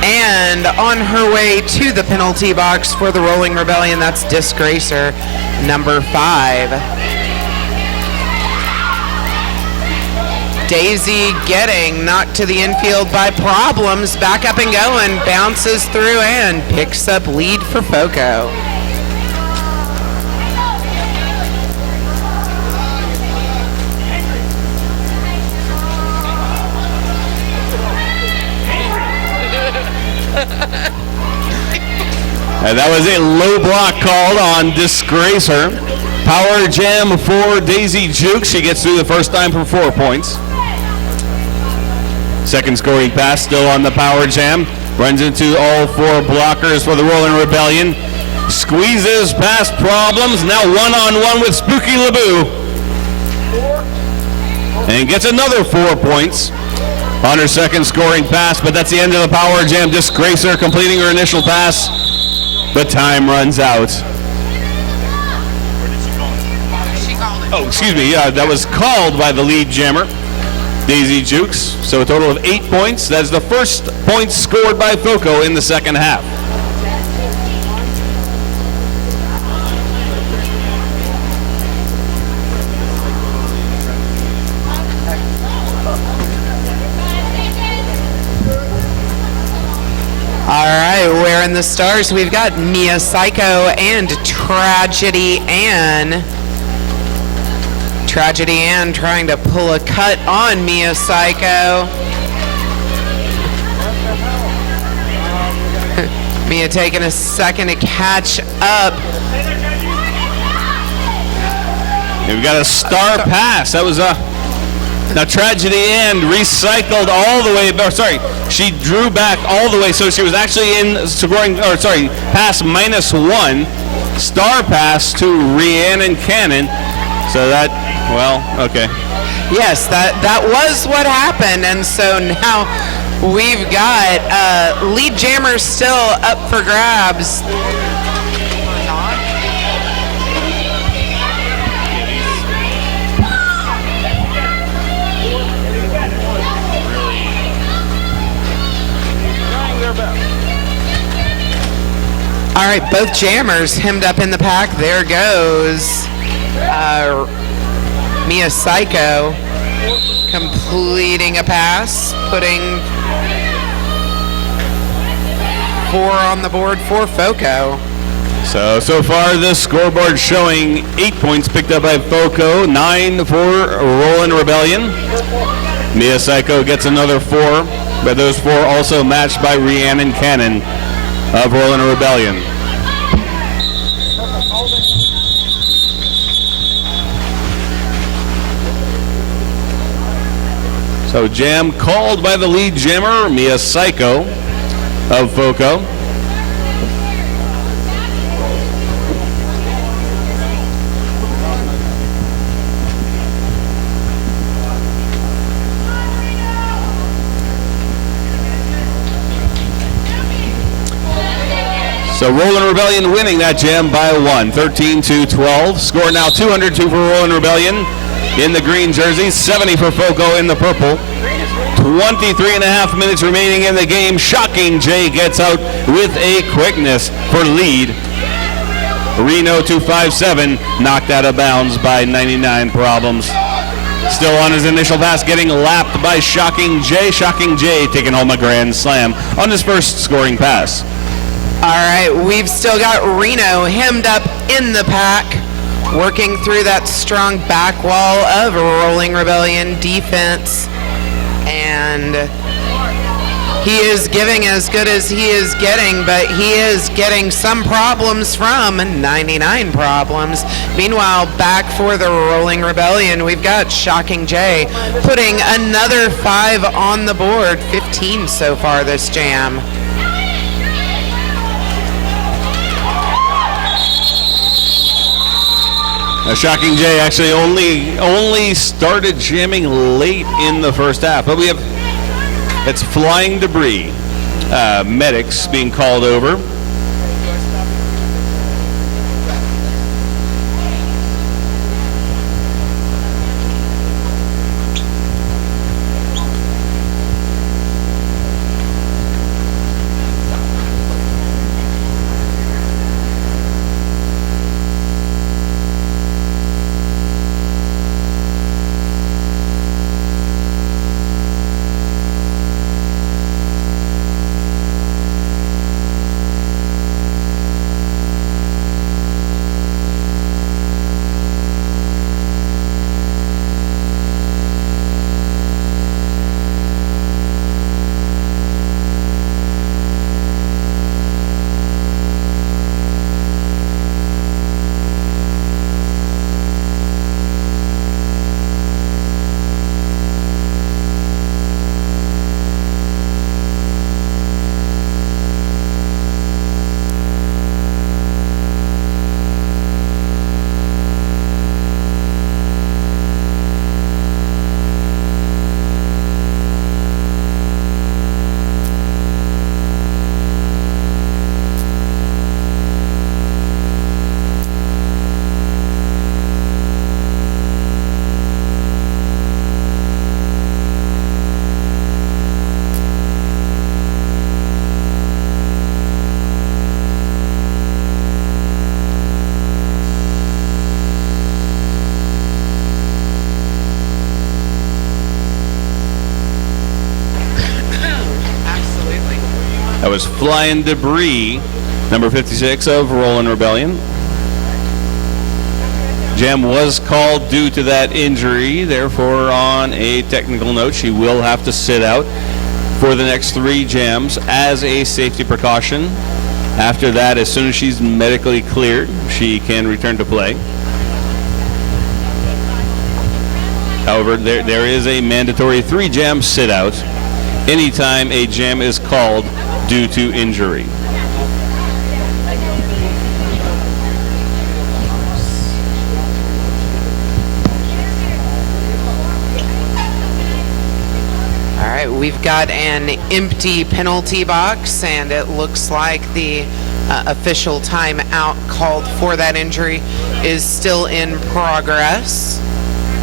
and on her way to the penalty box for the Rolling Rebellion, that's Disgracer, number 5. Daisy getting knocked to the infield by Problems, back up and going, bounces through and picks up lead for Foco. And that was a low block called on Disgracer. Power jam for Daisy Jukes. She gets through the first time for 4 points. Second scoring pass still on the power jam. Runs into all 4 blockers for the Rolling Rebellion. Squeezes past Problems. Now one-on-one with Spooky LeBou. And gets another 4 points on her second scoring pass, but that's the end of the power jam. Disgracer completing her initial pass, but time runs out. Oh, excuse me, yeah, that was called by the lead jammer, Daisy Jukes. So a total of 8 points. That's the first points scored by Foco in the second half. All right, where in the stars we've got Mia Psycho and Tragedy Ann. Tragedy Ann trying to pull a cut on Mia Psycho. Mia taking a second to catch up. We've got a star pass. That was now Tragedy Ann recycled all the way. Sorry, she drew back all the way, so she was actually in scoring. Or sorry, pass -1. Star pass to Rhiannon Cannon. So that, well, okay. Yes, that was what happened, and so now we've got lead jammer still up for grabs. All right, both jammers hemmed up in the pack. There goes Mia Psycho completing a pass, putting 4 on the board for Foco. So far this scoreboard showing 8 points picked up by Foco, 9 for Roland Rebellion. Mia Psycho gets another 4, but those 4 also matched by Rhiannon Cannon of Roland Rebellion. So jam called by the lead jammer, Mia Psycho of Foco. So Roland Rebellion winning that jam by 1, 13-12. Score now 202 for Roland Rebellion in the green jersey, 70 for Foco in the purple. 23 and a half minutes remaining in the game. Shocking J gets out with a quickness for lead. Reno 257 knocked out of bounds by 99 problems. Still on his initial pass, getting lapped by Shocking J. Shocking J taking home a grand slam on his first scoring pass. All right, we've still got Reno hemmed up in the pack, working through that strong back wall of Rolling Rebellion defense. And he is giving as good as he is getting, but he is getting some problems from 99 problems. Meanwhile, back for the Rolling Rebellion, we've got Shocking J putting another 5 on the board, 15 so far this jam. Shocking J actually only started jamming late in the first half, but it's flying debris. Medics being called over. goes Flying Debris, number 56 of Rollin' Rebellion. Jam was called due to that injury, therefore on a technical note she will have to sit out for the next 3 jams as a safety precaution. After that, as soon as she's medically cleared, she can return to play. However, there is a mandatory 3 jam sit out anytime a jam is called due to injury. All right, we've got an empty penalty box, and it looks like the official timeout called for that injury is still in progress.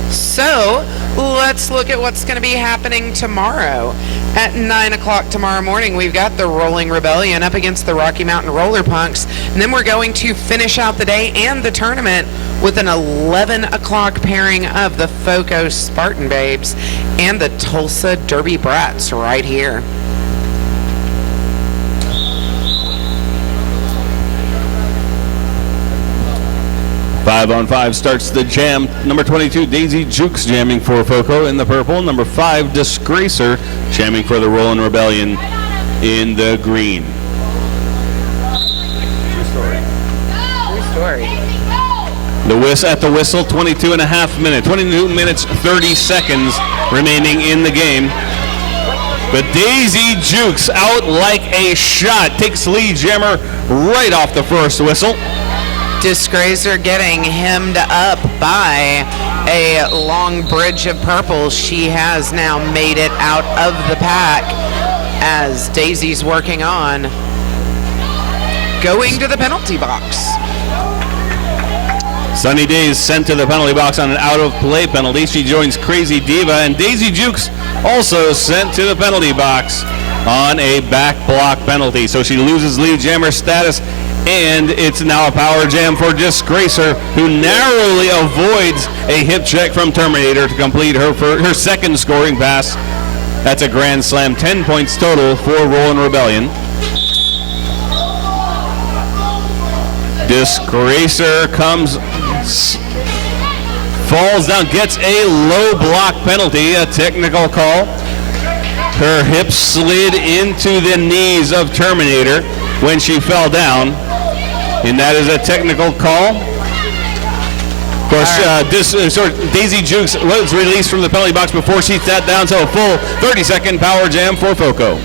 So let's look at what's going to be happening tomorrow. At 9 o'clock tomorrow morning, we've got the Rolling Rebellion up against the Rocky Mountain Roller Punks. And then we're going to finish out the day and the tournament with an 11 o'clock pairing of the Foco Spartan Babes and the Tulsa Derby Brats right here. Five on 5 starts the jam. Number 22, Daisy Jukes jamming for Foco in the purple. Number 5, Disgracer jamming for the Rollin' Rebellion in the green. True story. At the whistle, 22 and a half minutes. 22 minutes, 30 seconds remaining in the game. But Daisy Jukes out like a shot. Takes lead jammer right off the first whistle. Disgracer getting hemmed up by a long bridge of purple. She has now made it out of the pack as Daisy's working on going to the penalty box. Sunny Days sent to the penalty box on an out-of-play penalty. She joins Crazy Diva, and Daisy Jukes also sent to the penalty box on a back block penalty. So she loses lead jammer status, and it's now a power jam for Disgracer, who narrowly avoids a hip check from Terminator to complete her second scoring pass. That's a grand slam, 10 points total for Rollin' Rebellion. Disgracer falls down, gets a low block penalty, a technical call. Her hips slid into the knees of Terminator when she fell down, and that is a technical call. Of course, Daisy Jukes was released from the penalty box before she sat down, so a full 30-second power jam for Foco.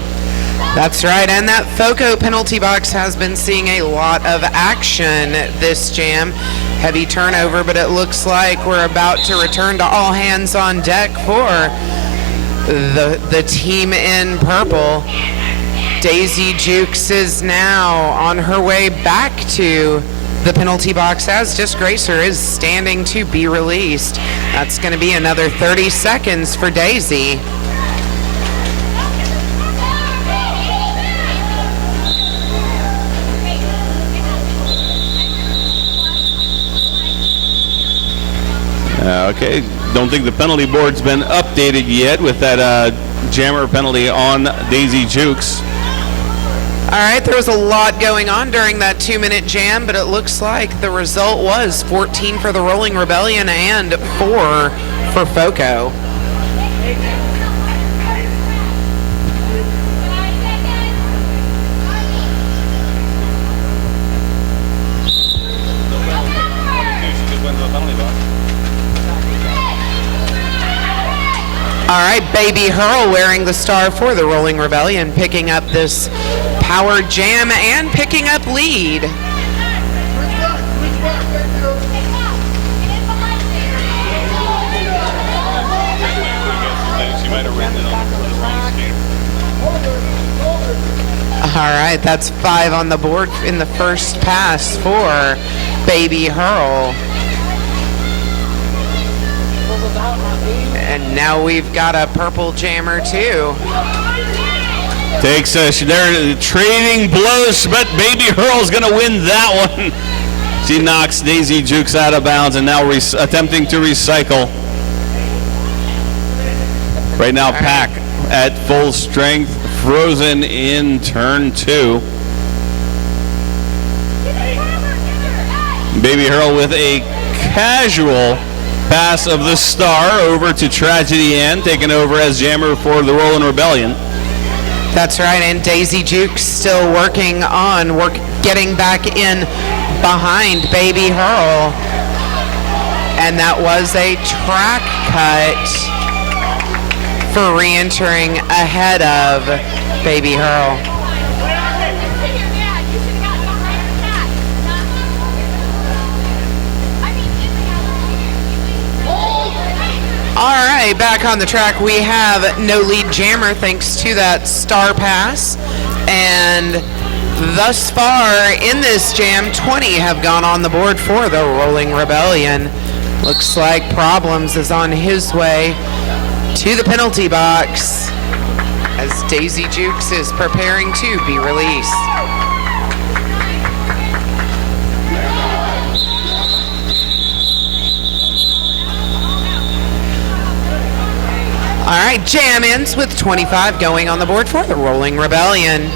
That's right, and that Foco penalty box has been seeing a lot of action this jam. Heavy turnover, but it looks like we're about to return to all hands on deck for the team in purple. Daisy Jukes is now on her way back to the penalty box as Disgracer is standing to be released. That's going to be another 30 seconds for Daisy. Okay, don't think the penalty board's been updated yet with that jammer penalty on Daisy Jukes. All right, there was a lot going on during that 2-minute jam, but it looks like the result was 14 for the Rolling Rebellion and 4 for Foco. All right, Baby Hurl wearing the star for the Rolling Rebellion, picking up this power jam and picking up lead. All right, that's 5 on the board in the first pass for Baby Hurl. And now we've got a purple jammer too. They're trading blows, but Baby Hurl's going to win that one. She knocks Daisy Jukes out of bounds and now attempting to recycle. Right now, pack at full strength frozen in turn 2. Baby Hurl with a casual pass of the star over to Tragedy Ann, taking over as jammer for the Rollin' Rebellion. That's right, and Daisy Jukes still working on getting back in behind Baby Hurl. And that was a track cut for re-entering ahead of Baby Hurl. All right, back on the track, we have no lead jammer thanks to that star pass. And thus far in this jam, 20 have gone on the board for the Rolling Rebellion. Looks like Problems is on his way to the penalty box as Daisy Jukes is preparing to be released. All right, jam ends with 25 going on the board for the Rolling Rebellion.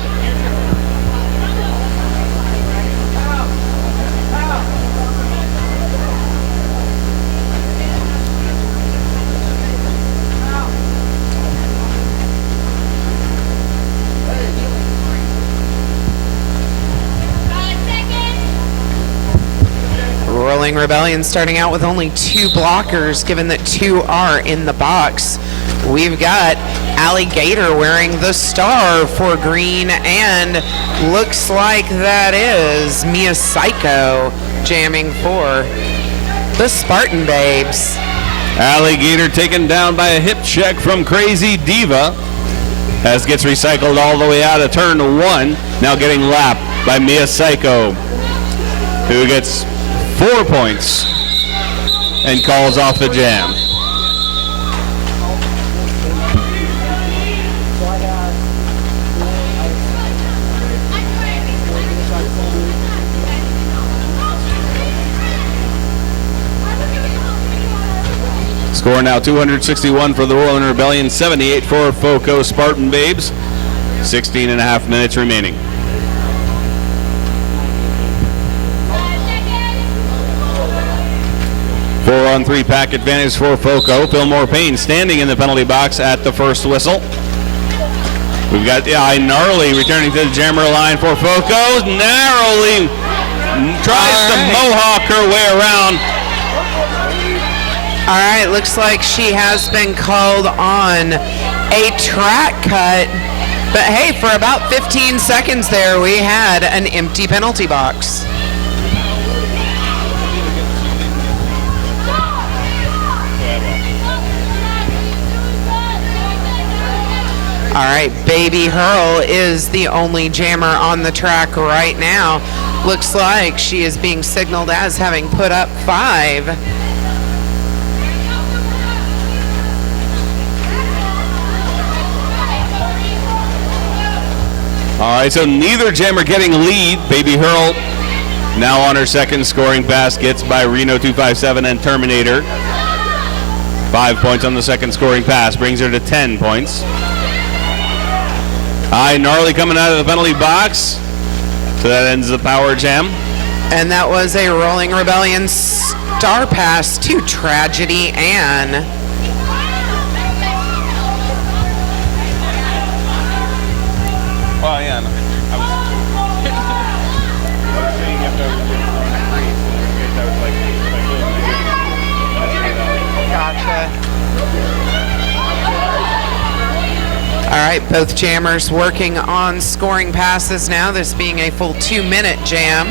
Rolling Rebellion starting out with only 2 blockers, given that 2 are in the box. We've got Alligator wearing the star for green, and looks like that is Mia Psycho jamming for the Spartan Babes. Alligator taken down by a hip check from Crazy Diva, as gets recycled all the way out of turn 1. Now getting lapped by Mia Psycho, who gets 4 points and calls off the jam. Score now 261 for the Rolling Rebellion, 78 for FOCO Spartan Babes. 16 and a half minutes remaining. Four-on-three pack advantage for FOCO. Fillmore Payne standing in the penalty box at the first whistle. We've got Gnarly returning to the jammer line for FOCO. Narrowly tries to mohawk her way around. All right, looks like she has been called on a track cut. But hey, for about 15 seconds there, we had an empty penalty box. All right, Baby Hurl is the only jammer on the track right now. Looks like she is being signaled as having put up 5. All right, so neither jammer getting lead. Baby Hurl now on her second scoring pass, gets by Reno 257 and Terminator. 5 points on the second scoring pass, brings her to 10 points. Gnarly coming out of the penalty box. So that ends the power jam. And that was a Rolling Rebellion star pass to Tragedy Ann. Well, yeah, no. I was saying if I was getting on free, so in case I was like, Gotcha. All right, both jammers working on scoring passes now, this being a full 2-minute jam.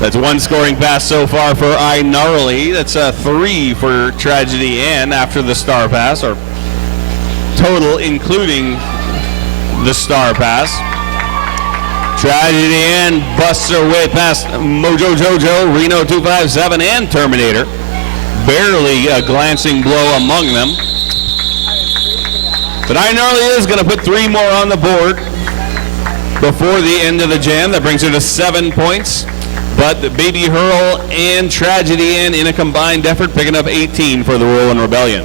That's 1 scoring pass so far for Gnarly. That's a 3 for Tragedy Ann after the star pass, or total including the star pass. Tragedy Ann busts her way past Mojo Jojo, Reno 257, and Terminator. Barely a glancing blow among them. But Gnarly is going to put 3 more on the board before the end of the jam. That brings her to 7 points. But Baby Hurl and Tragedy Ann in a combined effort picking up 18 for the Rolling Rebellion.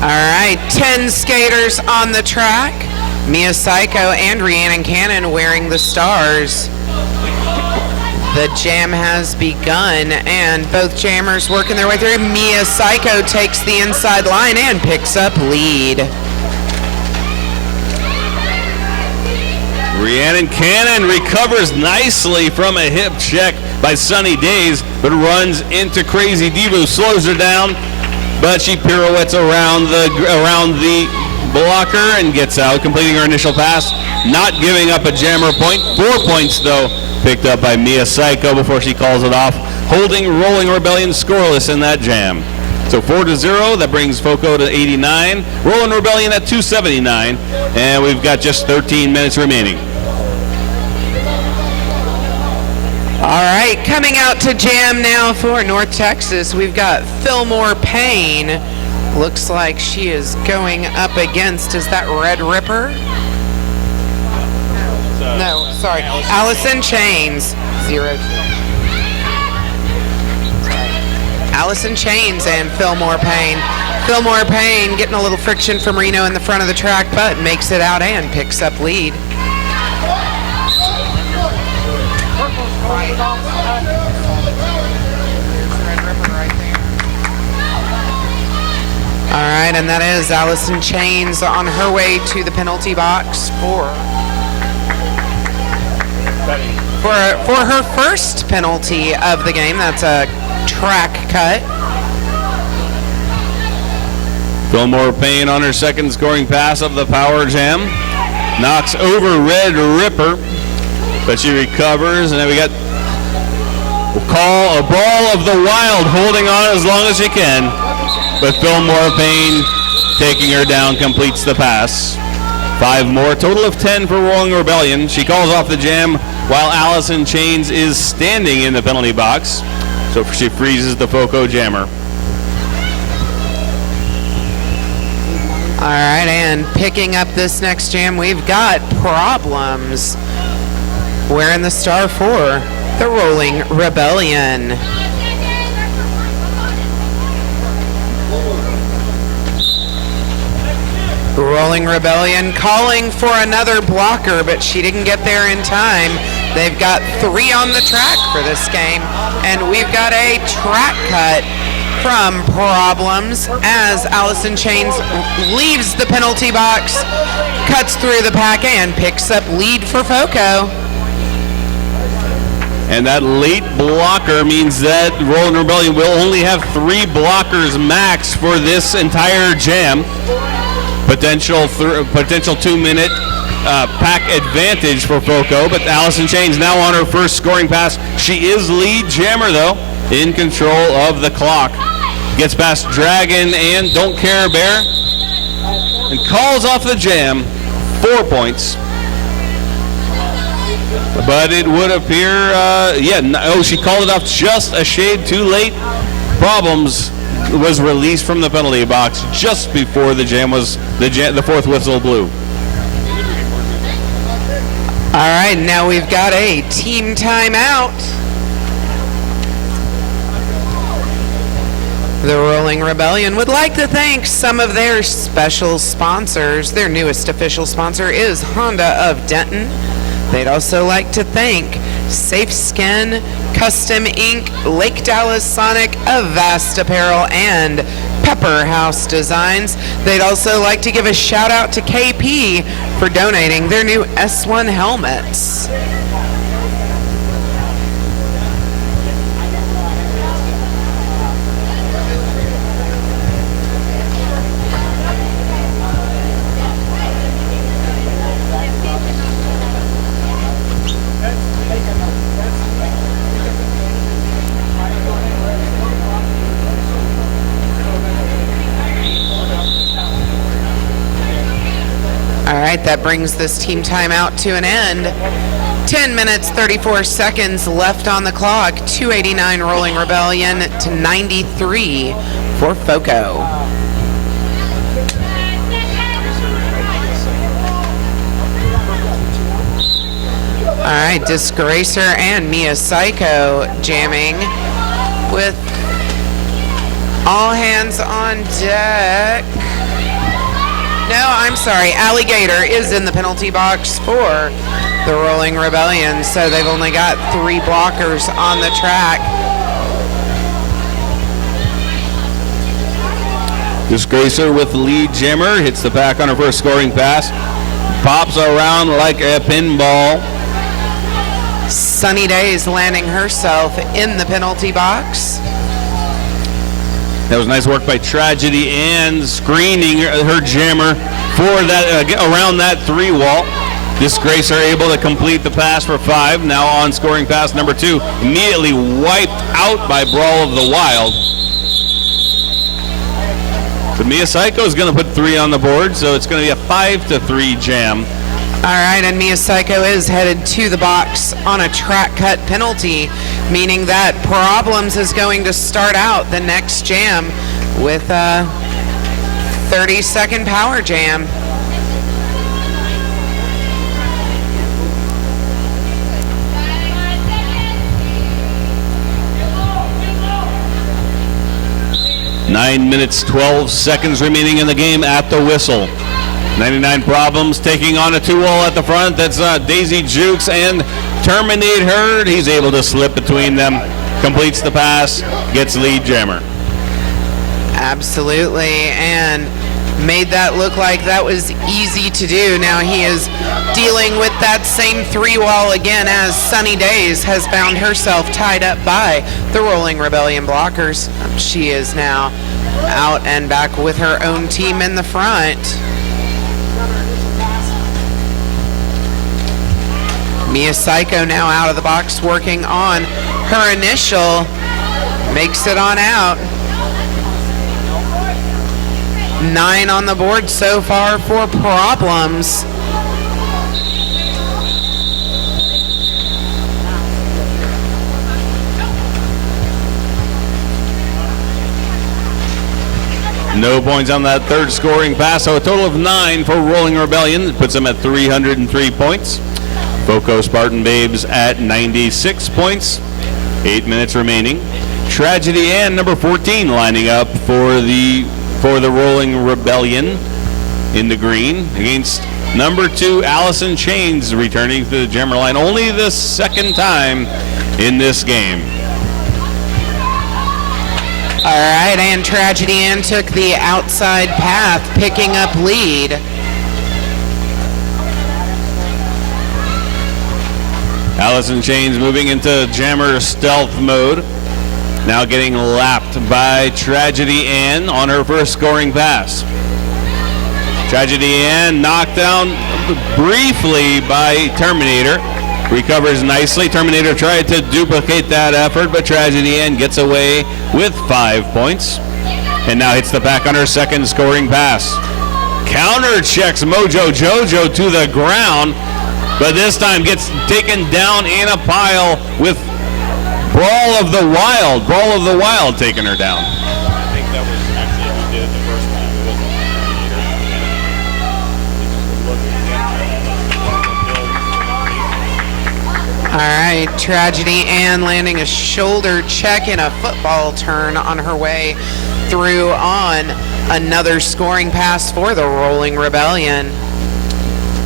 All right, 10 skaters on the track. Mia Psycho and Rhiannon Cannon wearing the stars. The jam has begun, and both jammers working their way through. Mia Psycho takes the inside line and picks up lead. Rhiannon Cannon recovers nicely from a hip check by Sunny Days, but runs into Crazy Diva, slows her down, but she pirouettes around the blocker and gets out, completing her initial pass, not giving up a jammer point. 4 points, though, picked up by Mia Psycho before she calls it off, holding Rolling Rebellion scoreless in that jam. So 4-0, that brings FOCO to 89, Rolling Rebellion at 279, and we've got just 13 minutes remaining. All right, coming out to jam now for North Texas, we've got Fillmore Payne. Looks like she is going up against, is that Red Ripper? No, sorry, Allison Chains, 0-2. Allison Chains and Fillmore Payne. Fillmore Payne getting a little friction from Reno in the front of the track, but makes it out and picks up lead. All right, and that is Allison Chains on her way to the penalty box for her first penalty of the game. That's a track cut. Fillmore Payne on her second scoring pass of the power jam. Knocks over Red Ripper, but she recovers, and then we got a Brawl of the Wild holding on as long as she can, but Fillmore Payne taking her down completes the pass. 5 more, total of 10 for Rolling Rebellion. She calls off the jam while Allison Chains is standing in the penalty box, so she freezes the FOCO jammer. All right, and picking up this next jam, we've got Problems, wearing the star for the Rolling Rebellion. Rolling Rebellion calling for another blocker, but she didn't get there in time. They've got 3 on the track for this game, and we've got a track cut from Problems as Allison Chains leaves the penalty box, cuts through the pack, and picks up lead for FOCO. And that late blocker means that Rolling Rebellion will only have 3 blockers max for this entire jam. Potential 2-minute pack advantage for FOCO, but Allison Chains now on her first scoring pass. She is lead jammer, though, in control of the clock. Gets past Dragon and Don't Care Bear and calls off the jam. 4 points. But it would appear, she called it off just a shade too late. Problems was released from the penalty box just before the jam was the fourth whistle blew. All right, now we've got a team timeout. The Rolling Rebellion would like to thank some of their special sponsors. Their newest official sponsor is Honda of Denton. They'd also like to thank Safe Skin, Custom Ink, Lake Dallas Sonic, Avast Apparel, and Pepper House Designs. They'd also like to give a shout out to KP for donating their new S1 helmets. All right, that brings this team timeout to an end. 10 minutes, 34 seconds left on the clock. 289 Rolling Rebellion to 93 for FOCO. All right, Disgracer and Mia Psycho jamming with all hands on deck. No, I'm sorry. Alligator is in the penalty box for the Rolling Rebellion, so they've only got 3 blockers on the track. Disgracer with the lead jammer, hits the pack on her first scoring pass, pops around like a pinball. Sunny Days landing herself in the penalty box. That was nice work by Tragedy and screening her jammer for that around that 3 wall. Disgracer able to complete the pass for 5. Now on scoring pass number 2, immediately wiped out by Brawl of the Wild. But Mia Psycho is going to put 3 on the board, so it's going to be a 5-3 jam. All right, and Mia Psycho is headed to the box on a track cut penalty, meaning that Problems is going to start out the next jam with a 30-second power jam. Nine minutes, 12 seconds remaining in the game at the whistle. 99 Problems taking on a 2-wall at the front. That's Daisy Jukes and Terminate Her. He's able to slip between them, completes the pass, gets lead jammer. Absolutely, and made that look like that was easy to do. Now he is dealing with that same 3-wall again as Sunny Days has found herself tied up by the Rolling Rebellion blockers. She is now out and back with her own team in the front. Mia Psycho now out of the box working on her initial, makes it on out. 9 on the board so far for Problems. No points on that third scoring pass, so a total of 9 for Rolling Rebellion. It puts them at 303 points. Foco Spartan Babes at 96 points. 8 minutes remaining. Tragedy and number 14 lining up for the Rolling Rebellion in the green against number 2 Allison Chains, returning to the jammer line only the second time in this game. All right, and Tragedy Ann took the outside path, picking up lead. Allison Chains moving into jammer stealth mode. Now getting lapped by Tragedy Ann on her first scoring pass. Tragedy Ann knocked down briefly by Terminator. Recovers nicely. Terminator tried to duplicate that effort, but Tragedy Ann gets away with 5 points. And now hits the pack on her second scoring pass. Counter checks Mojo Jojo to the ground, but this time gets taken down in a pile with Brawl of the Wild. Brawl of the Wild taking her down. I think that was actually who did it the first time. It wasn't All right, Tragedy Ann landing a shoulder check and a football turn on her way through on another scoring pass for the Rolling Rebellion.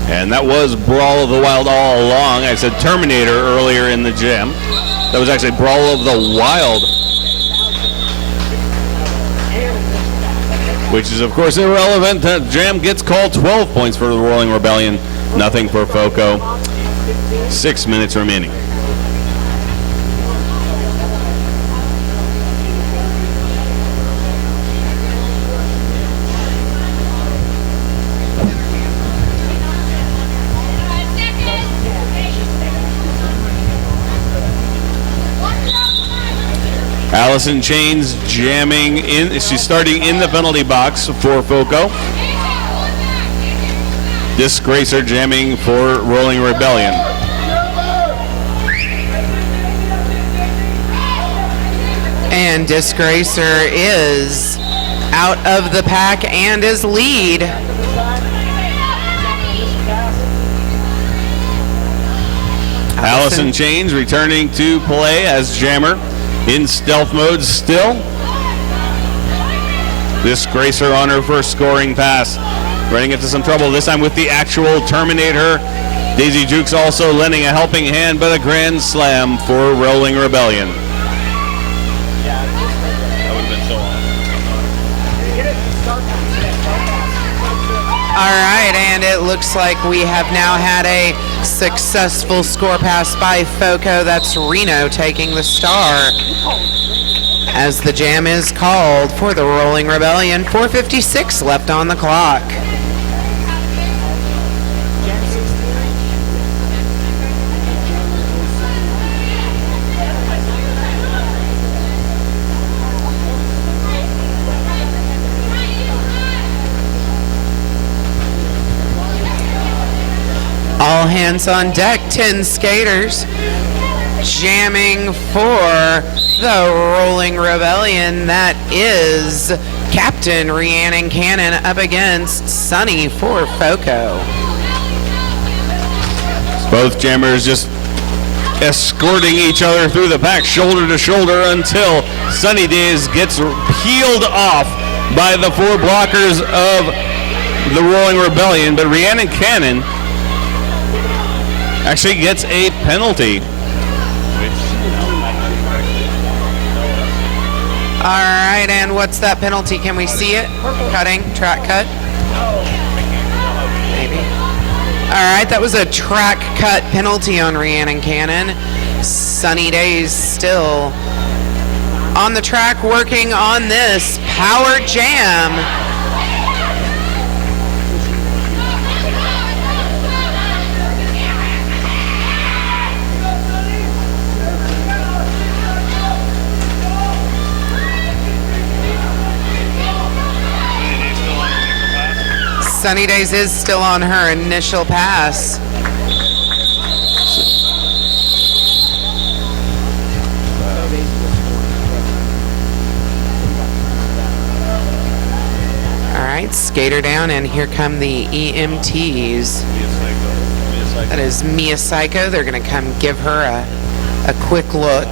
And that was Brawl of the Wild all along. I said Terminator earlier in the jam. That was actually Brawl of the Wild, which is, of course, irrelevant. That jam gets called 12 points for the Rolling Rebellion. Nothing for Foco. 6 minutes remaining. Allison Chains jamming in. She's starting in the penalty box for Foco. Disgracer jamming for Rolling Rebellion. And Disgracer is out of the pack and is lead. Allison Chains returning to play as jammer in stealth mode still. Disgracer on her first scoring pass running into some trouble, this time with the actual Terminator. Daisy Jukes also lending a helping hand, but a grand slam for Rolling Rebellion. That would have been so awesome. All right, and it looks like we have now had a successful score pass by Foco. That's Reno taking the star. As the jam is called for the Rolling Rebellion, 4:56 left on the clock. All hands on deck, 10 skaters jamming for the Rolling Rebellion. That is Captain Rhiannon Cannon up against Sunny for Foco. Both jammers just escorting each other through the pack shoulder to shoulder until Sunny Days gets peeled off by the four blockers of the Rolling Rebellion, but Rhiannon Cannon actually gets a penalty. All right, and what's that penalty? Can we see it? Cutting, track cut? Maybe. All right, that was a track cut penalty on Rhiannon Cannon. Sunny Days still on the track working on this power jam. Sunny Days is still on her initial pass. All right, skater down, and here come the EMTs. That is Mia Psycho. They're going to come give her a quick look.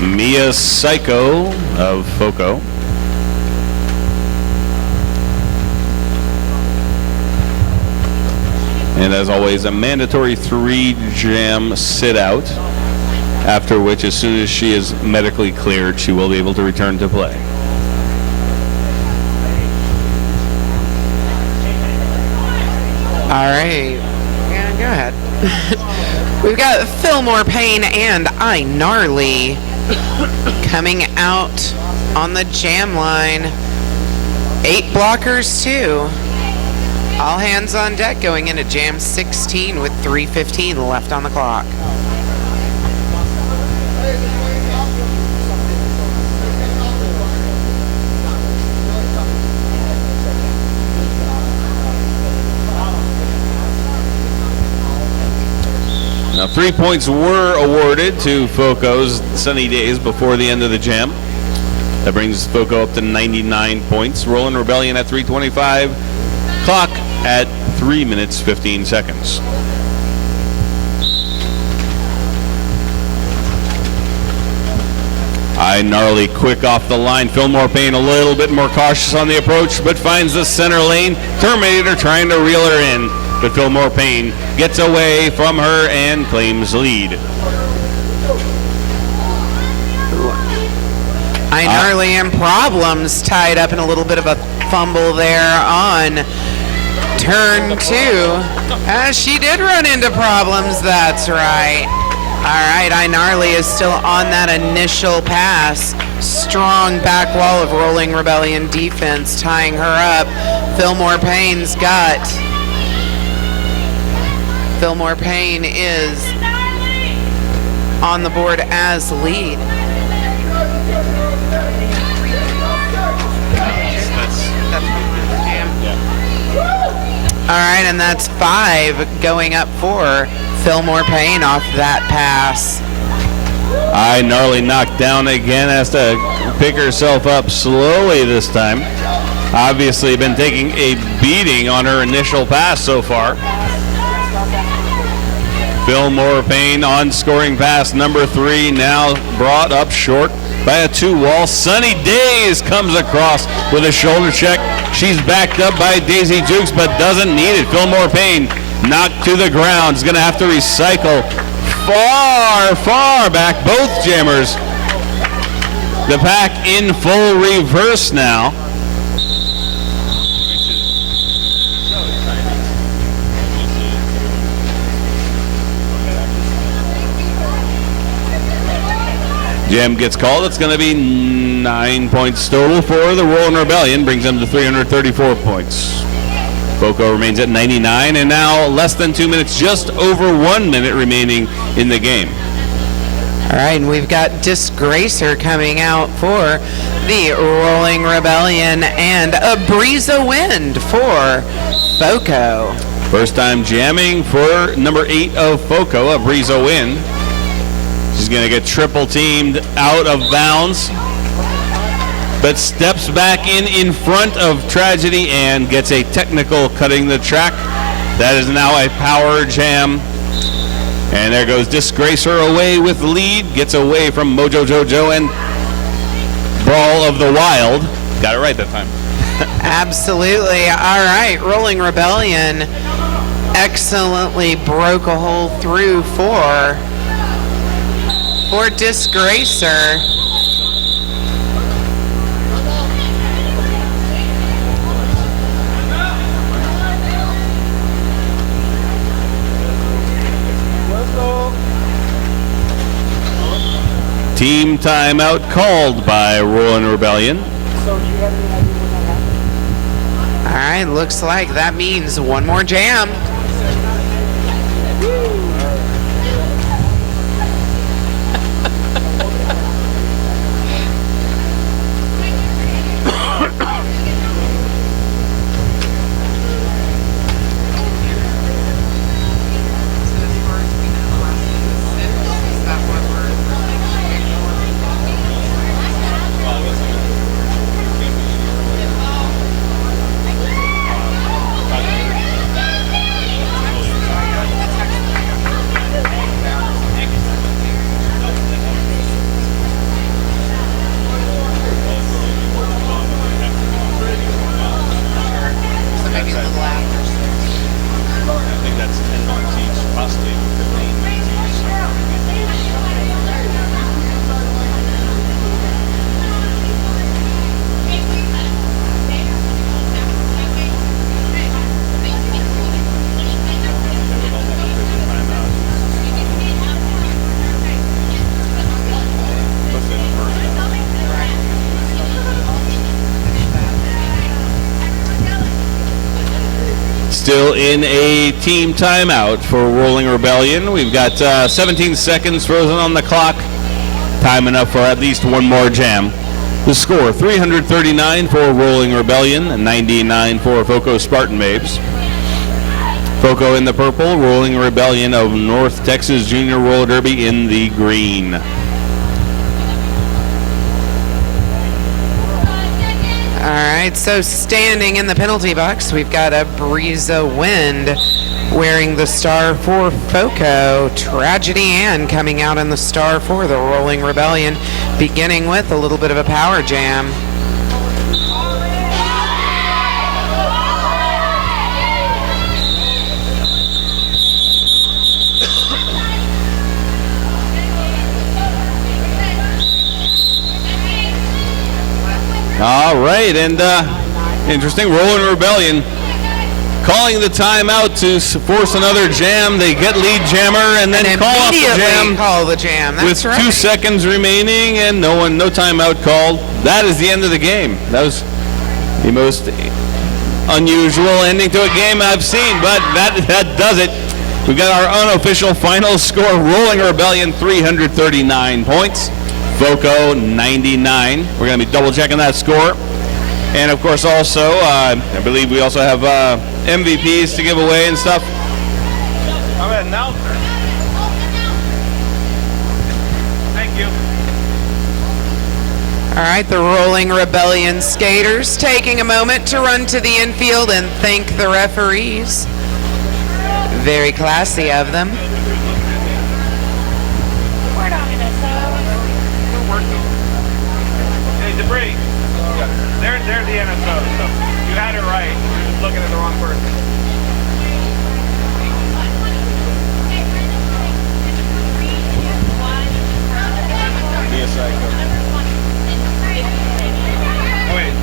Mia Psycho of Foco. And as always, a mandatory 3 jam sit out, after which, as soon as she is medically cleared, she will be able to return to play. All right. And Go ahead. We've got Fillmore Payne and I Gnarly coming out on the jam line. 8 blockers too. All hands on deck going into jam 16 with 3:15 left on the clock. Now 3 points were awarded to FOCO's Sunny Days before the end of the jam. That brings FOCO up to 99 points. Rolling Rebellion at 3:25. Clock at 3 minutes 15 seconds. I Gnarly quick off the line. Fillmore Payne a little bit more cautious on the approach, but finds the center lane. Terminator trying to reel her in, but Fillmore Payne gets away from her and claims lead. I Gnarly and Problems tied up in a little bit of a fumble there on turn 2. She did run into Problems, that's right. All right, I Gnarly is still on that initial pass. Strong back wall of Rolling Rebellion defense tying her up. Fillmore Payne's got. Fillmore Payne is on the board as lead. All right, and that's 5 going up for Fillmore Payne off that pass. I Gnarly knocked down again, has to pick herself up slowly this time. Obviously been taking a beating on her initial pass so far. Fillmore Payne on scoring pass number 3, now brought up short by a 2-wall. Sunny Days comes across with a shoulder check. She's backed up by Daisy Jukes, but doesn't need it. Fillmore Payne knocked to the ground. Is going to have to recycle far, far back. Both jammers. The pack in full reverse now. Jam gets called. It's going to be 9 points total for the Rolling Rebellion. Brings them to 334 points. FOCO remains at 99, and now less than 2 minutes, just over 1 minute remaining in the game. All right, and we've got Disgracer coming out for the Rolling Rebellion and a breeze of wind for FOCO. First time jamming for number 8 of FOCO, a breeze of wind. She's going to get triple teamed out of bounds, but steps back in front of Tragedy and gets a technical cutting the track. That is now a power jam. And there goes Disgracer away with the lead, gets away from Mojo Jojo and Brawl of the Wild. Got it right that time. Absolutely. All right, Rolling Rebellion excellently broke a hole through for Disgracer. Team timeout called by Rolling Rebellion. All right, looks like that means one more jam. still in a team timeout for Rolling Rebellion. We've got 17 seconds frozen on the clock. Time enough for at least one more jam. The score, 339 for Rolling Rebellion and 99 for Foco Spartan Babes. Foco in the purple, Rolling Rebellion of North Texas Junior Roller Derby in the green. All right, so standing in the penalty box, we've got a Breeza Wind wearing the star for Foco. Tragedy Ann coming out in the star for the Rolling Rebellion, beginning with a little bit of a power jam. All right, and interesting, Rolling Rebellion calling the timeout to force another jam. They get lead jammer and then call off the jam. Call the jam. That's with right. 2 seconds remaining and no timeout called. That is the end of the game. That was the most unusual ending to a game I've seen, but that does it. We've got our unofficial final score. Rolling Rebellion 339 points. Foco 99. We're going to be double checking that score. And of course also, I believe we also have MVPs to give away and stuff. I'm an announcer. Thank you. All right, the Rolling Rebellion skaters taking a moment to run to the infield and thank the referees. Very classy of them. Hey, Debris. They're the NSO, so you had it right. You're just looking at the wrong person. Be a psycho. Wait.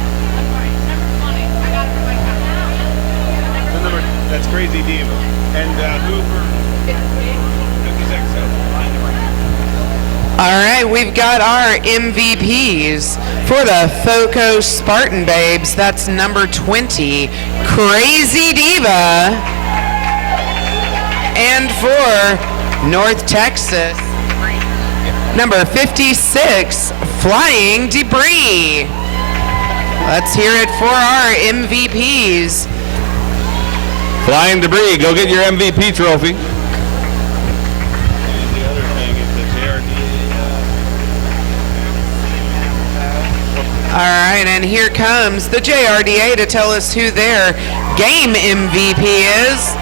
The number, that's Crazy Diva. And who for 56? All right, we've got our MVPs for the Foco Spartan Babes. That's number 20, Crazy Diva. And for North Texas, number 56, Flying Debris. Let's hear it for our MVPs. Flying Debris, go get your MVP trophy. And the other thing is the JRDA. All right, and here comes the JRDA to tell us who their game MVP is.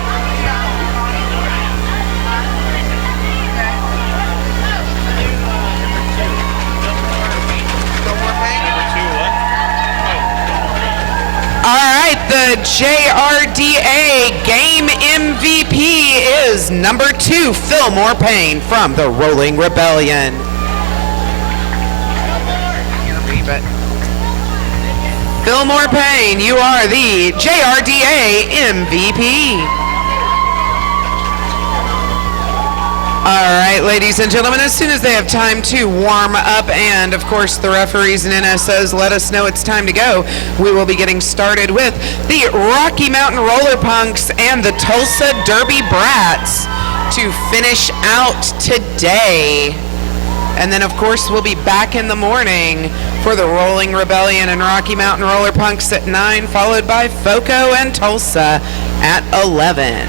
All right, the JRDA game MVP is number 2, Fillmore Payne from the Rolling Rebellion. Fillmore Payne, you are the JRDA MVP. All right, ladies and gentlemen, as soon as they have time to warm up and, of course, the referees and NSOs let us know it's time to go, we will be getting started with the Rocky Mountain Roller Punks and the Tulsa Derby Brats to finish out today. And then, of course, we'll be back in the morning for the Rolling Rebellion and Rocky Mountain Roller Punks at 9, followed by Foco and Tulsa at 11.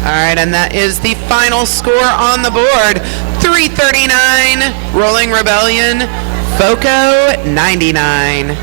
All right, and that is the final score on the board. 339, Rolling Rebellion, Foco 99.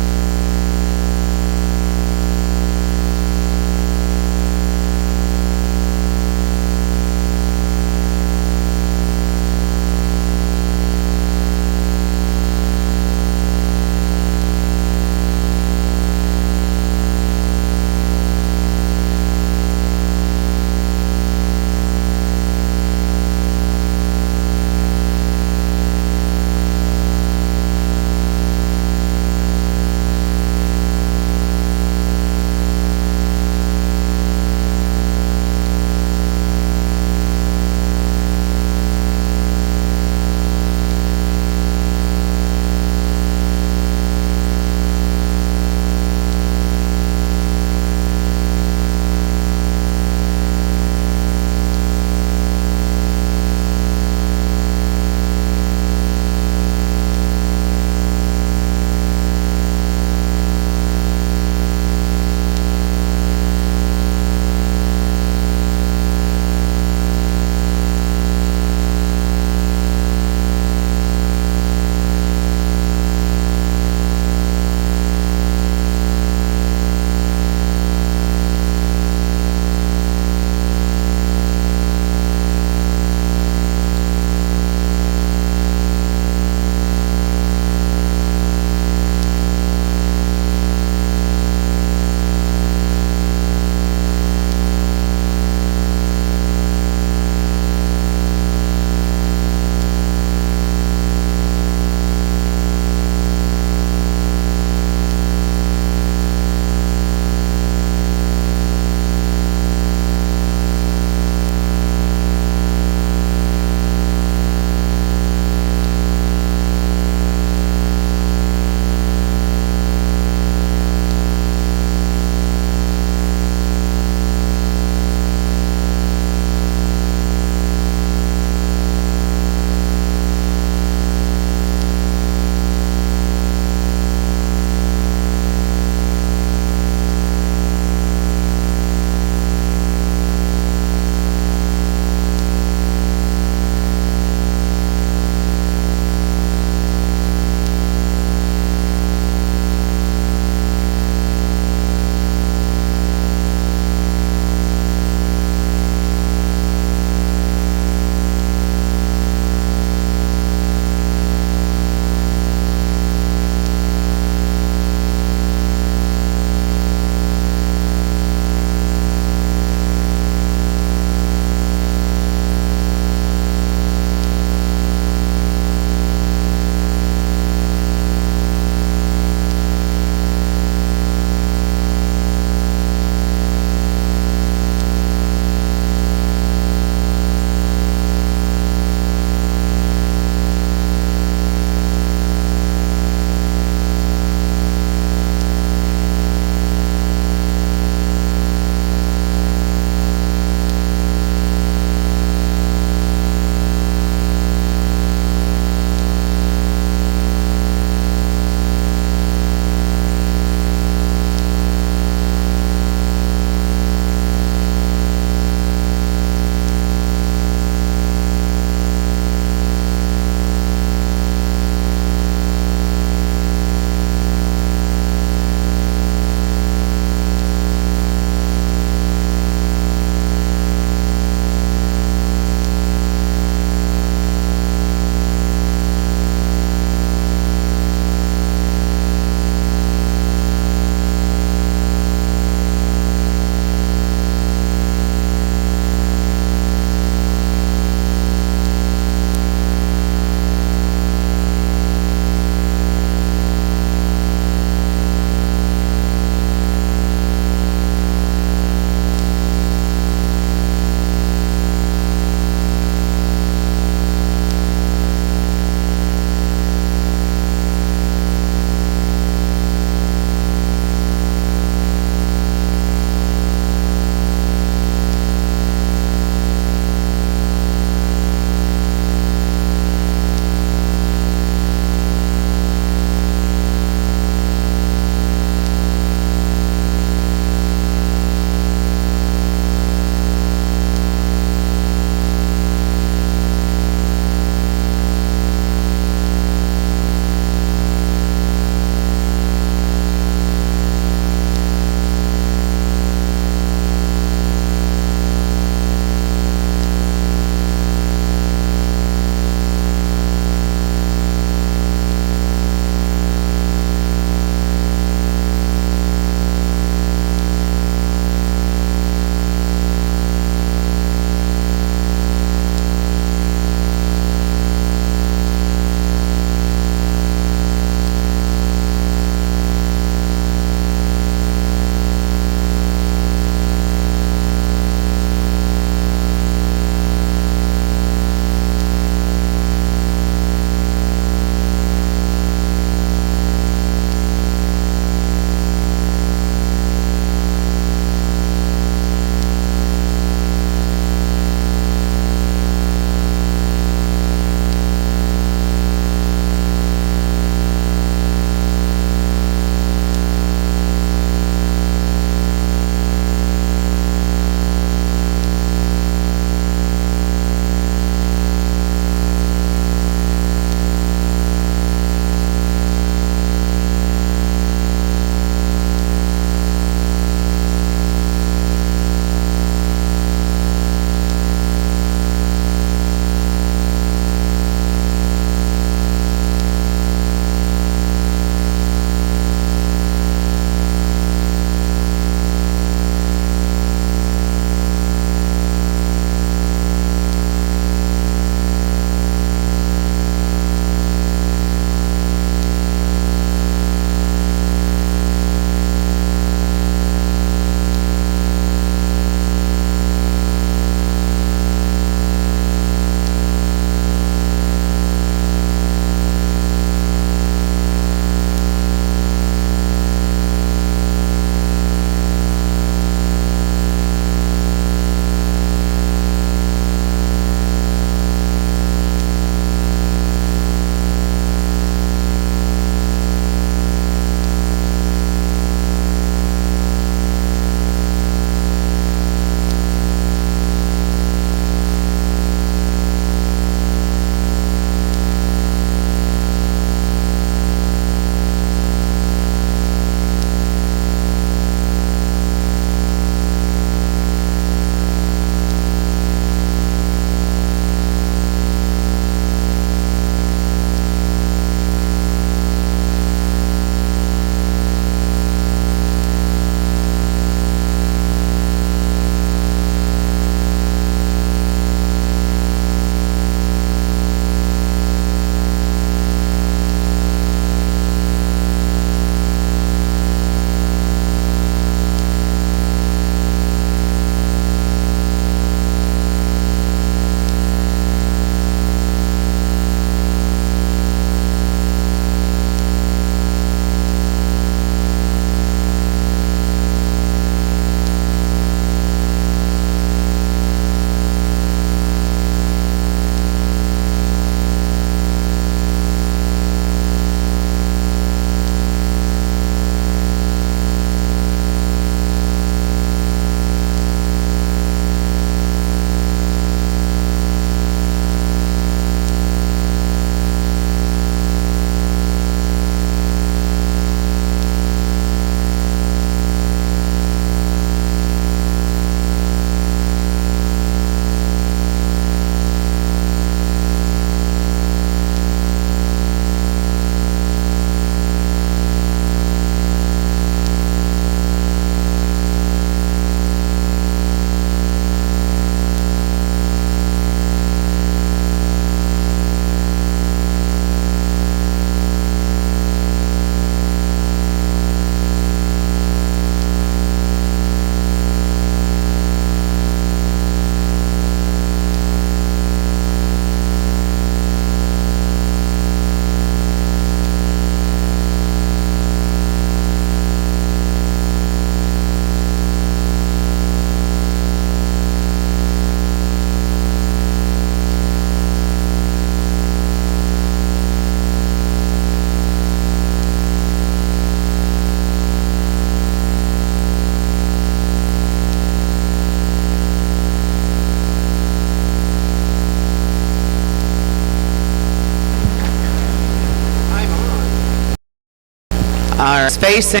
Facing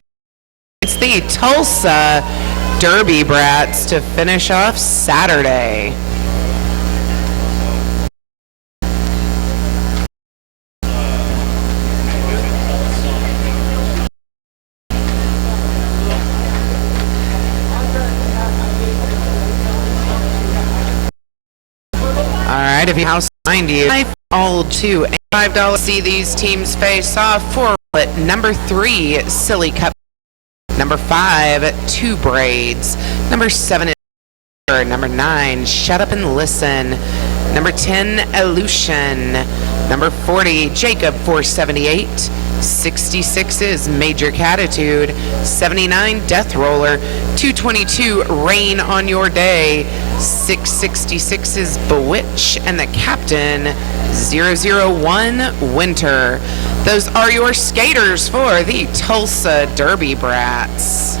it's the Tulsa Derby Brats to finish off Saturday. All right, if you house behind you, all to $5. See these teams face off for number 3, Silly Cup. Number 5, Two Braids. Number 7, number 9, Shut Up and Listen. Number 10, Illusion. Number 40, Jacob 478. 66 is Major Catitude. 79, Death Roller. 222, Rain on Your Day. 666 is Bewitch. And the captain, 001, Winter. Those are your skaters for the Tulsa Derby Brats.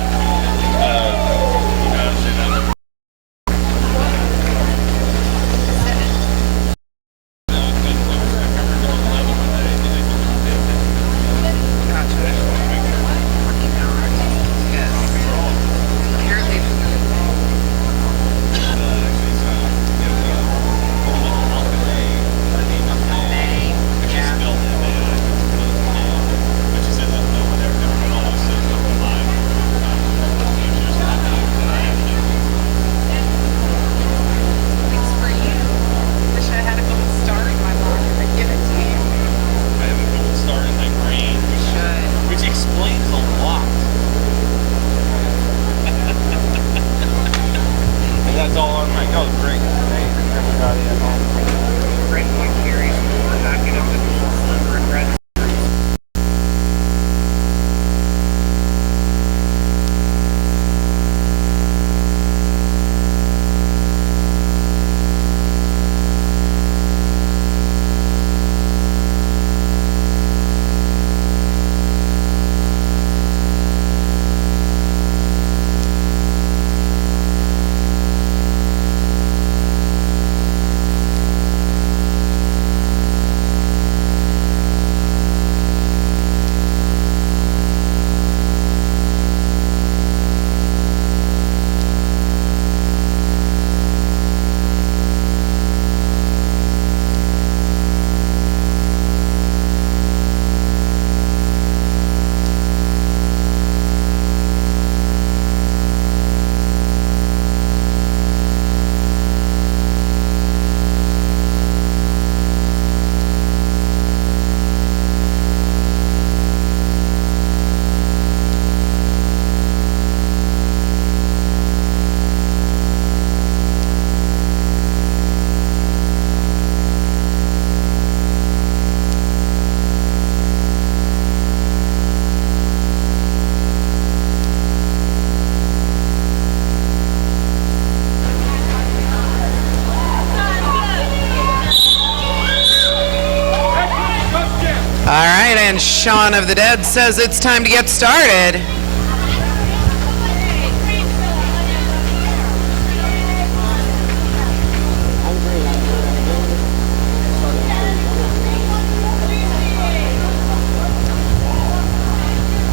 All right, and Shaun of the Dead says it's time to get started.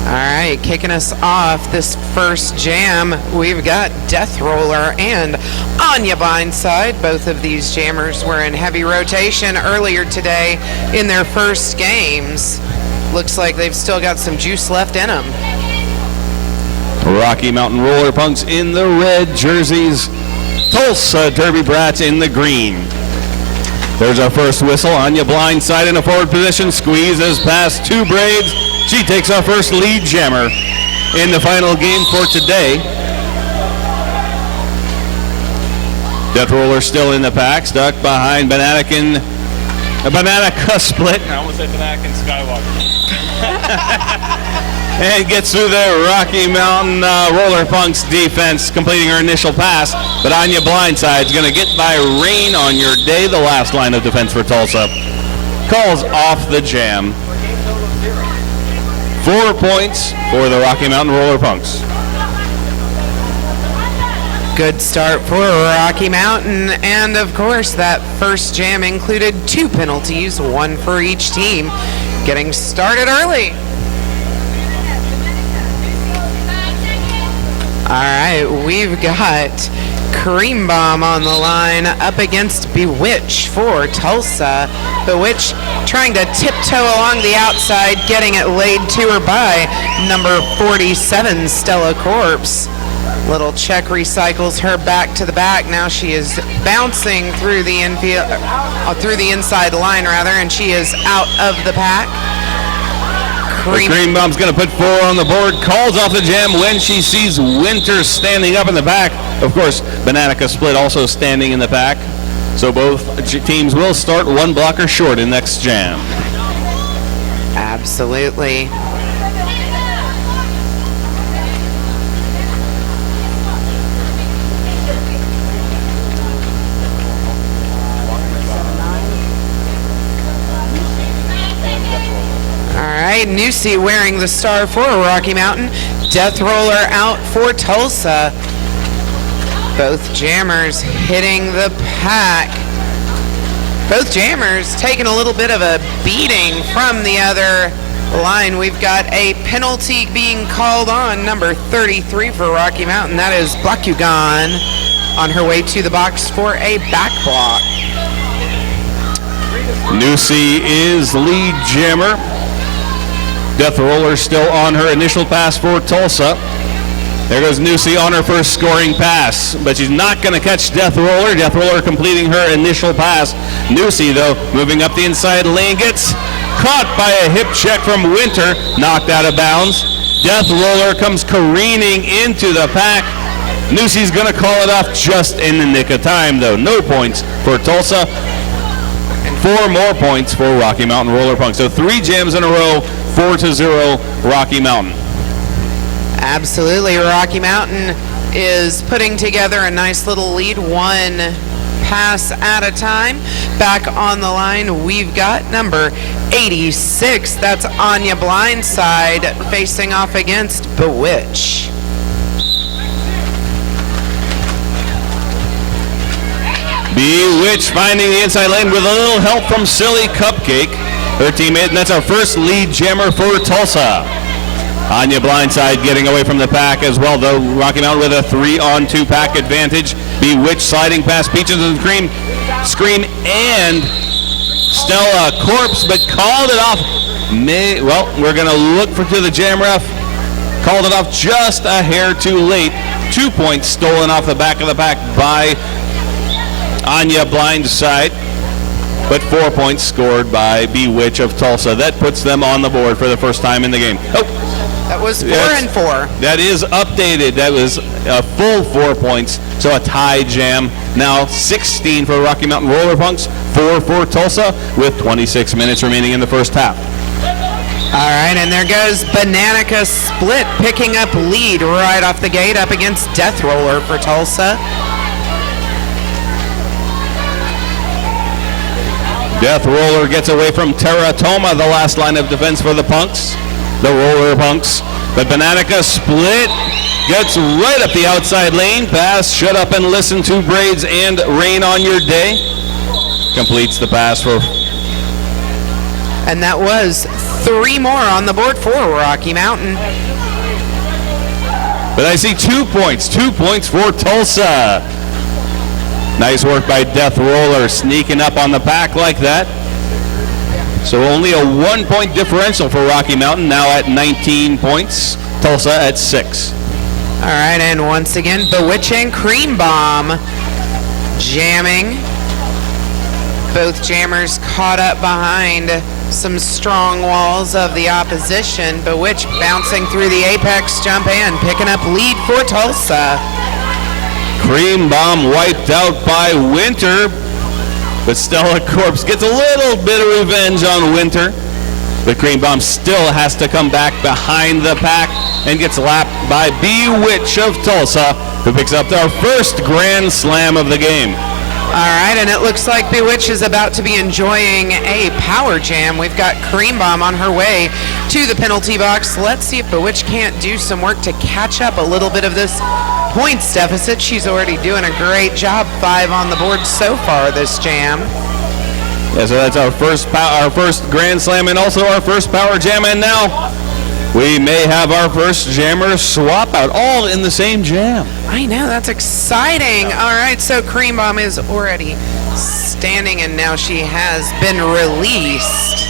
All right, kicking us off this first jam, we've got Death Roller and Anya Blindside. Both of these jammers were in heavy rotation earlier today in their first games. Looks like they've still got some juice left in them. Rocky Mountain Roller Punks in the red jerseys. Tulsa Derby Brats in the green. There's our first whistle. Anya Blindside in a forward position. Squeezes past Two Braids. She takes our first lead jammer in the final game for today. Death Roller still in the pack, stuck behind Bananakin. A Banana split. I almost said Bananakin Skywalker. And gets through the Rocky Mountain Roller Punks defense, completing her initial pass. But Anya Blindside's going to get by Rain on Your Day, the last line of defense for Tulsa. Calls off the jam. 4 points for the Rocky Mountain Roller Punks. Good start for Rocky Mountain, and of course that first jam included 2 penalties, 1 for each team. Getting started early. All right, we've got Cream Bomb on the line up against Bewitch for Tulsa. Bewitch trying to tiptoe along the outside, getting it laid to her by number 47, Stella Corpse. Little check recycles her back to the back. Now she is bouncing through the infield, through the inside line rather, and she is out of the pack. Cream Bomb's going to put 4 on the board, calls off the jam when she sees Winter standing up in the back. Of course, Bananica Split also standing in the pack. So both teams will start 1 blocker short in next jam. Absolutely. All right, Nusi wearing the star for Rocky Mountain. Death Roller out for Tulsa. Both jammers hitting the pack. Both jammers taking a little bit of a beating from the other line. We've got a penalty being called on number 33 for Rocky Mountain. That is Bakugan on her way to the box for a back block. Nusi is lead jammer. Death Roller still on her initial pass for Tulsa. There goes Nusi on her first scoring pass, but she's not going to catch Death Roller. Death Roller completing her initial pass. Nusi, though, moving up the inside lane, gets caught by a hip check from Winter, knocked out of bounds. Death Roller comes careening into the pack. Nusi's going to call it off just in the nick of time, though. No points for Tulsa. 4 more points for Rocky Mountain Roller Punk. So 3 jams in a row, 4-0 Rocky Mountain. Absolutely. Rocky Mountain is putting together a nice little lead, 1 pass at a time. Back on the line, we've got number 86. That's Anya Blindside facing off against Bewitch. Bewitch finding the inside lane with a little help from Silly Cupcake, her teammate, and that's our first lead jammer for Tulsa. Anya Blindside getting away from the pack as well, though. Rocky Mountain with a 3-on-2 pack advantage. Bewitch sliding past Peaches and Scream and Stella Corpse, but called it off. Well, we're going to look to the jam ref. Called it off just a hair too late. 2 points stolen off the back of the pack by Anya Blindside, but 4 points scored by Bewitch of Tulsa. That puts them on the board for the first time in the game. Oh, that was 4 and 4. That is updated. That was a full 4 points, so a tie jam. Now 16 for Rocky Mountain Roller Punks, 4 for Tulsa, with 26 minutes remaining in the first half. All right, and there goes Bananica Split picking up lead right off the gate up against Death Roller for Tulsa. Death Roller gets away from Teratoma, the last line of defense for the Punks, the Roller Punks. But Bananica Split gets right up the outside lane. Pass, Shut Up and Listen to Braids and Rain on Your Day. Completes the pass for... And that was 3 more on the board for Rocky Mountain. But I see 2 points. 2 points for Tulsa. Nice work by Death Roller, sneaking up on the pack like that. So only a 1-point differential for Rocky Mountain, now at 19 points. Tulsa at 6. All right, and once again, Bewitch and Cream Bomb jamming. Both jammers caught up behind some strong walls of the opposition. Bewitch bouncing through the apex jump and picking up lead for Tulsa. Cream Bomb wiped out by Winter, but Stella Corpse gets a little bit of revenge on Winter. But Cream Bomb still has to come back behind the pack and gets lapped by Bewitch of Tulsa, who picks up our first Grand Slam of the game. All right, and it looks like Bewitch is about to be enjoying a power jam. We've got Cream Bomb on her way to the penalty box. Let's see if Bewitch can't do some work to catch up a little bit of this points deficit. She's already doing a great job. 5 on the board so far this jam. Yeah, so that's our first Grand Slam and also our first power jam. And now We may have our first jammer swap out, all in the same jam. I know, that's exciting. All right, so Cream Bomb is already standing, and now she has been released.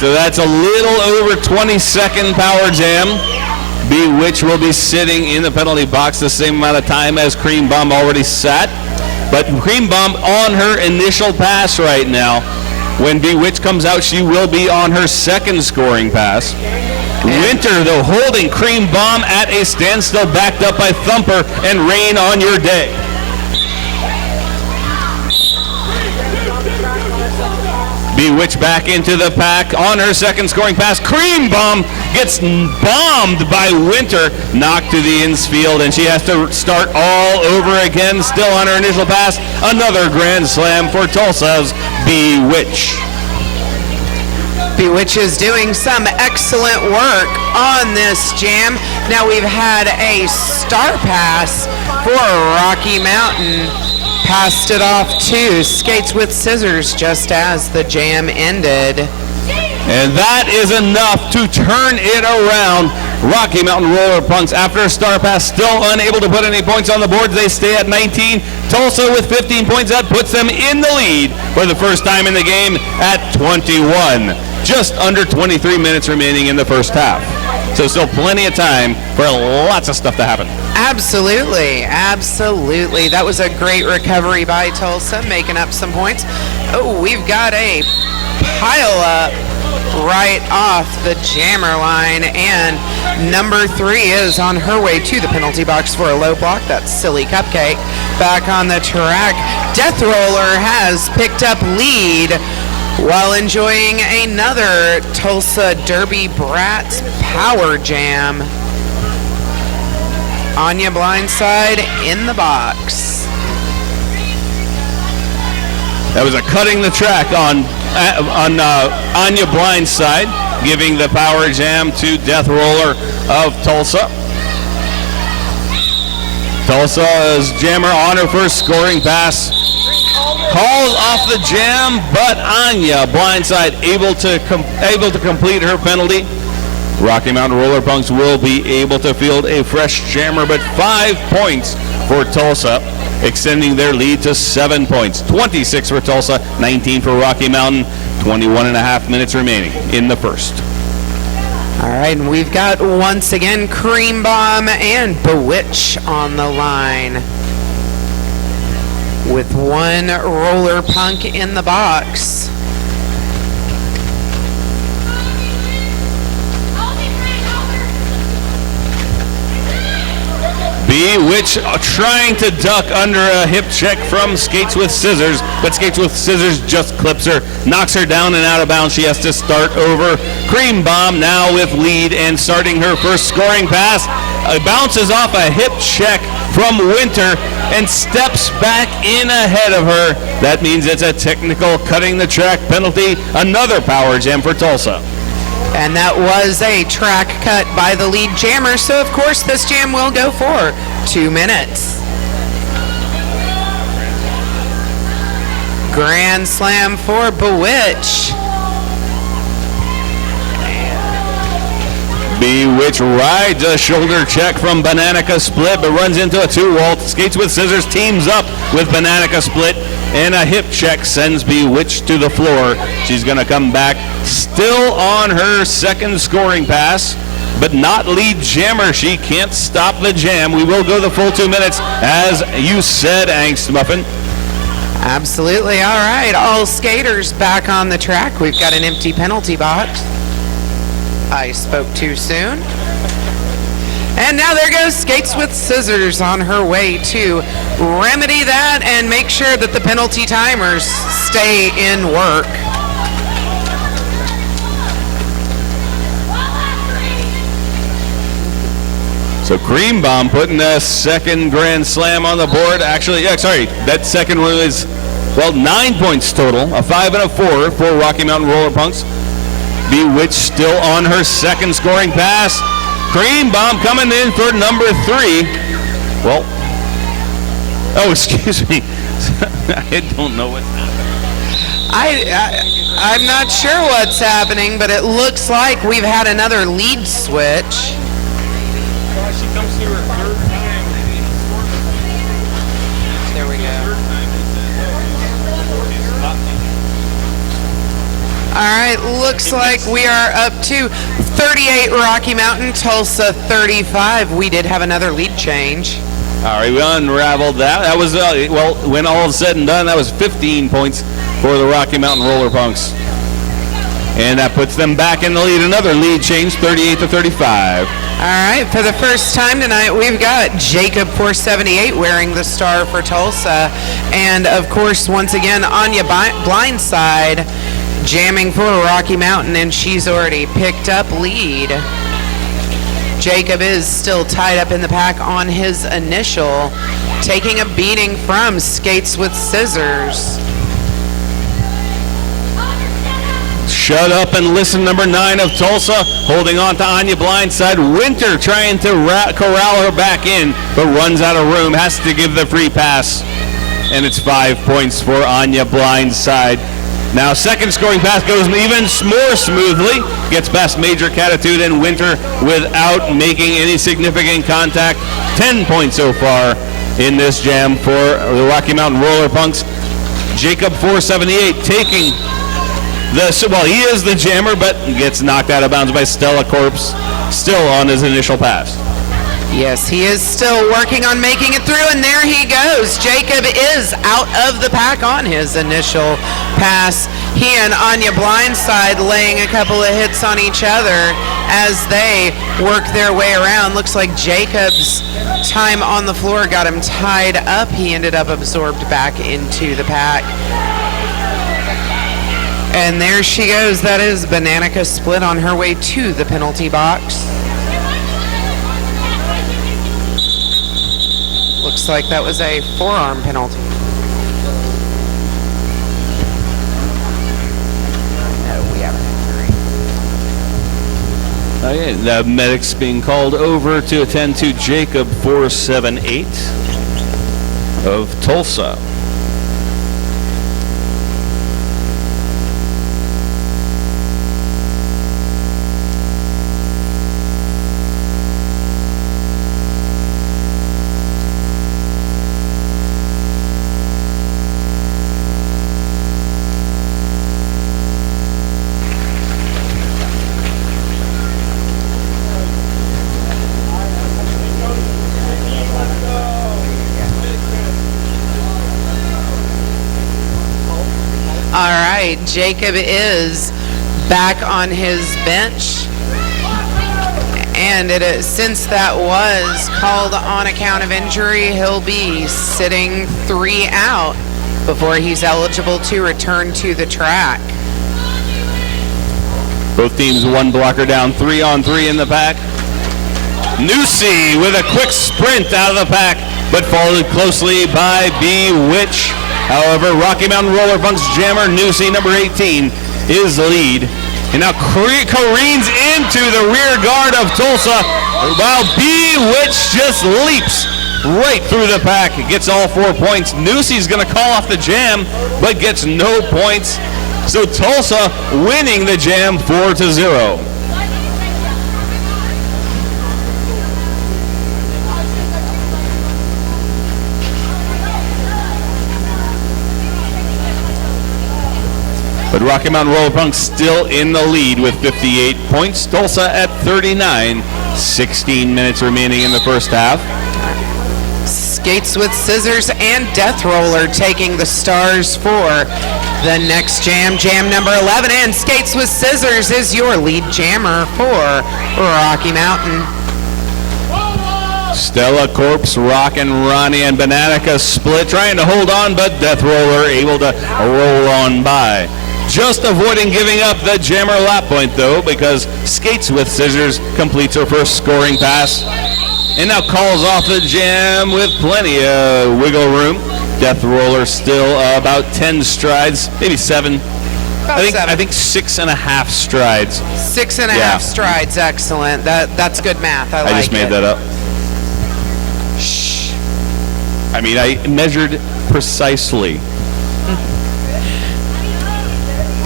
So that's a little over 20-second power jam. Bewitch will be sitting in the penalty box the same amount of time as Cream Bomb already sat. But Cream Bomb on her initial pass right now. When Bewitch comes out, she will be on her second scoring pass. Winter, though, holding Cream Bomb at a standstill, backed up by Thumper and Rain on your day. Bewitch back into the pack on her second scoring pass. Cream Bomb gets bombed by Winter, knocked to the infield, and she has to start all over again. Still on her initial pass. Another grand slam for Tulsa's Bewitch. Bewitch is doing some excellent work on this jam. Now we've had a star pass for Rocky Mountain. Passed it off to Skates with Scissors just as the jam ended. And that is enough to turn it around. Rocky Mountain Roller Punks, after a star pass, still unable to put any points on the board. They stay at 19. Tulsa with 15 points. That puts them in the lead for the first time in the game at 21. Just under 23 minutes remaining in the first half. So still plenty of time for lots of stuff to happen. Absolutely, absolutely. That was a great recovery by Tulsa, making up some points. Oh, we've got a pile up right off the jammer line, and number 3 is on her way to the penalty box for a low block. That's Silly Cupcake. Back on the track, Death Roller has picked up lead while enjoying another Tulsa Derby Brats power jam. Anya Blindside in the box. That was a cutting the track on Anya Blindside, giving the power jam to Death Roller of Tulsa. Tulsa's jammer on her first scoring pass. Calls off the jam, but Anya Blindside able to complete her penalty. Rocky Mountain Roller Punks will be able to field a fresh jammer, but 5 points for Tulsa, extending their lead to 7 points. 26 for Tulsa, 19 for Rocky Mountain, 21 and a half minutes remaining in the first. All right, and we've got once again Cream Bomb and Bewitch on the line, with one roller punk in the box. Bewitch trying to duck under a hip check from Skates with Scissors, but Skates with Scissors just clips her, knocks her down and out of bounds. She has to start over. Cream Bomb now with lead and starting her first scoring pass. Bounces off a hip check from Winter and steps back in ahead of her. That means it's a technical cutting the track penalty. Another power jam for Tulsa. And that was a track cut by the lead jammer, so of course this jam will go for 2 minutes. Grand slam for Bewitch. Bewitch rides a shoulder check from Bananica Split, but runs into a 2-wall. Skates with Scissors teams up with Bananica Split, and a hip check sends Bewitch to the floor. She's going to come back still on her second scoring pass, but not lead jammer. She can't stop the jam. We will go the full 2 minutes, as you said, Angst Muffin. Absolutely. All right, all skaters back on the track. We've got an empty penalty box. I spoke too soon. And now there goes Skates with Scissors on her way to remedy that and make sure that the penalty timers stay in work. So Cream Bomb putting a second grand slam on the board. Actually, that second one is, 9 points total, a 5 and a 4 for Rocky Mountain Roller Punks. Bewitch still on her second scoring pass. Cream Bomb coming in for number 3. Excuse me. I don't know what happened. I'm not sure what's happening, but it looks like we've had another lead switch. She comes to her third time. There we go. All right, looks like we are up to 38 Rocky Mountain, Tulsa 35. We did have another lead change. All right, we unraveled that. That was, well, when all is said and done, that was 15 points for the Rocky Mountain Roller Punks. And that puts them back in the lead. Another lead change, 38 to 35. All right, for the first time tonight, we've got Jacob 478 wearing the star for Tulsa. And, of course, once again, Anya Blindside jamming for Rocky Mountain, and she's already picked up lead. Jacob is still tied up in the pack on his initial, taking a beating from Skates with Scissors. Shut Up and Listen, number 9 of Tulsa, holding on to Anya Blindside. Winter trying to corral her back in, but runs out of room, has to give the free pass. And it's 5 points for Anya Blindside. Now second scoring pass goes even more smoothly, gets past Major Catitude and Winter without making any significant contact. 10 points so far in this jam for the Rocky Mountain Roller Punks. Jacob 478 taking well, he is the jammer, but gets knocked out of bounds by Stella Corpse, still on his initial pass. Yes, he is still working on making it through, and there he goes. Jacob is out of the pack on his initial pass. He and Anya Blindside laying a couple of hits on each other as they work their way around. Looks like Jacob's time on the floor got him tied up. He ended up absorbed back into the pack. And there she goes. That is Bananica Split on her way to the penalty box. Looks like that was a forearm penalty. No, we have an injury. Okay, the medic's being called over to attend to Jacob 478 of Tulsa. All right, Jacob is back on his bench. And since that was called on account of injury, he'll be sitting 3 out before he's eligible to return to the track. Both teams one blocker down, 3-on-3 in the pack. Nusi with a quick sprint out of the pack, but followed closely by Bewitch. However, Rocky Mountain Roller Punks jammer Nusi, number 18, is the lead. And now careens into the rear guard of Tulsa, while Bewitch just leaps right through the pack. Gets all 4 points. Nusi's going to call off the jam, but gets no points. So Tulsa winning the jam 4-0. But Rocky Mountain Roller Punks still in the lead with 58 points. Tulsa at 39. 16 minutes remaining in the first half. Skates with Scissors and Death Roller taking the stars for the next jam, jam number 11. And Skates with Scissors is your lead jammer for Rocky Mountain. Stella Corpse, Rock and Ronnie, and Bananica Split trying to hold on, but Death Roller able to roll on by. Just avoiding giving up the jammer lap point, though, because Skates with Scissors completes her first scoring pass. And now calls off the jam with plenty of wiggle room. Death Roller still about 10 strides, maybe 7. I think 6.5 strides. 6.5 strides, excellent. That's good math. I like it. I just made that up. Shh. I mean, I measured precisely.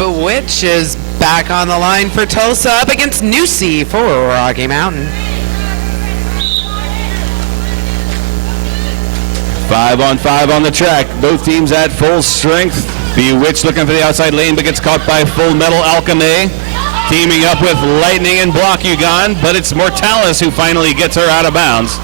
Bewitch is back on the line for Tulsa up against Newsy for Rocky Mountain. 5-on-5 on the track. Both teams at full strength. Bewitch looking for the outside lane, but gets caught by Full Metal Alchemy. Teaming up with Lightning and Blockugon, but it's Mortalis who finally gets her out of bounds.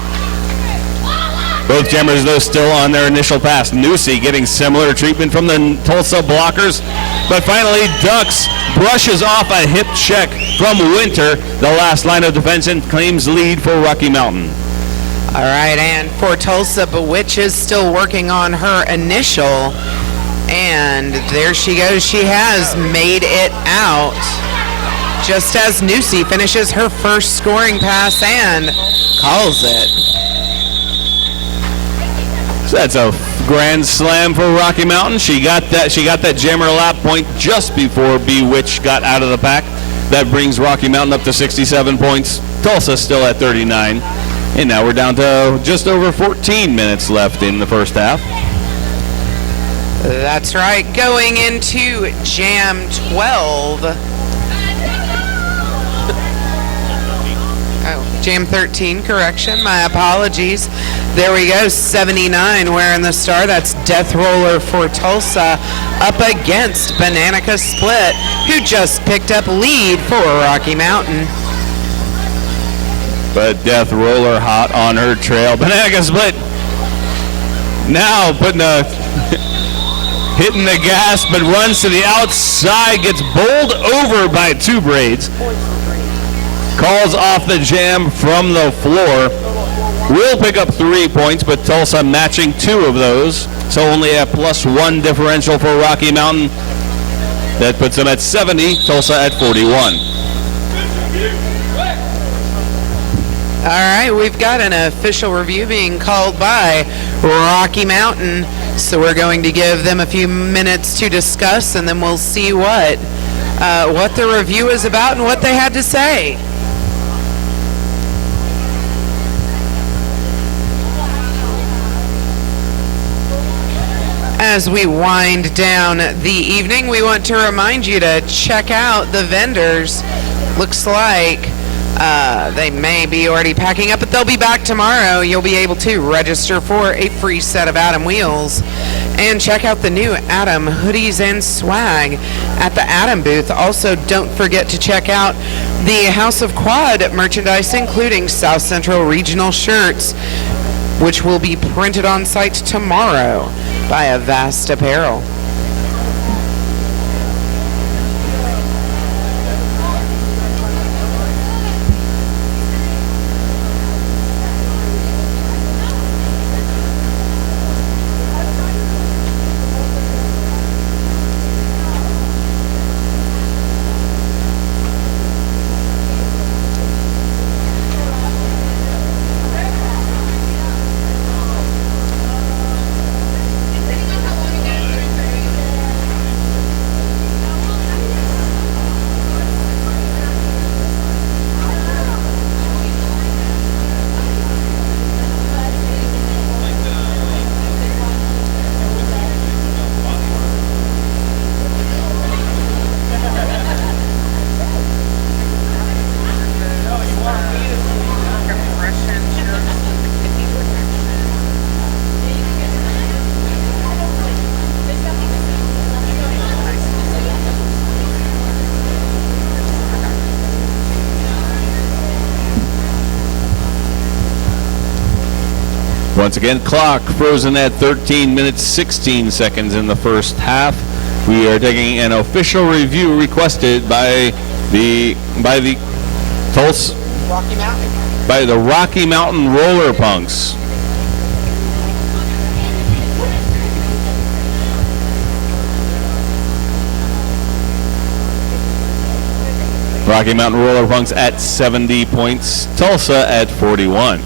Both jammers, though, still on their initial pass. Newsy getting similar treatment from the Tulsa blockers, but finally ducks, brushes off a hip check from Winter, the last line of defense, and claims lead for Rocky Mountain. All right, and for Tulsa, Bewitch is still working on her initial, and there she goes. She has made it out, just as Newsy finishes her first scoring pass and calls it. So that's a grand slam for Rocky Mountain. She got that jammer lap point just before Bewitch got out of the pack. That brings Rocky Mountain up to 67 points. Tulsa still at 39. And now we're down to just over 14 minutes left in the first half. That's right. Going into Jam 12. Oh, Jam 13, correction. My apologies. There we go. 79 wearing the star. That's Death Roller for Tulsa up against Bananica Split, who just picked up lead for Rocky Mountain. But Death Roller hot on her trail. Bananica Split now hitting the gas, but runs to the outside, gets bowled over by Two Braids. Calls off the jam from the floor. Will pick up 3 points, but Tulsa matching 2 of those. So only a +1 differential for Rocky Mountain. That puts them at 70, Tulsa at 41. All right, we've got an official review being called by Rocky Mountain. So we're going to give them a few minutes to discuss, and then we'll see what the review is about and what they had to say. As we wind down the evening, we want to remind you to check out the vendors. Looks like they may be already packing up, but they'll be back tomorrow. You'll be able to register for a free set of Atom wheels and check out the new Atom hoodies and swag at the Atom booth. Also, don't forget to check out the House of Quad merchandise, including South Central Regional shirts, which will be printed on site tomorrow by Avast Apparel. Once again, clock frozen at 13 minutes 16 seconds in the first half. We are taking an official review requested by the Tulsa Rocky Mountain. by the Rocky Mountain Roller Punks. Rocky Mountain Roller Punks at 70 points, Tulsa at 41.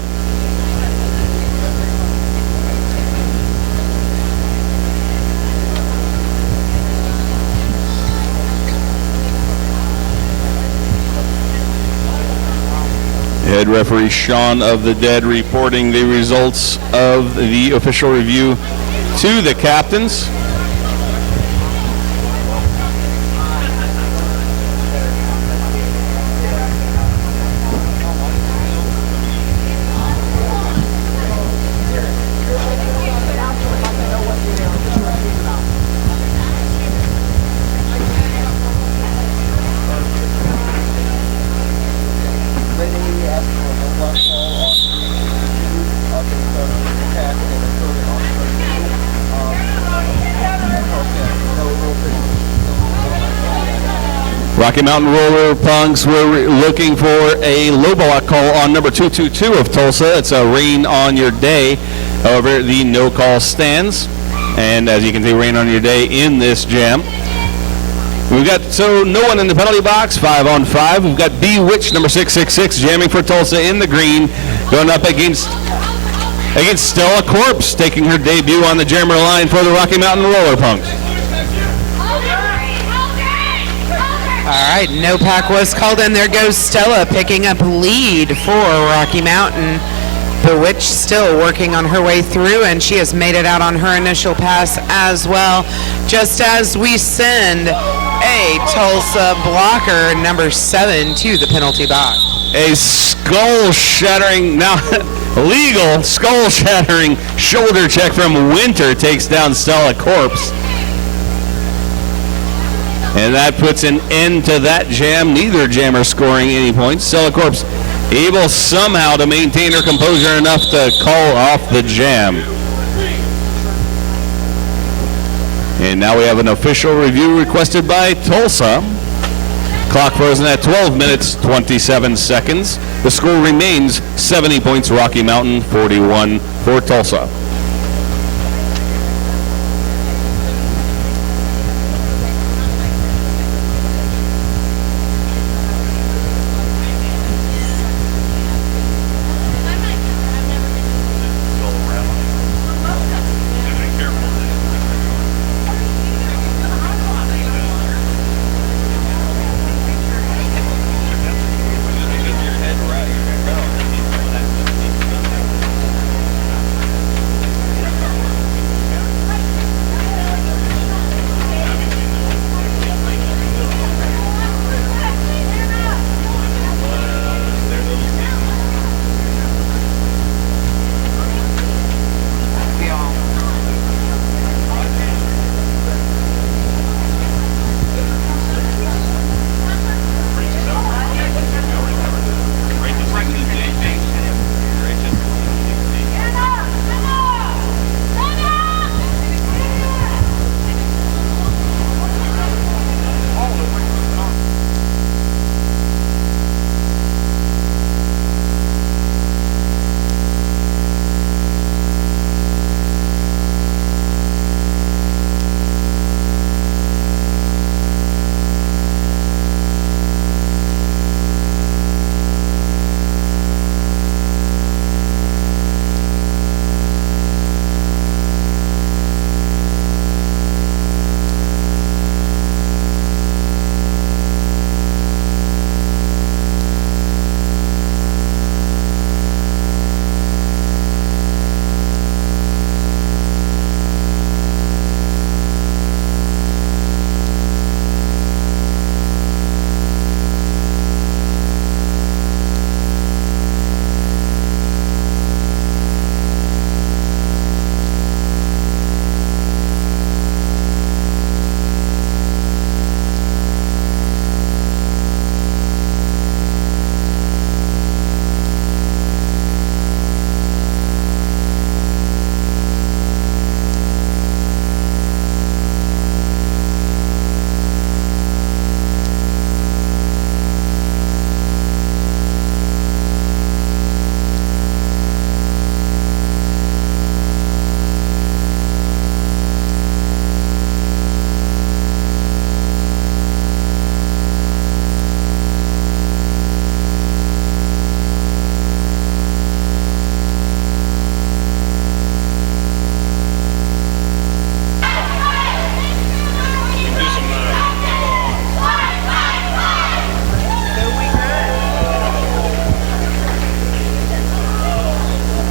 Head referee Sean of the Dead reporting the results of the official review to the captains. Rocky Mountain Roller Punks, we're looking for a low block call on number 222 of Tulsa. It's a rain on your day. However, the no call stands. And as you can see, rain on your day in this jam. We've got, so no one in the penalty box, 5 on 5. We've got Bewitched, number 666, jamming for Tulsa in the green, going up against Stella Corpse, taking her debut on the jammer line for the Rocky Mountain Roller Punks. All right, no pack was called in. There goes Stella picking up lead for Rocky Mountain. Bewitched still working on her way through, and she has made it out on her initial pass as well. Just as we send a Tulsa blocker, number 7, to the penalty box. A skull-shattering, now legal skull-shattering shoulder check from Winter takes down Stella Corpse. And that puts an end to that jam. Neither jammer scoring any points. Stella Corpse able somehow to maintain her composure enough to call off the jam. And now we have an official review requested by Tulsa. Clock frozen at 12 minutes, 27 seconds. The score remains 70 points Rocky Mountain, 41 for Tulsa.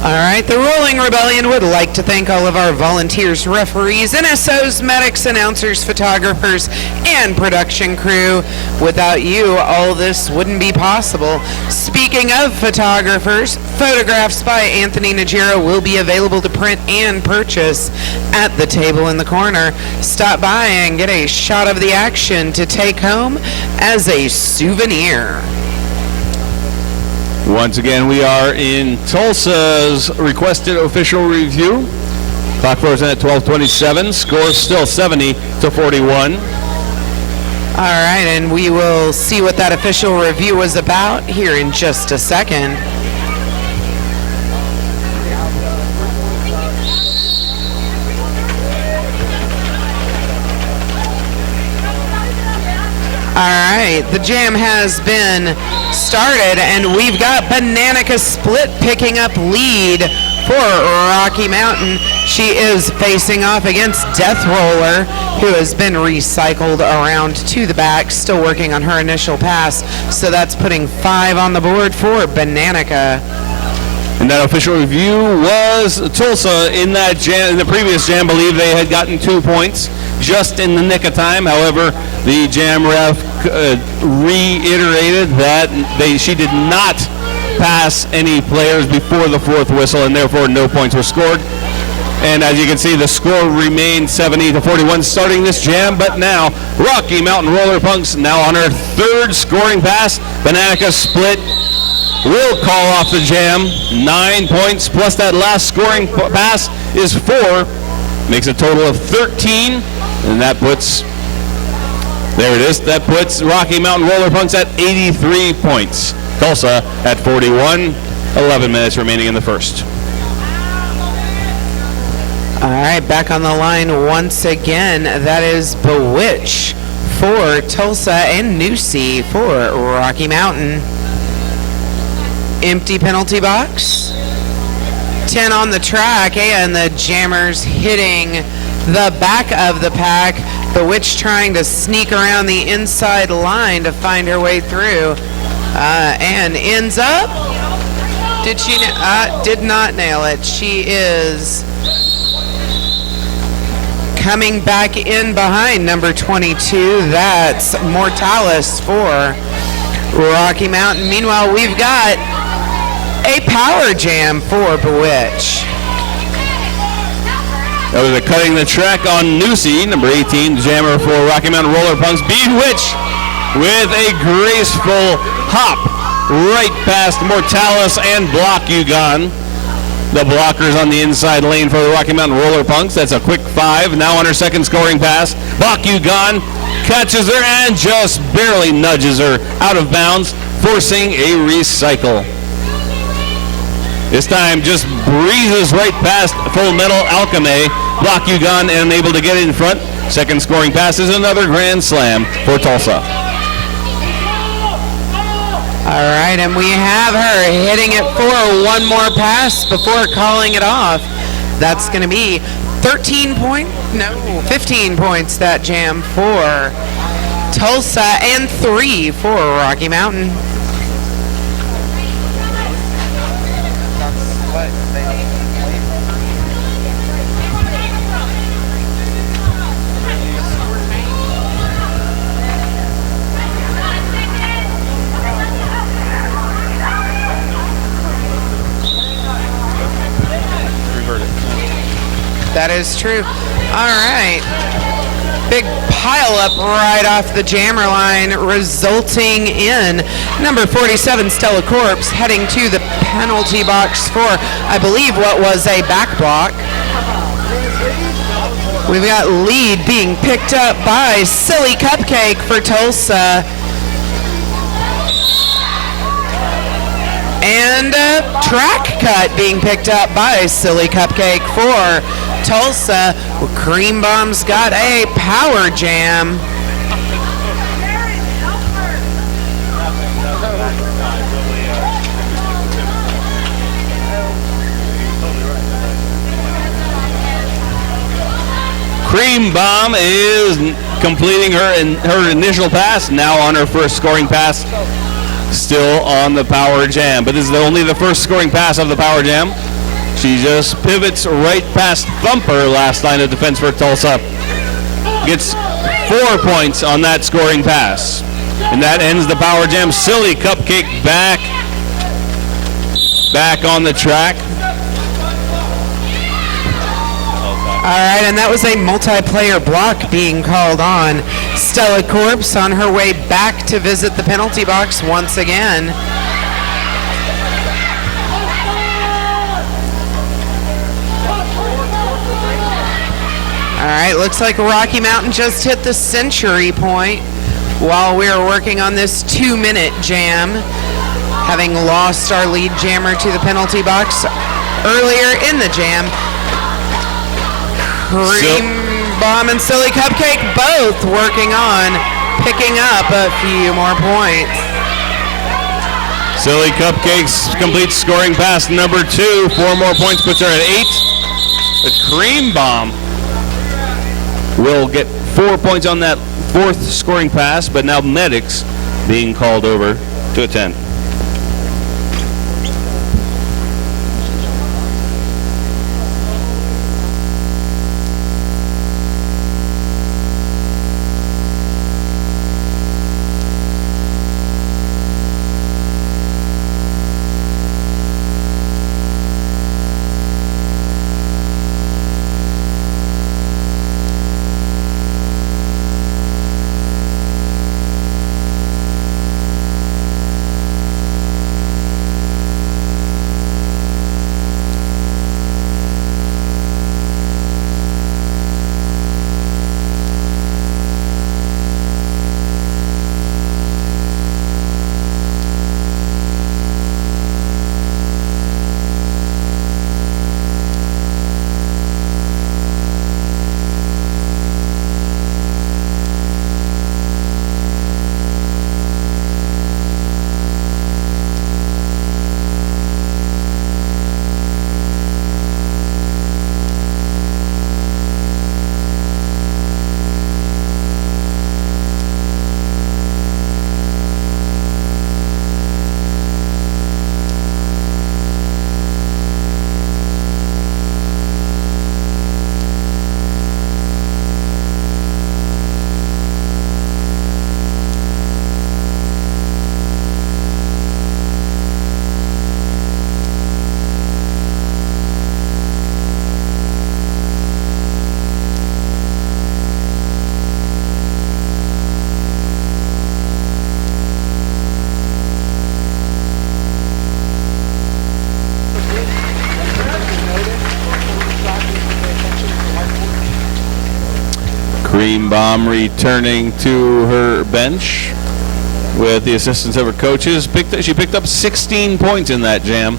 All right, the Rolling Rebellion would like to thank all of our volunteers, referees, NSOs, medics, announcers, photographers, and production crew. Without you, all this wouldn't be possible. Speaking of photographers, photographs by Anthony Najera will be available to print and purchase at the table in the corner. Stop by and get a shot of the action to take home as a souvenir. Once again, we are in Tulsa's requested official review. Clock frozen at 12:27. Score still 70-41. All right, and we will see what that official review was about here in just a second. All right, the jam has been started, and we've got Bananica Split picking up lead for Rocky Mountain. She is facing off against Death Roller, who has been recycled around to the back, still working on her initial pass. So that's putting 5 on the board for Bananica. And that official review was Tulsa in that jam. In the previous jam, I believe they had gotten 2 points just in the nick of time. However, the jam ref reiterated that she did not pass any players before the 4th whistle, and therefore no points were scored. And as you can see, the score remained 70-41 starting this jam. But now Rocky Mountain Roller Punks now on her 3rd scoring pass. Bananica Split will call off the jam. 9 points plus that last scoring pass is 4. Makes a total of 13. And that puts, there it is, that puts Rocky Mountain Roller Punks at 83 points. Tulsa at 41. 11 minutes remaining in the first. All right, back on the line once again. That is Bewitch for Tulsa and Nusi for Rocky Mountain. Empty penalty box. 10 on the track, and the jammers hitting the back of the pack. Bewitch trying to sneak around the inside line to find her way through, and ends up. Did she? Did not nail it. She is coming back in behind number 22. That's Mortalis for Rocky Mountain. Meanwhile, we've got a power jam for Bewitch. That was a cutting the track on Nusi, number 18, jammer for Rocky Mountain Roller Punks. Bewitch with a graceful hop right past Mortalis and block Ugan. The blockers on the inside lane for the Rocky Mountain Roller Punks. That's a quick 5. Now on her 2nd scoring pass. Block Ugan catches her and just barely nudges her out of bounds, forcing a recycle. This time just breezes right past Full Metal Alchemy. Block Ugan and able to get in front. 2nd scoring pass is another grand slam for Tulsa. All right, and we have her hitting it for one more pass before calling it off. That's going to be 15 points that jam for Tulsa and 3 for Rocky Mountain. That is true. All right. Big pile up right off the jammer line, resulting in number 47, Stella Corpse, heading to the penalty box for, I believe, what was a back block. We've got lead being picked up by Silly Cupcake for Tulsa. And track cut being picked up by Silly Cupcake for Tulsa. Cream Bomb's got a power jam. Cream Bomb is completing her initial pass, now on her 1st scoring pass. Still on the power jam, but this is only the 1st scoring pass of the power jam. She just pivots right past Thumper, last line of defense for Tulsa. Gets 4 points on that scoring pass. And that ends the power jam. Silly Cupcake back on the track. All right, and that was a multiplayer block being called on. Stella Corpse on her way back to visit the penalty box once again. All right, looks like Rocky Mountain just hit the century point while we are working on this 2-minute jam, having lost our lead jammer to the penalty box earlier in the jam. Cream Bomb and Silly Cupcake both working on picking up a few more points. Silly Cupcakes completes scoring pass number 2. 4 more points puts her at 8. The Cream Bomb will get 4 points on that 4th scoring pass, but now Medics being called over to attend. Cream Bomb returning to her bench with the assistance of her coaches. She picked up 16 points in that jam.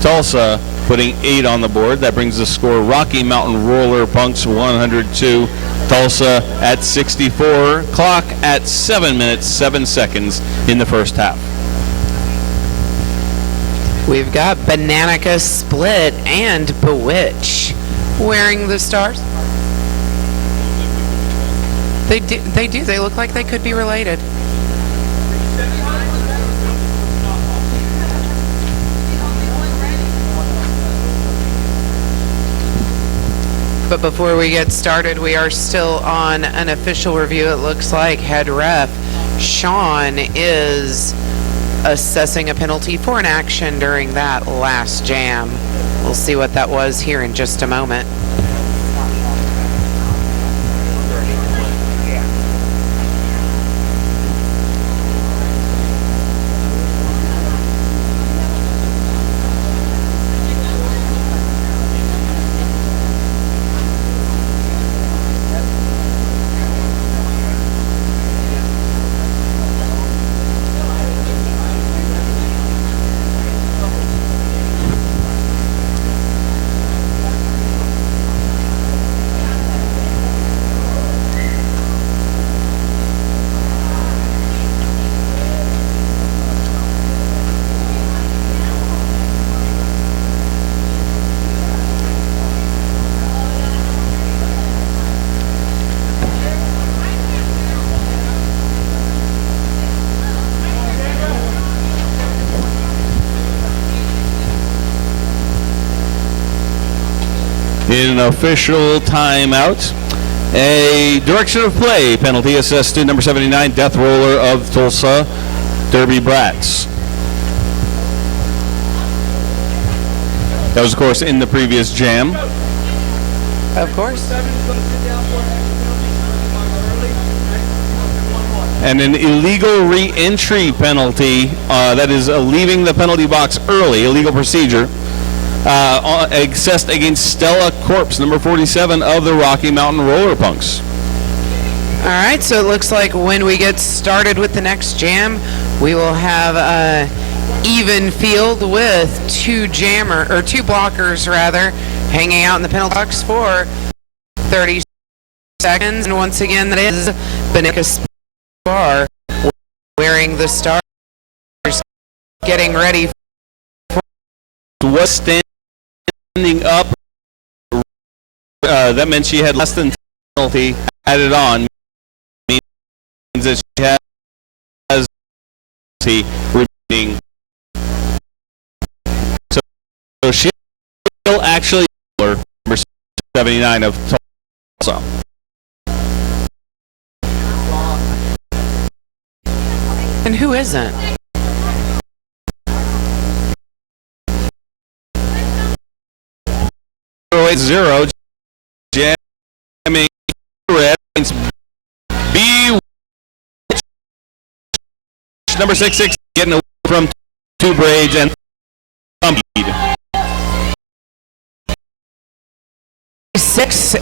Tulsa putting 8 on the board. That brings the score Rocky Mountain Roller Punks 102. Tulsa at 64. Clock at 7 minutes, 7 seconds in the first half. We've got Bananica Split and Bewitch wearing the stars. They do. They look like they could be related. But before we get started, we are still on an official review. It looks like head ref Sean is assessing a penalty for an action during that last jam. We'll see what that was here in just a moment. In an official timeout, a direction of play penalty assessed to number 79, Death Roller of Tulsa, Derby Brats. That was, of course, in the previous jam. Of course. And an illegal re-entry penalty, that is leaving the penalty box early, illegal procedure, assessed against Stella Corpse, number 47 of the Rocky Mountain Roller Punks. All right, so it looks like when we get started with the next jam, we will have a even field with two blockers rather, hanging out in the penalty box for 30 seconds. And once again, that is Benica Spar wearing the stars, getting ready for Was standing up. That meant she had less than penalty added on. Means that she has remaining. So she'll actually number 79 of Tulsa. And who isn't? Zero jamming red B number 66 getting away from two braids and lead. 6,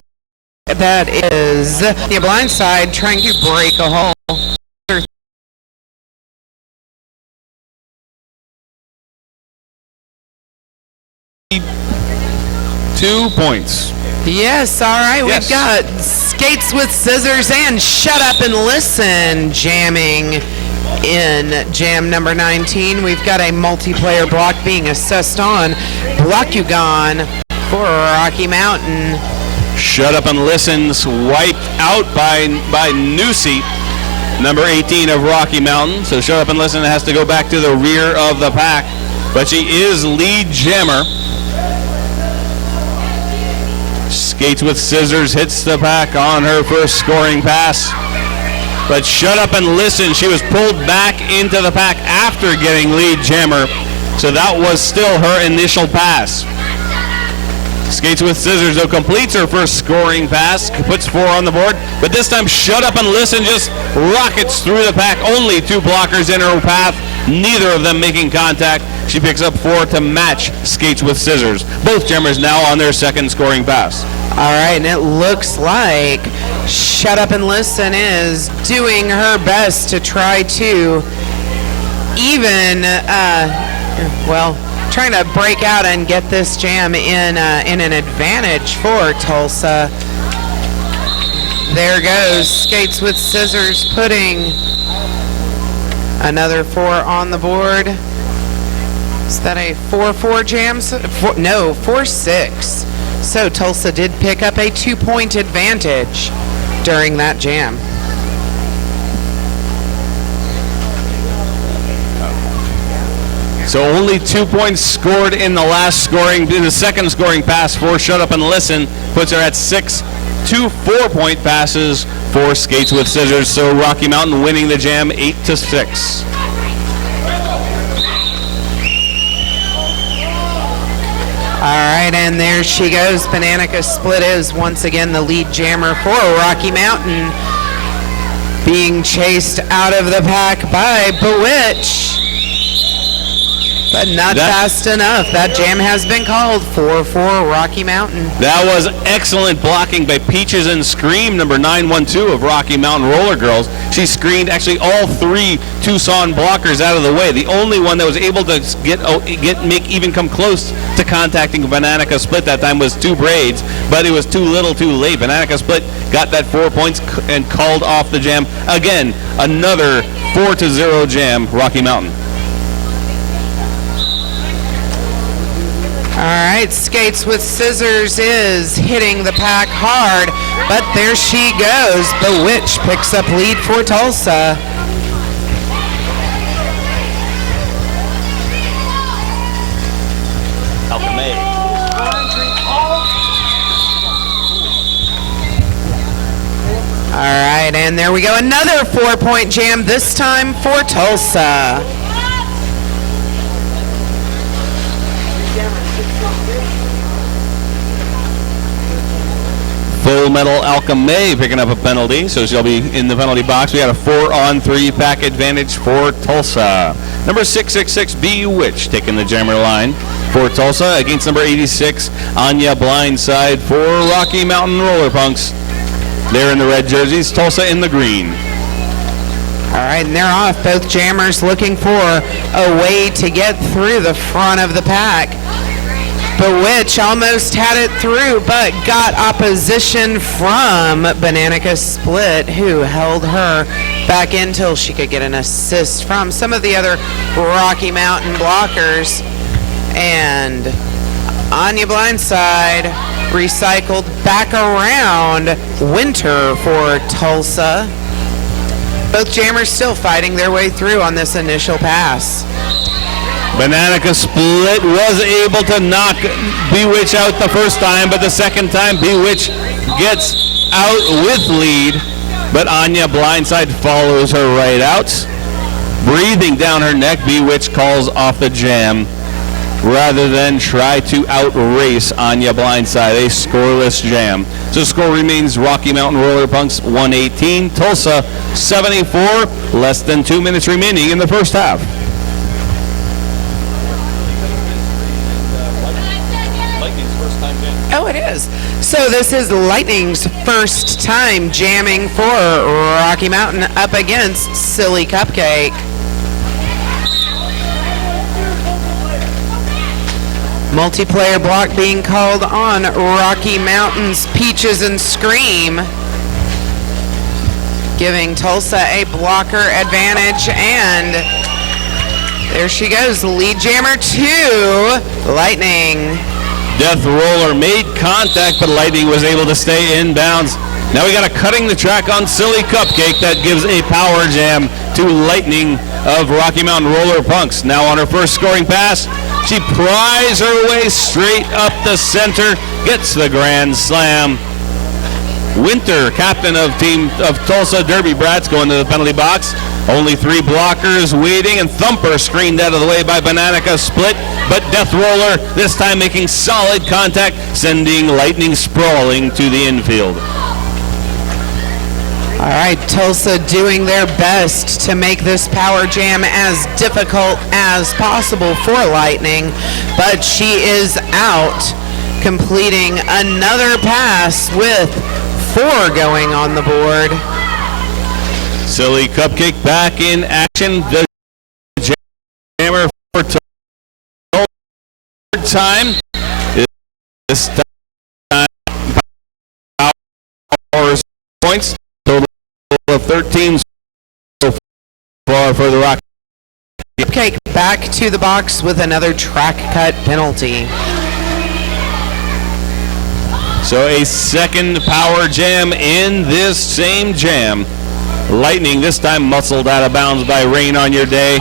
that is the blind side trying to break a hole. 2 points. Yes, all right. Yes. We've got Skates with Scissors and Shut Up and Listen jamming in jam number 19. We've got a multiplayer block being assessed on Blockugon for Rocky Mountain. Shut Up and Listen's wiped out by Newsy, number 18 of Rocky Mountain. So Shut Up and Listen has to go back to the rear of the pack, but she is lead jammer. Skates with Scissors hits the pack on her first scoring pass. But Shut Up and Listen, she was pulled back into the pack after getting lead jammer. So that was still her initial pass. Skates with Scissors, though, completes her first scoring pass, puts 4 on the board. But this time, Shut Up and Listen just rockets through the pack. Only 2 blockers in her path, neither of them making contact. She picks up 4 to match Skates with Scissors. Both jammers now on their second scoring pass. All right, and it looks like Shut Up and Listen is doing her best to try to even, trying to break out and get this jam in an advantage for Tulsa. There goes Skates with Scissors putting another 4 on the board. Is that a 4-4 jam? 4-6. So Tulsa did pick up a 2-point advantage during that jam. So only 2 points scored in the second scoring pass for Shut Up and Listen, puts her at 6. 2 4-point passes for Skates with Scissors. So Rocky Mountain winning the jam 8-6. All right, and there she goes. Bananica Split is once again the lead jammer for Rocky Mountain, being chased out of the pack by Bewitch. But not fast enough. That jam has been called 4-4 Rocky Mountain. That was excellent blocking by Peaches and Scream, number 912 of Rocky Mountain Roller Girls. She screened actually all 3 Tucson blockers out of the way. The only one that was able to even come close to contacting Bananica Split that time was 2 braids, but it was too little too late. Bananica Split got that 4 points and called off the jam. Again, another 4-0 jam, Rocky Mountain. All right, Skates with Scissors is hitting the pack hard, but there she goes. Bewitch picks up lead for Tulsa. All right, and there we go. Another 4-point jam, this time for Tulsa. Full Metal Alchemy picking up a penalty, so she'll be in the penalty box. We got a 4-on-3 pack advantage for Tulsa. Number 666, Bewitch, taking the jammer line for Tulsa against number 86, Anya Blindside for Rocky Mountain Roller Punks. They're in the red jerseys, Tulsa in the green. All right, and they're off. Both jammers looking for a way to get through the front of the pack. Bewitch almost had it through, but got opposition from Bananica Split, who held her back in till she could get an assist from some of the other Rocky Mountain blockers. And Anya Blindside recycled back around Winter for Tulsa. Both jammers still fighting their way through on this initial pass. Bananica Split was able to knock Bewitch out the first time, but the second time Bewitch gets out with lead, but Anya Blindside follows her right out. Breathing down her neck, Bewitch calls off the jam rather than try to outrace Anya Blindside, a scoreless jam. So score remains Rocky Mountain Roller Punks 118, Tulsa 74, less than 2 minutes remaining in the first half. Oh, it is. So this is Lightning's first time jamming for Rocky Mountain up against Silly Cupcake. Multiplayer block being called on Rocky Mountain's Peaches and Scream, giving Tulsa a blocker advantage, and there she goes, lead jammer to Lightning. Death Roller made contact, but Lightning was able to stay in bounds. Now we got a cutting the track on Silly Cupcake that gives a power jam to Lightning of Rocky Mountain Roller Punks. Now on her first scoring pass, she pries her way straight up the center, gets the grand slam. Winter, captain of Tulsa Derby Brats, going to the penalty box. Only 3 blockers waiting, and Thumper screened out of the way by Bananica Split, but Death Roller this time making solid contact, sending Lightning sprawling to the infield. All right, Tulsa doing their best to make this power jam as difficult as possible for Lightning, but she is out, completing another pass with 4 going on the board. Silly Cupcake back in action. The jammer for third time. This time power points. Total of 13 so far for the Rocky. Cupcake back to the box with another track cut penalty. So a second power jam in this same jam. Lightning this time muscled out of bounds by Rain on Your Day,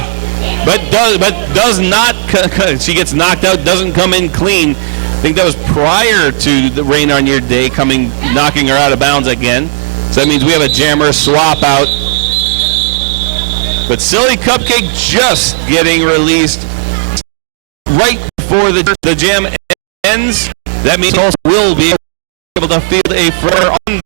but does not. She gets knocked out, doesn't come in clean. I think that was prior to the Rain on Your Day knocking her out of bounds again. So that means we have a jammer swap out. But Silly Cupcake just getting released right before the jam ends. That means also will be able to field a further on.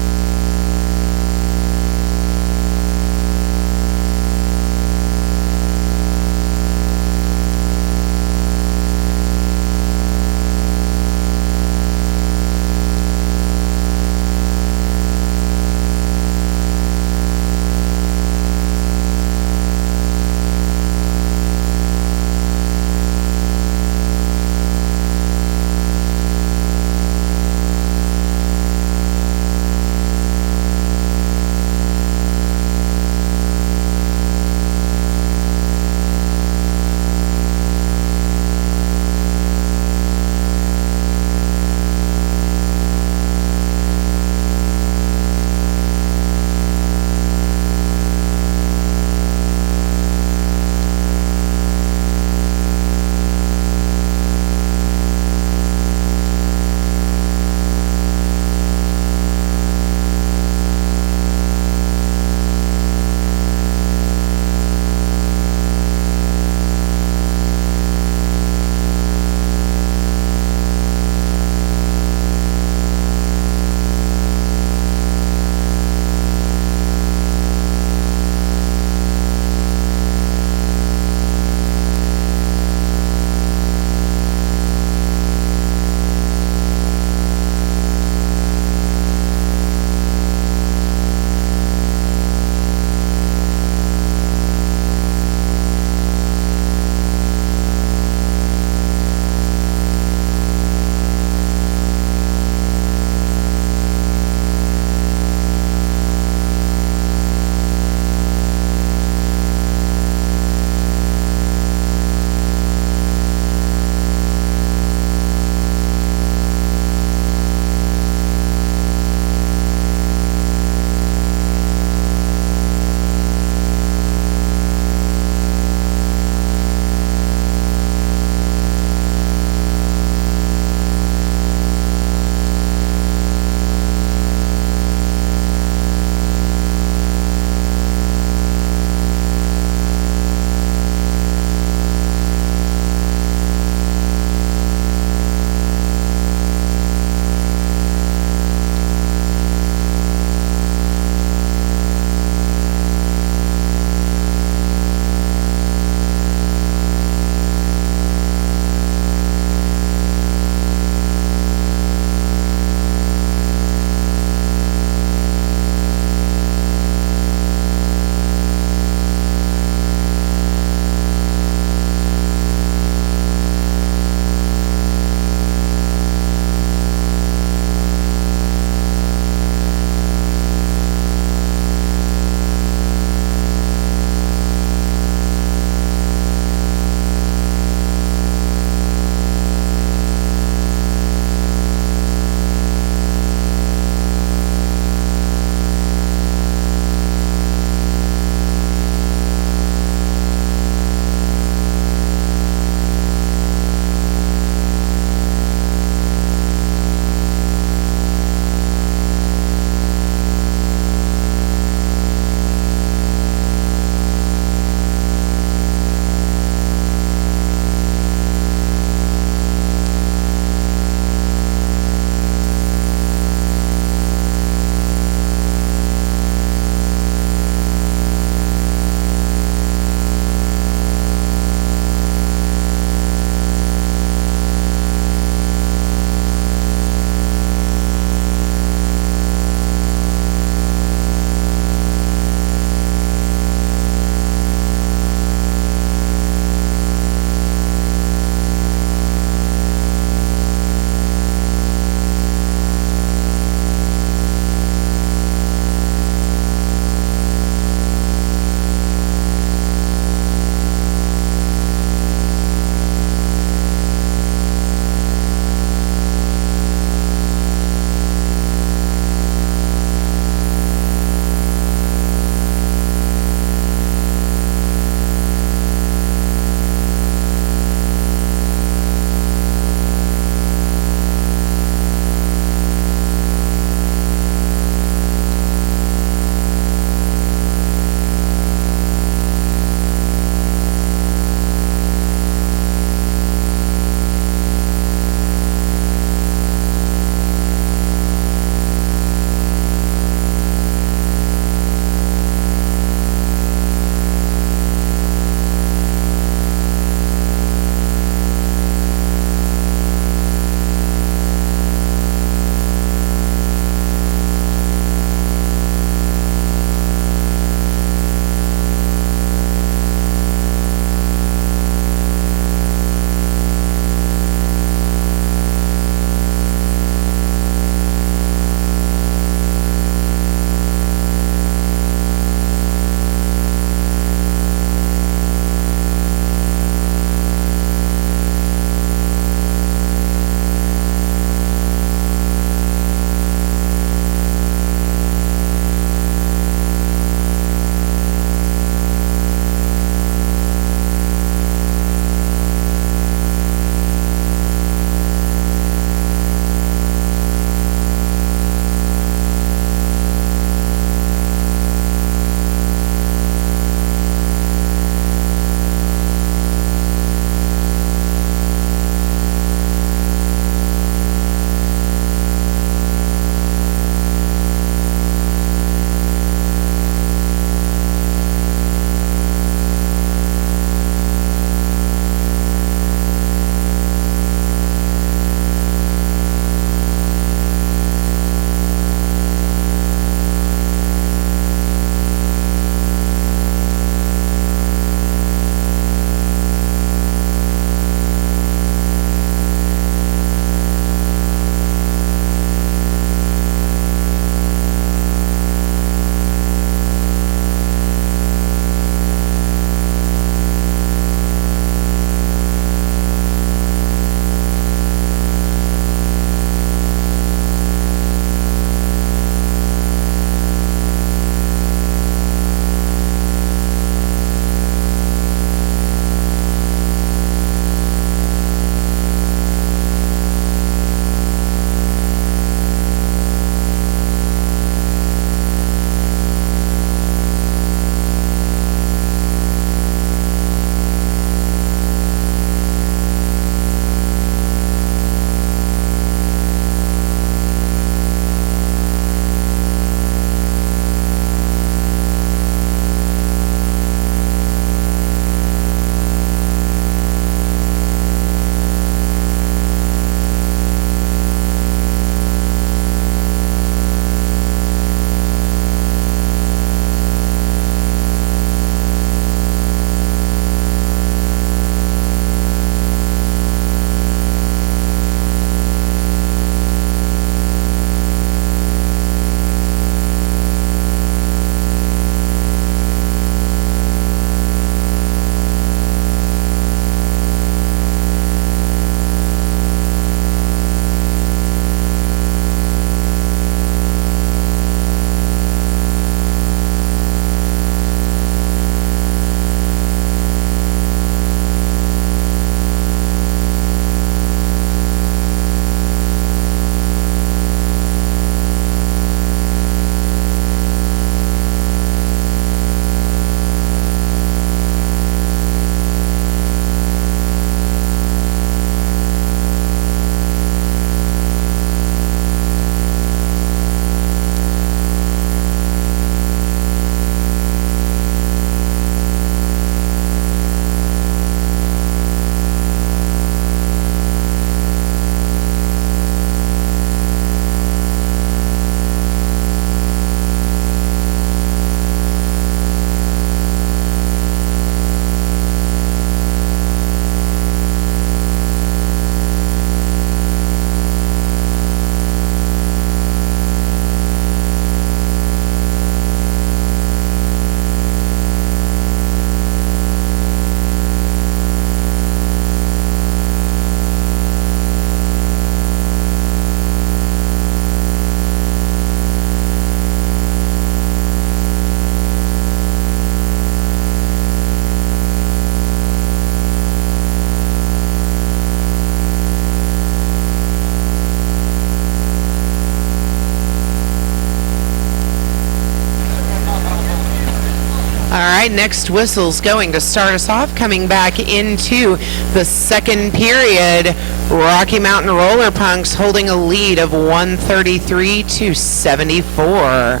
right, next whistle's going to start us off. Coming back into the second period, Rocky Mountain Roller Punks holding a lead of 133 to 74.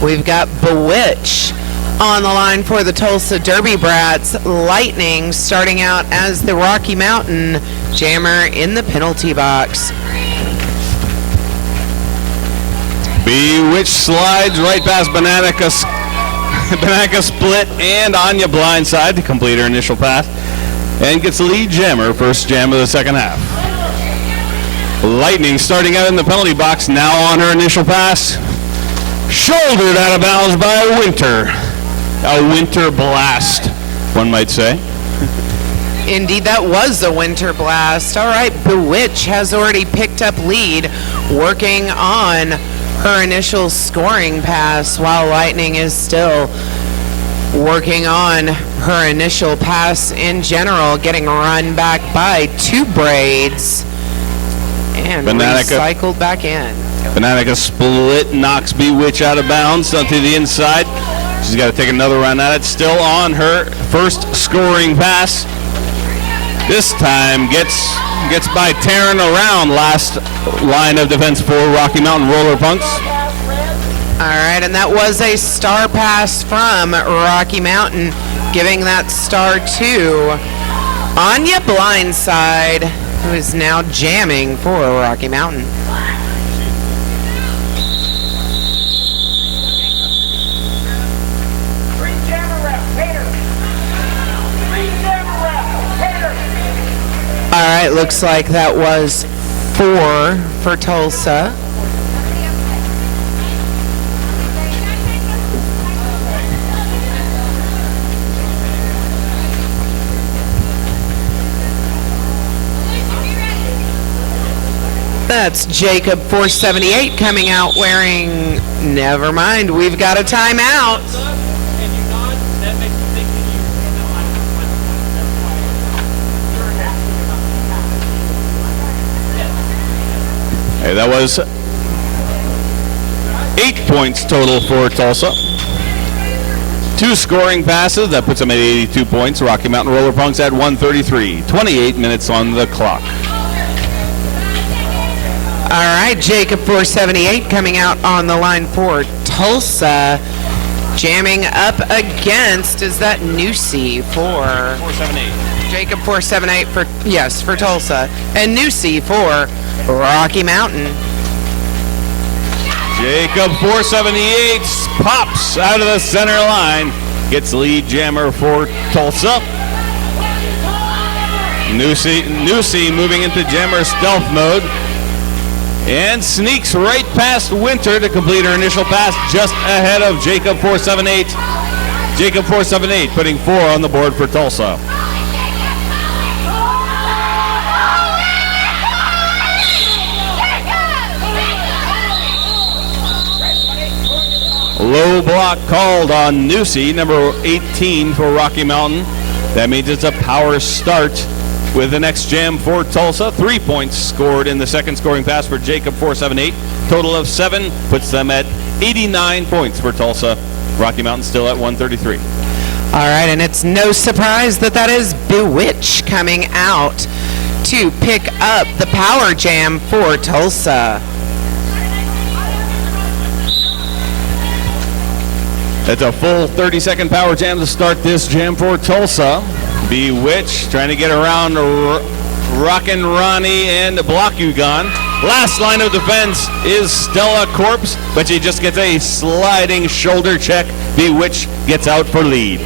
We've got Bewitch on the line for the Tulsa Derby Brats. Lightning starting out as the Rocky Mountain Jammer in the penalty box. Bewitch slides right past Bananica Split and Anya Blindside to complete her initial pass and gets the lead jammer, first jam of the second half. Lightning starting out in the penalty box, now on her initial pass. Shouldered out of bounds by Winter. A winter blast, one might say. Indeed, that was a winter blast. All right, Bewitch has already picked up lead, working on her initial scoring pass, while Lightning is still working on her initial pass in general, getting run back by Two Braids and recycled back in. Bananica Split knocks Bewitch out of bounds onto the inside. She's got to take another run at it. Still on her first scoring pass. This time gets by tearing around last line of defense for Rocky Mountain Roller Punks. All right, and that was a star pass from Rocky Mountain, giving that star to Anya Blindside, who is now jamming for Rocky Mountain. All right, looks like that was 4 for Tulsa. That's Jacob 478 coming out wearing, never mind, we've got a timeout. Hey, that was 8 points total for Tulsa. 2 scoring passes, that puts them at 82 points. Rocky Mountain Roller Punks at 133. 28 minutes on the clock. All right, Jacob 478 coming out on the line for Tulsa. Jamming up against, is that Nusi for 478. Jacob 478 for Tulsa, and Nusi for Rocky Mountain. Jacob 478 pops out of the center line. Gets lead jammer for Tulsa. Nusi moving into jammer stealth mode. And sneaks right past Winter to complete her initial pass just ahead of Jacob 478. Jacob 478 putting 4 on the board for Tulsa. Low block called on Nusi, number 18 for Rocky Mountain. That means it's a power start with the next jam for Tulsa. 3 points scored in the second scoring pass for Jacob 478. Total of 7 puts them at 89 points for Tulsa. Rocky Mountain still at 133. All right, and it's no surprise that is Bewitch coming out to pick up the power jam for Tulsa. It's a full 30-second power jam to start this jam for Tulsa. Bewitch trying to get around Rockin' Ronnie and Blockugon. Last line of defense is Stella Corpse, but she just gets a sliding shoulder check. Bewitch gets out for lead.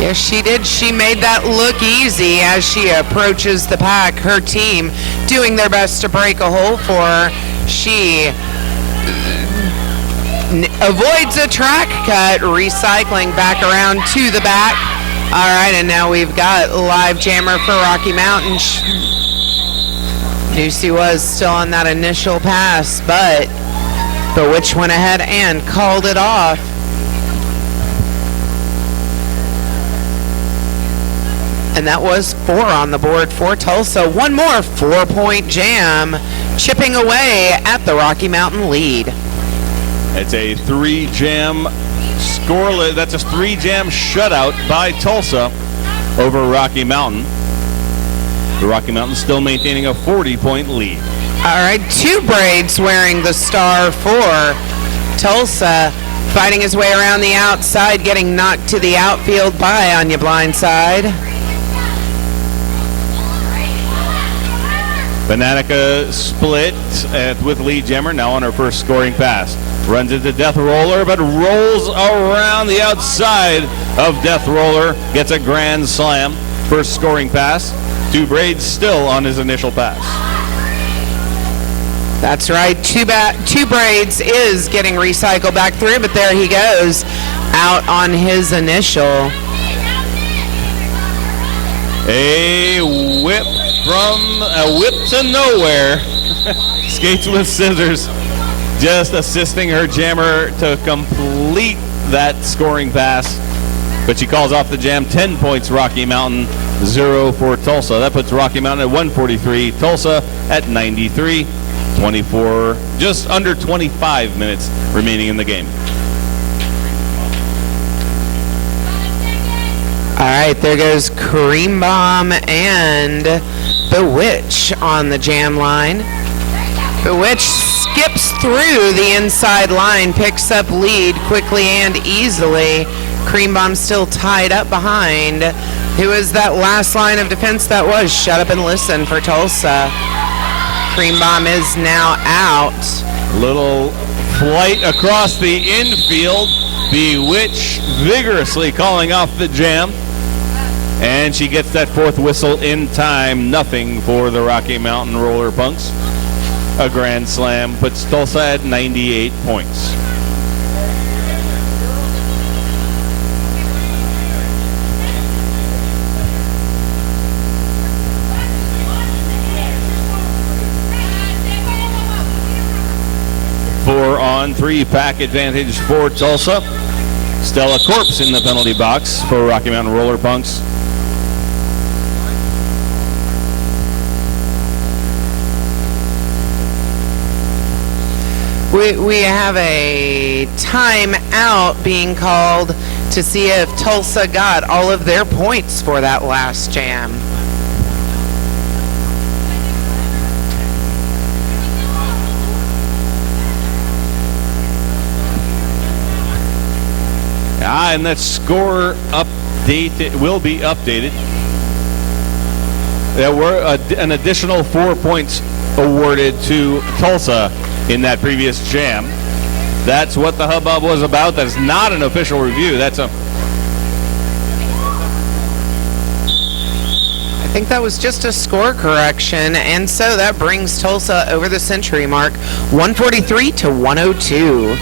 Yes, she did. She made that look easy as she approaches the pack. Her team doing their best to break a hole for her. She avoids a track cut, recycling back around to the back. All right, and now we've got live jammer for Rocky Mountain. Nusi was still on that initial pass, but Bewitch went ahead and called it off. And that was 4 on the board for Tulsa. One more 4-point jam, chipping away at the Rocky Mountain lead. It's a 3 jam scoreless. That's a 3-jam shutout by Tulsa over Rocky Mountain. The Rocky Mountain still maintaining a 40-point lead. All right, Two Braids wearing the star for Tulsa, fighting his way around the outside, getting knocked to the outfield by Anya Blindside. Bananica split with lead jammer, now on her first scoring pass. Runs into Death Roller, but rolls around the outside of Death Roller. Gets a grand slam. First scoring pass. Two Braids still on his initial pass. That's right. Two Braids is getting recycled back through, but there he goes out on his initial. A whip to nowhere. Skates with scissors, just assisting her jammer to complete that scoring pass. But she calls off the jam. 10 points Rocky Mountain, 0 for Tulsa. That puts Rocky Mountain at 143, Tulsa at 93. 24, just under 25 minutes remaining in the game. All right, there goes Cream Bomb and Bewitch on the jam line. Bewitch skips through the inside line, picks up lead quickly and easily. Cream Bomb still tied up behind. Who is that last line of defense? That was Shut Up and Listen for Tulsa. Cream Bomb is now out. Little flight across the infield. Bewitch vigorously calling off the jam. And she gets that fourth whistle in time. Nothing for the Rocky Mountain Roller Punks. A grand slam puts Tulsa at 98 points. Four-on-three pack advantage for Tulsa. Stella Corpse in the penalty box for Rocky Mountain Roller Punks. We have a timeout being called to see if Tulsa got all of their points for that last jam. And that score update will be updated. There were an additional 4 points awarded to Tulsa in that previous jam. That's what the hubbub was about. That's not an official review. I think that was just a score correction, and so that brings Tulsa over the century mark, 143 to 102.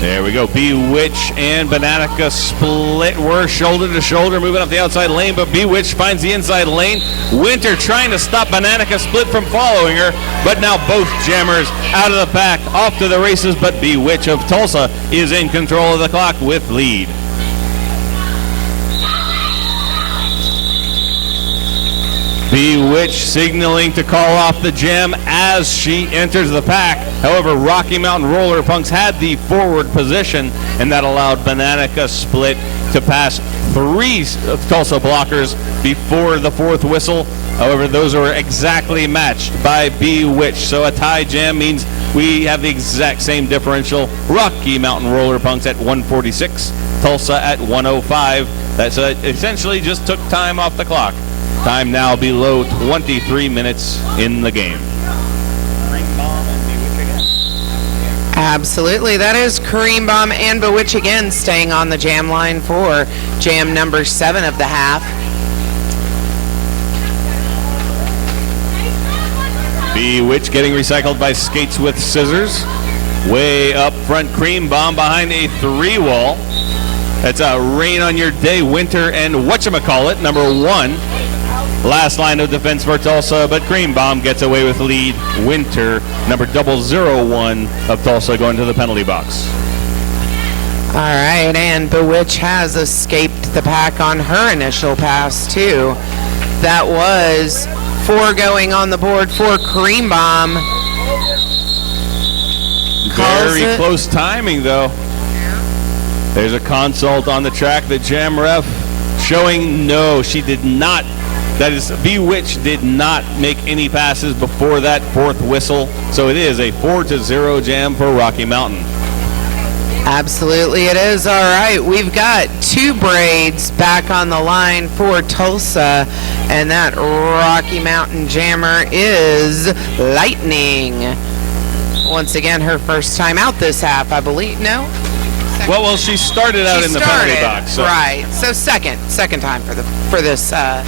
There we go. Bewitch and Bananica split. We're shoulder to shoulder, moving up the outside lane, but Bewitch finds the inside lane. Winter trying to stop Bananica split from following her, but now both jammers out of the pack, off to the races, but Bewitch of Tulsa is in control of the clock with lead. Bewitch signaling to call off the jam as she enters the pack. However, Rocky Mountain Roller Punks had the forward position, and that allowed Bananica Split to pass 3 Tulsa blockers before the fourth whistle. However, those were exactly matched by Bewitch. So a tie jam means we have the exact same differential. Rocky Mountain Roller Punks at 146, Tulsa at 105. That's essentially just took time off the clock. Time now below 23 minutes in the game. Absolutely. That is Cream Bomb and Bewitch again staying on the jam line for jam number 7 of the half. Bewitch getting recycled by Skates with Scissors. Way up front, Cream Bomb behind a 3-wall. That's a Rain on Your Day, Winter, and whatchamacallit, number 1. Last line of defense for Tulsa, but Cream Bomb gets away with the lead. Winter, number 001 of Tulsa, going to the penalty box. All right, and Bewitch has escaped the pack on her initial pass, too. That was 4 going on the board for Cream Bomb. Very close timing, though. There's a consult on the track. The jam ref showing no, she did not. That is, Bewitch did not make any passes before that 4th whistle. So it is a 4-0 jam for Rocky Mountain. Absolutely it is. All right, we've got 2 braids back on the line for Tulsa, and that Rocky Mountain jammer is Lightning. Once again, her first time out this half, I believe. No? Well, she started out in the penalty box. So. Right. So second time for this half.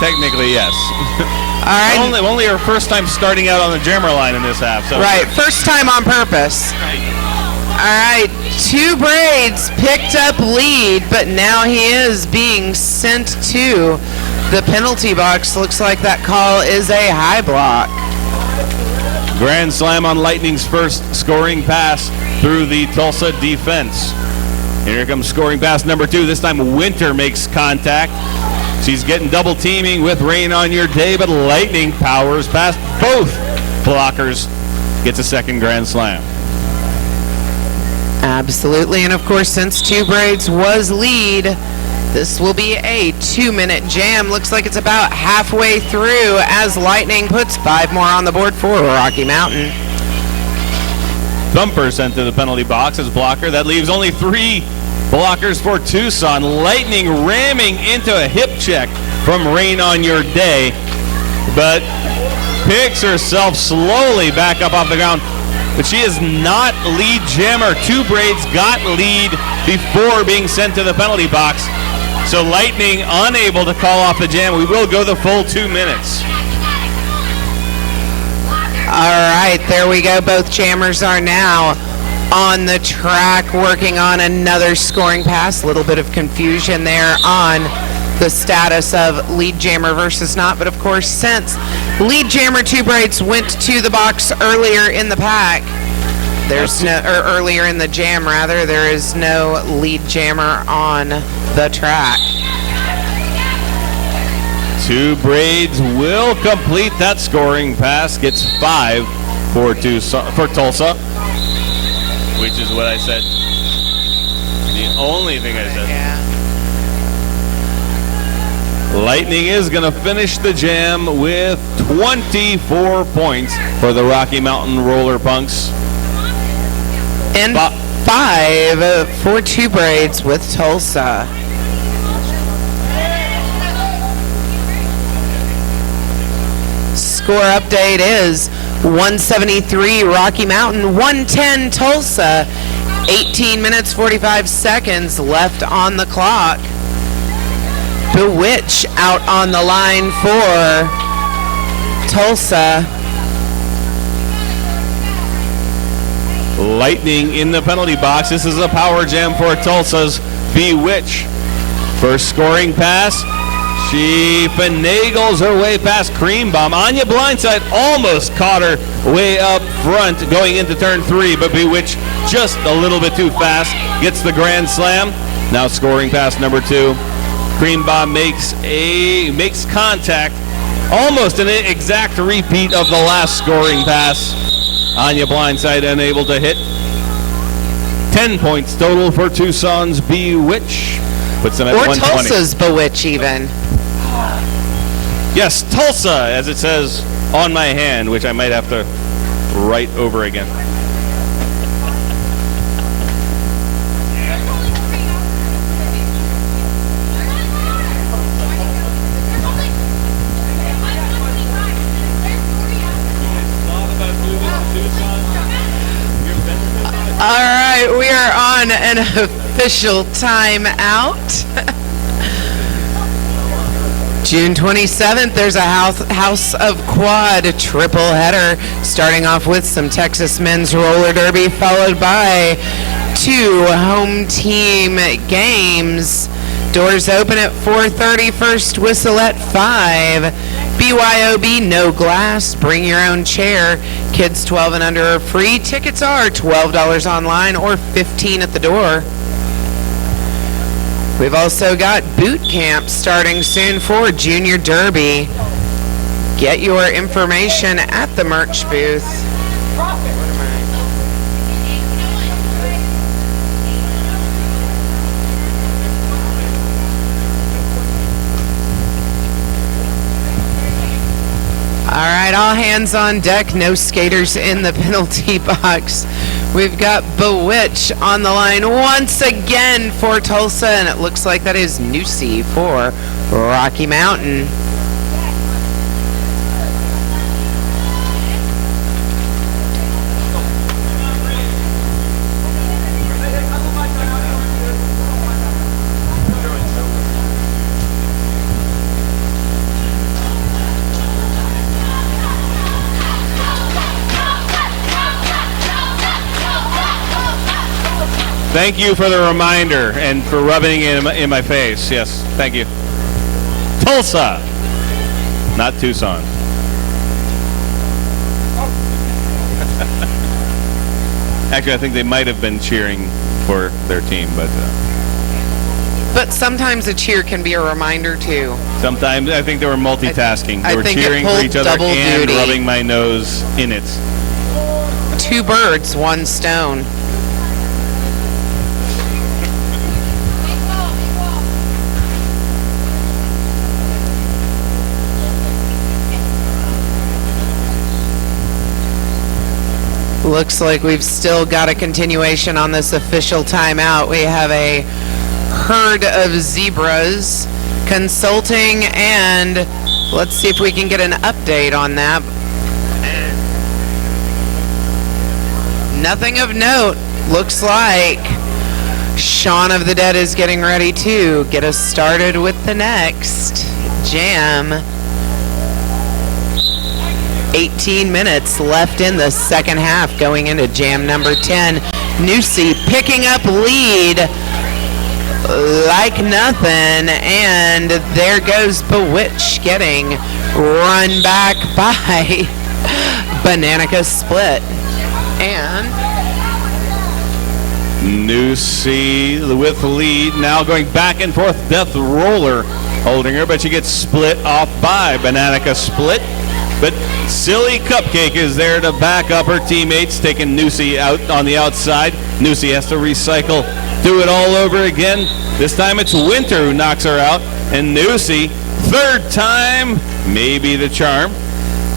Technically, yes. All right. Only her first time starting out on the jammer line in this half. So. Right. First time on purpose. All right. 2 braids picked up lead, but now he is being sent to the penalty box. Looks like that call is a high block. Grand slam on Lightning's first scoring pass through the Tulsa defense. Here comes scoring pass number 2. This time Winter makes contact. She's getting double teaming with Rain on Your Day, but Lightning powers past both blockers. Gets a second grand slam. Absolutely, and of course, since 2 braids was lead, this will be a 2-minute jam. Looks like it's about halfway through as Lightning puts 5 more on the board for Rocky Mountain. Thumper sent to the penalty box as blocker. That leaves only 3 blockers for Tucson. Lightning ramming into a hip check from Rain on Your Day, but picks herself slowly back up off the ground. But she is not lead jammer. 2 braids got lead before being sent to the penalty box. So Lightning unable to call off the jam. We will go the full 2 minutes. All right, there we go. Both jammers are now on the track working on another scoring pass. A little bit of confusion there on the status of lead jammer versus not. But of course, since lead jammer 2 braids went to the box earlier in the pack, there's no, or earlier in the jam rather, there is no lead jammer on the track. 2 braids will complete that scoring pass. Gets 5 for Tulsa, which is what I said. The only thing I said. Yeah. Lightning is going to finish the jam with 24 points for the Rocky Mountain Roller Punks. And 5 for 2 braids with Tulsa. Score update is 173 Rocky Mountain, 110 Tulsa. 18 minutes 45 seconds left on the clock. Bewitch out on the line for Tulsa. Lightning in the penalty box. This is a power jam for Tulsa's Bewitch. First scoring pass. She finagles her way past Cream Bomb. Anya Blindside almost caught her way up front going into turn 3, but Bewitch just a little bit too fast. Gets the grand slam. Now scoring pass number 2. Cream Bomb makes contact. Almost an exact repeat of the last scoring pass. Anya Blindside unable to hit. 10 points total for Tucson's Bewitch. Puts them at 120. Or Tulsa's Bewitch even. Yes, Tulsa, as it says on my hand, which I might have to write over again. All right, we are on an official timeout. June 27th, there's a House of Quad triple header, starting off with some Texas men's roller derby, followed by 2 home team games. Doors open at 4:30, first whistle at 5. BYOB, no glass, bring your own chair. Kids 12 and under are free. Tickets are $12 online or $15 at the door. We've also got boot camp starting soon for Junior Derby. Get your information at the merch booth. All right, all hands on deck. No skaters in the penalty box. We've got Bewitch on the line once again for Tulsa, and it looks like that is Nusi for Rocky Mountain. Thank you for the reminder and for rubbing it in my face. Yes, thank you. Tulsa, not Tucson. Actually, I think they might have been cheering for their team, but sometimes a cheer can be a reminder too. sometimes I think they were multitasking. They were think it cheering for pulled each other double and duty. rubbing my nose in it. Two birds, one stone. Looks like we've still got a continuation on this official timeout. We have a herd of zebras consulting, and let's see if we can get an update on that. Nothing of note. Looks like Shaun of the Dead is getting ready to get us started with the next jam. 18 minutes left in the second half going into jam number 10. Nusi picking up lead like nothing, and there goes Bewitch getting run back by Bananica Split. And Nusi with the lead, now going back and forth. Death Roller holding her, but she gets split off by Bananica Split. But Silly Cupcake is there to back up her teammates, taking Nusi out on the outside. Nusi has to recycle, do it all over again. This time it's Winter who knocks her out, and Nusi, third time, maybe the charm.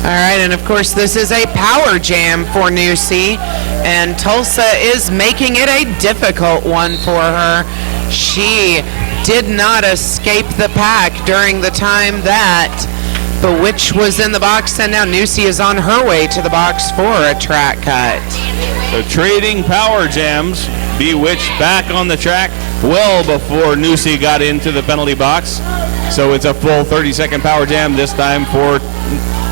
all right, and of course this is a power jam for Nusi, and Tulsa is making it a difficult one for her. She did not escape the pack during the time that Bewitch was in the box, and now Nusi is on her way to the box for a track cut. So trading power jams, Bewitched back on the track well before Nusi got into the penalty box. So it's a full 30-second power jam this time for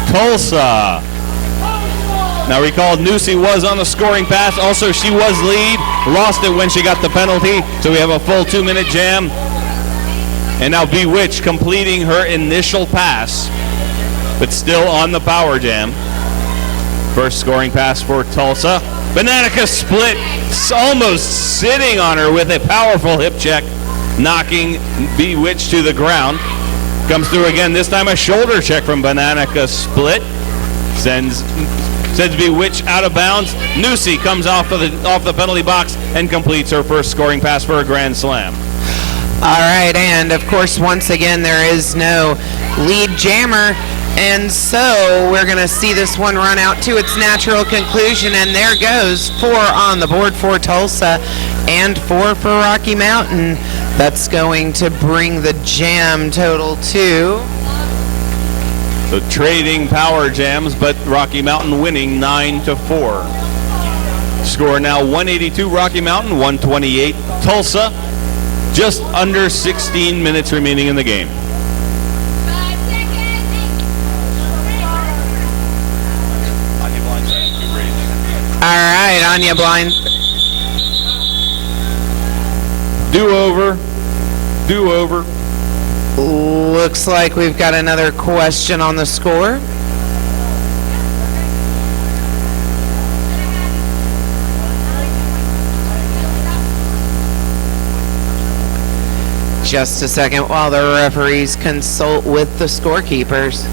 Tulsa. Now recall, Nusi was on the scoring pass. Also, she was lead, lost it when she got the penalty. So we have a full 2-minute jam. And now Bewitched completing her initial pass, but still on the power jam. First scoring pass for Tulsa. Bananica Split almost sitting on her with a powerful hip check, knocking Bewitched to the ground. Comes through again, this time a shoulder check from Bananica Split. Sends Bewitched out of bounds. Nusi comes off the penalty box and completes her first scoring pass for a grand slam. All right, and of course, once again, there is no lead jammer, and so we're going to see this one run out to its natural conclusion, and there goes 4 on the board for Tulsa and 4 for Rocky Mountain. That's going to bring the jam total to... So trading power jams, but Rocky Mountain winning 9-4. Score now 182 Rocky Mountain, 128 Tulsa. Just under 16 minutes remaining in the game. All right, Anya Blind. Do-over. Looks like we've got another question on the score. Just a second while the referees consult with the scorekeepers.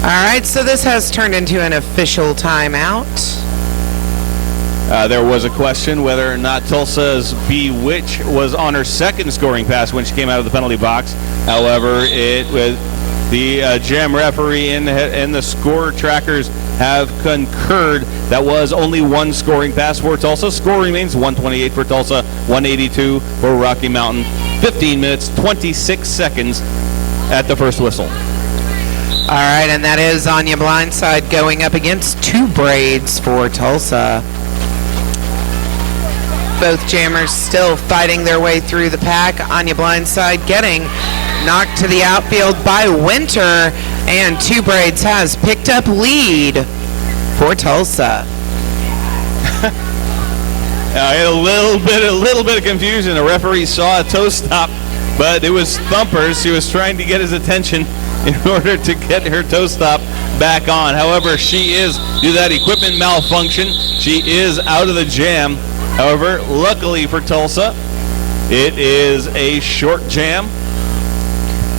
All right, so this has turned into an official timeout. There was a question whether or not Tulsa's Bewitch was on her second scoring pass when she came out of the penalty box. However, it was the jam referee and the score trackers have concurred that was only one scoring pass for Tulsa. Score remains 128 for Tulsa, 182 for Rocky Mountain. 15 minutes, 26 seconds at the first whistle. All right, and that is Anya Blindside going up against Two Braids for Tulsa. Both jammers still fighting their way through the pack. Anya Blindside getting knocked to the outfield by Winter, and Two Braids has picked up lead for Tulsa. A little bit of confusion. The referee saw a toe stop, but it was Thumpers. She was trying to get his attention in order to get her toe stop back on. However, she is, due to that equipment malfunction, she is out of the jam. However, luckily for Tulsa, it is a short jam.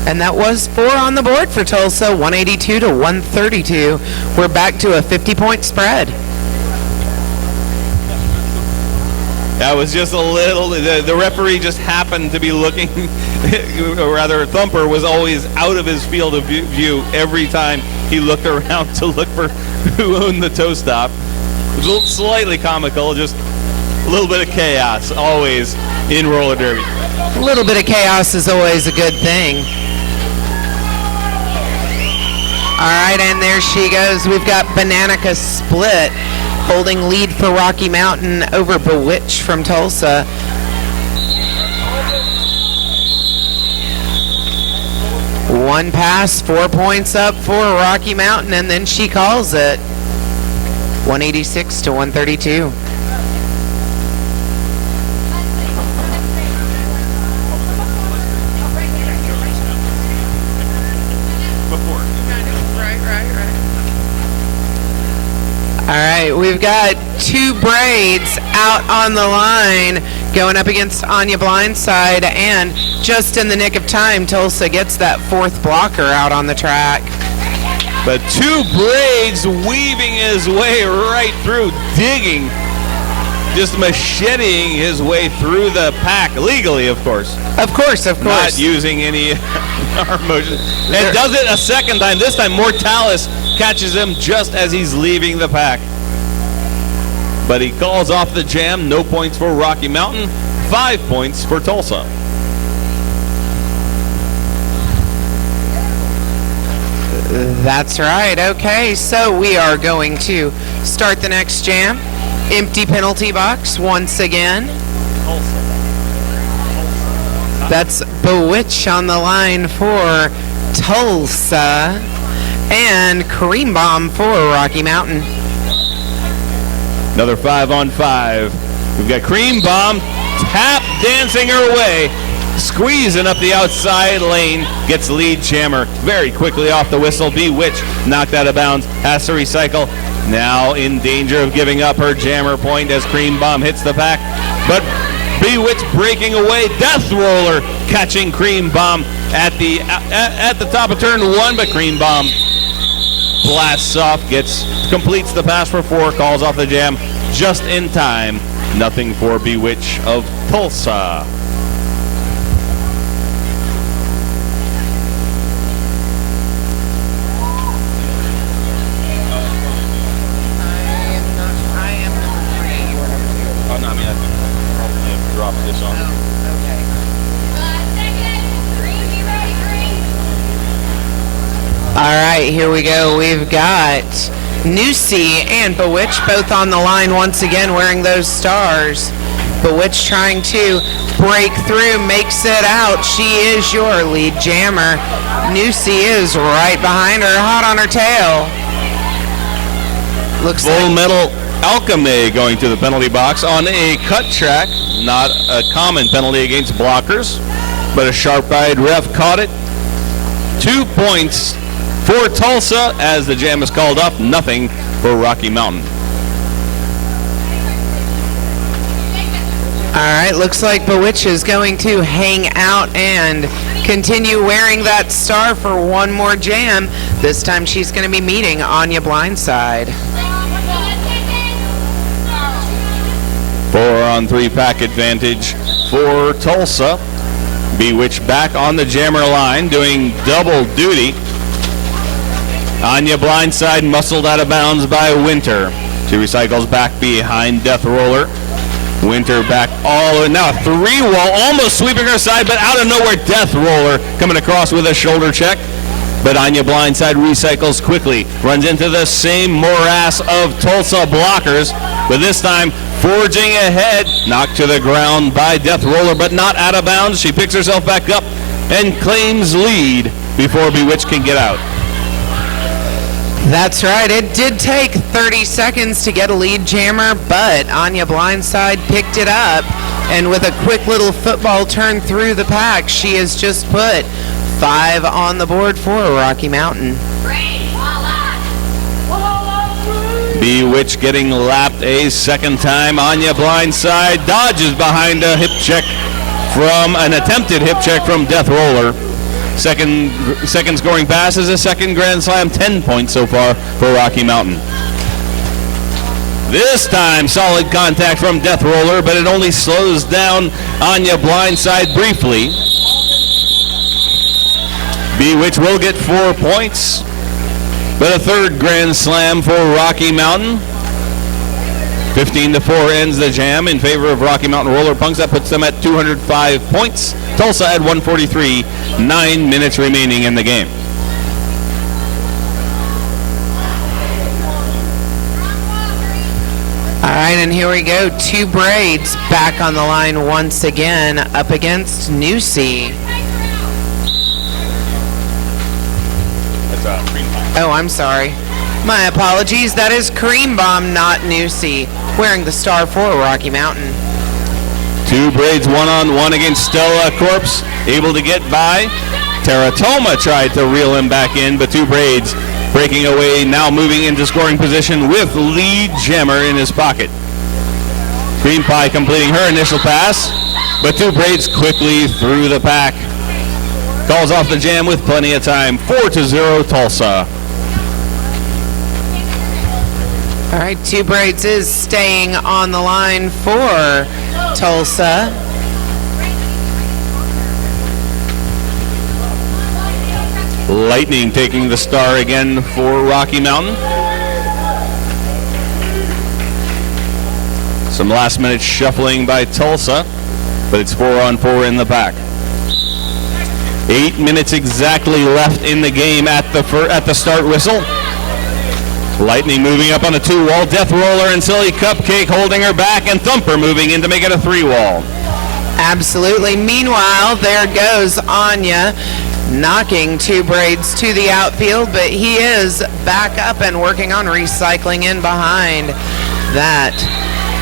And that was 4 on the board for Tulsa, 182 to 132. We're back to a 50-point spread. That was just a little, the referee just happened to be looking, or rather Thumper was always out of his field of view every time he looked around to look for who owned the toe stop. It was a little slightly comical, just a little bit of chaos always in roller derby. A little bit of chaos is always a good thing. All right, and there she goes. We've got Bananica Split holding lead for Rocky Mountain over Bewitch from Tulsa. One pass, 4 points up for Rocky Mountain, and then she calls it. 186 to 132. All right, we've got Two Braids out on the line going up against Anya Blindside, and just in the nick of time, Tulsa gets that fourth blocker out on the track. But Two Braids weaving his way right through, digging, just macheting his way through the pack, legally, of course. Of course. Not using any arm motion. And does it a second time. This time, Mortalis catches him just as he's leaving the pack. But he calls off the jam. No points for Rocky Mountain. 5 points for Tulsa. That's right. Okay, so we are going to start the next jam. Empty penalty box once again. That's Bewitch on the line for Tulsa, and Cream Bomb for Rocky Mountain. Another 5-on-5. We've got Cream Bomb tap dancing her way, squeezing up the outside lane, gets lead jammer very quickly off the whistle. Bewitch knocked out of bounds, has to recycle. Now in danger of giving up her jammer point as Cream Bomb hits the pack. But Bewitch breaking away, Death Roller catching Cream Bomb at the top of turn 1, but Cream Bomb blasts off, completes the pass for 4, calls off the jam just in time. Nothing for Bewitch of Tulsa. All right, here we go. We've got Nusi and Bewitch both on the line once again wearing those stars. Bewitch trying to break through, makes it out. She is your lead jammer. Nusi is right behind her, hot on her tail. Looks Full like Metal Alchemy going to the penalty box on a cut track. Not a common penalty against blockers, but a sharp-eyed ref caught it. 2 points for Tulsa as the jam is called up. Nothing for Rocky Mountain. All right, looks like Bewitch is going to hang out and continue wearing that star for one more jam. This time she's going to be meeting Anya Blindside. 4-on-3 pack advantage for Tulsa. Bewitch back on the jammer line doing double duty. Anya Blindside muscled out of bounds by Winter. She recycles back behind Death Roller. Winter back all now 3-wall, almost sweeping her side, but out of nowhere Death Roller coming across with a shoulder check. But Anya Blindside recycles quickly, runs into the same morass of Tulsa blockers, but this time forging ahead, knocked to the ground by Death Roller, but not out of bounds. She picks herself back up and claims lead before Bewitch can get out. That's right. It did take 30 seconds to get a lead jammer, but Anya Blindside picked it up, and with a quick little football turn through the pack, she has just put 5 on the board for Rocky Mountain. Bewitch getting lapped a second time. Anya Blindside dodges behind a hip check from an attempted hip check from Death Roller. Second scoring pass is a second Grand Slam, 10 points so far for Rocky Mountain. This time solid contact from Death Roller, but it only slows down Anya Blindside briefly. Bewitch will get 4 points, but a third Grand Slam for Rocky Mountain. 15-4 ends the jam in favor of Rocky Mountain Roller Punks. That puts them at 205 points. Tulsa at 143, 9 minutes remaining in the game. All right, and here we go. 2 Braids back on the line once again, up against Nusi. Oh, I'm sorry. My apologies. That is Cream Bomb, not Nusi, wearing the star for Rocky Mountain. 2 Braids one-on-one against Stella Corpse, able to get by. Teratoma tried to reel him back in, but 2 Braids breaking away, now moving into scoring position with lead jammer in his pocket. Cream Pie completing her initial pass, but 2 Braids quickly through the pack. Calls off the jam with plenty of time. 4-0 Tulsa. All right, 2 Braids is staying on the line for Tulsa. Lightning taking the star again for Rocky Mountain. Some last minute shuffling by Tulsa, but it's 4-on-4 in the pack. 8 minutes exactly left in the game at the start whistle. Lightning moving up on a 2-wall. Death Roller and Silly Cupcake holding her back, and Thumper moving in to make it a 3-wall. Absolutely. Meanwhile, there goes Anya, knocking 2 Braids to the outfield, but he is back up and working on recycling in behind that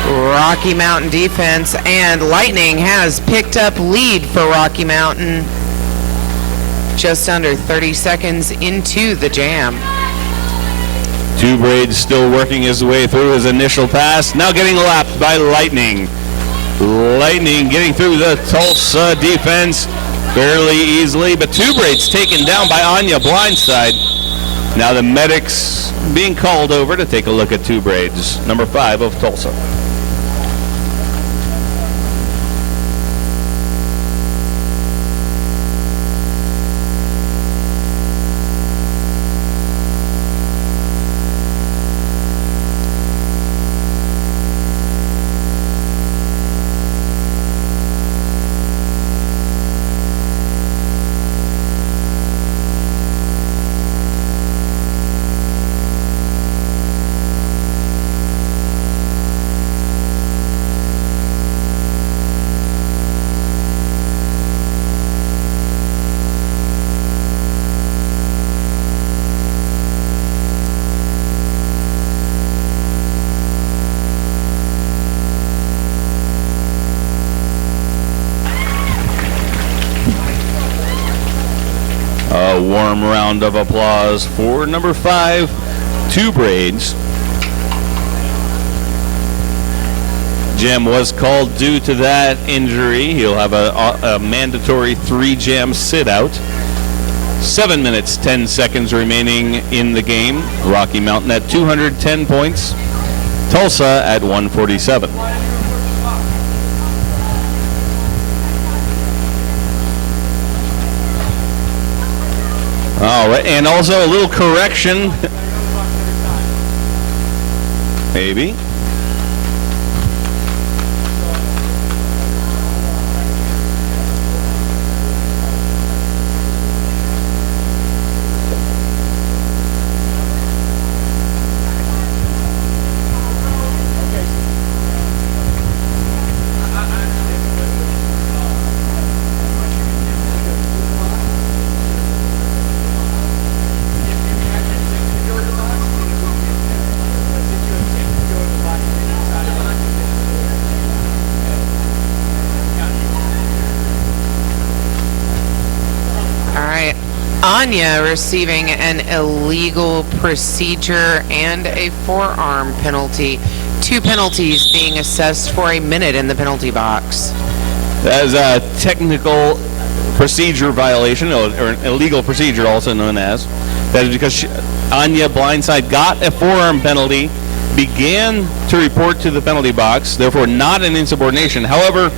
Rocky Mountain defense, and Lightning has picked up lead for Rocky Mountain just under 30 seconds into the jam. 2 Braids still working his way through his initial pass, now getting lapped by Lightning. Lightning getting through the Tulsa defense fairly easily, but 2 Braids taken down by Anya Blindside. Now the medics being called over to take a look at 2 Braids, number 5 of Tulsa. A warm round of applause for number 5, Two Braids. Jam was called due to that injury. He'll have a mandatory 3-jam sit-out. 7 minutes, 10 seconds remaining in the game. Rocky Mountain at 210 points. Tulsa at 147. All right, and also a little correction. Maybe. Anya receiving an illegal procedure and a forearm penalty. 2 penalties being assessed for a minute in the penalty box. That is a technical procedure violation, or an illegal procedure also known as. That is because Anya Blindside got a forearm penalty, began to report to the penalty box, therefore not an insubordination. However,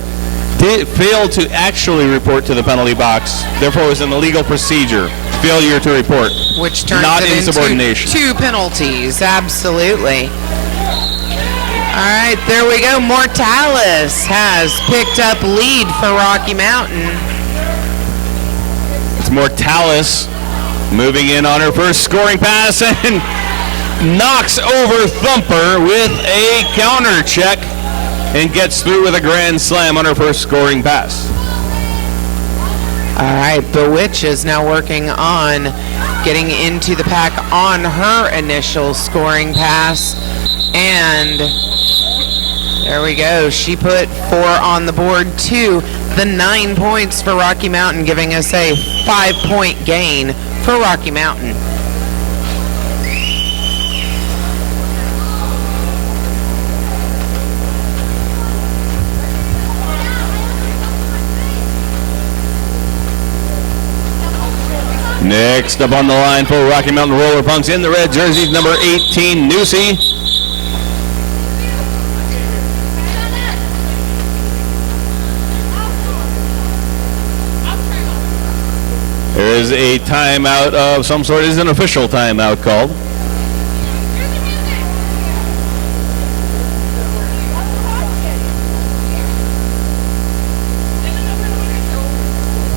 did fail to actually report to the penalty box, therefore it was an illegal procedure. Failure to report. Which turns not it insubordination. Into 2 penalties, absolutely. All right, there we go. Mortalis has picked up lead for Rocky Mountain. It's Mortalis moving in on her first scoring pass and knocks over Thumper with a counter check and gets through with a grand slam on her first scoring pass. All right, Bewitch is now working on getting into the pack on her initial scoring pass. And there we go. She put 4 on the board to the 9 points for Rocky Mountain, giving us a 5-point gain for Rocky Mountain. Next up on the line for Rocky Mountain Roller Punks in the red jerseys, number 18, Nusi. There is a timeout of some sort. It is an official timeout called.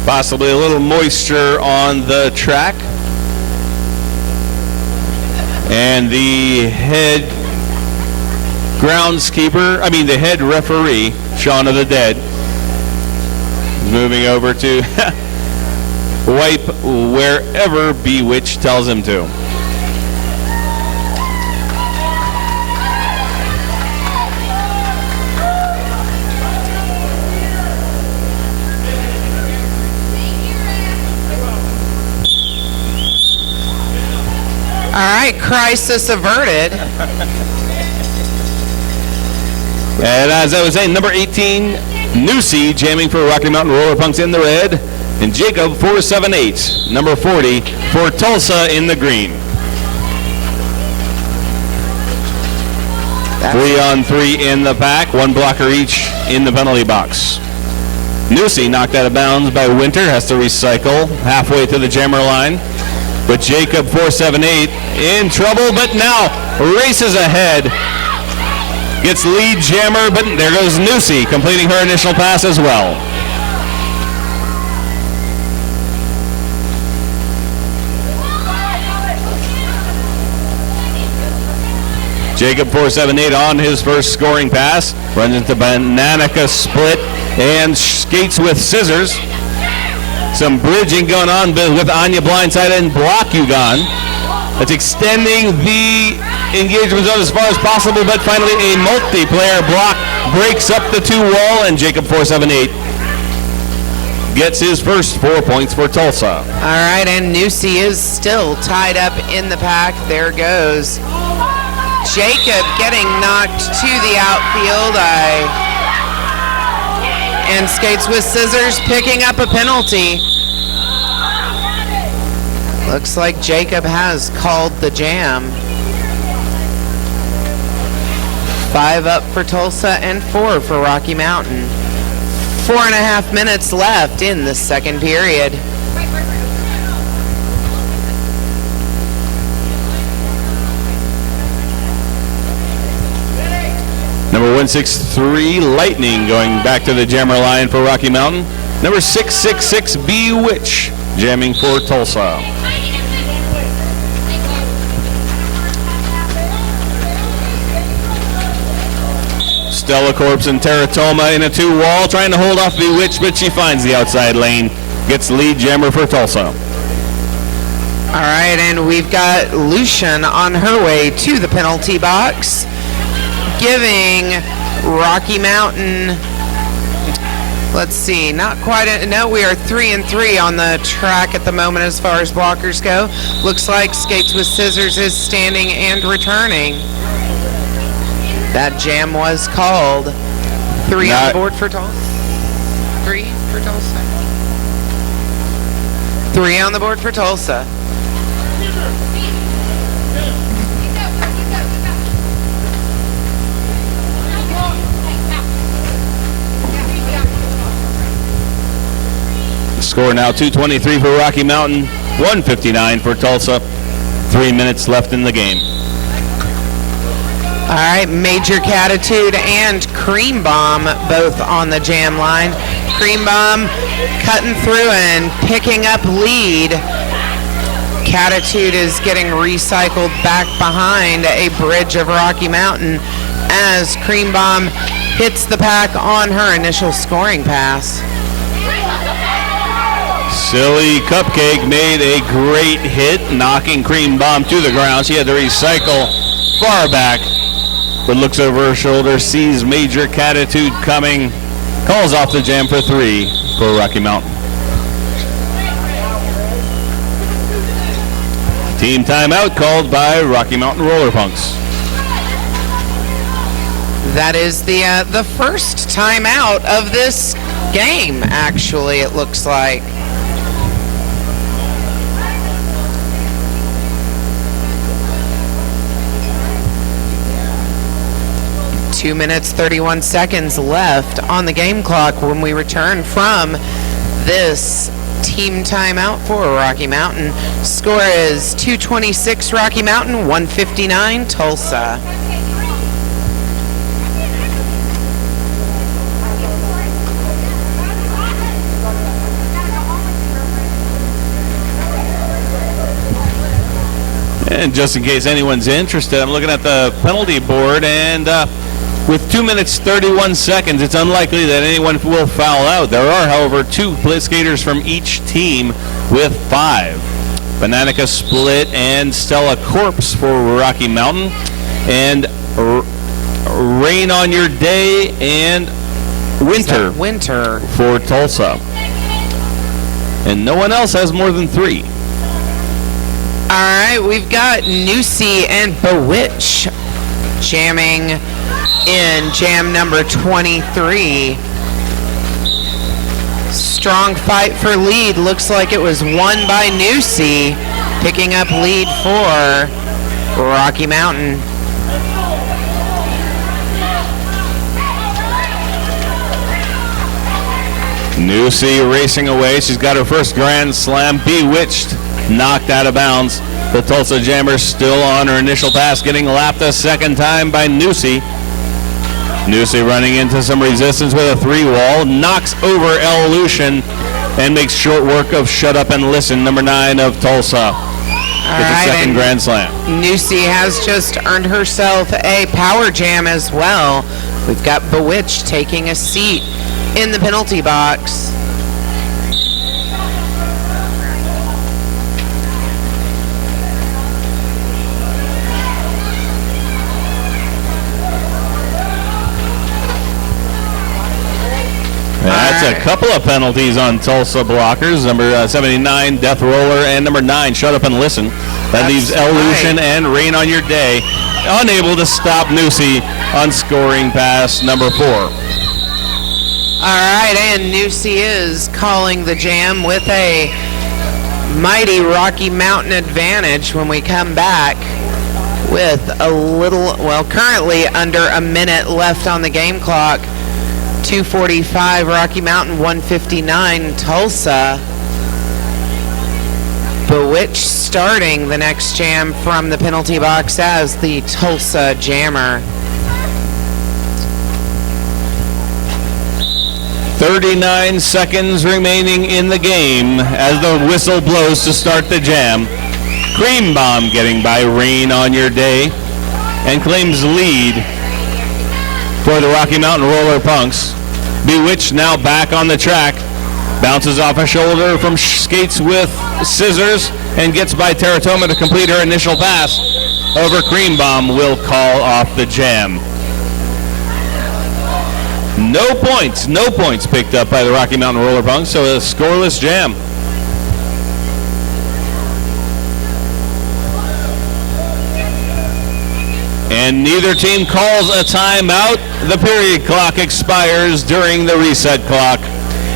Possibly a little moisture on the track. And the head the head referee, Shaun of the Dead, is moving over to wipe wherever Bewitch tells him to. All right, crisis averted. And as I was saying, number 18, Nusi, jamming for Rocky Mountain Roller Punks in the red. And Jacob, 478, number 40, for Tulsa in the green. 3 on 3 in the pack, 1 blocker each in the penalty box. Nusi knocked out of bounds by Winter, has to recycle halfway to the jammer line. But Jacob, 478, in trouble, but now races ahead. Gets lead jammer, but there goes Nusi, completing her initial pass as well. Jacob, 478, on his first scoring pass. Runs into Bananica split and skates with scissors. Some bridging going on with Anya Blindside and Block-U-Gon. That's extending the engagement zone as far as possible, but finally a multiplayer block breaks up the 2 wall, and Jacob, 478, gets his first 4 points for Tulsa. All right, and Nusi is still tied up in the pack. There goes Jacob getting knocked to the outfield. And Skates with Scissors picking up a penalty. Looks like Jacob has called the jam. 5 up for Tulsa and 4 for Rocky Mountain. 4.5 minutes left in the second period. Number 163, Lightning, going back to the jammer line for Rocky Mountain. Number 666, Bewitch, jamming for Tulsa. Stella Corpse and Teratoma in a 2-wall, trying to hold off Bewitch, but she finds the outside lane. Gets lead jammer for Tulsa. All right, and we've got Lucian on her way to the penalty box, giving Rocky Mountain, let's see, not quite, no, we are 3-3 on the track at the moment as far as blockers go. Looks like Skates with Scissors is standing and returning. That jam was called. 3 on the board for Tulsa. 3 for Tulsa. 3 on the board for Tulsa. Score now 223 for Rocky Mountain, 159 for Tulsa. 3 minutes left in the game. All right, Major Catitude and Cream Bomb both on the jam line. Cream Bomb cutting through and picking up lead. Catitude is getting recycled back behind a bridge of Rocky Mountain as Cream Bomb hits the pack on her initial scoring pass. Silly Cupcake made a great hit, knocking Cream Bomb to the ground. She had to recycle far back, but looks over her shoulder, sees Major Catitude coming, calls off the jam for 3 for Rocky Mountain. Team timeout called by Rocky Mountain Roller Punks. That is the first timeout of this game, actually, it looks like. Two minutes, 31 seconds left on the game clock when we return from this team timeout for Rocky Mountain. Score is 226 Rocky Mountain, 159 Tulsa. And just in case anyone's interested, I'm looking at the penalty board, and with 2 minutes 31 seconds, it's unlikely that anyone will foul out. There are, however, 2 skaters from each team with 5. Bananica Split and Stella Corpse for Rocky Mountain, and Rain on Your Day and Winter for Tulsa. And no one else has more than 3. All right, we've got Nusi and Bewitch jamming in jam number 23. Strong fight for lead. Looks like it was won by Nusi, picking up lead for Rocky Mountain. Nusi racing away. She's got her first grand slam. Bewitched, knocked out of bounds. The Tulsa Jammer still on her initial pass, getting lapped a second time by Nusi. Nusi running into some resistance with a 3-wall, knocks over El Lucian, and makes short work of Shut Up and Listen, number 9 of Tulsa. With the second grand slam. Nusi has just earned herself a power jam as well. We've got Bewitched taking a seat in the penalty box. That's a couple of penalties on Tulsa blockers. Number 79, Death Roller, and number 9, Shut Up and Listen. That leaves Elution and Rain on Your Day unable to stop Nusi on scoring pass number 4. All right, and Nusi is calling the jam with a mighty Rocky Mountain advantage when we come back with currently under a minute left on the game clock. 2:45 Rocky Mountain, 1:59 Tulsa. Bewitch starting the next jam from the penalty box as the Tulsa Jammer. 39 seconds remaining in the game as the whistle blows to start the jam. Cream Bomb getting by Rain on Your Day and claims lead for the Rocky Mountain Roller Punks. Bewitched now back on the track. Bounces off a shoulder from skates with scissors and gets by Teratoma to complete her initial pass. Over Cream Bomb will call off the jam. No points picked up by the Rocky Mountain Roller Punks, so a scoreless jam. And neither team calls a timeout. The period clock expires during the reset clock.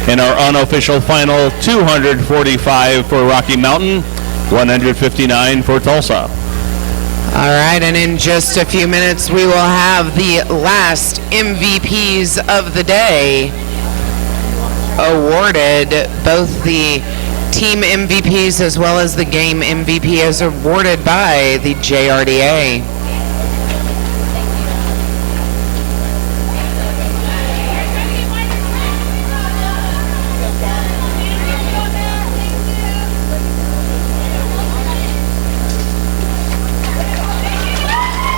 In our unofficial final, 245 for Rocky Mountain, 159 for Tulsa. All right, and in just a few minutes, we will have the last MVPs of the day awarded. Both the team MVPs as well as the game MVP is awarded by the JRDA.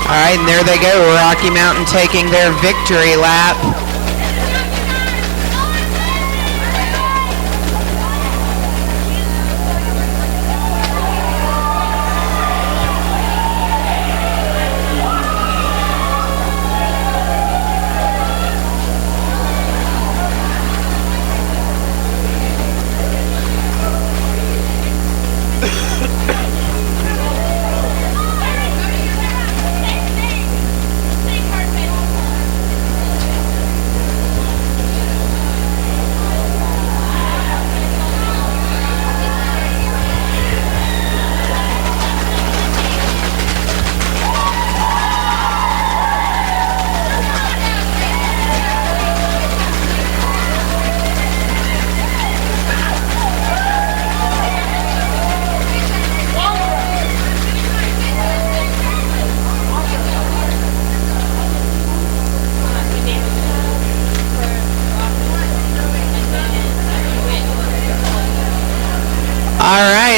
All right, and there they go, Rocky Mountain taking their victory lap.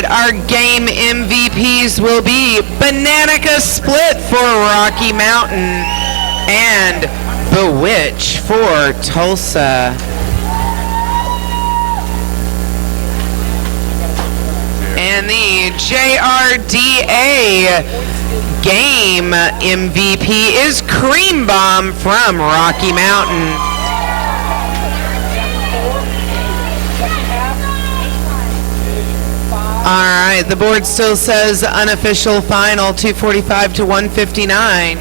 Our game MVPs will be Bananica Split for Rocky Mountain and Bewitch for Tulsa. And the JRDA game MVP is Cream Bomb from Rocky Mountain. All right, the board still says unofficial final, 245 to 159.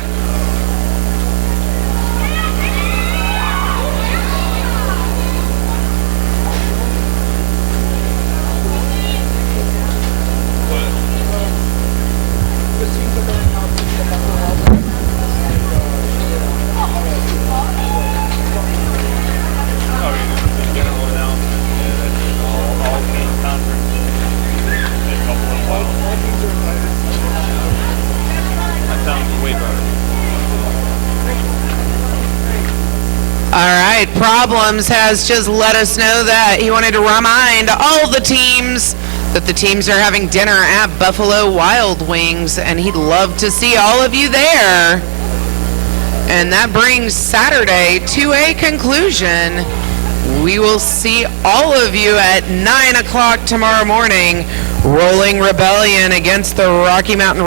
Problems has just let us know that he wanted to remind all the teams that the teams are having dinner at Buffalo Wild Wings, and he'd love to see all of you there. And that brings Saturday to a conclusion. We will see all of you at 9 o'clock tomorrow morning. Rolling Rebellion against the Rocky Mountain